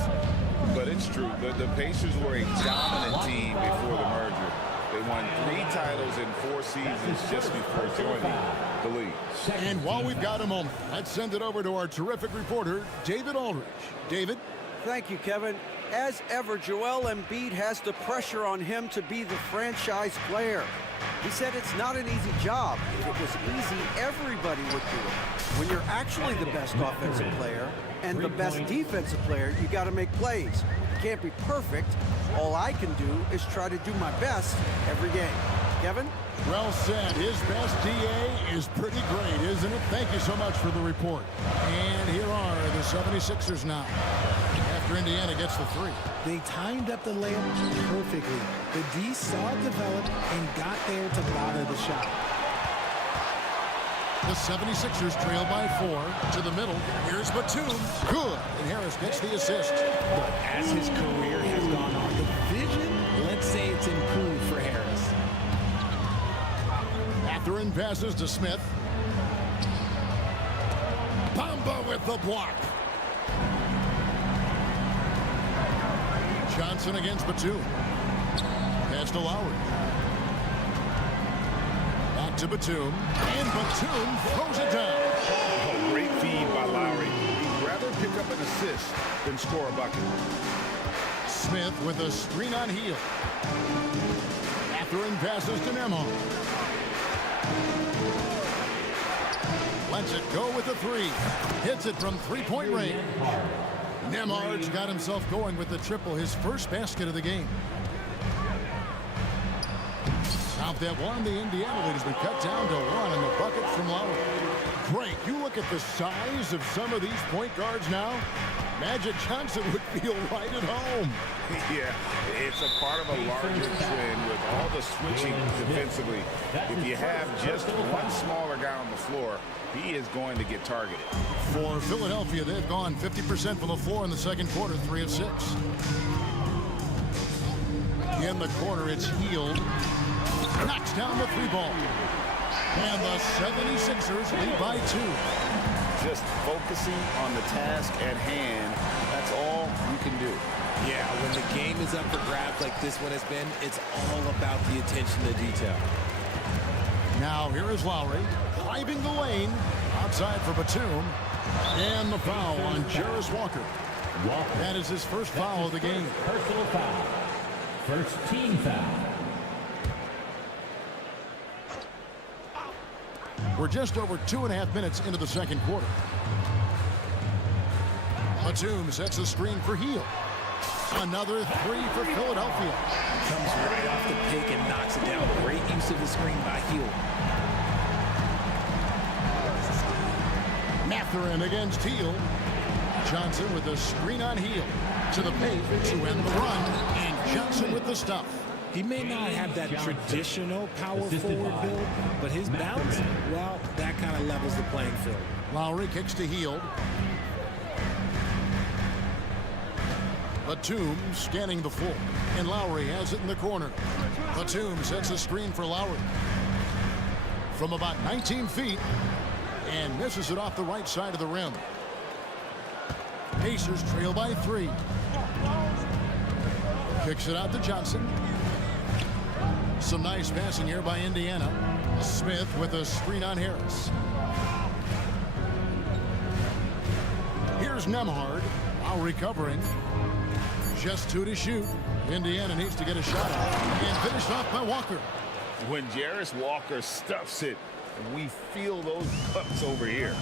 but it's true. The Pacers were a dominant team before the merger. They won 3 titles in 4 seasons just before joining the league. And while we've got a moment, let's send it over to our terrific reporter, David Aldridge. David? Thank you, Kevin. As ever, Joel Embiid has the pressure on him to be the franchise player. He said it's not an easy job. If it was easy, everybody would do it. When you're actually the best offensive player and the best defensive player, you got to make plays. You can't be perfect. All I can do is try to do my best every game. Kevin? Well said. His best DA is pretty great, isn't it? Thank you so much for the report. And here are the 76ers now. After Indiana gets the 3. They timed up the layup perfectly. The D saw it develop and got there to bother the shot. The 76ers trail by 4 to the middle. Here's Batum. Good. And Harris gets the assist. But as his career has gone on, the vision, let's say it's improved for Harris. Mathurin passes to Smith. Bamba with the block. Johnson against Batum. Pass to Lowry. Back to Batum. And Batum throws it down. Oh, great feed by Lowry. He'd rather pick up an assist than score a bucket. Smith with a screen on Hield. Mathurin passes to Nemo. Lets it go with the 3. Hits it from three-point range. Nemard's got himself going with the triple, his first basket of the game. South that one, the Indiana lead has been cut down to 1 and the bucket from Lowry. Great. You look at the size of some of these point guards now. Magic Johnson would feel right at home. Yeah, it's a part of a larger trend with all the switching defensively. If you have just one smaller guy on the floor, he is going to get targeted. For Philadelphia, they've gone 50% from the floor in the second quarter, 3 of 6. In the corner, it's Hield. Knocks down the 3-ball. And the 76ers lead by 2. Just focusing on the task at hand, that's all you can do. Yeah, when the game is up for grabs like this one has been, it's all about the attention to detail. Now here is Lowry, driving the lane, outside for Batum, and the foul on Jarris Walker. That is his first foul of the game. Personal foul. First team foul. We're just over 2.5 minutes into the second quarter. Batum sets a screen for Hield. Another 3 for Philadelphia. Comes right off the pick and knocks it down. Great use of the screen by Hield. Mathurin against Hield. Johnson with a screen on heel. To the paint to end the run. And Johnson with the stuff. He may not have that traditional power forward build, but his bounce, well, that kind of levels the playing field. Lowry kicks to Hield. Batum scanning the floor, and Lowry has it in the corner. Batum sets a screen for Lowry from about 19 feet and misses it off the right side of the rim. Pacers trail by 3. Kicks it out to Johnson. Some nice passing here by Indiana. Smith with a screen on Harris. Here's Nembhard. Lowry covering. Just 2 to shoot. Indiana needs to get a shot off. And finished off by Walker. When Jarris Walker stuffs it, we feel those cuts over here.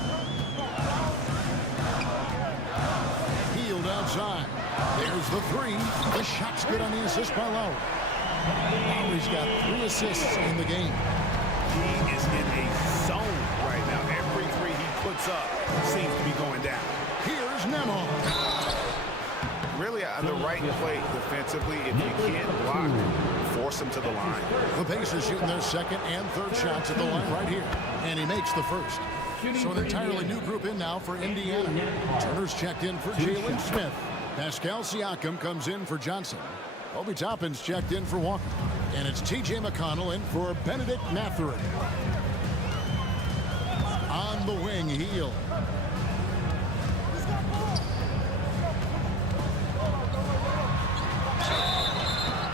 Hield outside. There's the 3. The shot's good on the assist by Lowry. Lowry's got 3 assists in the game. He is in a zone right now. Every 3 he puts up seems to be going down. Here's Nembhard. Really on the right play defensively. If you can't block, force him to the line. The Pacers shooting their second and third shots at the line right here. And he makes the first. So an entirely new group in now for Indiana. Turner's checked in for Jalen Smith. Pascal Siakam comes in for Johnson. Obi Toppin's checked in for Walker. And it's T.J. McConnell in for Benedict Mathurin. On the wing, Hield.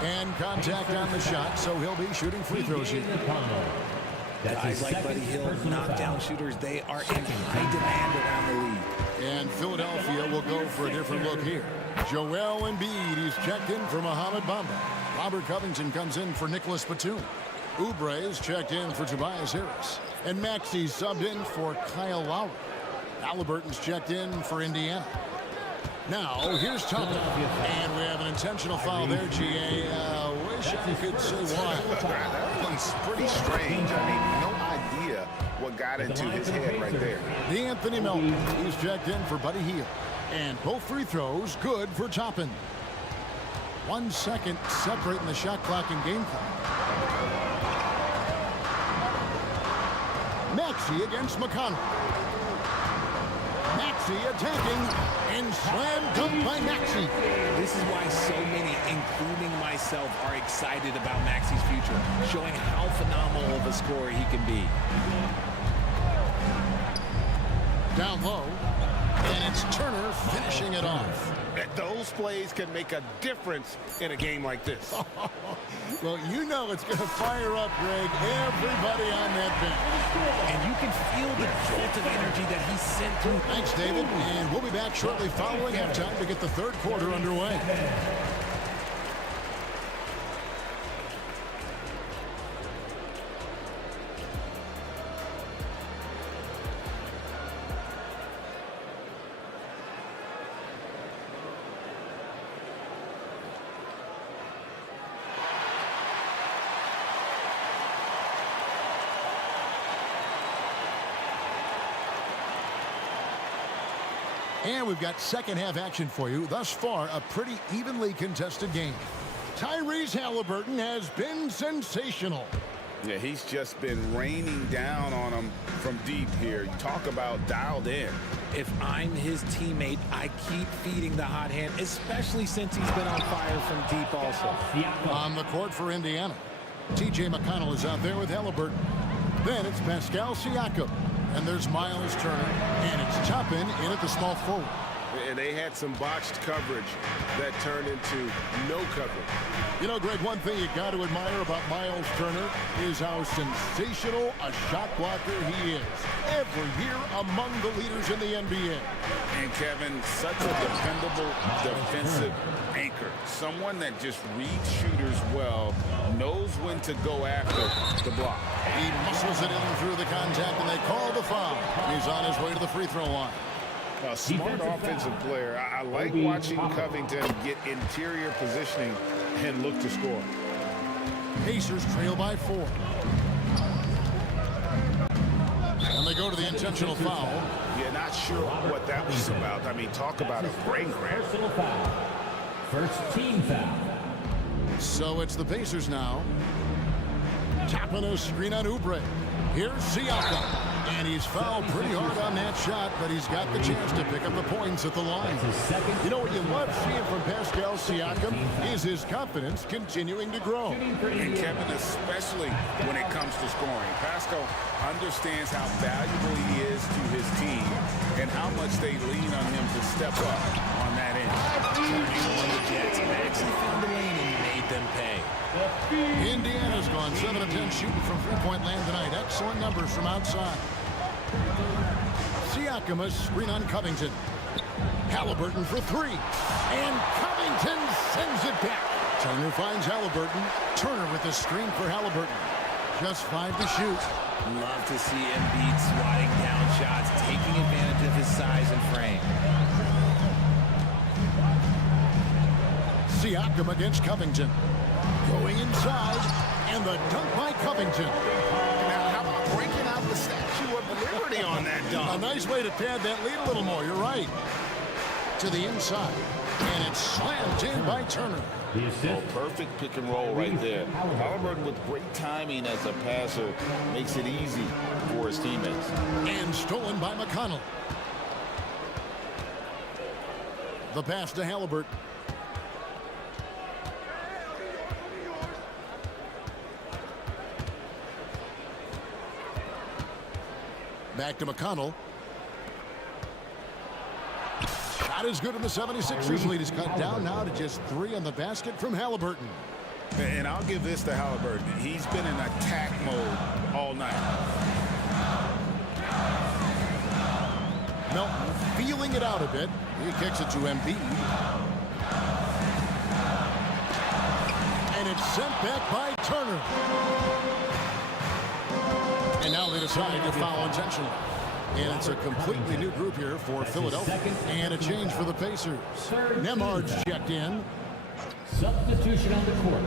And contact on the shot, so he'll be shooting free throws here. Guys like Buddy Hield, knockdown shooters, they are in high demand around the league. And Philadelphia will go for a different look here. Joel Embiid, he's checked in for Mohamed Bamba. Robert Covington comes in for Nicholas Batum. Oubre is checked in for Tobias Harris. And Maxey subbed in for Kyle Lowry. Halliburton's checked in for Indiana. Now, here's Toppin. And we have an intentional foul there, G.A. Wish I could say why. That one's pretty strange. I mean, no idea what got into his head right there. D'Anthony Melton, he's checked in for Buddy Hield. And both free throws good for Toppin. 1 second separating the shot clock and game clock. Maxey against McConnell. Maxey attacking and slam dunk by Maxey. This is why so many, including myself, are excited about Maxey's future, showing how phenomenal of a scorer he can be. Down low, and it's Turner finishing it off. Those plays can make a difference in a game like this. Well, you know it's going to fire up, Greg, everybody on that bench. And you can feel the jolt of energy that he sent through. Thanks, David. And we'll be back shortly following halftime to get the third quarter underway. And we've got second half action for you. Thus far, a pretty evenly contested game. Tyrese Halliburton has been sensational. Yeah, he's just been raining down on him from deep here. Talk about dialed in. If I'm his teammate, I keep feeding the hot hand, especially since he's been on fire from deep also. On the court for Indiana, T.J. McConnell is out there with Halliburton. Then it's Pascal Siakam. And there's Miles Turner, and it's Toppin in at the small forward. And they had some botched coverage that turned into no coverage. You know, Greg, one thing you got to admire about Miles Turner is how sensational a shot blocker he is. Every year among the leaders in the NBA. And Kevin, such a dependable defensive anchor. Someone that just reads shooters well, knows when to go after the block. He muscles it in through the contact, and they call the foul. He's on his way to the free throw line. A smart offensive player. I like watching Covington get interior positioning and look to score. Pacers trail by 4. And they go to the intentional foul. Yeah, not not sure what that was about. I mean, talk about a brain cramp. Personal foul. First team foul. So it's the Pacers now. Tapping a screen on Oubre. Here's Siakam. And he's fouled pretty hard on that shot, but he's got the chance to pick up the points at the line. You know what you love seeing from Pascal Siakam is his confidence continuing to grow. And Kevin, especially when it comes to scoring, Pascal understands how valuable he is to his team and how much they lean on him to step up on that end. The Jets actually found the lane and made them pay. Indiana's gone 7 of 10 shooting from three-point land tonight. Excellent numbers from outside. Siakam a screen on Covington. Halliburton for three. And Covington sends it back. Turner finds Halliburton. Turner with the screen for Halliburton. Just 5 to shoot. Love to see Embiid swatting down shots, taking advantage of his size and frame. Siakam against Covington. Going inside, and the dunk by Covington. Now, how about breaking out the Statue of Liberty on that dunk? A nice way to pad that lead a little more, you're right. To the inside, and it's slammed in by Turner. Oh, perfect pick and roll right there. Halliburton with great timing as a passer makes it easy for his teammates. And stolen by McConnell. The pass to Halliburton. Back to McConnell. Shot is good in the 76ers lead. Is cut down now to just 3 on the basket from Halliburton. And I'll give this to Halliburton. He's been in attack mode all night. Melton feeling it out a bit. He kicks it to Embiid. And it's sent back by Turner. And now they decide to foul intentionally. And it's a completely new group here for Philadelphia. And a change for the Pacers. Nembhard's checked in. Substitution on the court.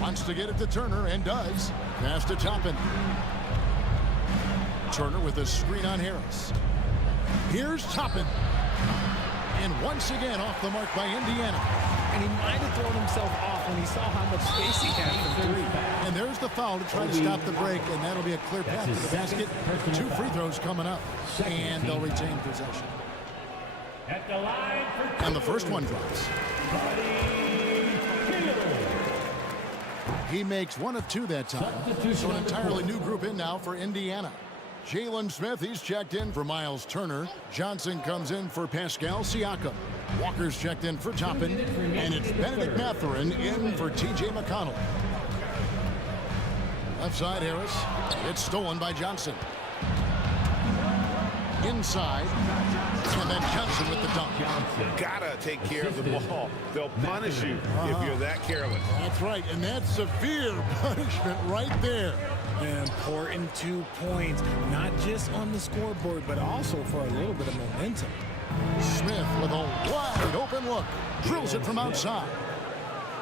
Wants to get it to Turner and does. Pass to Toppin. Turner with a screen on Harris. Here's Toppin. And once again off the mark by Indiana. And he might have thrown himself off when he saw how much space he had for 3. And there's the foul to try to stop the break, and that'll be a clear path to the basket. 2 free throws coming up, and they'll retain possession. And the first one drops. He makes 1 of 2 that time. So an entirely new group in now for Indiana. Jalen Smith, he's checked in for Miles Turner. Johnson comes in for Pascal Siakam. Walker's checked in for Toppin. And it's Benedict Mathurin in for T.J. McConnell. Left side, Harris. It's stolen by Johnson. Inside. And then Johnson with the dunk. Gotta take care of the ball. They'll punish you if you're that careless. That's right, and that's severe punishment right there. An important 2 points, not just on the scoreboard, but also for a little bit of momentum. Smith with a wide open look. Drills it from outside.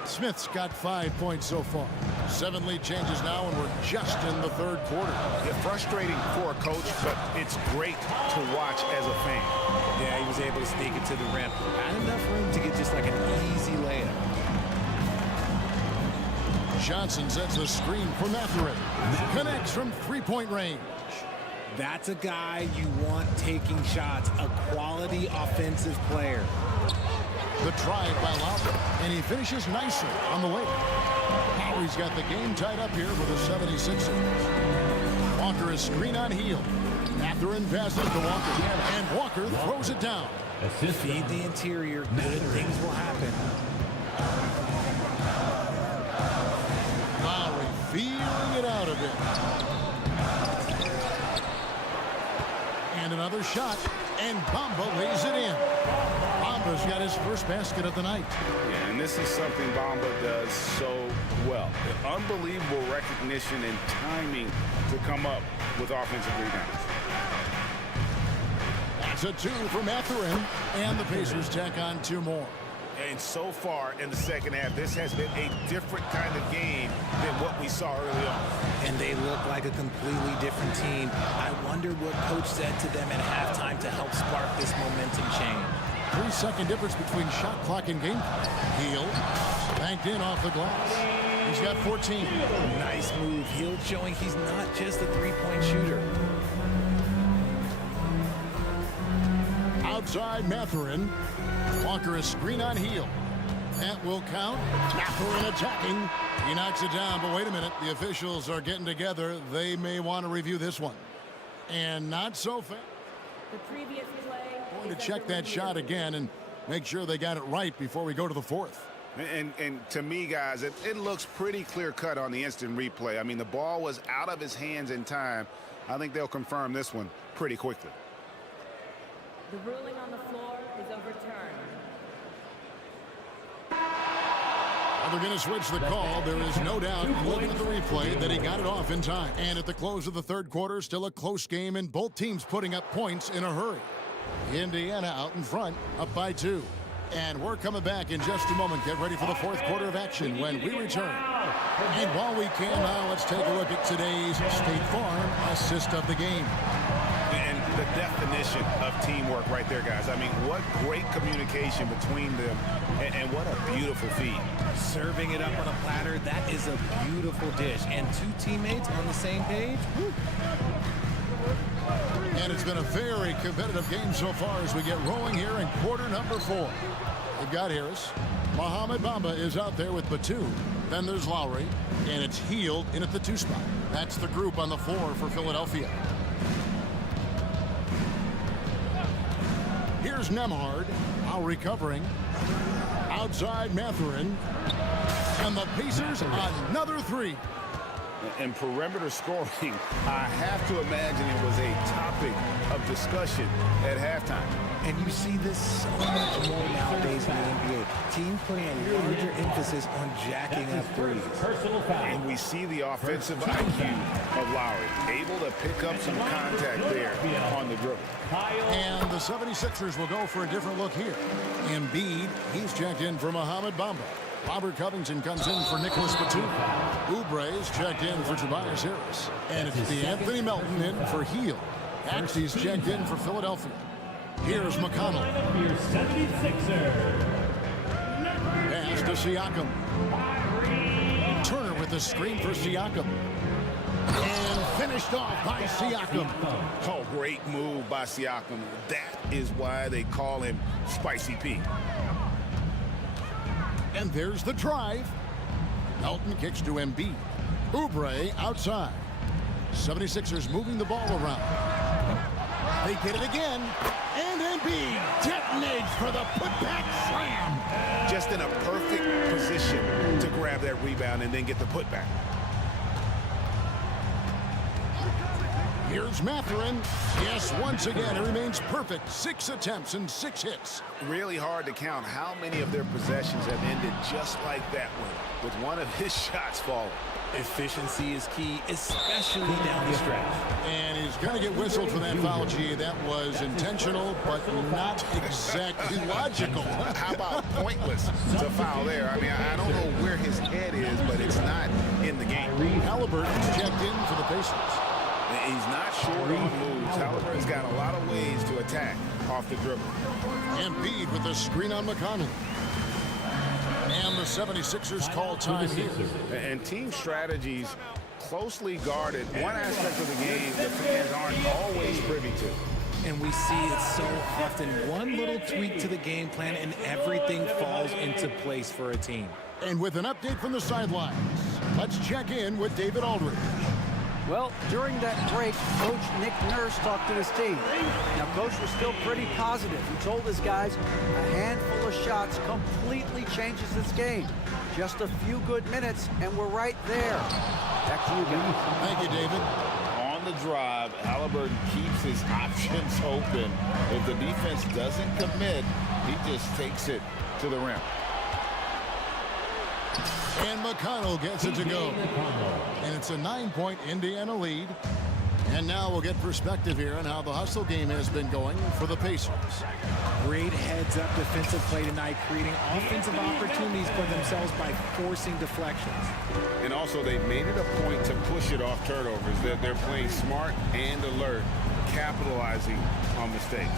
Smith's got 5 points so far. 7 lead changes now, and we're just in the 3rd quarter. Yeah, frustrating for a coach, but it's great to watch as a fan. Yeah, he was able to sneak it to the rim. Not enough room to get just like an easy layup. Johnson sends the screen for Mathurin. Connects from 3-point range. That's a guy you want taking shots, a quality offensive player. The drive by Lowry, and he finishes nicely on the way. Lowry's got the game tied up here with the 76ers. Walker is screen on heel. Mathurin passes to Walker, and Walker throws it down. Feed the interior, good things will happen. Lowry feeling it out a bit. And another shot, and Bamba lays it in. Bamba's got his first basket of the night. Yeah, and this is something Bamba does so well. The unbelievable recognition and timing to come up with offensive rebounds. That's a 2 for Mathurin, and the Pacers tack on 2 more. And so far in the second half, this has been a different kind of game than what we saw early on. And they look like a completely different team. I wonder what coach said to them at halftime to help spark this momentum change. 3-second difference between shot clock and game clock. Heel, banked in off the glass. He's got 14. Nice move. Hill showing he's not just a three-point shooter. Outside Mathurin. Walker a screen on Heel. That will count. Mathurin attacking. He knocks it down, but wait a minute. The officials are getting together. They may want to review this one. And not so fast. The previous play. Going to check that shot again and make sure they got it right before we go to the fourth. And to me, guys, it looks pretty clear-cut on the instant replay. I mean, the ball was out of his hands in time. I think they'll confirm this one pretty quickly. The ruling on the floor is overturned. Well, they're going to switch the call. There is no doubt, looking at the replay, that he got it off in time. And at the close of the third quarter, still a close game, and both teams putting up points in a hurry. Indiana out in front, up by 2. And we're coming back in just a moment. Get ready for the fourth quarter of action when we return. And while we can now, let's take a look at today's State Farm assist of the game. And the definition of teamwork right there, guys. I mean, what great communication between them, and what a beautiful feed. Serving it up on a platter, that is a beautiful dish. And two teammates on the same page. Woo. And it's been a very competitive game so far as we get rolling here in quarter number 4. We've got Harris. Mohamed Bamba is out there with Batum. Then there's Lowry, and it's Healed in at the 2 spot. That's the group on the floor for Philadelphia. Here's Nemhard, now recovering. Outside Mathurin. And the Pacers, another 3. And perimeter scoring, I have to imagine it was a topic of discussion at halftime. And you see this so much more nowadays in the NBA. Teams putting a larger emphasis on jacking up threes. And we see the offensive IQ of Lowry, able to pick up some contact there on the dribble. And the 76ers will go for a different look here. Embiid, he's checked in for Mohamed Bamba. Robert Covington comes in for Nicholas Batum. Oubre's checked in for Tobias Harris. And it's the Anthony Melton in for Heel. Axie's checked in for Philadelphia. Here's McConnell. Pass to Siakam. Turner with the screen for Siakam. And finished off by Siakam. Oh, great move by Siakam. That is why they call him Spicy Pete. And there's the drive. Melton kicks to Embiid. Oubre outside. 76ers moving the ball around. They get it again. And Embiid detonates for the putback slam. Just in a perfect position to grab that rebound and then get the putback. Here's Mathurin. Yes, once again, it remains perfect. 6 attempts and 6 hits. Really hard to count how many of their possessions have ended just like that one, with one of his shots falling. Efficiency is key, especially down the stretch. And he's going to get whistled for that foul, G. That was intentional, but not exactly logical. How about pointless to foul there? I mean, I don't know where his head is, but it's not in the game. Halliburton's checked in for the Pacers. He's not short on moves. Halliburton's got a lot of ways to attack off the dribble. Embiid with the screen on McConnell. And the 76ers call time here. And team strategies closely guarded. One aspect of the game the fans aren't always privy to. And we see it so often. One little tweak to the game plan and everything falls into place for a team. And with an update from the sidelines, let's check in with David Aldridge. Well, during that break, Coach Nick Nurse talked to his team. Now, Coach was still pretty positive. He told his guys a handful of shots completely changes this game. Just a few good minutes, and we're right there. Back to you guys. Thank you, David. On the drive, Halliburton keeps his options open. If the defense doesn't commit, he just takes it to the rim. And McConnell gets it to go. And it's a 9-point Indiana lead. And now we'll get perspective here on how the hustle game has been going for the Pacers. Great heads-up defensive play tonight, creating offensive opportunities for themselves by forcing deflections. And also, they've made it a point to push it off turnovers. They're playing smart and alert, capitalizing on mistakes.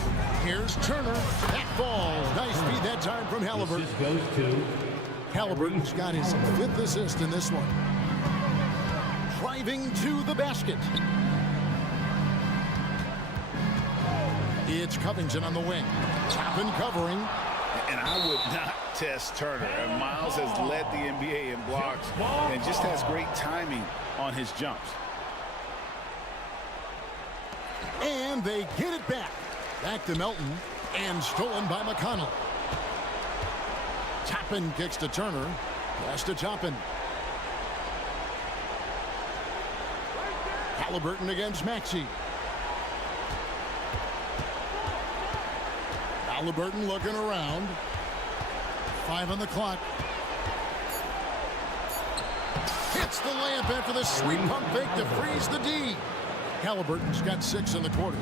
Here's Turner. That falls. Nice feed that time from Halliburton. Assist goes to Halliburton's got his 5th assist in this one. Driving to the basket. It's Covington on the wing. Toppin covering. And I would not test Turner. And Miles has led the NBA in blocks and just has great timing on his jumps. And they get it back. Back to Melton. And stolen by McConnell. Toppin kicks to Turner. Pass to Toppin. Halliburton against Maxey. Halliburton looking around. 5 on the clock. Hits the layup after the sweet pump fake to freeze the D. Halliburton's got 6 in the quarter.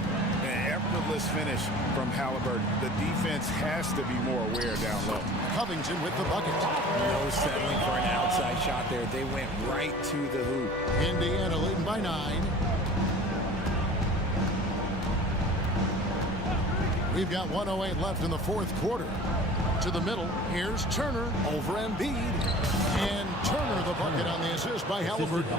An effortless finish from Halliburton. The defense has to be more aware down low. Covington with the bucket. No settling for an outside shot there. They went right to the hoop. Indiana leading by 9. We've got 1:08 left in the 4th quarter. To the middle. Here's Turner over Embiid. And Turner the bucket on the assist by Halliburton.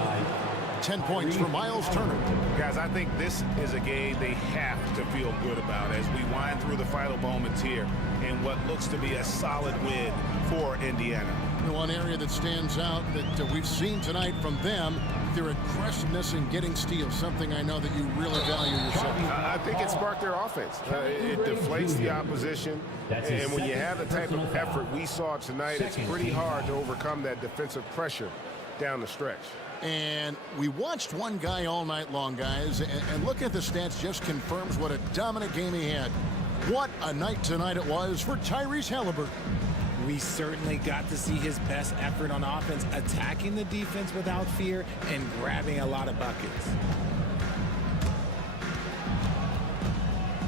10 points for Miles Turner. Guys, I think this is a game they have to feel good about as we wind through the final moments here in what looks to be a solid win for Indiana. The one area that stands out that we've seen tonight from them, their aggressiveness in getting steals, something I know that you really value yourself. I think it sparked their offense. It deflates the opposition, and when you have the type of effort we saw tonight, it's pretty hard to overcome that defensive pressure down the stretch. And we watched one guy all night long, guys, and look at the stats just confirms what a dominant game he had. What a night tonight it was for Tyrese Halliburton. We certainly got to see his best effort on offense, attacking the defense without fear and grabbing a lot of buckets.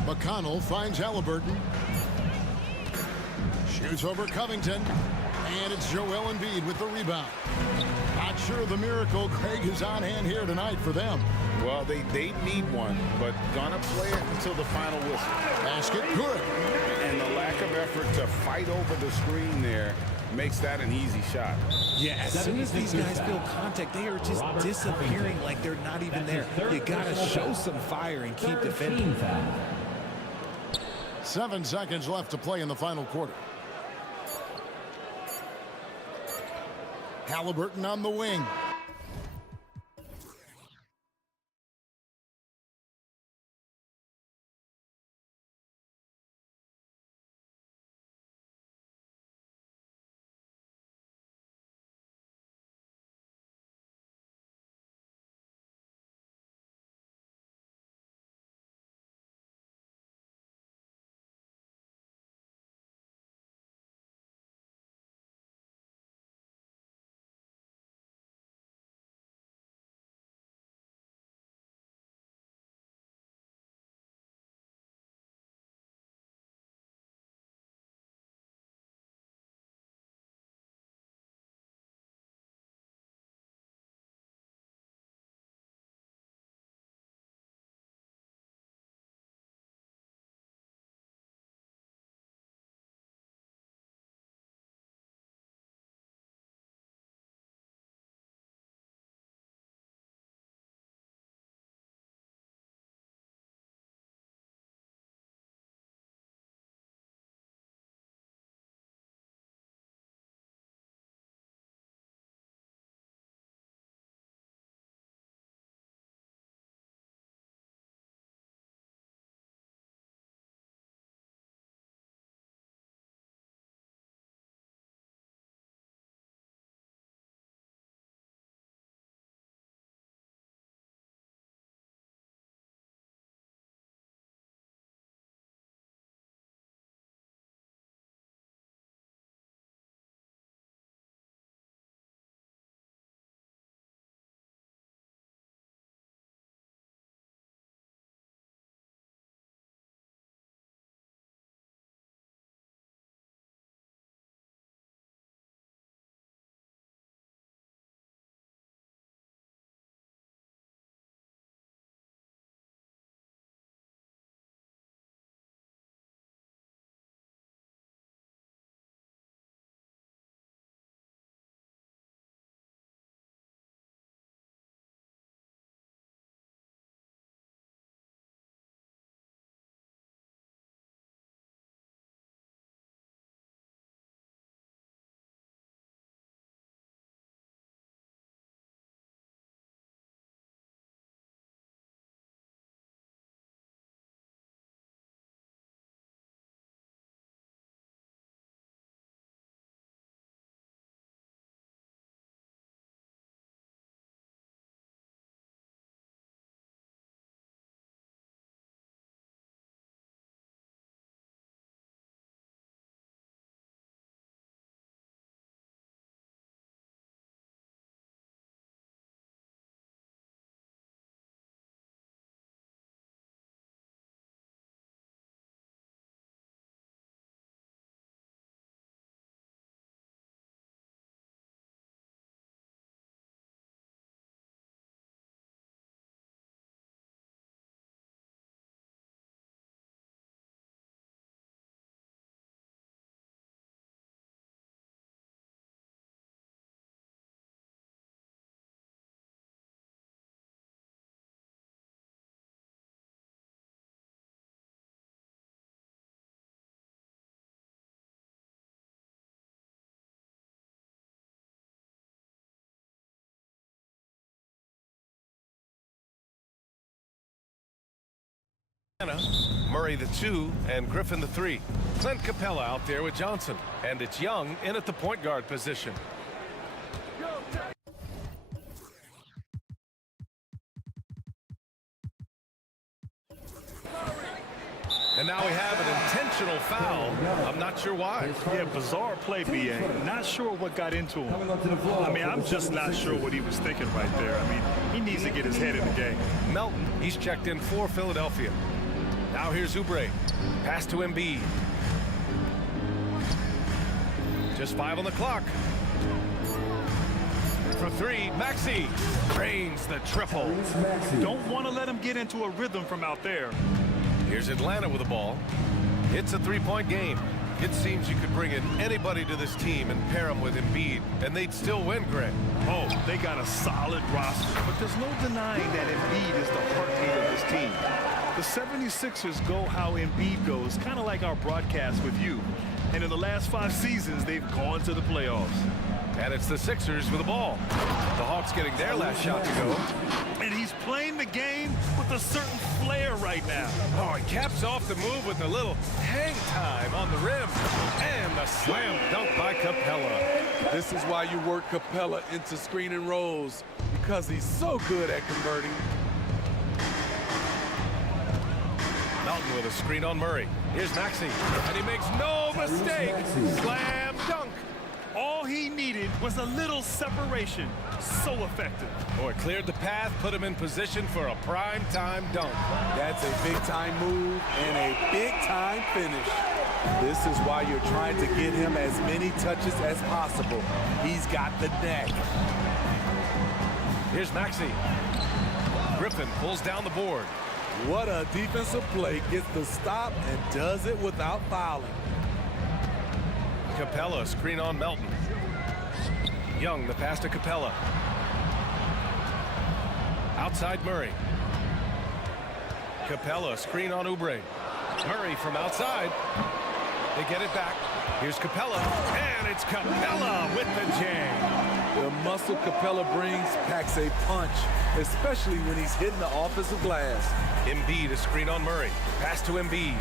McConnell finds Halliburton. Shoots over Covington. And it's Joel Embiid with the rebound. Not sure the miracle Craig is on hand here tonight for them. Well, they need one, but gonna play it until the final whistle. Basket good. And the lack of effort to fight over the screen there makes that an easy shot. Yeah, as soon as these guys feel contact, they are just disappearing like they're not even there. You gotta show some fire and keep defending. 7 seconds left to play in the final quarter. Halliburton on the wing. Murray the 2 and Griffin the 3. Clint Capella out there with Johnson. And it's Young in at the point guard position. And now we have an intentional foul. I'm not sure why. Yeah, bizarre play, B.A. Not sure what got into him. I mean, I'm just not sure what he was thinking right there. I mean, he needs to get his head in the game. Melton, he's checked in for Philadelphia. Now here's Oubre. Pass to Embiid. Just 5 on the clock. For 3, Maxey drains the triple. Don't want to let him get into a rhythm from out there. Here's Atlanta with the ball. It's a three-point game. It seems you could bring in anybody to this team and pair them with Embiid, and they'd still win, Greg. Oh, they got a solid roster, but there's no denying that Embiid is the heartbeat of this team. The 76ers go how Embiid goes, kind of like our broadcast with you. And in the last 5 seasons, they've gone to the playoffs. And it's the Sixers with the ball. The Hawks getting their last shot to go. And he's playing the game with a certain flair right now. Oh, he caps off the move with a little hang time on the rim. And the slam dunk by Capella. This is why you work Capella into screen and rolls, because he's so good at converting. Melton with a screen on Murray. Here's Maxey, and he makes no mistake. Slam dunk. All he needed was a little separation. So effective. Oh, it cleared the path, put him in position for a prime-time dunk. That's a big-time move and a big-time finish. This is why you're trying to get him as many touches as possible. He's got the knack. Here's Maxey. Griffin pulls down the board. What a defensive play. Gets the stop and does it without fouling. Capella, screen on Melton. Young, the pass to Capella. Outside Murray. Capella, screen on Oubre. Murray from outside. They get it back. Here's Capella, and it's Capella with the jam. The muscle Capella brings packs a punch, especially when he's hitting the offensive glass. Embiid, a screen on Murray. Pass to Embiid.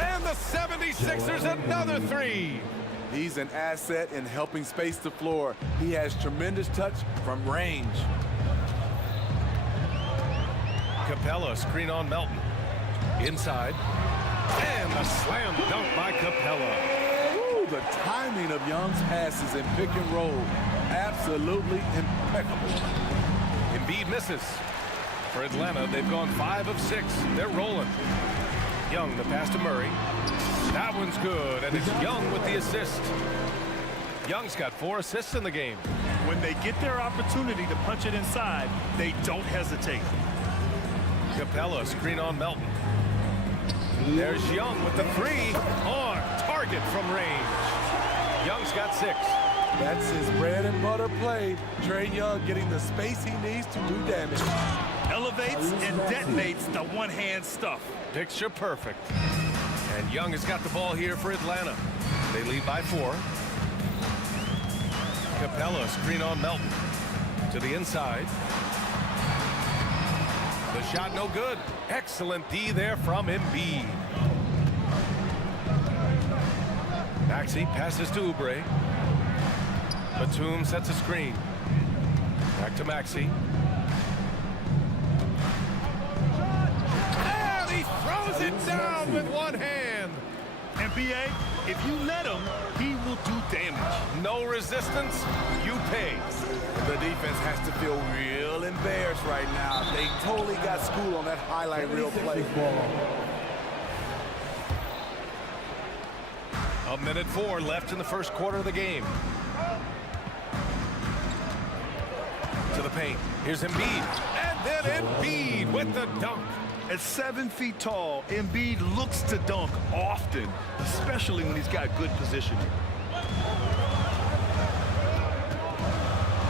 And the 76ers another 3. He's an asset in helping space the floor. He has tremendous touch from range. Capella, screen on Melton. Inside. And the slam dunk by Capella. Ooh, the timing of Young's passes in pick and roll. Absolutely impeccable. Embiid misses. For Atlanta, they've gone 5 of 6. They're rolling. Young, the pass to Murray. That one's good, and it's Young with the assist. Young's got 4 assists in the game. When they get their opportunity to punch it inside, they don't hesitate. Capella, screen on Melton. There's Young with the 3 on target from range. Young's got 6. That's his bread and butter play. Trae Young getting the space he needs to do damage. Elevates and detonates the one-hand stuff. Picture perfect. And Young has got the ball here for Atlanta. They lead by 4. Capella, screen on Melton. To the inside. The shot no good. Excellent D there from Embiid. Maxey passes to Oubre. Batum sets a screen. Back to Maxey. And he throws it down with one hand. And B.A., if you let him, he will do damage. No resistance, you pay. The defense has to feel real embarrassed right now. They totally got schooled on that highlight reel play. A minute 4 left in the first quarter of the game. To the paint. Here's Embiid. And then Embiid with the dunk. At 7 feet tall, Embiid looks to dunk often, especially when he's got good positioning.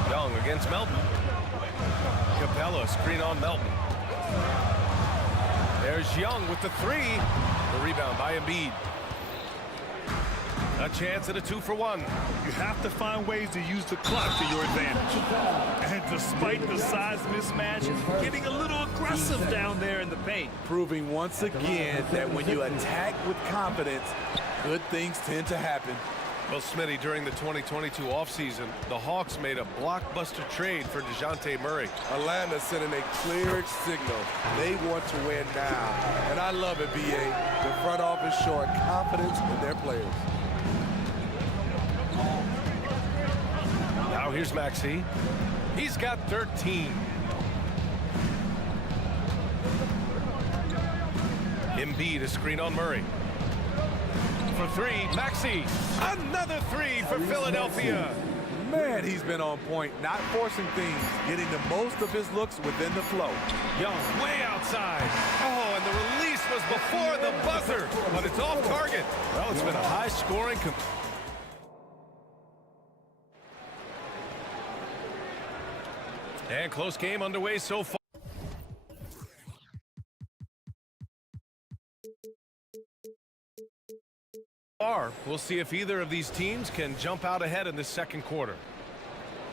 Young against Melton. Capella, screen on Melton. There's Young with the 3. The rebound by Embiid. A chance at a 2-for-1. You have to find ways to use the clock to your advantage. And despite the size mismatch, getting a little aggressive down there in the paint. Proving once again that when you attack with confidence, good things tend to happen. Well, Smitty, during the 2022 offseason, the Hawks made a blockbuster trade for DeJounte Murray. Atlanta sending a clear signal. They want to win now. And I love it, BA. The front office showing confidence in their players. Now here's Maxey. He's got 13. Embiid a screen on Murray. For three, Maxey. Another three for Philadelphia. Man, he's been on point, not forcing things, getting the most of his looks within the flow. Young way outside. Oh, and the release was before the buzzer, but it's off target. Well, it's been a high-scoring. And close game underway so far. We'll see if either of these teams can jump out ahead in the second quarter.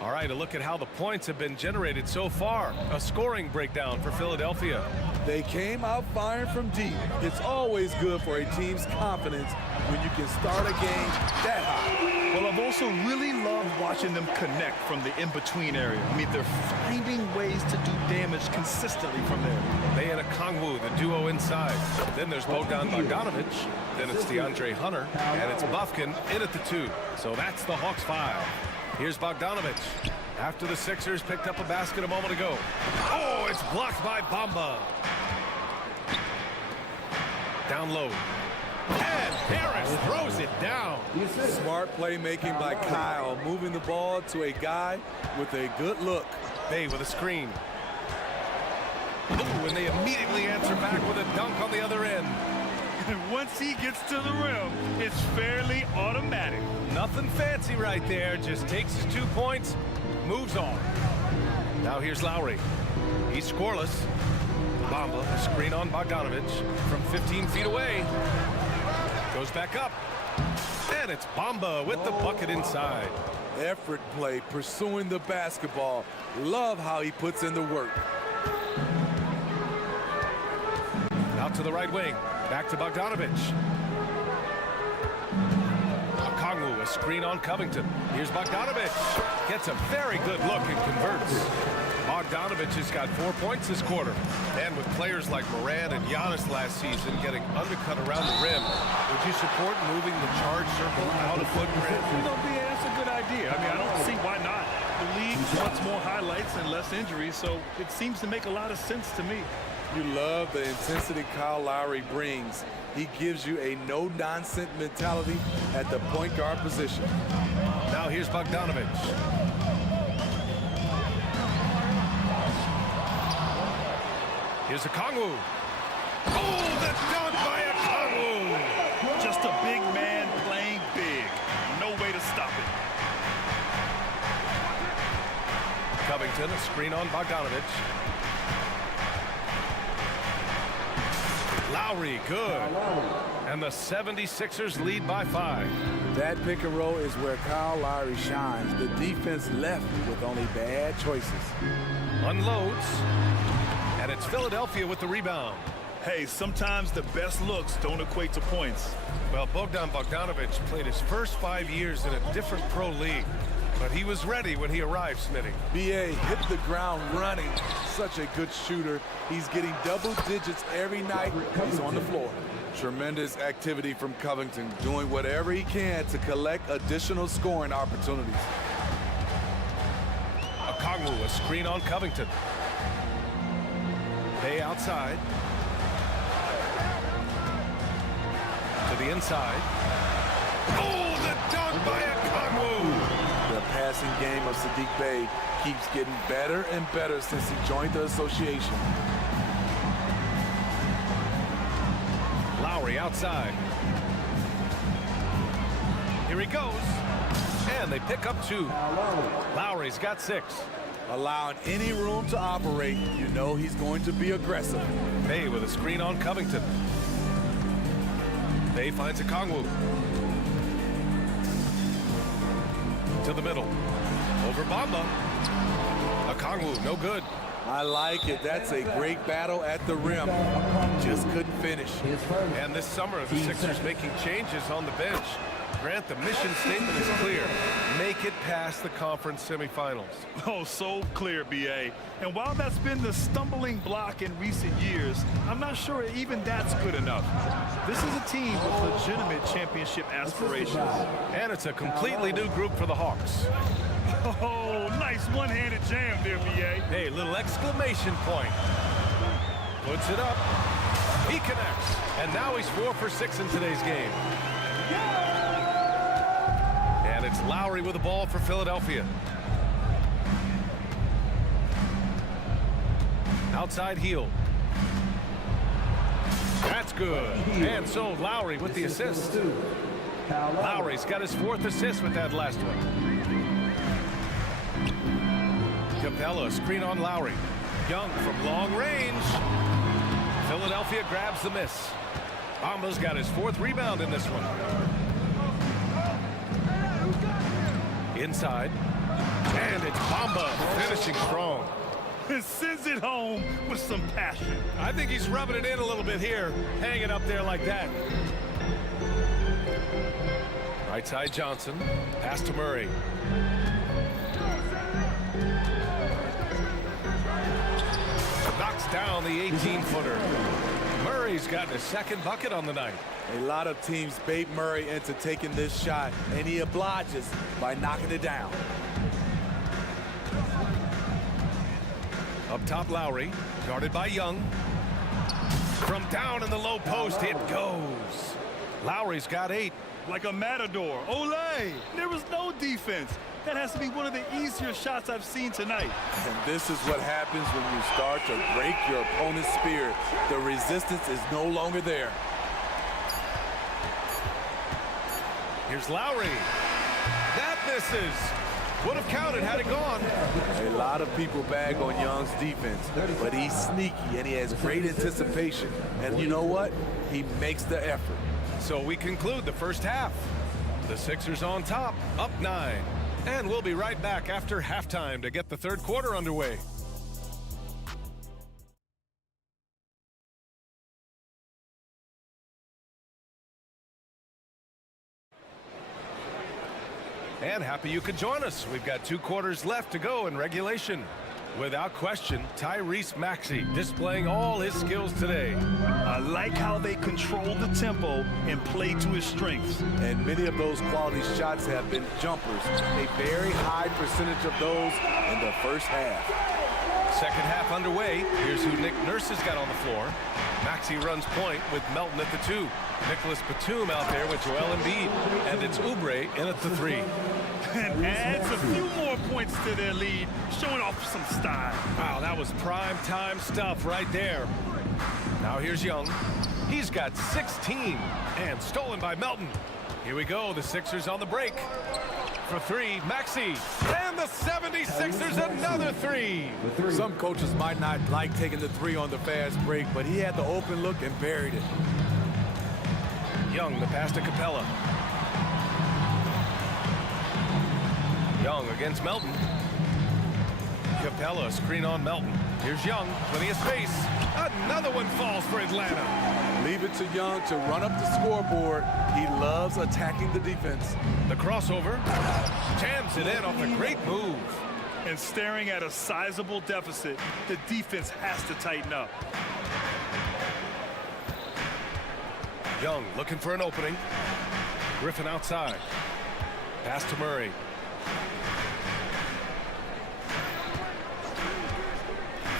All right, a look at how the points have been generated so far. A scoring breakdown for Philadelphia. They came out firing from deep. It's always good for a team's confidence when you can start a game that high. Well, I've also really loved watching them connect from the in-between area. I mean, they're finding ways to do damage consistently from there. They and a Kongwu, the duo inside. Then there's Bogdan Bogdanovic. Then it's DeAndre Hunter. And it's Bufkin in at the 2. So that's the Hawks 5. Here's Bogdanovic. After the Sixers picked up a basket a moment ago. Oh, it's blocked by Bamba. Down low. And Harris throws it down. Smart playmaking by Kyle, moving the ball to a guy with a good look. Bay with a screen. Ooh, and they immediately answer back with a dunk on the other end. And once he gets to the rim, it's fairly automatic. Nothing fancy right there. Just takes his 2 points, moves on. Now here's Lowry. He's scoreless. Bamba, a screen on Bogdanovic from 15 feet away. Goes back up. And it's Bamba with the bucket inside. Effort play, pursuing the basketball. Love how he puts in the work. Out to the right wing. Back to Bogdanovic. Kongwu, a screen on Covington. Here's Bogdanovic. Gets a very good look and converts. Bogdanovic has got 4 points this quarter. And with players like Morant and Giannis last season getting undercut around the rim, would you support moving the charge circle out of footprint? That's a good idea. I mean, I don't see why not. The league wants more highlights and less injuries, so it seems to make a lot of sense to me. You love the intensity Kyle Lowry brings. He gives you a no-nonsense mentality at the point guard position. Now here's Bogdanovic. Here's a Kongwu. Oh, the dunk by a Kongwu! Just a big man playing big. No way to stop it. Covington, a screen on Bogdanovic. Lowry, good. And the 76ers lead by 5. That pick and roll is where Kyle Lowry shines. The defense left with only bad choices. Unloads. And it's Philadelphia with the rebound. Hey, sometimes the best looks don't equate to points. Well, Bogdan Bogdanovic played his first 5 years in a different pro league. But he was ready when he arrived, Smitty. BA hit the ground running. Such a good shooter. He's getting double digits every night he's on the floor. Tremendous activity from Covington, doing whatever he can to collect additional scoring opportunities. Kongwu, a screen on Covington. Bay outside. To the inside. Oh, the dunk by a Kongwu! The passing game of Sadiq Bey keeps getting better and better since he joined the association. Lowry outside. Here he goes. And they pick up 2. Lowry's got 6. Allowing any room to operate, you know he's going to be aggressive. Bay with a screen on Covington. Bay finds a Kongwu. To the middle. Over Bamba. A No good. I like it. That's a great battle at the rim. Just couldn't finish. And this summer, the Sixers making changes on the bench. Grant, the mission statement is clear. Make it past the conference semifinals. Oh, so clear, B.A. And while that's been the stumbling block in recent years, I'm not sure even that's good enough. This is a team with legitimate championship aspirations. And it's a completely new group for the Hawks. Oh, nice one-handed jam there, B.A. Hey, little exclamation point. Puts it up. He connects. And now he's 4 for 6 in today's game. And it's Lowry with the ball for Philadelphia. Outside heel. That's good. And so Lowry with the assist. Lowry's got his 4th assist with that last one. Capella, screen on Lowry. Young from long range. Philadelphia grabs the miss. Bamba's got his 4th rebound in this one. Inside. And it's Bamba finishing strong. And sends it home with some passion. I think he's rubbing it in a little bit here. Hang it up there like that. Right side Johnson. Pass to Murray. Knocks down the 18-footer. Murray's gotten his 2nd bucket on the night. A lot of teams bait Murray into taking this shot, and he obliges by knocking it down. Up top, Lowry, guarded by Young. From down in the low post, it goes. Lowry's got 8. Like a matador. Olé! There was no defense. That has to be one of the easier shots I've seen tonight. And this is what happens when you start to break your opponent's spirit. The resistance is no longer there. Here's Lowry. That misses. Would have counted had it gone. A lot of people bag on Young's defense, but he's sneaky and he has great anticipation. And you know what? He makes the effort. So we conclude the first half. The Sixers on top, up 9. And we'll be right back after halftime to get the 3rd quarter underway. And happy you could join us. We've got 2 quarters left to go in regulation. Without question, Tyrese Maxey displaying all his skills today. I like how they control the tempo and play to his strengths. And many of those quality shots have been jumpers. A very high percentage of those in the first half. 2nd half underway. Here's who Nick Nurse has got on the floor. Maxey runs point with Melton at the 2. Nicholas Batum out there with Joel Embiid. And it's Oubre in at the 3. And adds a few more points to their lead, showing off some style. Wow, that was prime time stuff right there. Now here's Young. He's got 16 and stolen by Melton. Here we go, the Sixers on the break. For 3, Maxey. And the 76ers another 3. Some coaches might not like taking the 3 on the fast break, but he had the open look and buried it. Young, the pass to Capella. Young against Melton. Capella, screen on Melton. Here's Young, plenty of space. Another one falls for Atlanta. Leave it to Young to run up the scoreboard. He loves attacking the defense. The crossover. Jams it in off a great move. And staring at a sizable deficit, the defense has to tighten up. Young looking for an opening. Griffin outside. Pass to Murray.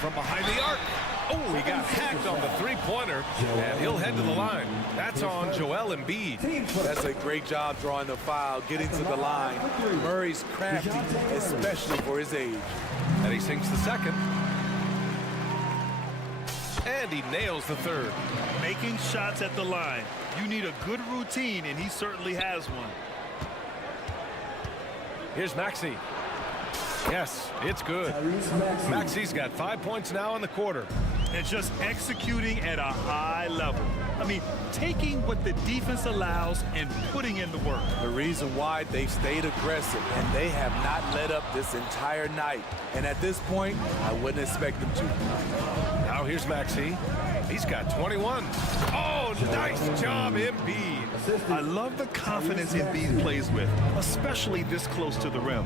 From behind the arc. Oh, he got hacked on the 3-pointer, and he'll head to the line. That's on Joel Embiid. That's a great job drawing the foul, getting to the line. Murray's crafty, especially for his age. And he sinks the 2nd. And he nails the 3rd. Making shots at the line. You need a good routine, and he certainly has one. Here's Maxey. Yes, it's good. Maxi's got 5 points now in the quarter. And just executing at a high level. I mean, taking what the defense allows and putting in the work. The reason why they've stayed aggressive and they have not let up this entire night. And at this point, I wouldn't expect them to. Now here's Maxi. He's got 21. Oh, nice job, Embiid. I love the confidence Embiid plays with, especially this close to the rim.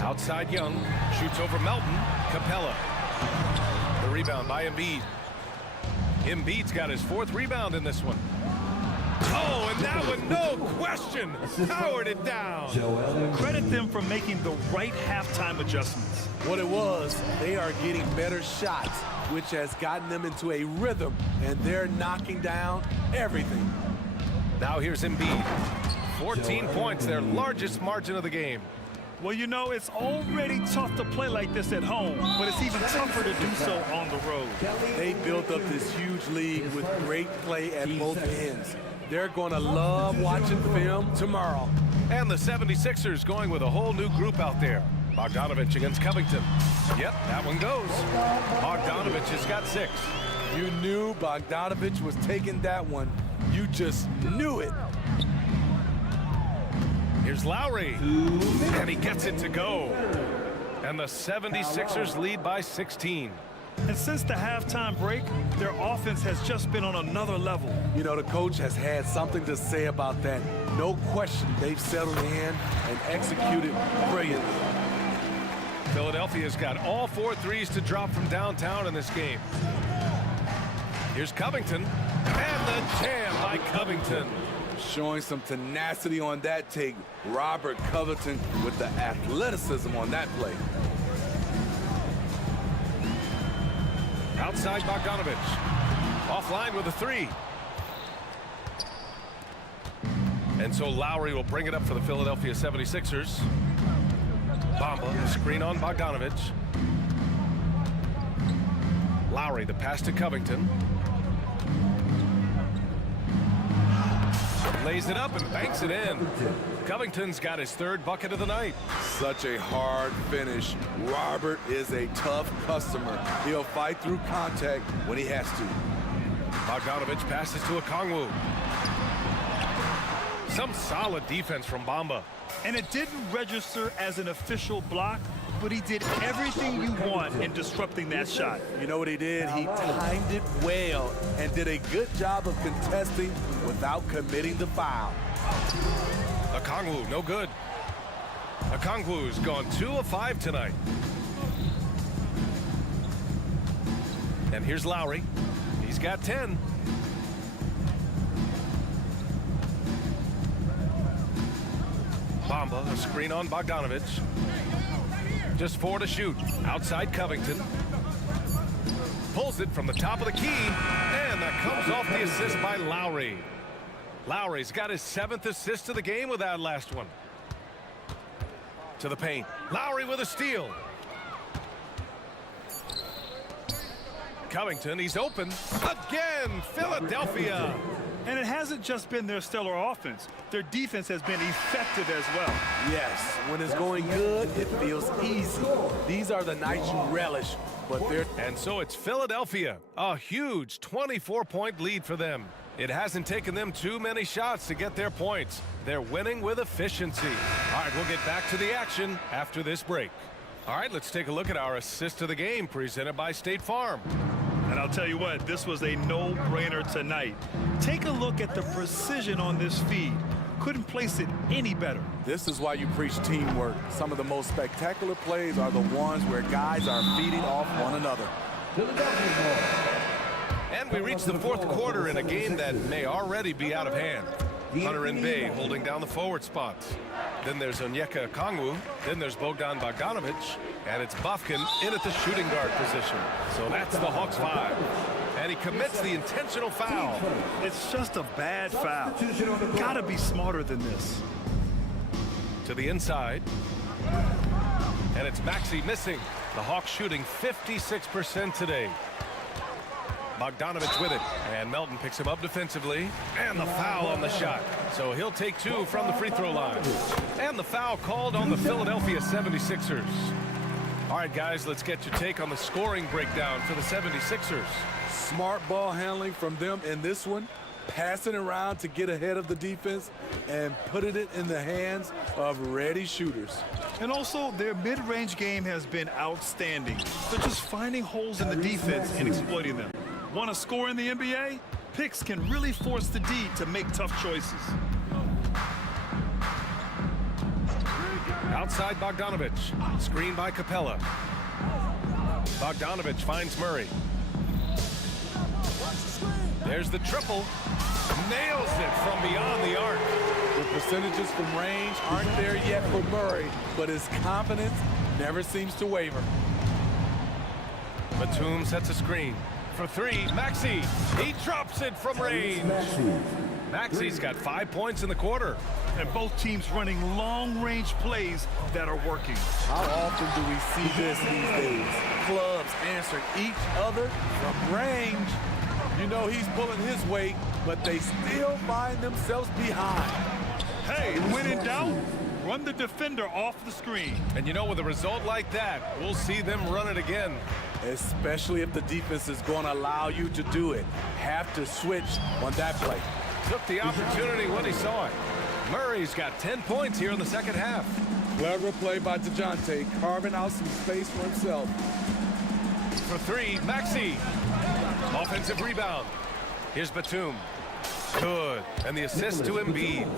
Outside Young, shoots over Melton. Capella. The rebound by Embiid. Embiid's got his 4th rebound in this one. Oh, and that one, no question, powered it down. Credit them for making the right halftime adjustments. What it was, they are getting better shots, which has gotten them into a rhythm, and they're knocking down everything. Now here's Embiid. 14 points, their largest margin of the game. Well, you know, it's already tough to play like this at home, but it's even tougher to do so on the road. They built up this huge lead with great play at both ends. They're going to love watching film tomorrow. And the 76ers going with a whole new group out there. Bogdanovich against Covington. Yep, that one goes. Bogdanovich has got 6. You knew Bogdanovich was taking that one. You just knew it. Here's Lowry, and he gets it to go. And the 76ers lead by 16. And since the halftime break, their offense has just been on another level. You know, the coach has had something to say about that. No question, they've settled in and executed brilliantly. Philadelphia's got all 4 threes to drop from downtown in this game. Here's Covington, and the jam by Covington. Showing some tenacity on that take. Robert Covington with the athleticism on that play. Outside Bogdanovich. Offline with a 3. And so Lowry will bring it up for the Philadelphia 76ers. Bamba, the screen on Bogdanovich. Lowry, the pass to Covington. Lays it up and banks it in. Covington's got his 3rd bucket of the night. Such a hard finish. Robert is a tough customer. He'll fight through contact when he has to. Bogdanovich passes to Okongwu. Some solid defense from Bamba. And it didn't register as an official block, but he did everything you want in disrupting that shot. You know what he did? He timed it well and did a good job of contesting without committing the foul. Okongwu, no good. Okongwu's gone 2 of 5 tonight. And here's Lowry. He's got 10. Bamba, a screen on Bogdanovich. Just 4 to shoot. Outside Covington. Pulls it from the top of the key. And that comes off the assist by Lowry. Lowry's got his 7th assist of the game with that last one. To the paint. Lowry with a steal. Covington, he's open. Again, Philadelphia. And it hasn't just been their stellar offense. Their defense has been effective as well. Yes, when it's going good, it feels easy. These are the nights you relish, but they're... And so it's Philadelphia. A huge 24-point lead for them. It hasn't taken them too many shots to get their points. They're winning with efficiency. All right, we'll get back to the action after this break. All right, let's take a look at our assist of the game presented by State Farm. And I'll tell you what, this was a no-brainer tonight. Take a look at the precision on this feed. Couldn't place it any better. This is why you preach teamwork. Some of the most spectacular plays are the ones where guys are feeding off one another. And we reach the 4th quarter in a game that may already be out of hand. Hunter and Bay holding down the forward spots. Then there's Onyeka Okongwu. Then there's Bogdan Bogdanovich. And it's Bufkin in at the shooting guard position. So that's the Hawks 5. And he commits the intentional foul. It's just a bad foul. Gotta be smarter than this. To the inside. And it's Maxi missing. The Hawks shooting 56% today. Bogdanovich with it, and Melton picks him up defensively, and the foul on the shot. So he'll take 2 from the free throw line. And the foul called on the Philadelphia 76ers. All right, guys, let's get your take on the scoring breakdown for the 76ers. Smart ball handling from them in this one, passing around to get ahead of the defense and putting it in the hands of ready shooters. And also, their mid-range game has been outstanding. They're just finding holes in the defense and exploiting them. Want to score in the NBA? Picks can really force the D to make tough choices. Outside Bogdanovich, screen by Capella. Bogdanovich finds Murray. There's the triple. Nails it from beyond the arc. The percentages from range aren't there yet for Murray, but his confidence never seems to waver. Batum sets a screen. For 3, Maxey. He drops it from range. Maxey's got 5 points in the quarter. And both teams running long-range plays that are working. How often do we see this these days? Clubs answering each other from range. You know he's pulling his weight, but they still find themselves behind. Hey, when in doubt, run the defender off the screen. And you know, with a result like that, we'll see them run it again. Especially if the defense is going to allow you to do it. Have to switch on that play. Took the opportunity when he saw it. Murray's got 10 points here in the second half. Clever play by DeJounte, carving out some space for himself. For 3, Maxey. Offensive rebound. Here's Batum. Good. And the assist to Embiid.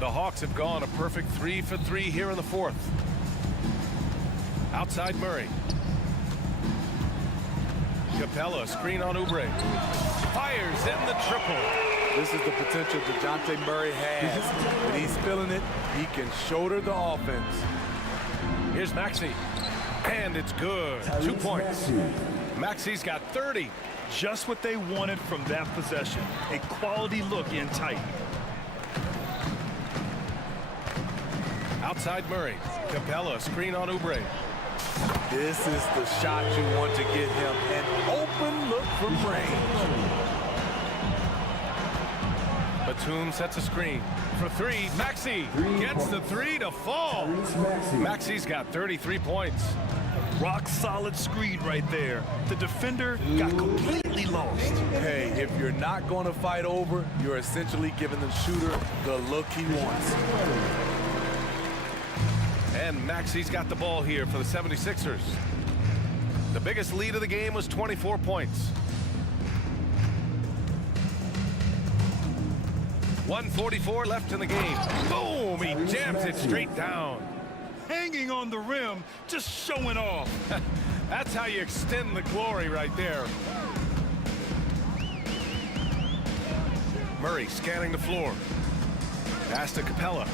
The Hawks have gone a perfect 3 for 3 here in the fourth. Outside Murray. Capella, screen on Oubre. Fires in the triple. This is the potential DeJounte Murray has. When he's feeling it, he can shoulder the offense. Here's Maxey. And it's good. 2 points. Maxey's got 30. Just what they wanted from that possession. A quality look in tight. Outside Murray. Capella, screen on Oubre. This is the shot you want to get him. An open look from range. Batum sets a screen. For 3, Maxey gets the 3 to fall. Maxey's got 33 points. Rock solid screen right there. The defender got completely lost. Hey, if you're not going to fight over, you're essentially giving the shooter the look he wants. And Maxey's got the ball here for the 76ers. The biggest lead of the game was 24 points. 1:44 left in the game. Boom! He jams it straight down. Hanging on the rim, just showing off. That's how you extend the glory right there. Murray scanning the floor. Pass to Capella.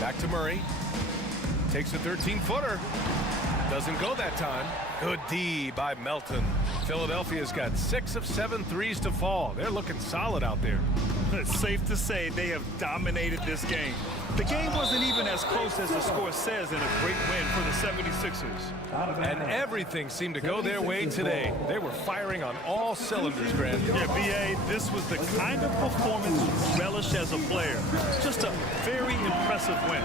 Back to Murray. Takes a 13-footer. Doesn't go that time. Good D by Melton. Philadelphia's got 6 of 7 threes to fall. They're looking solid out there. It's safe to say they have dominated this game. The game wasn't even as close as the score says in a great win for the 76ers. And everything seemed to go their way today. They were firing on all cylinders, Grant. Yeah, B.A., this was the kind of performance you relish as a player. Just a very impressive win.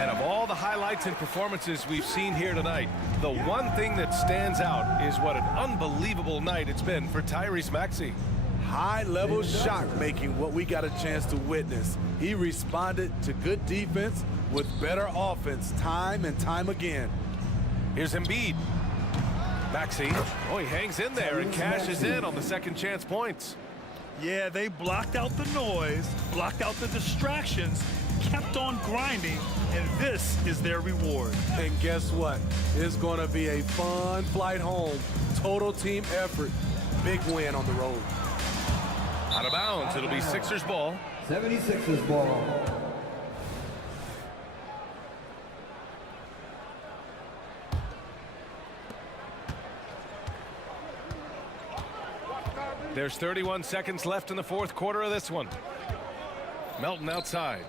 And of all the highlights and performances we've seen here tonight, the one thing that stands out is what an unbelievable night it's been for Tyrese Maxey. High-level shot making, what we got a chance to witness. He responded to good defense with better offense time and time again. Here's Embiid. Maxey, oh, he hangs in there and cashes in on the second chance points. Yeah, they blocked out the noise, blocked out the distractions, kept on grinding, and this is their reward. And guess what? It's going to be a fun flight home. Total team effort. Big win on the road. Out of bounds, it'll be Sixers ball. 76ers ball. There's 31 seconds left in the fourth quarter of this one. Melton outside.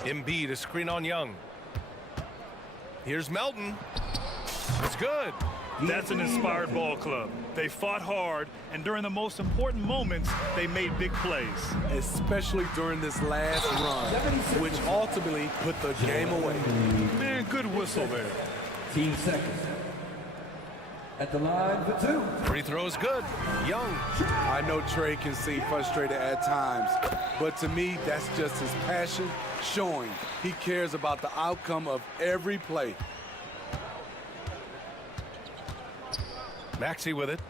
Embiid, a screen on Young. Here's Melton. It's good. That's an inspired ball club. They fought hard, and during the most important moments, they made big plays. Especially during this last run, which ultimately put the game away. Man, good whistle there. 15 seconds. At the line for two. Free throw is good. Young. I know Trey can seem frustrated at times, but to me, that's just his passion showing. He cares about the outcome of every play. Maxey with it.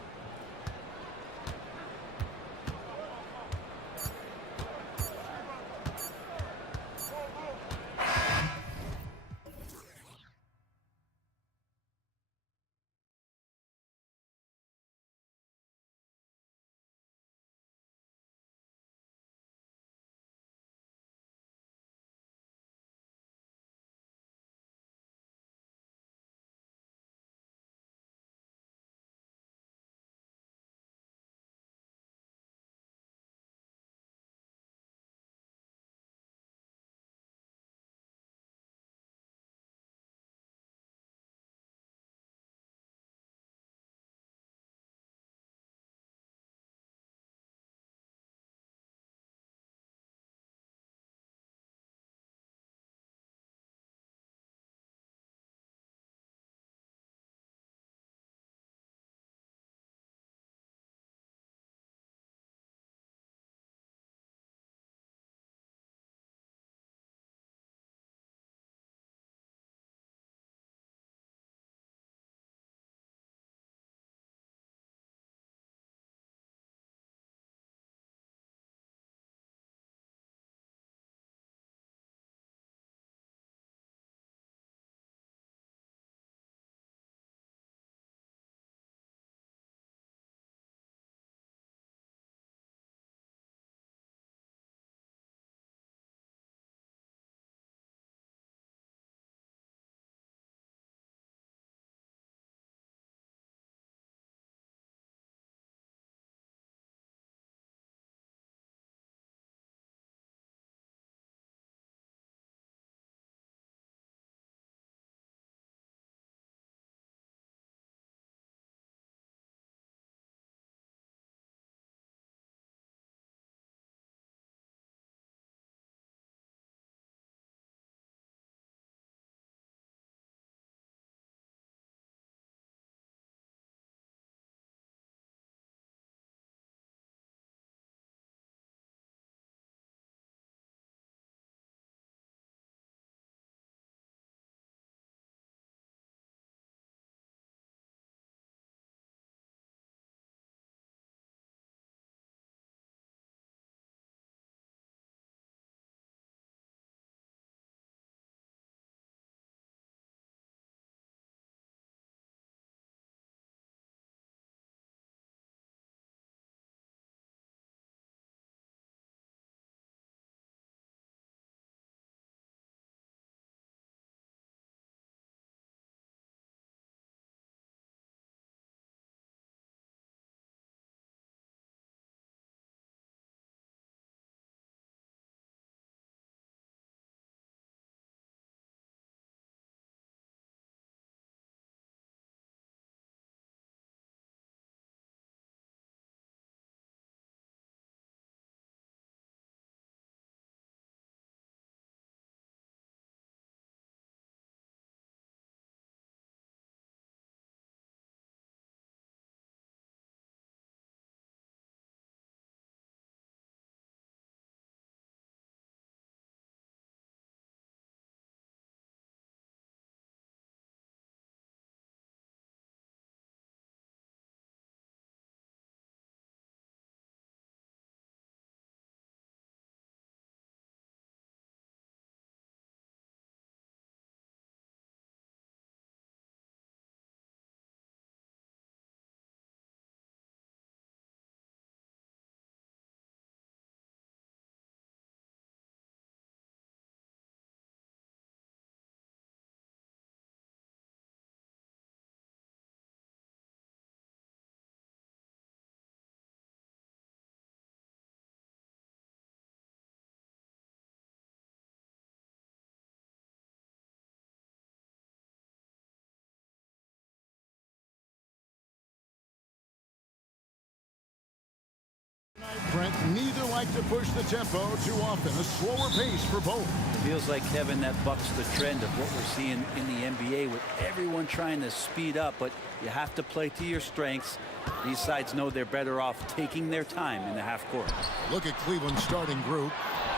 Neither like to push the tempo too often. A slower pace for both. Feels like, Kevin, that bucks the trend of what we're seeing in the NBA with everyone trying to speed up, but you have to play to your strengths. These sides know they're better off taking their time in the half court. Look at Cleveland's starting group.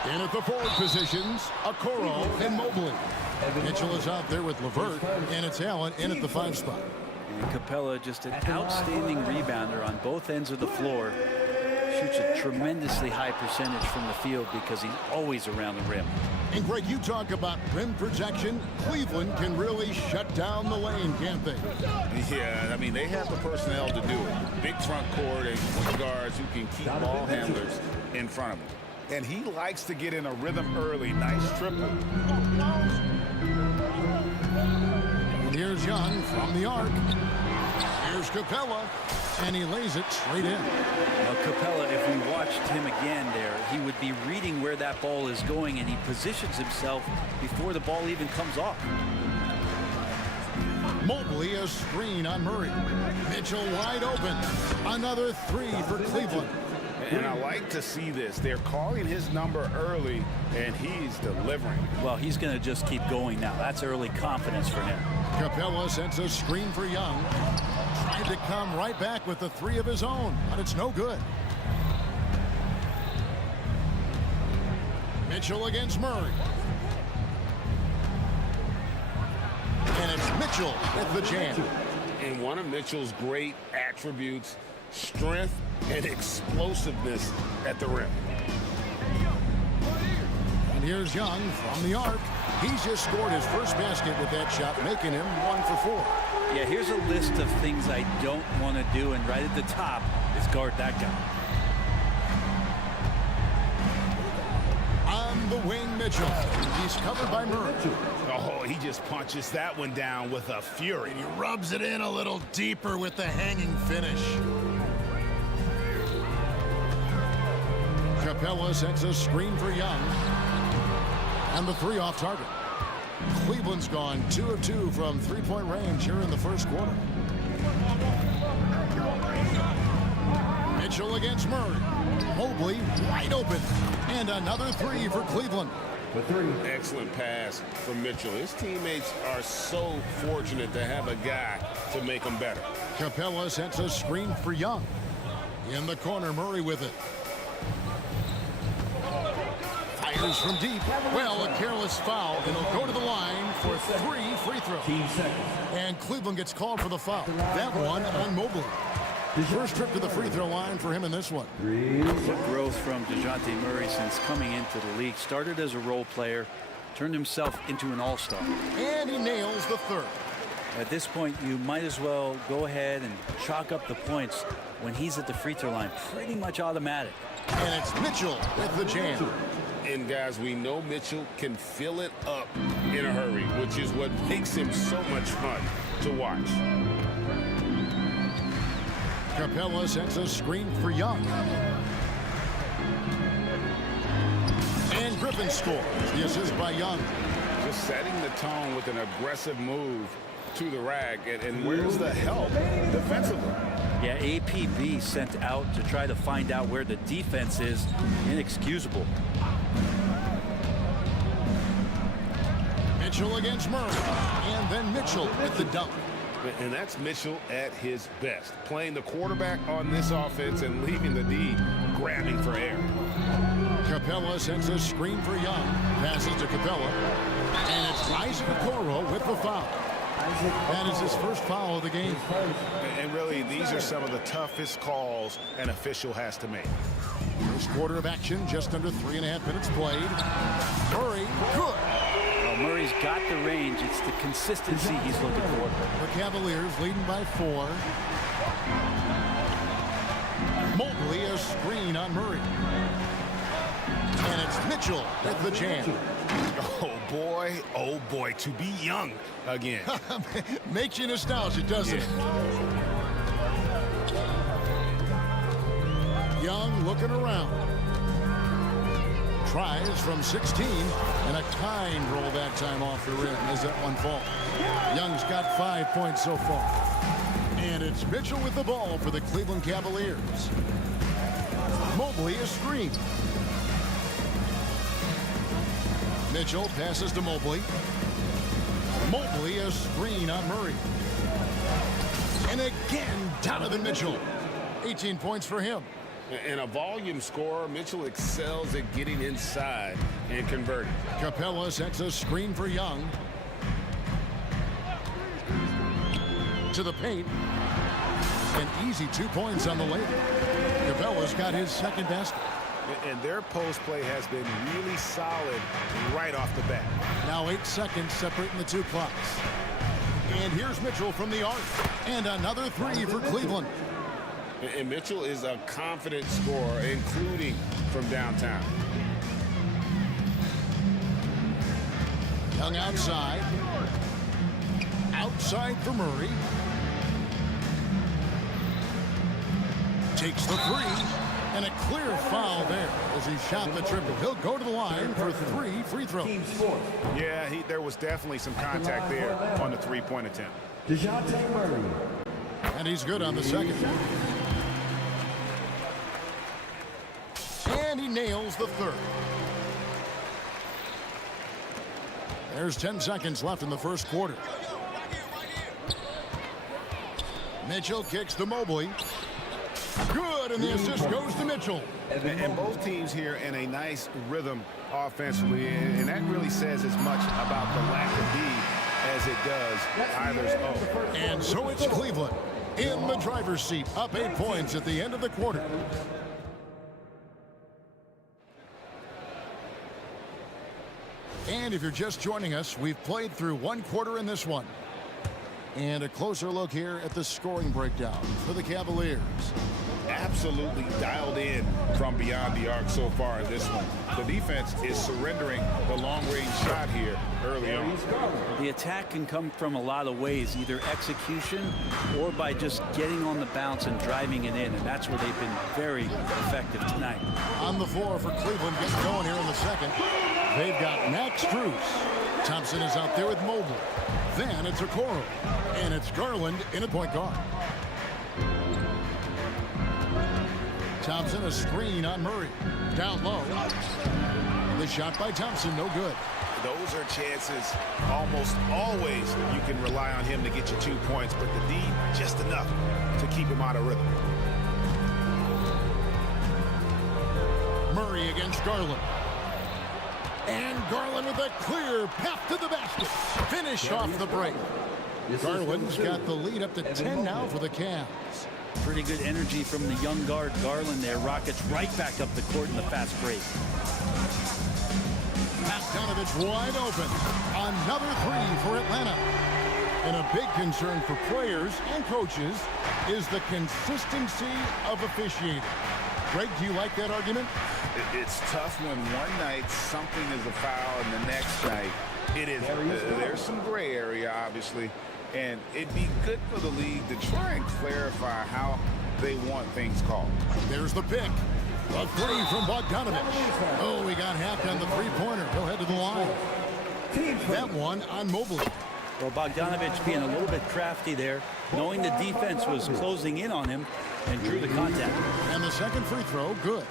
In at the forward positions, Okoro and Mobley. Mitchell is out there with LeVert, and it's Allen in at the 5 spot. And Capella, just an outstanding rebounder on both ends of the floor. Shoots a tremendously high percentage from the field because he's always around the rim. And Greg, you talk about rim protection. Cleveland can really shut down the lane, can't they? Yeah, I mean, they have the personnel to do it. Big front court and guards who can keep ball handlers in front of them. And he likes to get in a rhythm early. Nice triple. And here's Young from the arc. Here's Capella, and he lays it straight in. Now, Capella, if we watched him again there, he would be reading where that ball is going, and he positions himself before the ball even comes off. Mobley, a screen on Murray. Mitchell wide open. Another 3 for Cleveland. And I like to see this. They're calling his number early, and he's delivering. Well, he's going to just keep going now. That's early confidence for him. Capella sends a screen for Young. Tried to come right back with the 3 of his own, but it's no good. Mitchell against Murray. And it's Mitchell with the jam. And one of Mitchell's great attributes, strength and explosiveness at the rim. And here's Young from the arc. He's just scored his first basket with that shot, making him 1 for 4. Yeah, here's a list of things I don't want to do, and right at the top is guard that guy. On the wing, Mitchell. He's covered by Murray. Oh, he just punches that one down with a fury. And he rubs it in a little deeper with the hanging finish. Capella sets a screen for Young. And the 3 off target. Cleveland's gone 2 of 2 from 3-point range here in the first quarter. Mitchell against Murray. Mobley wide open. And another 3 for Cleveland. Excellent pass from Mitchell. His teammates are so fortunate to have a guy to make them better. Capella sets a screen for Young. In the corner, Murray with it. Fires from deep. Well, a careless foul, and he'll go to the line for 3 free throws. And Cleveland gets called for the foul. That one on Mobley. First trip to the free throw line for him in this one. Good growth from DeJounte Murray since coming into the league. Started as a role player, turned himself into an all-star. And he nails the 3rd. At this point, you might as well go ahead and chalk up the points when he's at the free throw line. Pretty much automatic. And it's Mitchell with the jam. And guys, we know Mitchell can fill it up in a hurry, which is what makes him so much fun to watch. Capella sends a screen for Young. And Griffin scores. The assist by Young. Just setting the tone with an aggressive move to the rack. And where's the help defensively? Yeah, APB sent out to try to find out where the defense is. Inexcusable. Mitchell against Murray. And then Mitchell with the dunk. And that's Mitchell at his best. Playing the quarterback on this offense and leaving the D grabbing for air. Capella sends a screen for Young. Passes to Capella. And it's Isaac Okoro with the foul. That is his first foul of the game. And really, these are some of the toughest calls an official has to make. First quarter of action, just under 3.5 minutes played. Murray, good. Well, Murray's got the range. It's the consistency he's looking for. The Cavaliers leading by 4. Mobley, a screen on Murray. And it's Mitchell with the jam. Oh boy, to be Young again. Makes you nostalgic, doesn't it? Young looking around. Tries from 16, and a kind roll that time off the rim as that one falls. Young's got 5 points so far. And it's Mitchell with the ball for the Cleveland Cavaliers. Mobley a screen. Mitchell passes to Mobley. Mobley a screen on Murray. And again, Donovan Mitchell. 18 points for him. And a volume scorer, Mitchell excels at getting inside and converting. Capella sets a screen for Young. To the paint. An easy 2 points on the layup. Capella's got his second basket. And their post play has been really solid right off the bat. Now 8 seconds separating the two clocks. And here's Mitchell from the arc. And another three for Cleveland. And Mitchell is a confident scorer, including from downtown. Young outside. Outside for Murray. Takes the three. And a clear foul there as he shot the triple. He'll go to the line for 3 free throws. Yeah, there was definitely some contact there on the three-point attempt. And he's good on the second. And he nails the third. There's 10 seconds left in the first quarter. Mitchell kicks to Mobley. Good, and the assist goes to Mitchell. And both teams here in a nice rhythm offensively, and that really says as much about the lack of D as it does either's own. And so it's Cleveland in the driver's seat, up 8 points at the end of the quarter. And if you're just joining us, we've played through 1 quarter in this one. And a closer look here at the scoring breakdown for the Cavaliers. Absolutely dialed in from beyond the arc so far in this one. The defense is surrendering the long-range shot here early on. The attack can come from a lot of ways, either execution or by just getting on the bounce and driving it in, and that's where they've been very effective tonight. On the floor for Cleveland, getting going here in the second. They've got Max Strus. Thompson is out there with Mobley. Then it's Okoro. And it's Garland in at point guard. Thompson a screen on Murray. Down low. The shot by Thompson, no good. Those are chances almost always you can rely on him to get you 2 points, but the D just enough to keep him out of rhythm. Murray against Garland. And Garland with a clear path to the basket. Finish off the break. Garland's got the lead up to 10 now for the Cavs. Pretty good energy from the young guard Garland there. Rockets right back up the court in the fast break. Bogdanovich wide open. Another three for Atlanta. And a big concern for players and coaches is the consistency of officiating. Greg, do you like that argument? It's tough when one night something is a foul and the next night it is. There's some gray area, obviously, and it'd be good for the league to try and clarify how they want things called. There's the pick. A three from Bogdanovich. Oh, he got hacked on the three-pointer. He'll head to the line. That one on Mobley. Well, Bogdanovich being a little bit crafty there, knowing the defense was closing in on him, and drew the contact. And the second free throw, good.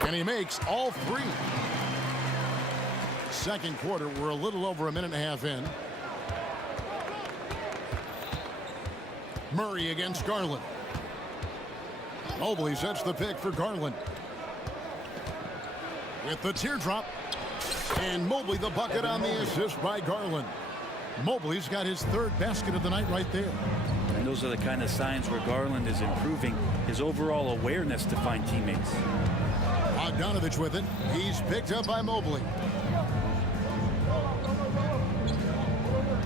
And he makes all three. Second quarter, we're a little over a minute and a half in. Murray against Garland. Mobley sets the pick for Garland. With the teardrop. And Mobley the bucket on the assist by Garland. Mobley's got his third basket of the night right there. And those are the kind of signs where Garland is improving his overall awareness to find teammates. Bogdanovich with it. He's picked up by Mobley.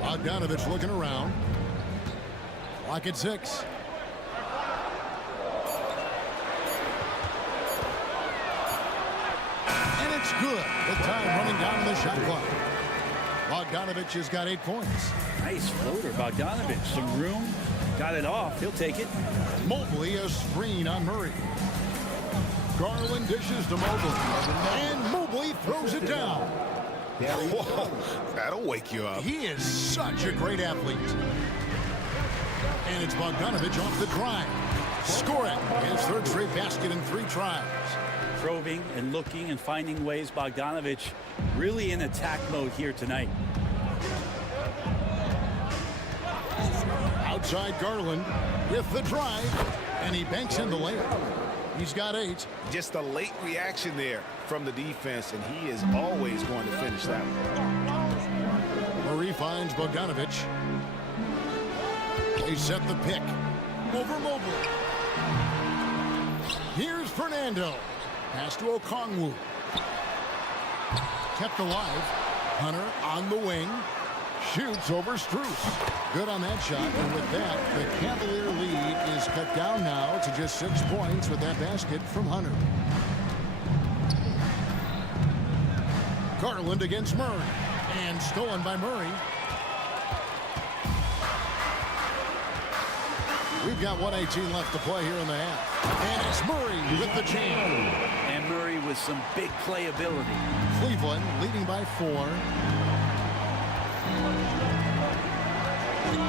Bogdanovich looking around. Clock at 6. And it's good. The time running down the shot clock. Bogdanovich has got 8 points. Nice floater, Bogdanovich. Some room. Got it off. He'll take it. Mobley a screen on Murray. Garland dishes to Mobley. And Mobley throws it down. Whoa, that'll wake you up. He is such a great athlete. And it's Bogdanovich off the drive. scoring his third straight basket in 3 tries. Probing and looking and finding ways. Bogdanovich really in attack mode here tonight. Outside Garland with the drive, and he banks in the layup. He's got 8. Just a late reaction there from the defense, and he is always going to finish that one. Murray finds Bogdanovich. They set the pick. Over Mobley. Here's Fernando. Pass to Okongwu. Kept alive. Hunter on the wing. Shoots over Strus. Good on that shot. And with that, the Cavalier lead is cut down now to just 6 points with that basket from Hunter. Garland against Murray. And stolen by Murray. We've got 1:18 left to play here in the half. And it's Murray with the jam. And Murray with some big playability. Cleveland leading by 4.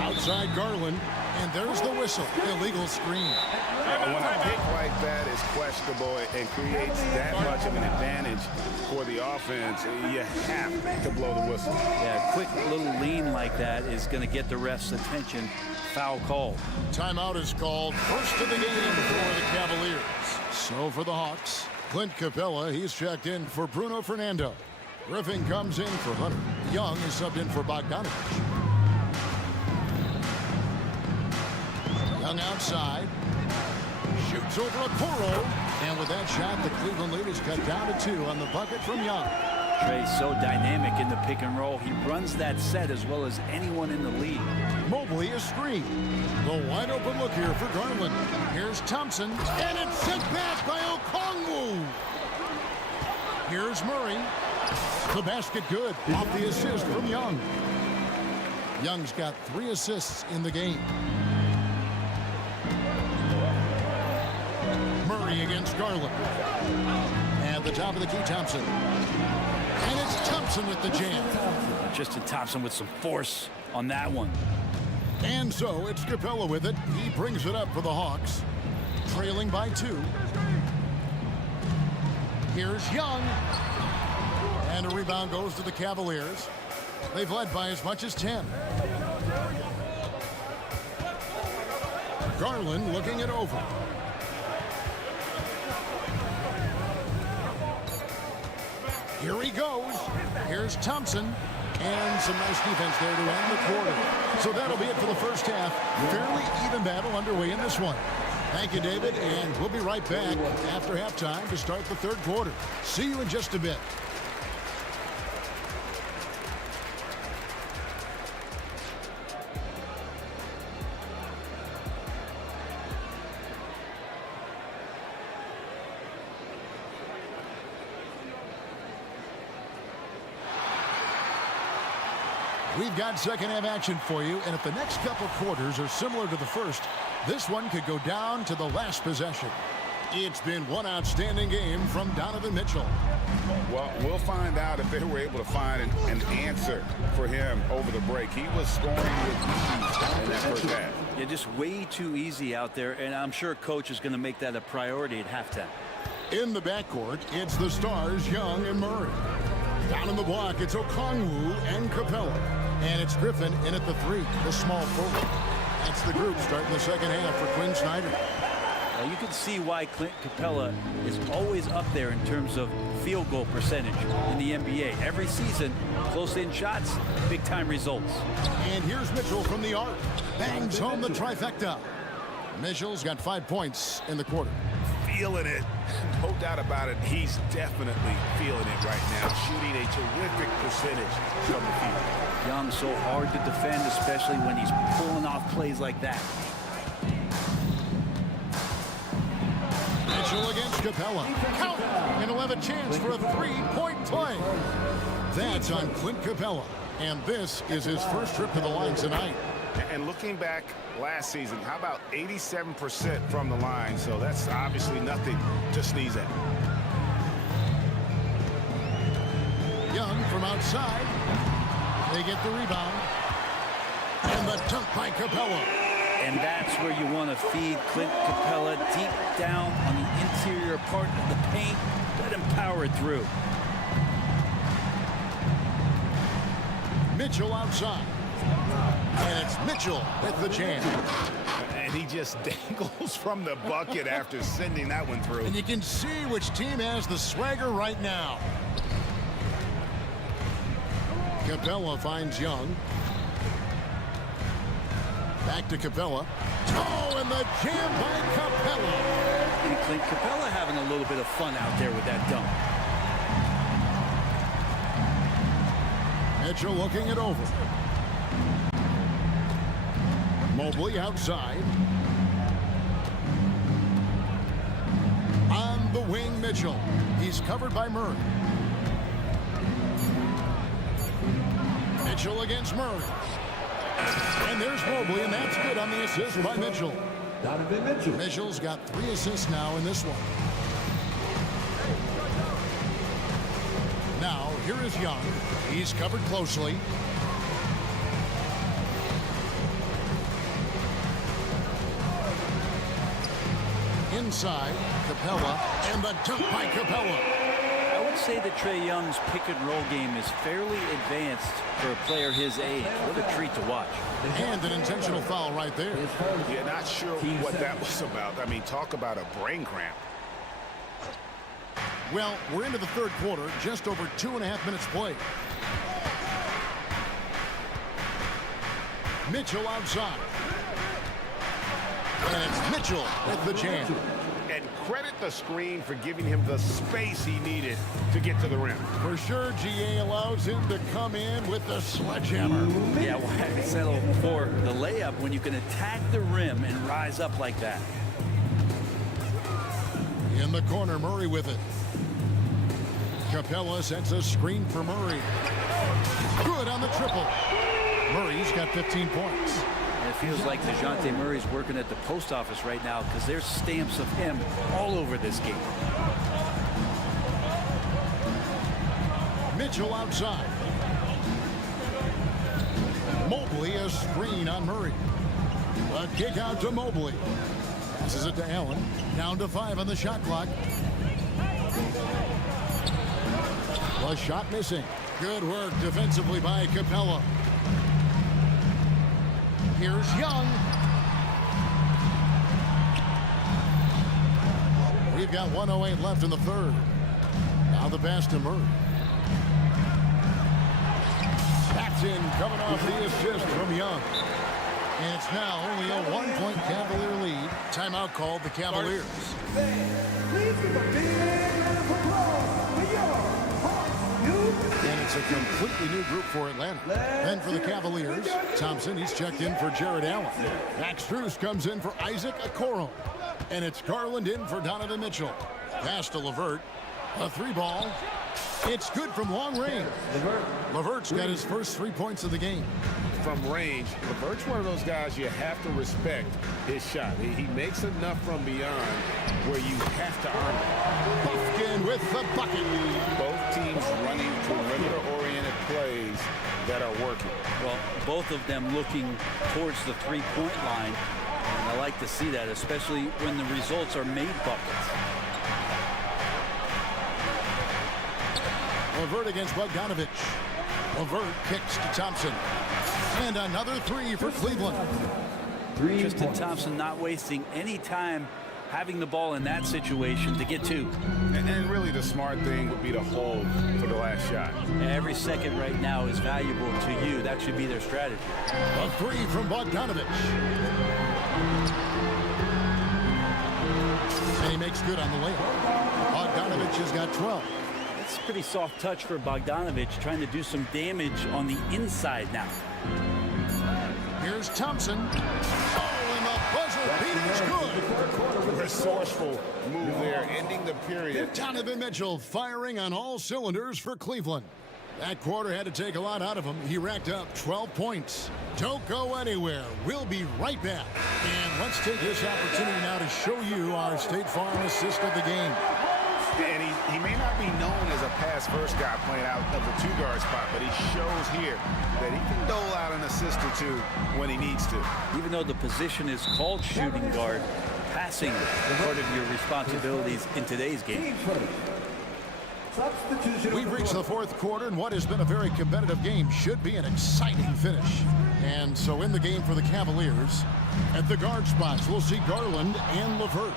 Outside Garland, and there's the whistle. Illegal screen. When a pick like that is questionable and creates that much of an advantage for the offense, you have to blow the whistle. Yeah, a quick little lean like that is going to get the ref's attention. Foul call. Timeout is called. First of the game for the Cavaliers. So for the Hawks, Clint Capella, he's checked in for Bruno Fernando. Griffin comes in for Hunter. Young is subbed in for Bogdanovich. Young outside. Shoots over Okoro. And with that shot, the Cleveland lead is cut down to 2 on the bucket from Young. Trey's so dynamic in the pick and roll. He runs that set as well as anyone in the league. Mobley is screened. The wide open look here for Garland. Here's Thompson. And it's sent back by Okongwu. Here's Murray. The basket good. Off the assist from Young. Young's got 3 assists in the game. Murray against Garland. And the top of the key, Thompson. And it's Thompson with the jam. Justin Thompson with some force on that one. And so it's Capella with it. He brings it up for the Hawks. Trailing by 2. Here's Young. And a rebound goes to the Cavaliers. They've led by as much as 10. Garland looking it over. Here he goes. Here's Thompson. And some nice defense there to end the quarter. So that'll be it for the first half. Fairly even battle underway in this one. Thank you, David. And we'll be right back after halftime to start the third quarter. See you in just a bit. We've got second half action for you, and if the next couple quarters are similar to the first, this one could go down to the last possession. It's been one outstanding game from Donovan Mitchell. Well, we'll find out if they were able to find an answer for him over the break. He was scoring with ease in that first half. Yeah, just way too easy out there, and I'm sure coach is going to make that a priority at halftime. In the backcourt, it's the stars, Young and Murray. Down in the block, it's Okongwu and Capella. And it's Griffin in at the 3, the small forward. That's the group starting the second half for Quinn Snyder. You can see why Clint Capella is always up there in terms of field goal percentage in the NBA. Every season, close-in shots, big-time results. And here's Mitchell from the arc. Bangs home the trifecta. Mitchell's got 5 points in the quarter. Feeling it. No doubt about it. He's definitely feeling it right now. Shooting a terrific percentage from the field. Young so hard to defend, especially when he's pulling off plays like that. Mitchell against Capella. Count! And he'll have a chance for a 3-point play. That's on Clint Capella. And this is his first trip to the line tonight. And looking back last season, how about 87% from the line? So that's obviously nothing to sneeze at. Young from outside. They get the rebound. And the dunk by Capella. And that's where you want to feed Clint Capella, deep down on the interior part of the paint. Let him power through. Mitchell outside. And it's Mitchell with the jam. And he just dangles from the bucket after sending that one through. And you can see which team has the swagger right now. Capella finds Young. Back to Capella. Oh, and the jam by Capella. And Clint Capella having a little bit of fun out there with that dunk. Mitchell looking it over. Mobley outside. On the wing, Mitchell. He's covered by Murray. Mitchell against Murray. And there's Mobley, and that's good on the assist by Mitchell. Mitchell's got 3 assists now in this one. Now, here is Young. He's covered closely. Inside, Capella, and the dunk by Capella. I would say that Trae Young's pick-and-roll game is fairly advanced for a player his age. What a treat to watch. And an intentional foul right there. Yeah, not sure what that was about. I mean, talk about a brain cramp. Well, we're into the third quarter, just over 2.5 minutes played. Mitchell outside. And it's Mitchell with the jam. And credit the screen for giving him the space he needed to get to the rim. For sure, GA allows him to come in with the sledgehammer. Yeah, why settle for the layup when you can attack the rim and rise up like that? In the corner, Murray with it. Capella sets a screen for Murray. Good on the triple. Murray's got 15 points. And it feels like DeJounte Murray's working at the post office right now because there's stamps of him all over this game. Mitchell outside. Mobley a screen on Murray. A kick out to Mobley. Passes it to Allen. Down to 5 on the shot clock. The shot missing. Good work defensively by Capella. Here's Young. We've got 1:08 left in the third. Now the pass to Murray. That's in, coming off the assist from Young. And it's now only a 1-point Cavalier lead. Timeout called the Cavaliers. Please give a big round of applause for your And it's a completely new group for Atlanta. Then for the Cavaliers, Thompson, he's checked in for Jared Allen. Max Strus comes in for Isaac Okoro. And it's Garland in for Donovan Mitchell. Pass to LeVert. A 3-ball. It's good from long range. LeVert's got his first 3 points of the game. From range, LeVert's one of those guys you have to respect his shot. He makes enough from beyond where you have to earn it. Buffkin with the bucket. Both teams running perimeter-oriented plays that are working. Well, both of them looking towards the three-point line. And I like to see that, especially when the results are made buckets. LeVert against Bogdanovich. LeVert kicks to Thompson. And another 3 for Cleveland. Tristan Thompson not wasting any time having the ball in that situation to get 2. And really the smart thing would be to hold for the last shot. Every second right now is valuable to you. That should be their strategy. A 3 from Bogdanovich. And he makes good on the layup. Bogdanovich has got 12. It's a pretty soft touch for Bogdanovich, trying to do some damage on the inside now. Here's Thompson. Oh, and the buzzer beat is good. Resourceful move there, ending the period. Donovan Mitchell firing on all cylinders for Cleveland. That quarter had to take a lot out of him. He racked up 12 points. Don't go anywhere. We'll be right back. And let's take this opportunity now to show you our State Farm assist of the game. And he may not be known as a pass best first guy playing out of the two-guard spot, but he shows here that he can dole out an assist or two when he needs to. Even though the position is called shooting guard, passing is part of your responsibilities in today's game. We've reached the fourth quarter, and what has been a very competitive game should be an exciting finish. And so in the game for the Cavaliers, at the guard spots, we'll see Garland and LeVert.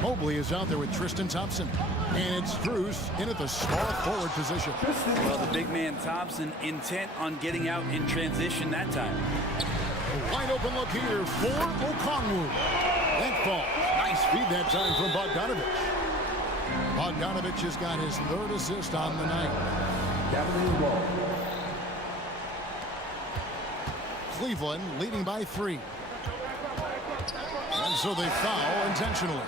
Mobley is out there with Tristan Thompson, and it's Drews in at the small forward position. Well, the big man Thompson intent on getting out in transition that time. A wide open look here for Okongwu. That fall. Nice feed that time from Bogdanovich. Bogdanovich has got his third assist on the night. Cleveland leading by 3. And so they foul intentionally.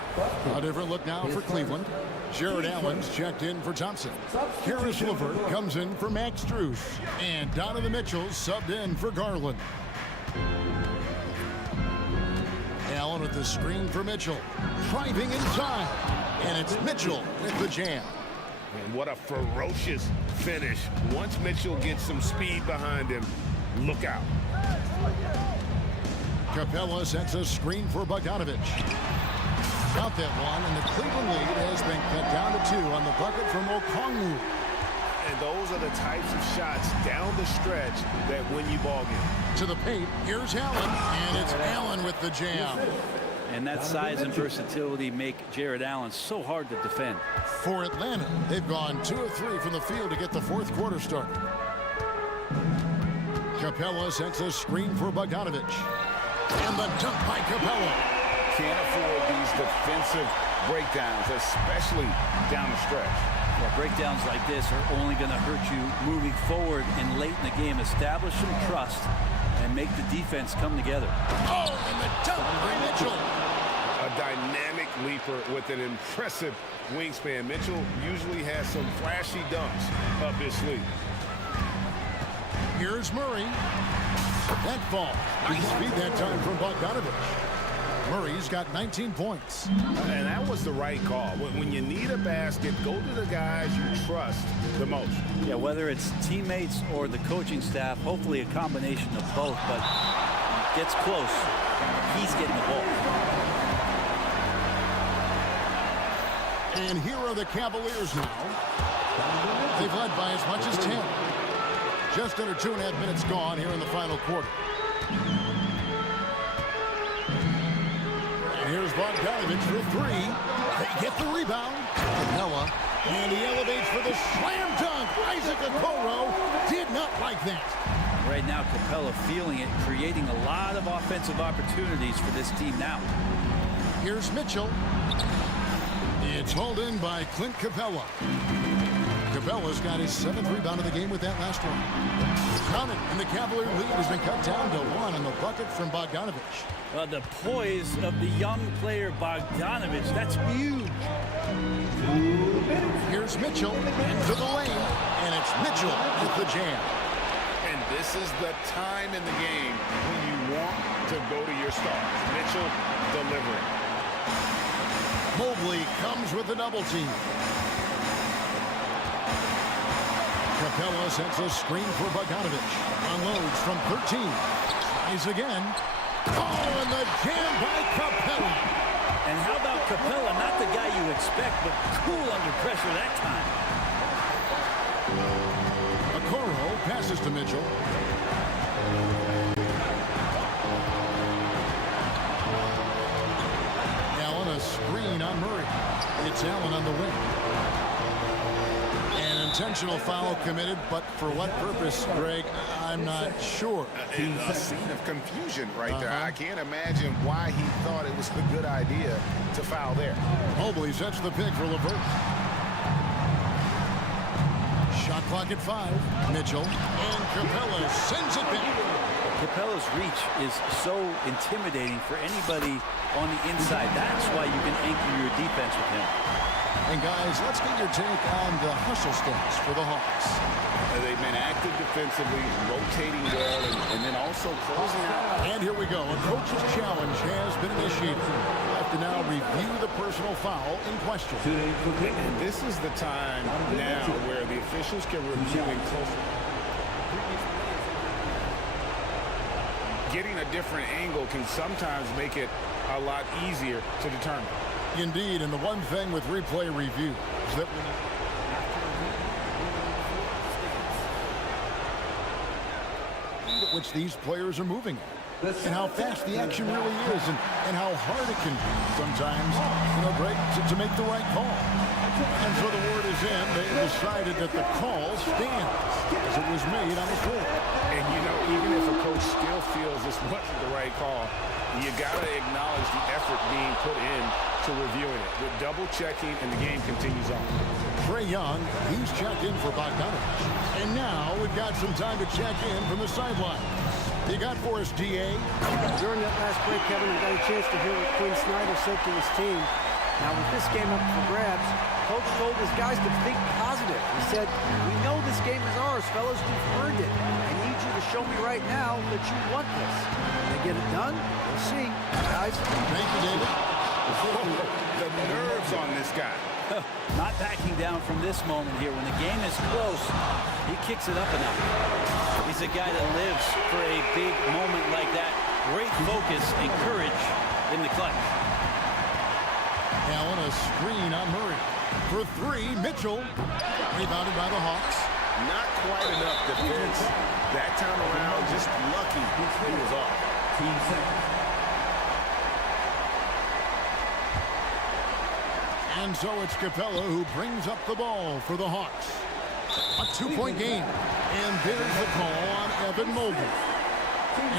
A different look now for Cleveland. Jared Allen's checked in for Thompson. Karis LeVert comes in for Max Strus. And Donovan Mitchell subbed in for Garland. Allen with the screen for Mitchell. Driving inside. And it's Mitchell with the jam. And what a ferocious finish. Once Mitchell gets some speed behind him, look out. Capella sets a screen for Bogdanovich. Got that one, and the Cleveland lead has been cut down to 2 on the bucket from Okongwu. And those are the types of shots down the stretch that win you ball games. To the paint, here's Allen, and it's Allen with the jam. And that size and versatility make Jared Allen so hard to defend. For Atlanta, they've gone 2 of 3 from the field to get the fourth quarter started. Capella sets a screen for Bogdanovich. And the dunk by Capella. Can't afford these defensive breakdowns, especially down the stretch. Yeah, breakdowns like this are only going to hurt you moving forward and late in the game. Establish some trust and make the defense come together. Oh, and the dunk by Mitchell. A dynamic leaper with an impressive wingspan. Mitchell usually has some flashy dunks up his sleeve. Here's Murray. That fall. Nice feed that time from Bogdanovich. Murray's got 19 points. And that was the right call. When you need a basket, go to the guys you trust the most. Yeah, whether it's teammates or the coaching staff, hopefully a combination of both, but gets close, he's getting the ball. And here are the Cavaliers now. They've led by as much as 10. Just under 2.5 minutes gone here in the final quarter. And here's Bogdanovich for 3. They get the rebound. Capella. And he elevates for the slam dunk. Isaac Okoro did not like that. Right now, Capella feeling it, creating a lot of offensive opportunities for this team now. Here's Mitchell. It's hauled in by Clint Capella. Capella's got his 7th rebound of the game with that last one. Counted, and the Cavalier lead has been cut down to 1 on the bucket from Bogdanovich. The poise of the young player Bogdanovich, that's huge. Here's Mitchell into the lane, and it's Mitchell with the jam. And this is the time in the game when you want to go to your stars. Mitchell delivering. Mobley comes with the double team. Capella sets a screen for Bogdanovich. Unloads from 13. Tries again. Oh, and the jam by Capella. And how about Capella? Not the guy you expect, but cool under pressure that time. Okoro passes to Mitchell. Allen, a screen on Murray. It's Allen on the wing. An intentional foul committed, but for what purpose, Greg, I'm not sure. A scene of confusion right there. I can't imagine why he thought it was a good idea to foul there. Mobley sets the pick for LeVert. Shot clock at 5. Mitchell and Capella sends it back. Capella's reach is so intimidating for anybody on the inside. That's why you can anchor your defense with him. And guys, let's get your take on the hustle stats for the Hawks. They've been active defensively, rotating well, and then also closing out. And here we go. A coach's challenge has been initiated. We'll have to now review the personal foul in question. And this is the time now where the officials can review in close. Getting a different angle can sometimes make it a lot easier to determine. Indeed, and the one thing with replay review is that when at which these players are moving at, and how fast the action really is, and how hard it can be sometimes, Greg, to make the right call. And so the word is in. They decided that the call stands as it was made on the floor. And, even if a coach still feels this wasn't the right call, you got to acknowledge the effort being put in to reviewing it. The double checking, and the game continues on. Trae Young, he's checked in for Bogdanovich. And now we've got some time to check in from the sideline. You got for us, DA? During that last break, Kevin, I got a chance to hear what Quinn Snyder said to his team. Now, with this game up for grabs, Coach told his guys to think positive. He said, we know this game is ours, fellas. We've earned it. I need you to show me right now that you want this. When they get it done, we'll see. Guys, thank you, David. The nerves on this guy. Not backing down from this moment here. When the game is close, he kicks it up a notch. He's a guy that lives for a big moment like that. Great focus and courage in the clutch. Allen, a screen on Murray. For three, Mitchell. Rebounded by the Hawks. Not quite enough defense that time around. Just lucky he was off. And so it's Capella who brings up the ball for the Hawks. A 2-point game. And there's the call on Evan Mobley.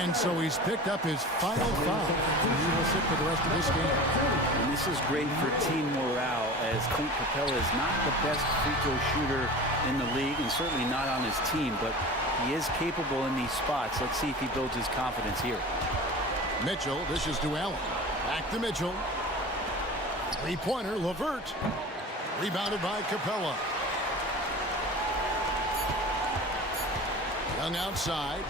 And so he's picked up his final foul. And he will sit for the rest of this game. And this is great for team morale, as Clint Capella is not the best free throw shooter in the league, and certainly not on his team, but he is capable in these spots. Let's see if he builds his confidence here. Mitchell, this is to Allen. Back to Mitchell. Three-pointer, LeVert. Rebounded by Capella. Young outside.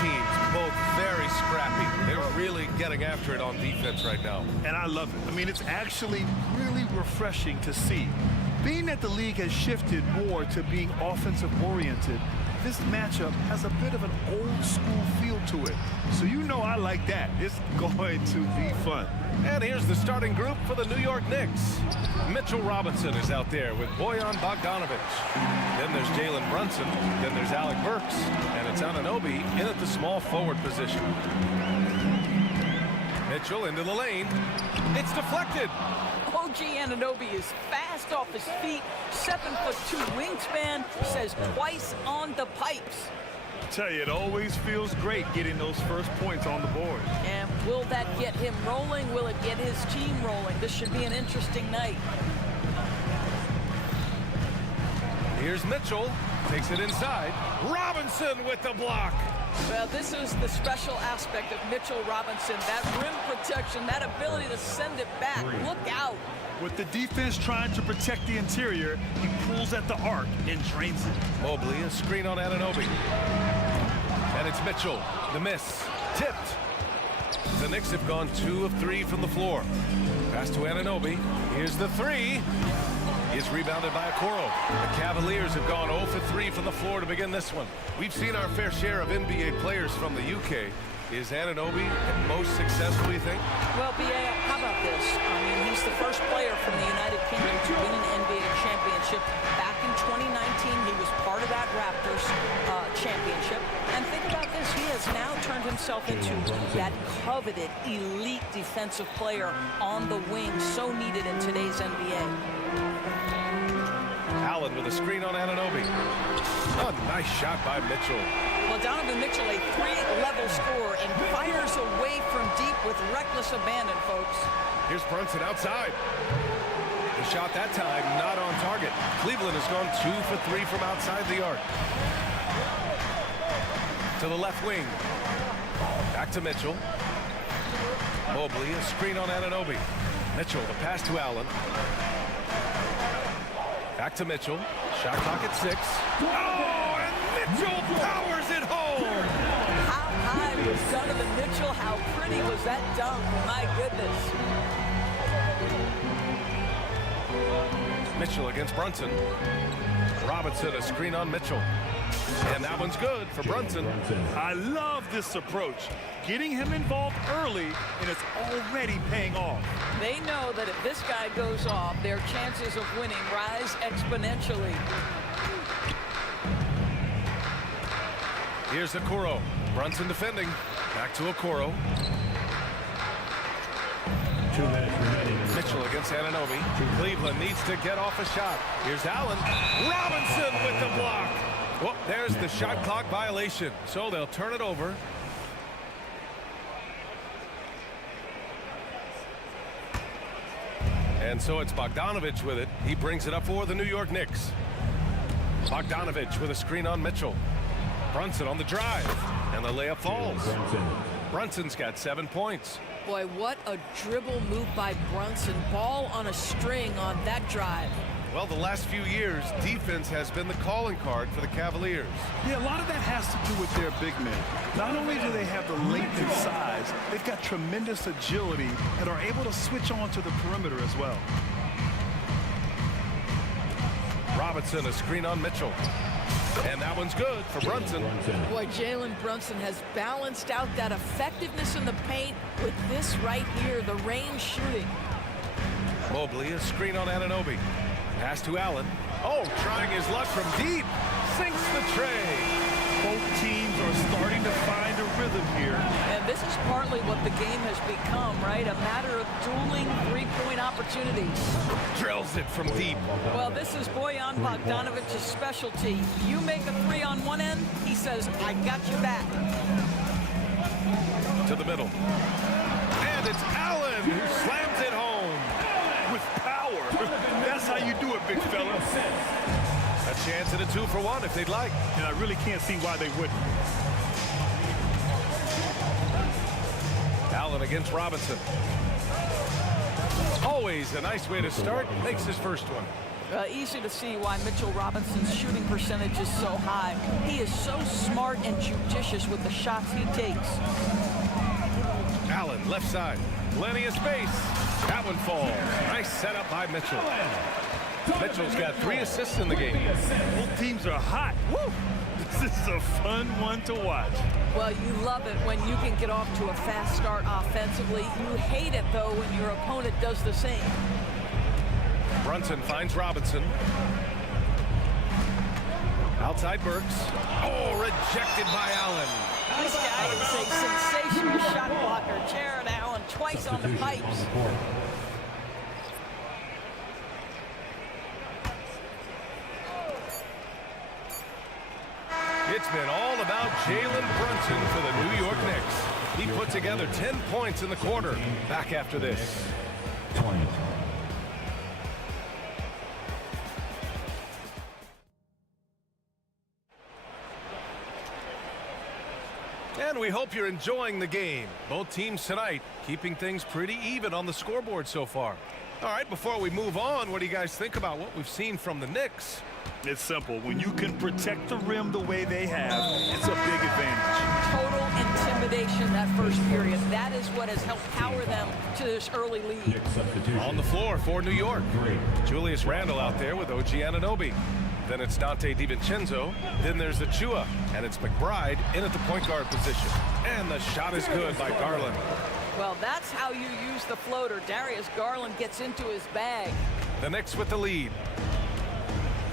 teams, both very scrappy. They're really getting after it on defense right now. And I love it. I mean, it's actually really refreshing to see. Being that the league has shifted more to being offensive-oriented, this matchup has a bit of an old-school feel to it. So you know I like that. It's going to be fun. And here's the starting group for the New York Knicks. Mitchell Robinson is out there with Bojan Bogdanovic. Then there's Jalen Brunson. Then there's Alec Burks. And it's Anunoby in at the small forward position. Mitchell into the lane. It's deflected. OG Anunoby is fast off his feet, 7'2" wingspan, says twice on the pipes. I tell you, it always feels great getting those first points on the board. And will that get him rolling? Will it get his team rolling? This should be an interesting night. Here's Mitchell. Takes it inside. Robinson with the block. Well, this is the special aspect of Mitchell Robinson. That rim protection, that ability to send it back. Look out. With the defense trying to protect the interior, he pulls at the arc and drains it. Mobley, a screen on Anunoby. And it's Mitchell. The miss. Tipped. The Knicks have gone 2 of 3 from the floor. Pass to Anunoby. Here's the three. Is rebounded by Okoro. The Cavaliers have gone 0 for 3 from the floor to begin this one. We've seen our fair share of NBA players from the UK. Is Anunoby most successful, you think? Well, B.A., how about this? I mean, he's the first player from the United Kingdom to win an NBA championship. Back in 2019, he was part of that Raptors championship. And think about this. He has now turned himself into that coveted, elite defensive player on the wing, so needed in today's NBA. Allen with a screen on Anunoby. A nice shot by Mitchell. Well, Donovan Mitchell, a 3-level scorer, and fires away from deep with reckless abandon, folks. Here's Brunson outside. The shot that time not on target. Cleveland has gone 2 for 3 from outside the arc. To the left wing. Back to Mitchell. Mobley, a screen on Anunoby. Mitchell, the pass to Allen. Back to Mitchell. Shot clock at 6. Oh, and Mitchell powers it home! How high was Donovan Mitchell? How pretty was that dunk? My goodness. Mitchell against Brunson. Robinson, a screen on Mitchell. And that one's good for Brunson. I love this approach. Getting him involved early, and it's already paying off. They know that if this guy goes off, their chances of winning rise exponentially. Here's Okoro. Brunson defending. Back to Okoro. 2 minutes remaining. Mitchell against Anunoby. Cleveland needs to get off a shot. Here's Allen. Robinson with the block. Well, there's the shot clock violation. So they'll turn it over. And so it's Bogdanovic with it. He brings it up for the New York Knicks. Bogdanovic with a screen on Mitchell. Brunson on the drive. And the layup falls. Brunson's got 7 points. Boy, what a dribble move by Brunson. Ball on a string on that drive. Well, the last few years, defense has been the calling card for the Cavaliers. Yeah, a lot of that has to do with their big men. Not only do they have the length and size, they've got tremendous agility and are able to switch on to the perimeter as well. Robinson, a screen on Mitchell. And that one's good for Brunson. Boy, Jalen Brunson has balanced out that effectiveness in the paint with this right here, the range shooting. Mobley, a screen on Anunoby. Pass to Allen. Oh, trying his luck from deep. Sinks the tray. Both teams are starting to find a rhythm here. And this is partly what the game has become, right? A matter of dueling three-point opportunities. Drills it from deep. Well, this is Bojan Bogdanovic's specialty. You make a three on one end, he says, I got your back. To the middle. And it's Allen who slams it home. With power. That's how you do it, big fella. A chance at a 2-for-1 if they'd like. And I really can't see why they wouldn't. Allen against Robinson. Always a nice way to start. Makes his first one. Easy to see why Mitchell Robinson's shooting percentage is so high. He is so smart and judicious with the shots he takes. Allen, left side. Plenty of space. That one falls. Nice setup by Mitchell. Mitchell's got 3 assists in the game. Both teams are hot. Woo! This is a fun one to watch. Well, you love it when you can get off to a fast start offensively. You hate it, though, when your opponent does the same. Brunson finds Robinson. Outside Burks. Oh, rejected by Allen. This guy is a sensational shot blocker. Jared Allen twice on the pipes. It's been all about Jalen Brunson for the New York Knicks. He put together 10 points in the quarter. Back after this. 20. And we hope you're enjoying the game. Both teams tonight keeping things pretty even on the scoreboard so far. All right, before we move on, what do you guys think about what we've seen from the Knicks? It's simple. When you can protect the rim the way they have, it's a big advantage. Total intimidation that first period. That is what has helped power them to this early lead. On the floor for New York. Julius Randle out there with OG Anunoby. Then it's Dante DiVincenzo. Then there's Achua. And it's McBride in at the point guard position. And the shot is good by Garland. Well, that's how you use the floater. Darius Garland gets into his bag. The Knicks with the lead.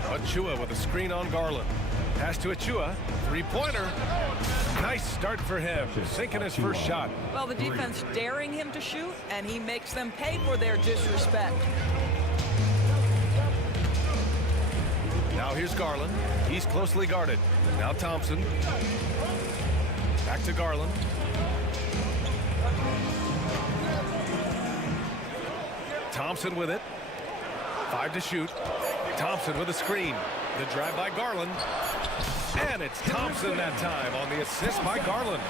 Achua with a screen on Garland. Pass to Achua. Three-pointer. Nice start for him. Sinking his first shot. Well, the defense daring him to shoot, and he makes them pay for their disrespect. Now here's Garland. He's closely guarded. Now Thompson. Back to Garland. Thompson with it. 5 to shoot. Thompson with a screen. The drive by Garland. And it's Thompson that time on the assist by Garland.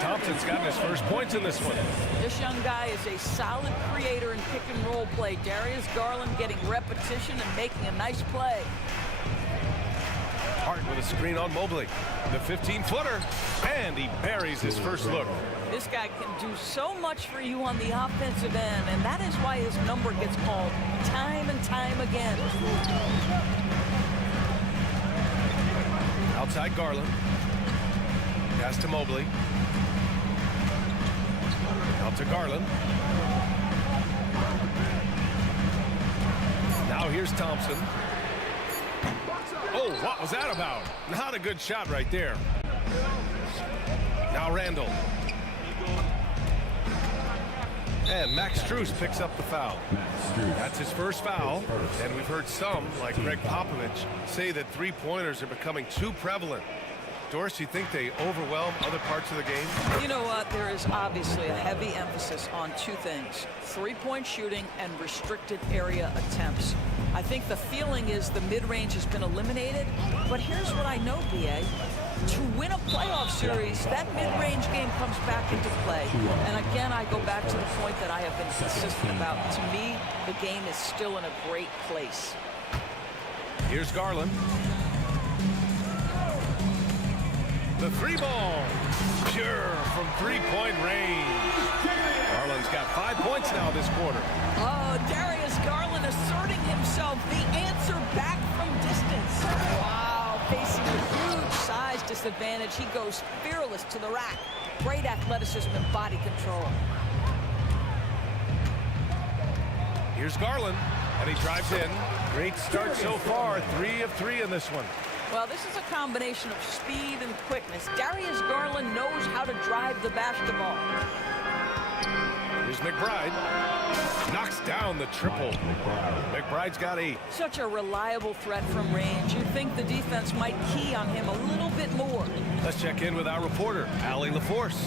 Thompson's gotten his first points in this one. This young guy is a solid creator in pick and roll play. Darius Garland getting repetition and making a nice play. Hart with a screen on Mobley. The 15-footer. And he buries his first look. This guy can do so much for you on the offensive end, and that is why his number gets called time and time again. Outside Garland. Pass to Mobley. Out to Garland. Now here's Thompson. Oh, what was that about? Not a good shot right there. Now Randle. And Max Strus picks up the foul. That's his first foul. And we've heard some, like Greg Popovich, say that three-pointers are becoming too prevalent. Doris, you think they overwhelm other parts of the game? You know what? There is obviously a heavy emphasis on 2 things. Three-point shooting and restricted area attempts. I think the feeling is the mid-range has been eliminated. But here's what I know, BA. To win a playoff series, that mid-range game comes back into play. And again, I go back to the point that I have been consistent about. To me, the game is still in a great place. Here's Garland. The 3-ball. Pure from 3-point range. Garland's got 5 points now this quarter. Oh, Darius Garland asserting himself. The answer back from distance. Wow, facing a huge size disadvantage. He goes fearless to the rack. Great athleticism and body control. Here's Garland, and he drives in. Great start so far. 3 of 3 in this one. Well, this is a combination of speed and quickness. Darius Garland knows how to drive the basketball. Here's McBride. Knocks down the triple. McBride's got 8. Such a reliable threat from range. You'd think the defense might key on him a little bit more. Let's check in with our reporter, Allie LaForce.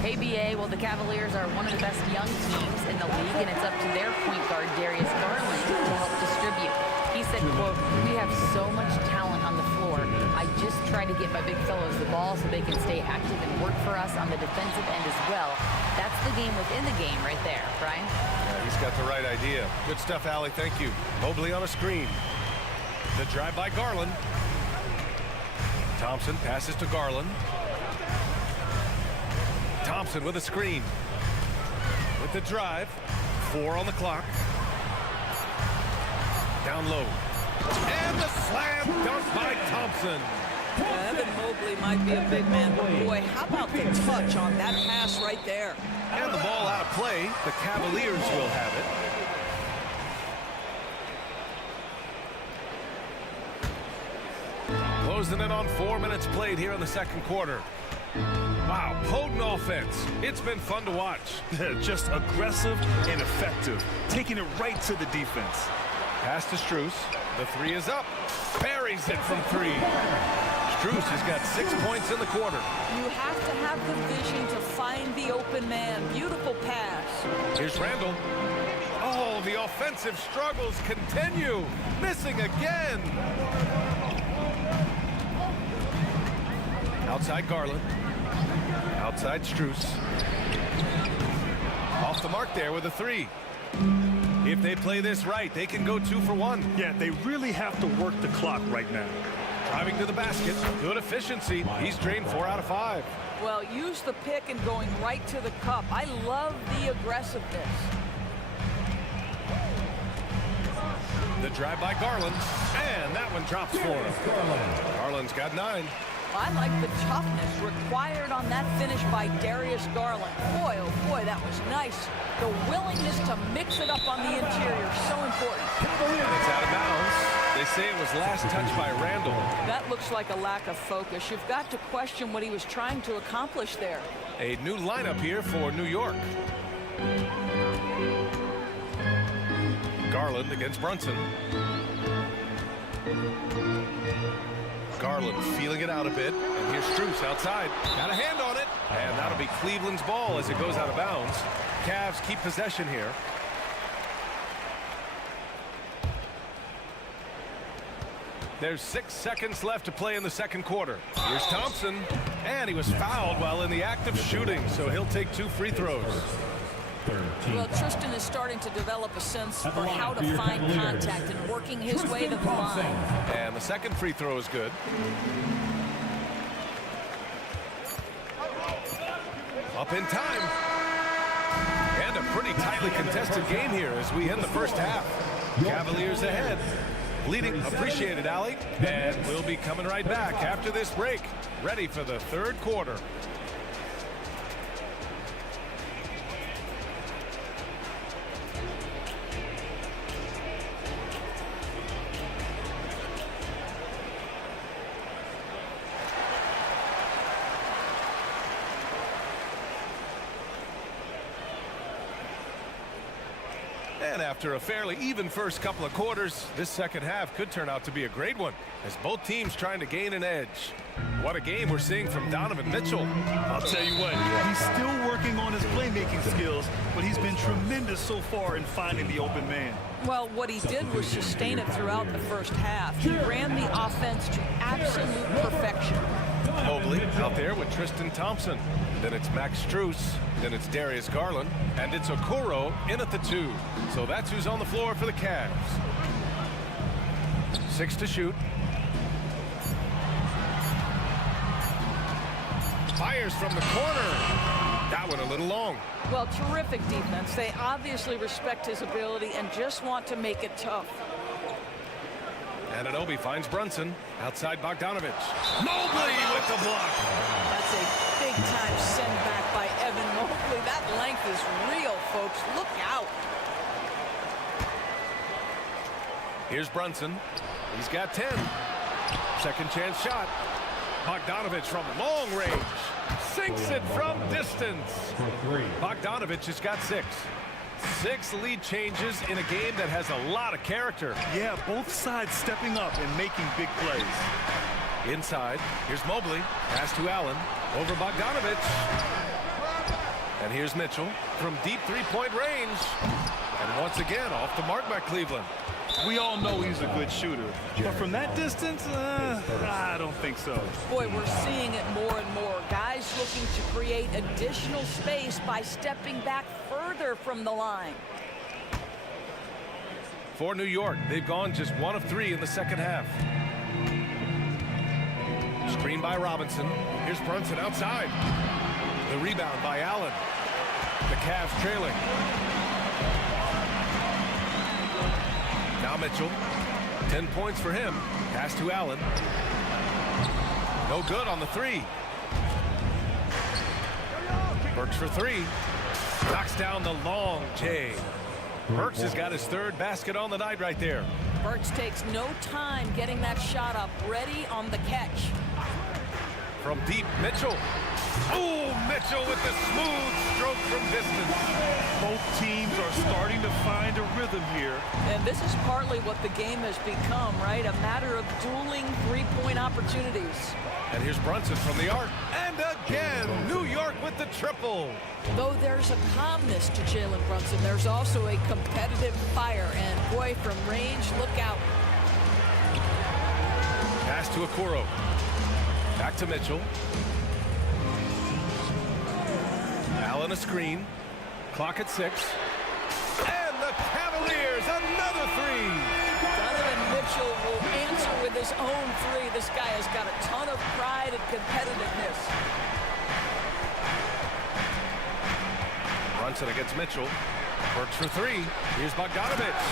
Hey, BA. Well, the Cavaliers are one of the best young teams in the league, and it's up to their point guard, Darius Garland, to help distribute. He said, quote, "We have so much talent on the floor. I just try to get my big fellows the ball so they can stay active and work for us on the defensive end as well." That's the game within the game right there, Brian. Yeah, he's got the right idea. Good stuff, Allie. Thank you. Mobley on a screen. The drive by Garland. Thompson passes to Garland. Thompson with a screen. With the drive. 4 on the clock. Down low. And the slam dunk by Thompson. Evan Mobley might be a big man, but boy, how about the touch on that pass right there? And the ball out of play. The Cavaliers will have it. Closing in on 4 minutes played here in the second quarter. Wow, potent offense. It's been fun to watch. Just aggressive and effective, taking it right to the defense. Pass to Strus. The 3 is up. Buries it from 3. Strus has got 6 points in the quarter. You have to have the vision to find the open man. Beautiful pass. Here's Randall. Oh, the offensive struggles continue. Missing again. Outside Garland. Outside Strus. Off the mark there with a 3. If they play this right, they can go 2 for 1. Yeah, they really have to work the clock right now. Driving to the basket. Good efficiency. He's drained 4 out of 5. Well, use the pick and going right to the cup. I love the aggressiveness. The drive by Garland. And that one drops for him. Garland's got 9. I like the toughness required on that finish by Darius Garland. Boy, oh boy, that was nice. The willingness to mix it up on the interior, so important. And it's out of bounds. They say it was last touched by Randall. That looks like a lack of focus. You've got to question what he was trying to accomplish there. A new lineup here for New York. Garland against Brunson. Garland feeling it out a bit. And here's Strus outside. Got a hand on it. And that'll be Cleveland's ball as it goes out of bounds. Cavs keep possession here. There's 6 seconds left to play in the second quarter. Here's Thompson. And he was fouled while in the act of shooting, so he'll take 2 free throws. Well, Tristan is starting to develop a sense for how to find contact and working his way to the line. And the second free throw is good. Up in time. And a pretty tightly contested game here as we end the first half. Cavaliers ahead. Leading, appreciated, Allie. And we'll be coming right back after this break. Ready for the third quarter. And after a fairly even first couple of quarters, this second half could turn out to be a great one as both teams trying to gain an edge. What a game we're seeing from Donovan Mitchell. I'll tell you what, he's still working on his playmaking skills, but he's been tremendous so far in finding the open man. Well, what he did was sustain it throughout the first half. He ran the offense to absolute perfection. Mobley out there with Tristan Thompson. Then it's Max Strus. Then it's Darius Garland. And it's Okoro in at the 2. So that's who's on the floor for the Cavs. 6 to shoot. Fires from the corner. That one a little long. Well, terrific defense. They obviously respect his ability and just want to make it tough. Anunoby finds Brunson. Outside Bogdanovich. Mobley with the block. That's a big-time send back by Evan Mobley. That length is real, folks. Look out. Here's Brunson. He's got 10. Second chance shot. Bogdanovich from long range. Sinks it from distance. Bogdanovich has got 6. 6 lead changes in a game that has a lot of character. Yeah, both sides stepping up and making big plays. Inside, here's Mobley. Pass to Allen. Over Bogdanovich. And here's Mitchell from deep three-point range. And once again, off the mark by Cleveland. We all know he's a good shooter. But from that distance, I don't think so. Boy, we're seeing it more and more. Guys looking to create additional space by stepping back further from the line. For New York, they've gone just 1 of 3 in the second half. Screen by Robinson. Here's Brunson outside. The rebound by Allen. The Cavs trailing. Now Mitchell. 10 points for him. Pass to Allen. No good on the 3. Burks for 3. Knocks down the long J. Burks has got his 3rd basket on the night right there. Burks takes no time getting that shot up, ready on the catch. From deep, Mitchell. Oh, Mitchell with the smooth stroke from distance. Both teams are starting to find a rhythm here. And this is partly what the game has become, right? A matter of dueling three-point opportunities. And here's Brunson from the arc. And again, New York with the triple. Though there's a calmness to Jalen Brunson, there's also a competitive fire. And boy, from range, look out. Pass to Okoro. Back to Mitchell. Allen a screen. Clock at 6. And the Cavaliers, another 3. Donovan Mitchell will answer with his own 3. This guy has got a ton of pride and competitiveness. Brunson against Mitchell. Works for 3. Here's Bogdanovich.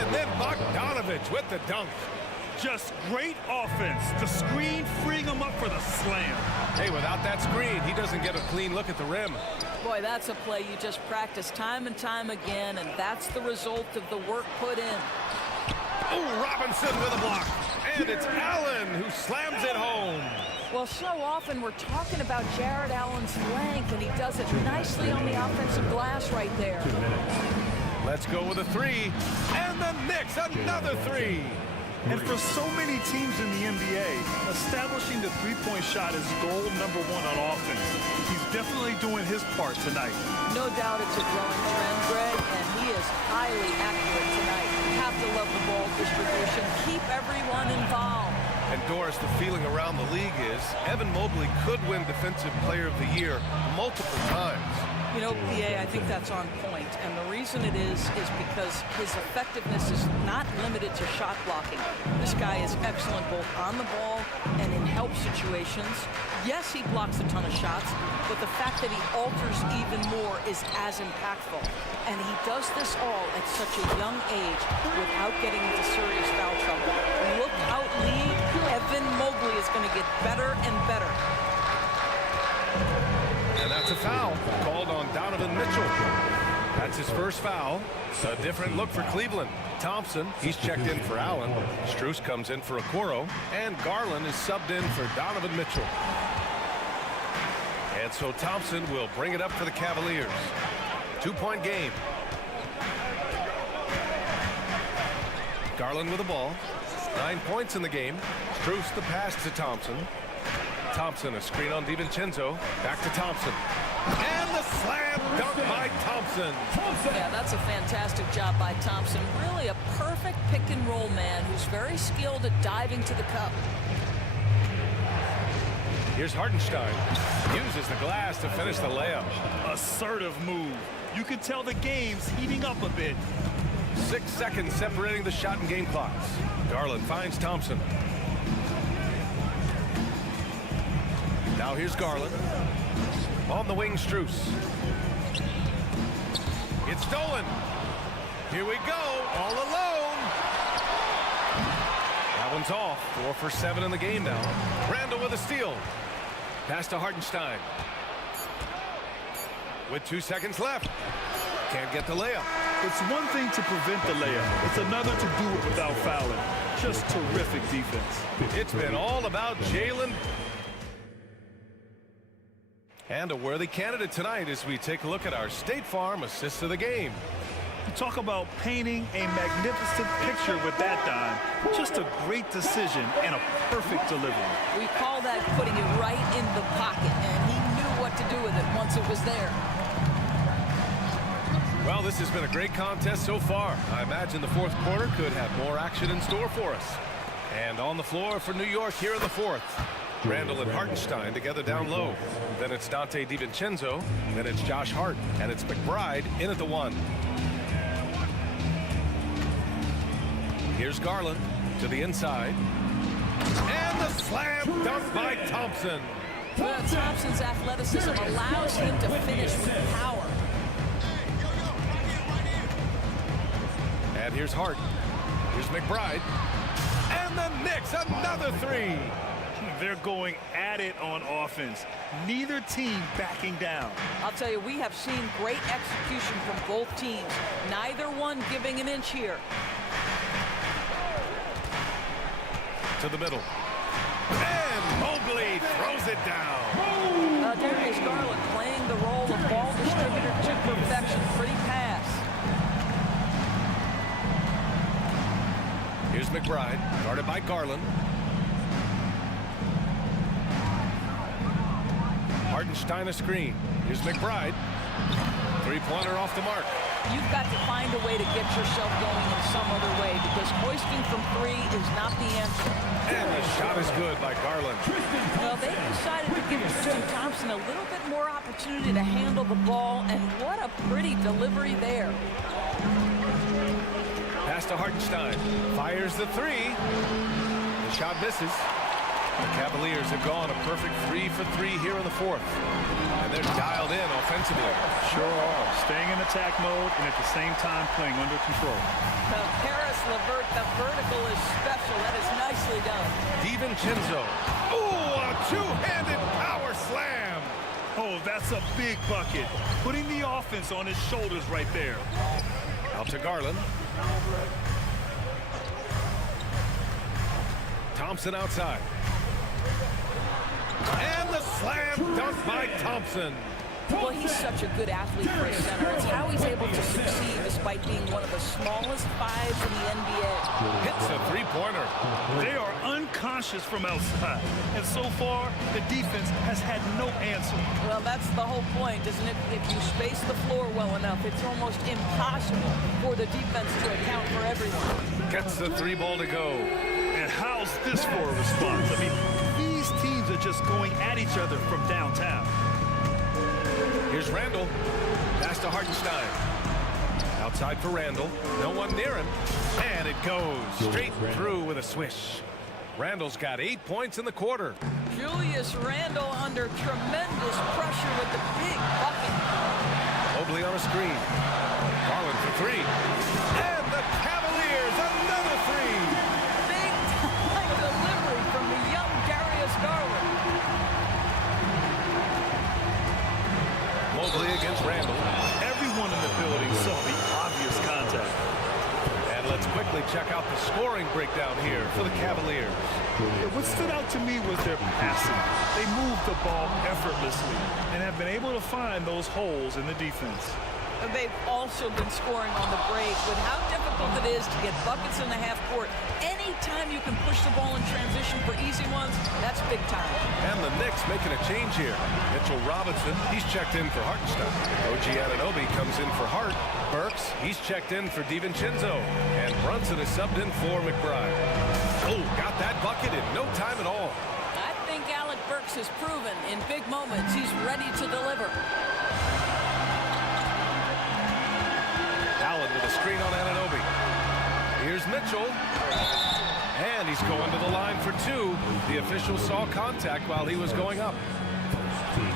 And then Bogdanovich with the dunk. Just great offense. The screen freeing him up for the slam. Hey, without that screen, he doesn't get a clean look at the rim. Boy, that's a play you just practice time and time again, and that's the result of the work put in. Oh, Robinson with a block. And it's Allen who slams it home. Well, so often we're talking about Jared Allen's length, and he does it nicely on the offensive glass right there. Let's go with a 3. And the Knicks, another 3. And for so many teams in the NBA, establishing the three-point shot is goal number 1 on offense. He's definitely doing his part tonight. No doubt it's a growing trend, Greg, and he is highly accurate tonight. You have to love the ball distribution. Keep everyone involved. And Doris, the feeling around the league is Evan Mobley could win Defensive Player of the Year multiple times. You know, PA, I think that's on point. And the reason it is because his effectiveness is not limited to shot blocking. This guy is excellent both on the ball and in help situations. Yes, he blocks a ton of shots, but the fact that he alters even more is as impactful. And he does this all at such a young age without getting into serious foul trouble. Look out, league. Evan Mobley is going to get better and better. And that's a foul called on Donovan Mitchell. That's his first foul. A different look for Cleveland. Thompson, he's checked in for Allen. Strus comes in for Okoro. And Garland is subbed in for Donovan Mitchell. And so Thompson will bring it up for the Cavaliers. 2-point game. Garland with the ball. 9 points in the game. Strus the pass to Thompson. Thompson, a screen on DiVincenzo. Back to Thompson. And the slam dunk by Thompson. Yeah, that's a fantastic job by Thompson. Really a perfect pick and roll man who's very skilled at diving to the cup. Here's Hartenstein. Uses the glass to finish the layup. Assertive move. You can tell the game's heating up a bit. 6 seconds separating the shot and game clocks. Garland finds Thompson. Now here's Garland. On the wing, Strus. It's stolen. Here we go, all alone. That one's off. 4 for 7 in the game now. Randall with a steal. Pass to Hartenstein. With 2 seconds left. Can't get the layup. It's one thing to prevent the layup. It's another to do it without fouling. Just terrific defense. It's been all about Jalen. And a worthy candidate tonight as we take a look at our State Farm assist of the game. You talk about painting a magnificent picture with that dime. Just a great decision and a perfect delivery. We call that putting it right in the pocket, and he knew what to do with it once it was there. Well, this has been a great contest so far. I imagine the fourth quarter could have more action in store for us. And on the floor for New York here in the fourth. Randall and Hartenstein together down low. Then it's Dante DiVincenzo. Then it's Josh Hart. And it's McBride in at the 1. Here's Garland to the inside. And the slam dunk by Thompson. Well, Thompson's athleticism allows him to finish with power. And here's Hart. Here's McBride. And the Knicks, another three. They're going at it on offense. Neither team backing down. I'll tell you, we have seen great execution from both teams. Neither one giving an inch here. To the middle. And Mobley throws it down. Darius Garland playing the role of ball distributor to perfection. Pretty pass. Here's McBride, guarded by Garland. Hartenstein a screen. Here's McBride. Three-pointer off the mark. You've got to find a way to get yourself going in some other way, because hoisting from three is not the answer. And the shot is good by Garland. Well, they decided to give Tristan Thompson a little bit more opportunity to handle the ball, and what a pretty delivery there. Pass to Hartenstein. Fires the three. The shot misses. The Cavaliers have gone a perfect 3 for 3 here in the fourth. And they're dialed in offensively. Sure are. Staying in attack mode and at the same time playing under control. Well, Paris LeVert, the vertical is special. That is nicely done. DiVincenzo. Ooh, a two-handed power slam. Oh, that's a big bucket. Putting the offense on his shoulders right there. Out to Garland. Thompson outside. And the slam dunk by Thompson. Well, he's such a good athlete for a center. It's how he's able to succeed despite being one of the smallest fives in the NBA. Hits a three-pointer. They are unconscious from outside. And so far, the defense has had no answer. Well, that's the whole point, isn't it? If you space the floor well enough, it's almost impossible for the defense to account for everything. Gets the three ball to go. And how's this for a response? I mean, these teams are just going at each other from downtown. Here's Randall. Pass to Hartenstein. Outside for Randall. No one near him. And it goes straight through with a swish. Randall's got 8 points in the quarter. Julius Randle under tremendous pressure with the big bucket. Mobley on a screen. Garland for three. And the Cavaliers, another three. Big time delivery from the young Darius Garland. Mobley against Randall. Everyone in the building saw the obvious contact. And let's quickly check out the scoring breakdown here for the Cavaliers. What stood out to me was their passing. They moved the ball effortlessly and have been able to find those holes in the defense. And they've also been scoring on the break. With how difficult it is to get buckets in the half court, anytime you can push the ball in transition for easy ones, that's big time. And the Knicks making a change here. Mitchell Robinson, he's checked in for Hartenstein. OG Anunoby comes in for Hart. Burks, he's checked in for DiVincenzo. And Brunson is subbed in for McBride. Oh, got that bucket in no time at all. I think Alec Burks has proven in big moments he's ready to deliver. Allen with a screen on Anunoby. Here's Mitchell. And he's going to the line for two. The official saw contact while he was going up.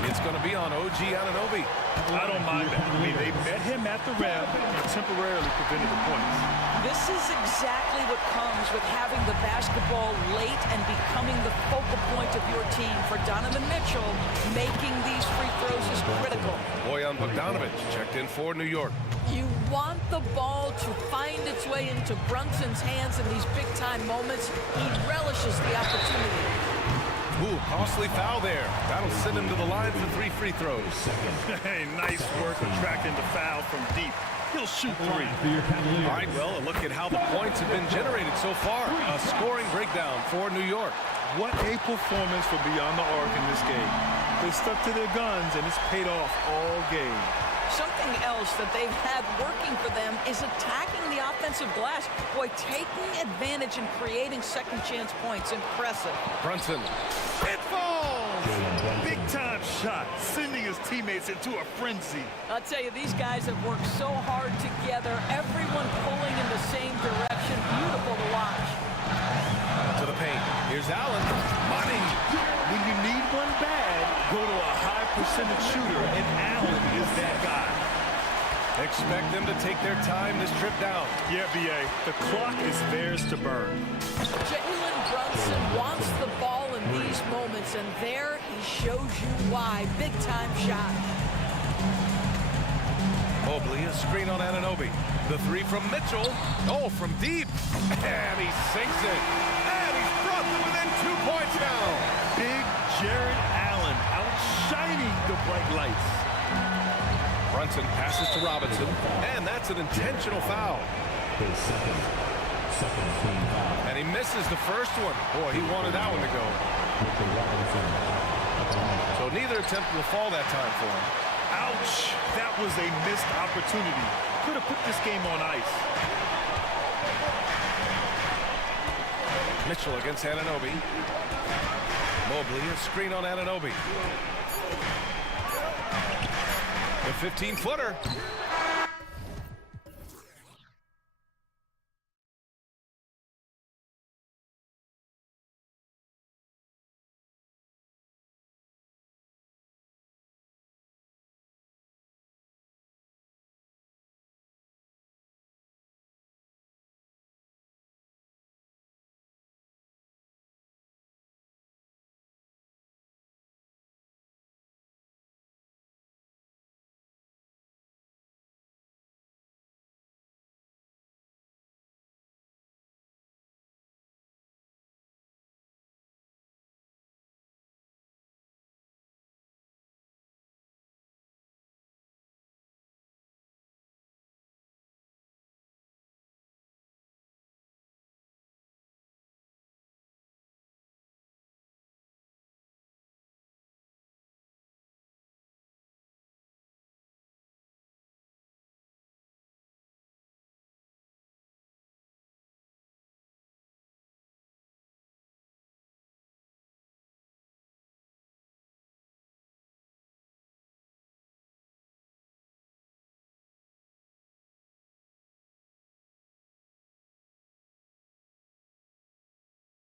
It's going to be on OG Anunoby. I don't mind that. I mean, they met him at the rim and temporarily prevented the points. This is exactly what comes with having the basketball late and becoming the focal point of your team. For Donovan Mitchell, making these free throws is critical. Bojan Bogdanovic checked in for New York. You want the ball to find its way into Brunson's hands in these big-time moments. He relishes the opportunity. Ooh, costly foul there. That'll send him to the line for 3 free throws. Hey, nice work attracting the foul from deep. He'll shoot three. All right, well, a look at how the points have been generated so far. A scoring breakdown for New York. What a performance for Beyond the Arc in this game. They stuck to their guns, and it's paid off all game. Something else that they've had working for them is attacking the offensive glass. Boy, taking advantage and creating second chance points. Impressive. Brunson. It falls! Big-time shot, sending his teammates into a frenzy. I'll tell you, these guys have worked so hard together. Everyone pulling in the same direction. Beautiful to paint. Here's Allen. Money. When you need one bad, go to a high percentage shooter, and Allen is that guy. Expect them to take their time this trip down. Yeah, B.A., the clock is theirs to burn. Jalen Brunson wants the ball in these moments, and there he shows you why. Big-time shot. Mobley, a screen on Anunoby. The three from Mitchell. Oh, from deep. And he sinks it. And he's brought them within 2 points now. Big Jared Allen outshining the bright lights. Brunson passes to Robinson, and that's an intentional foul. And he misses the first one. Boy, he wanted that one to go. So neither attempt will fall that time for him. Ouch! That was a missed opportunity. Could have put this game on ice. Mitchell against Anunoby. Mobley, a screen on Anunoby. The 15-footer.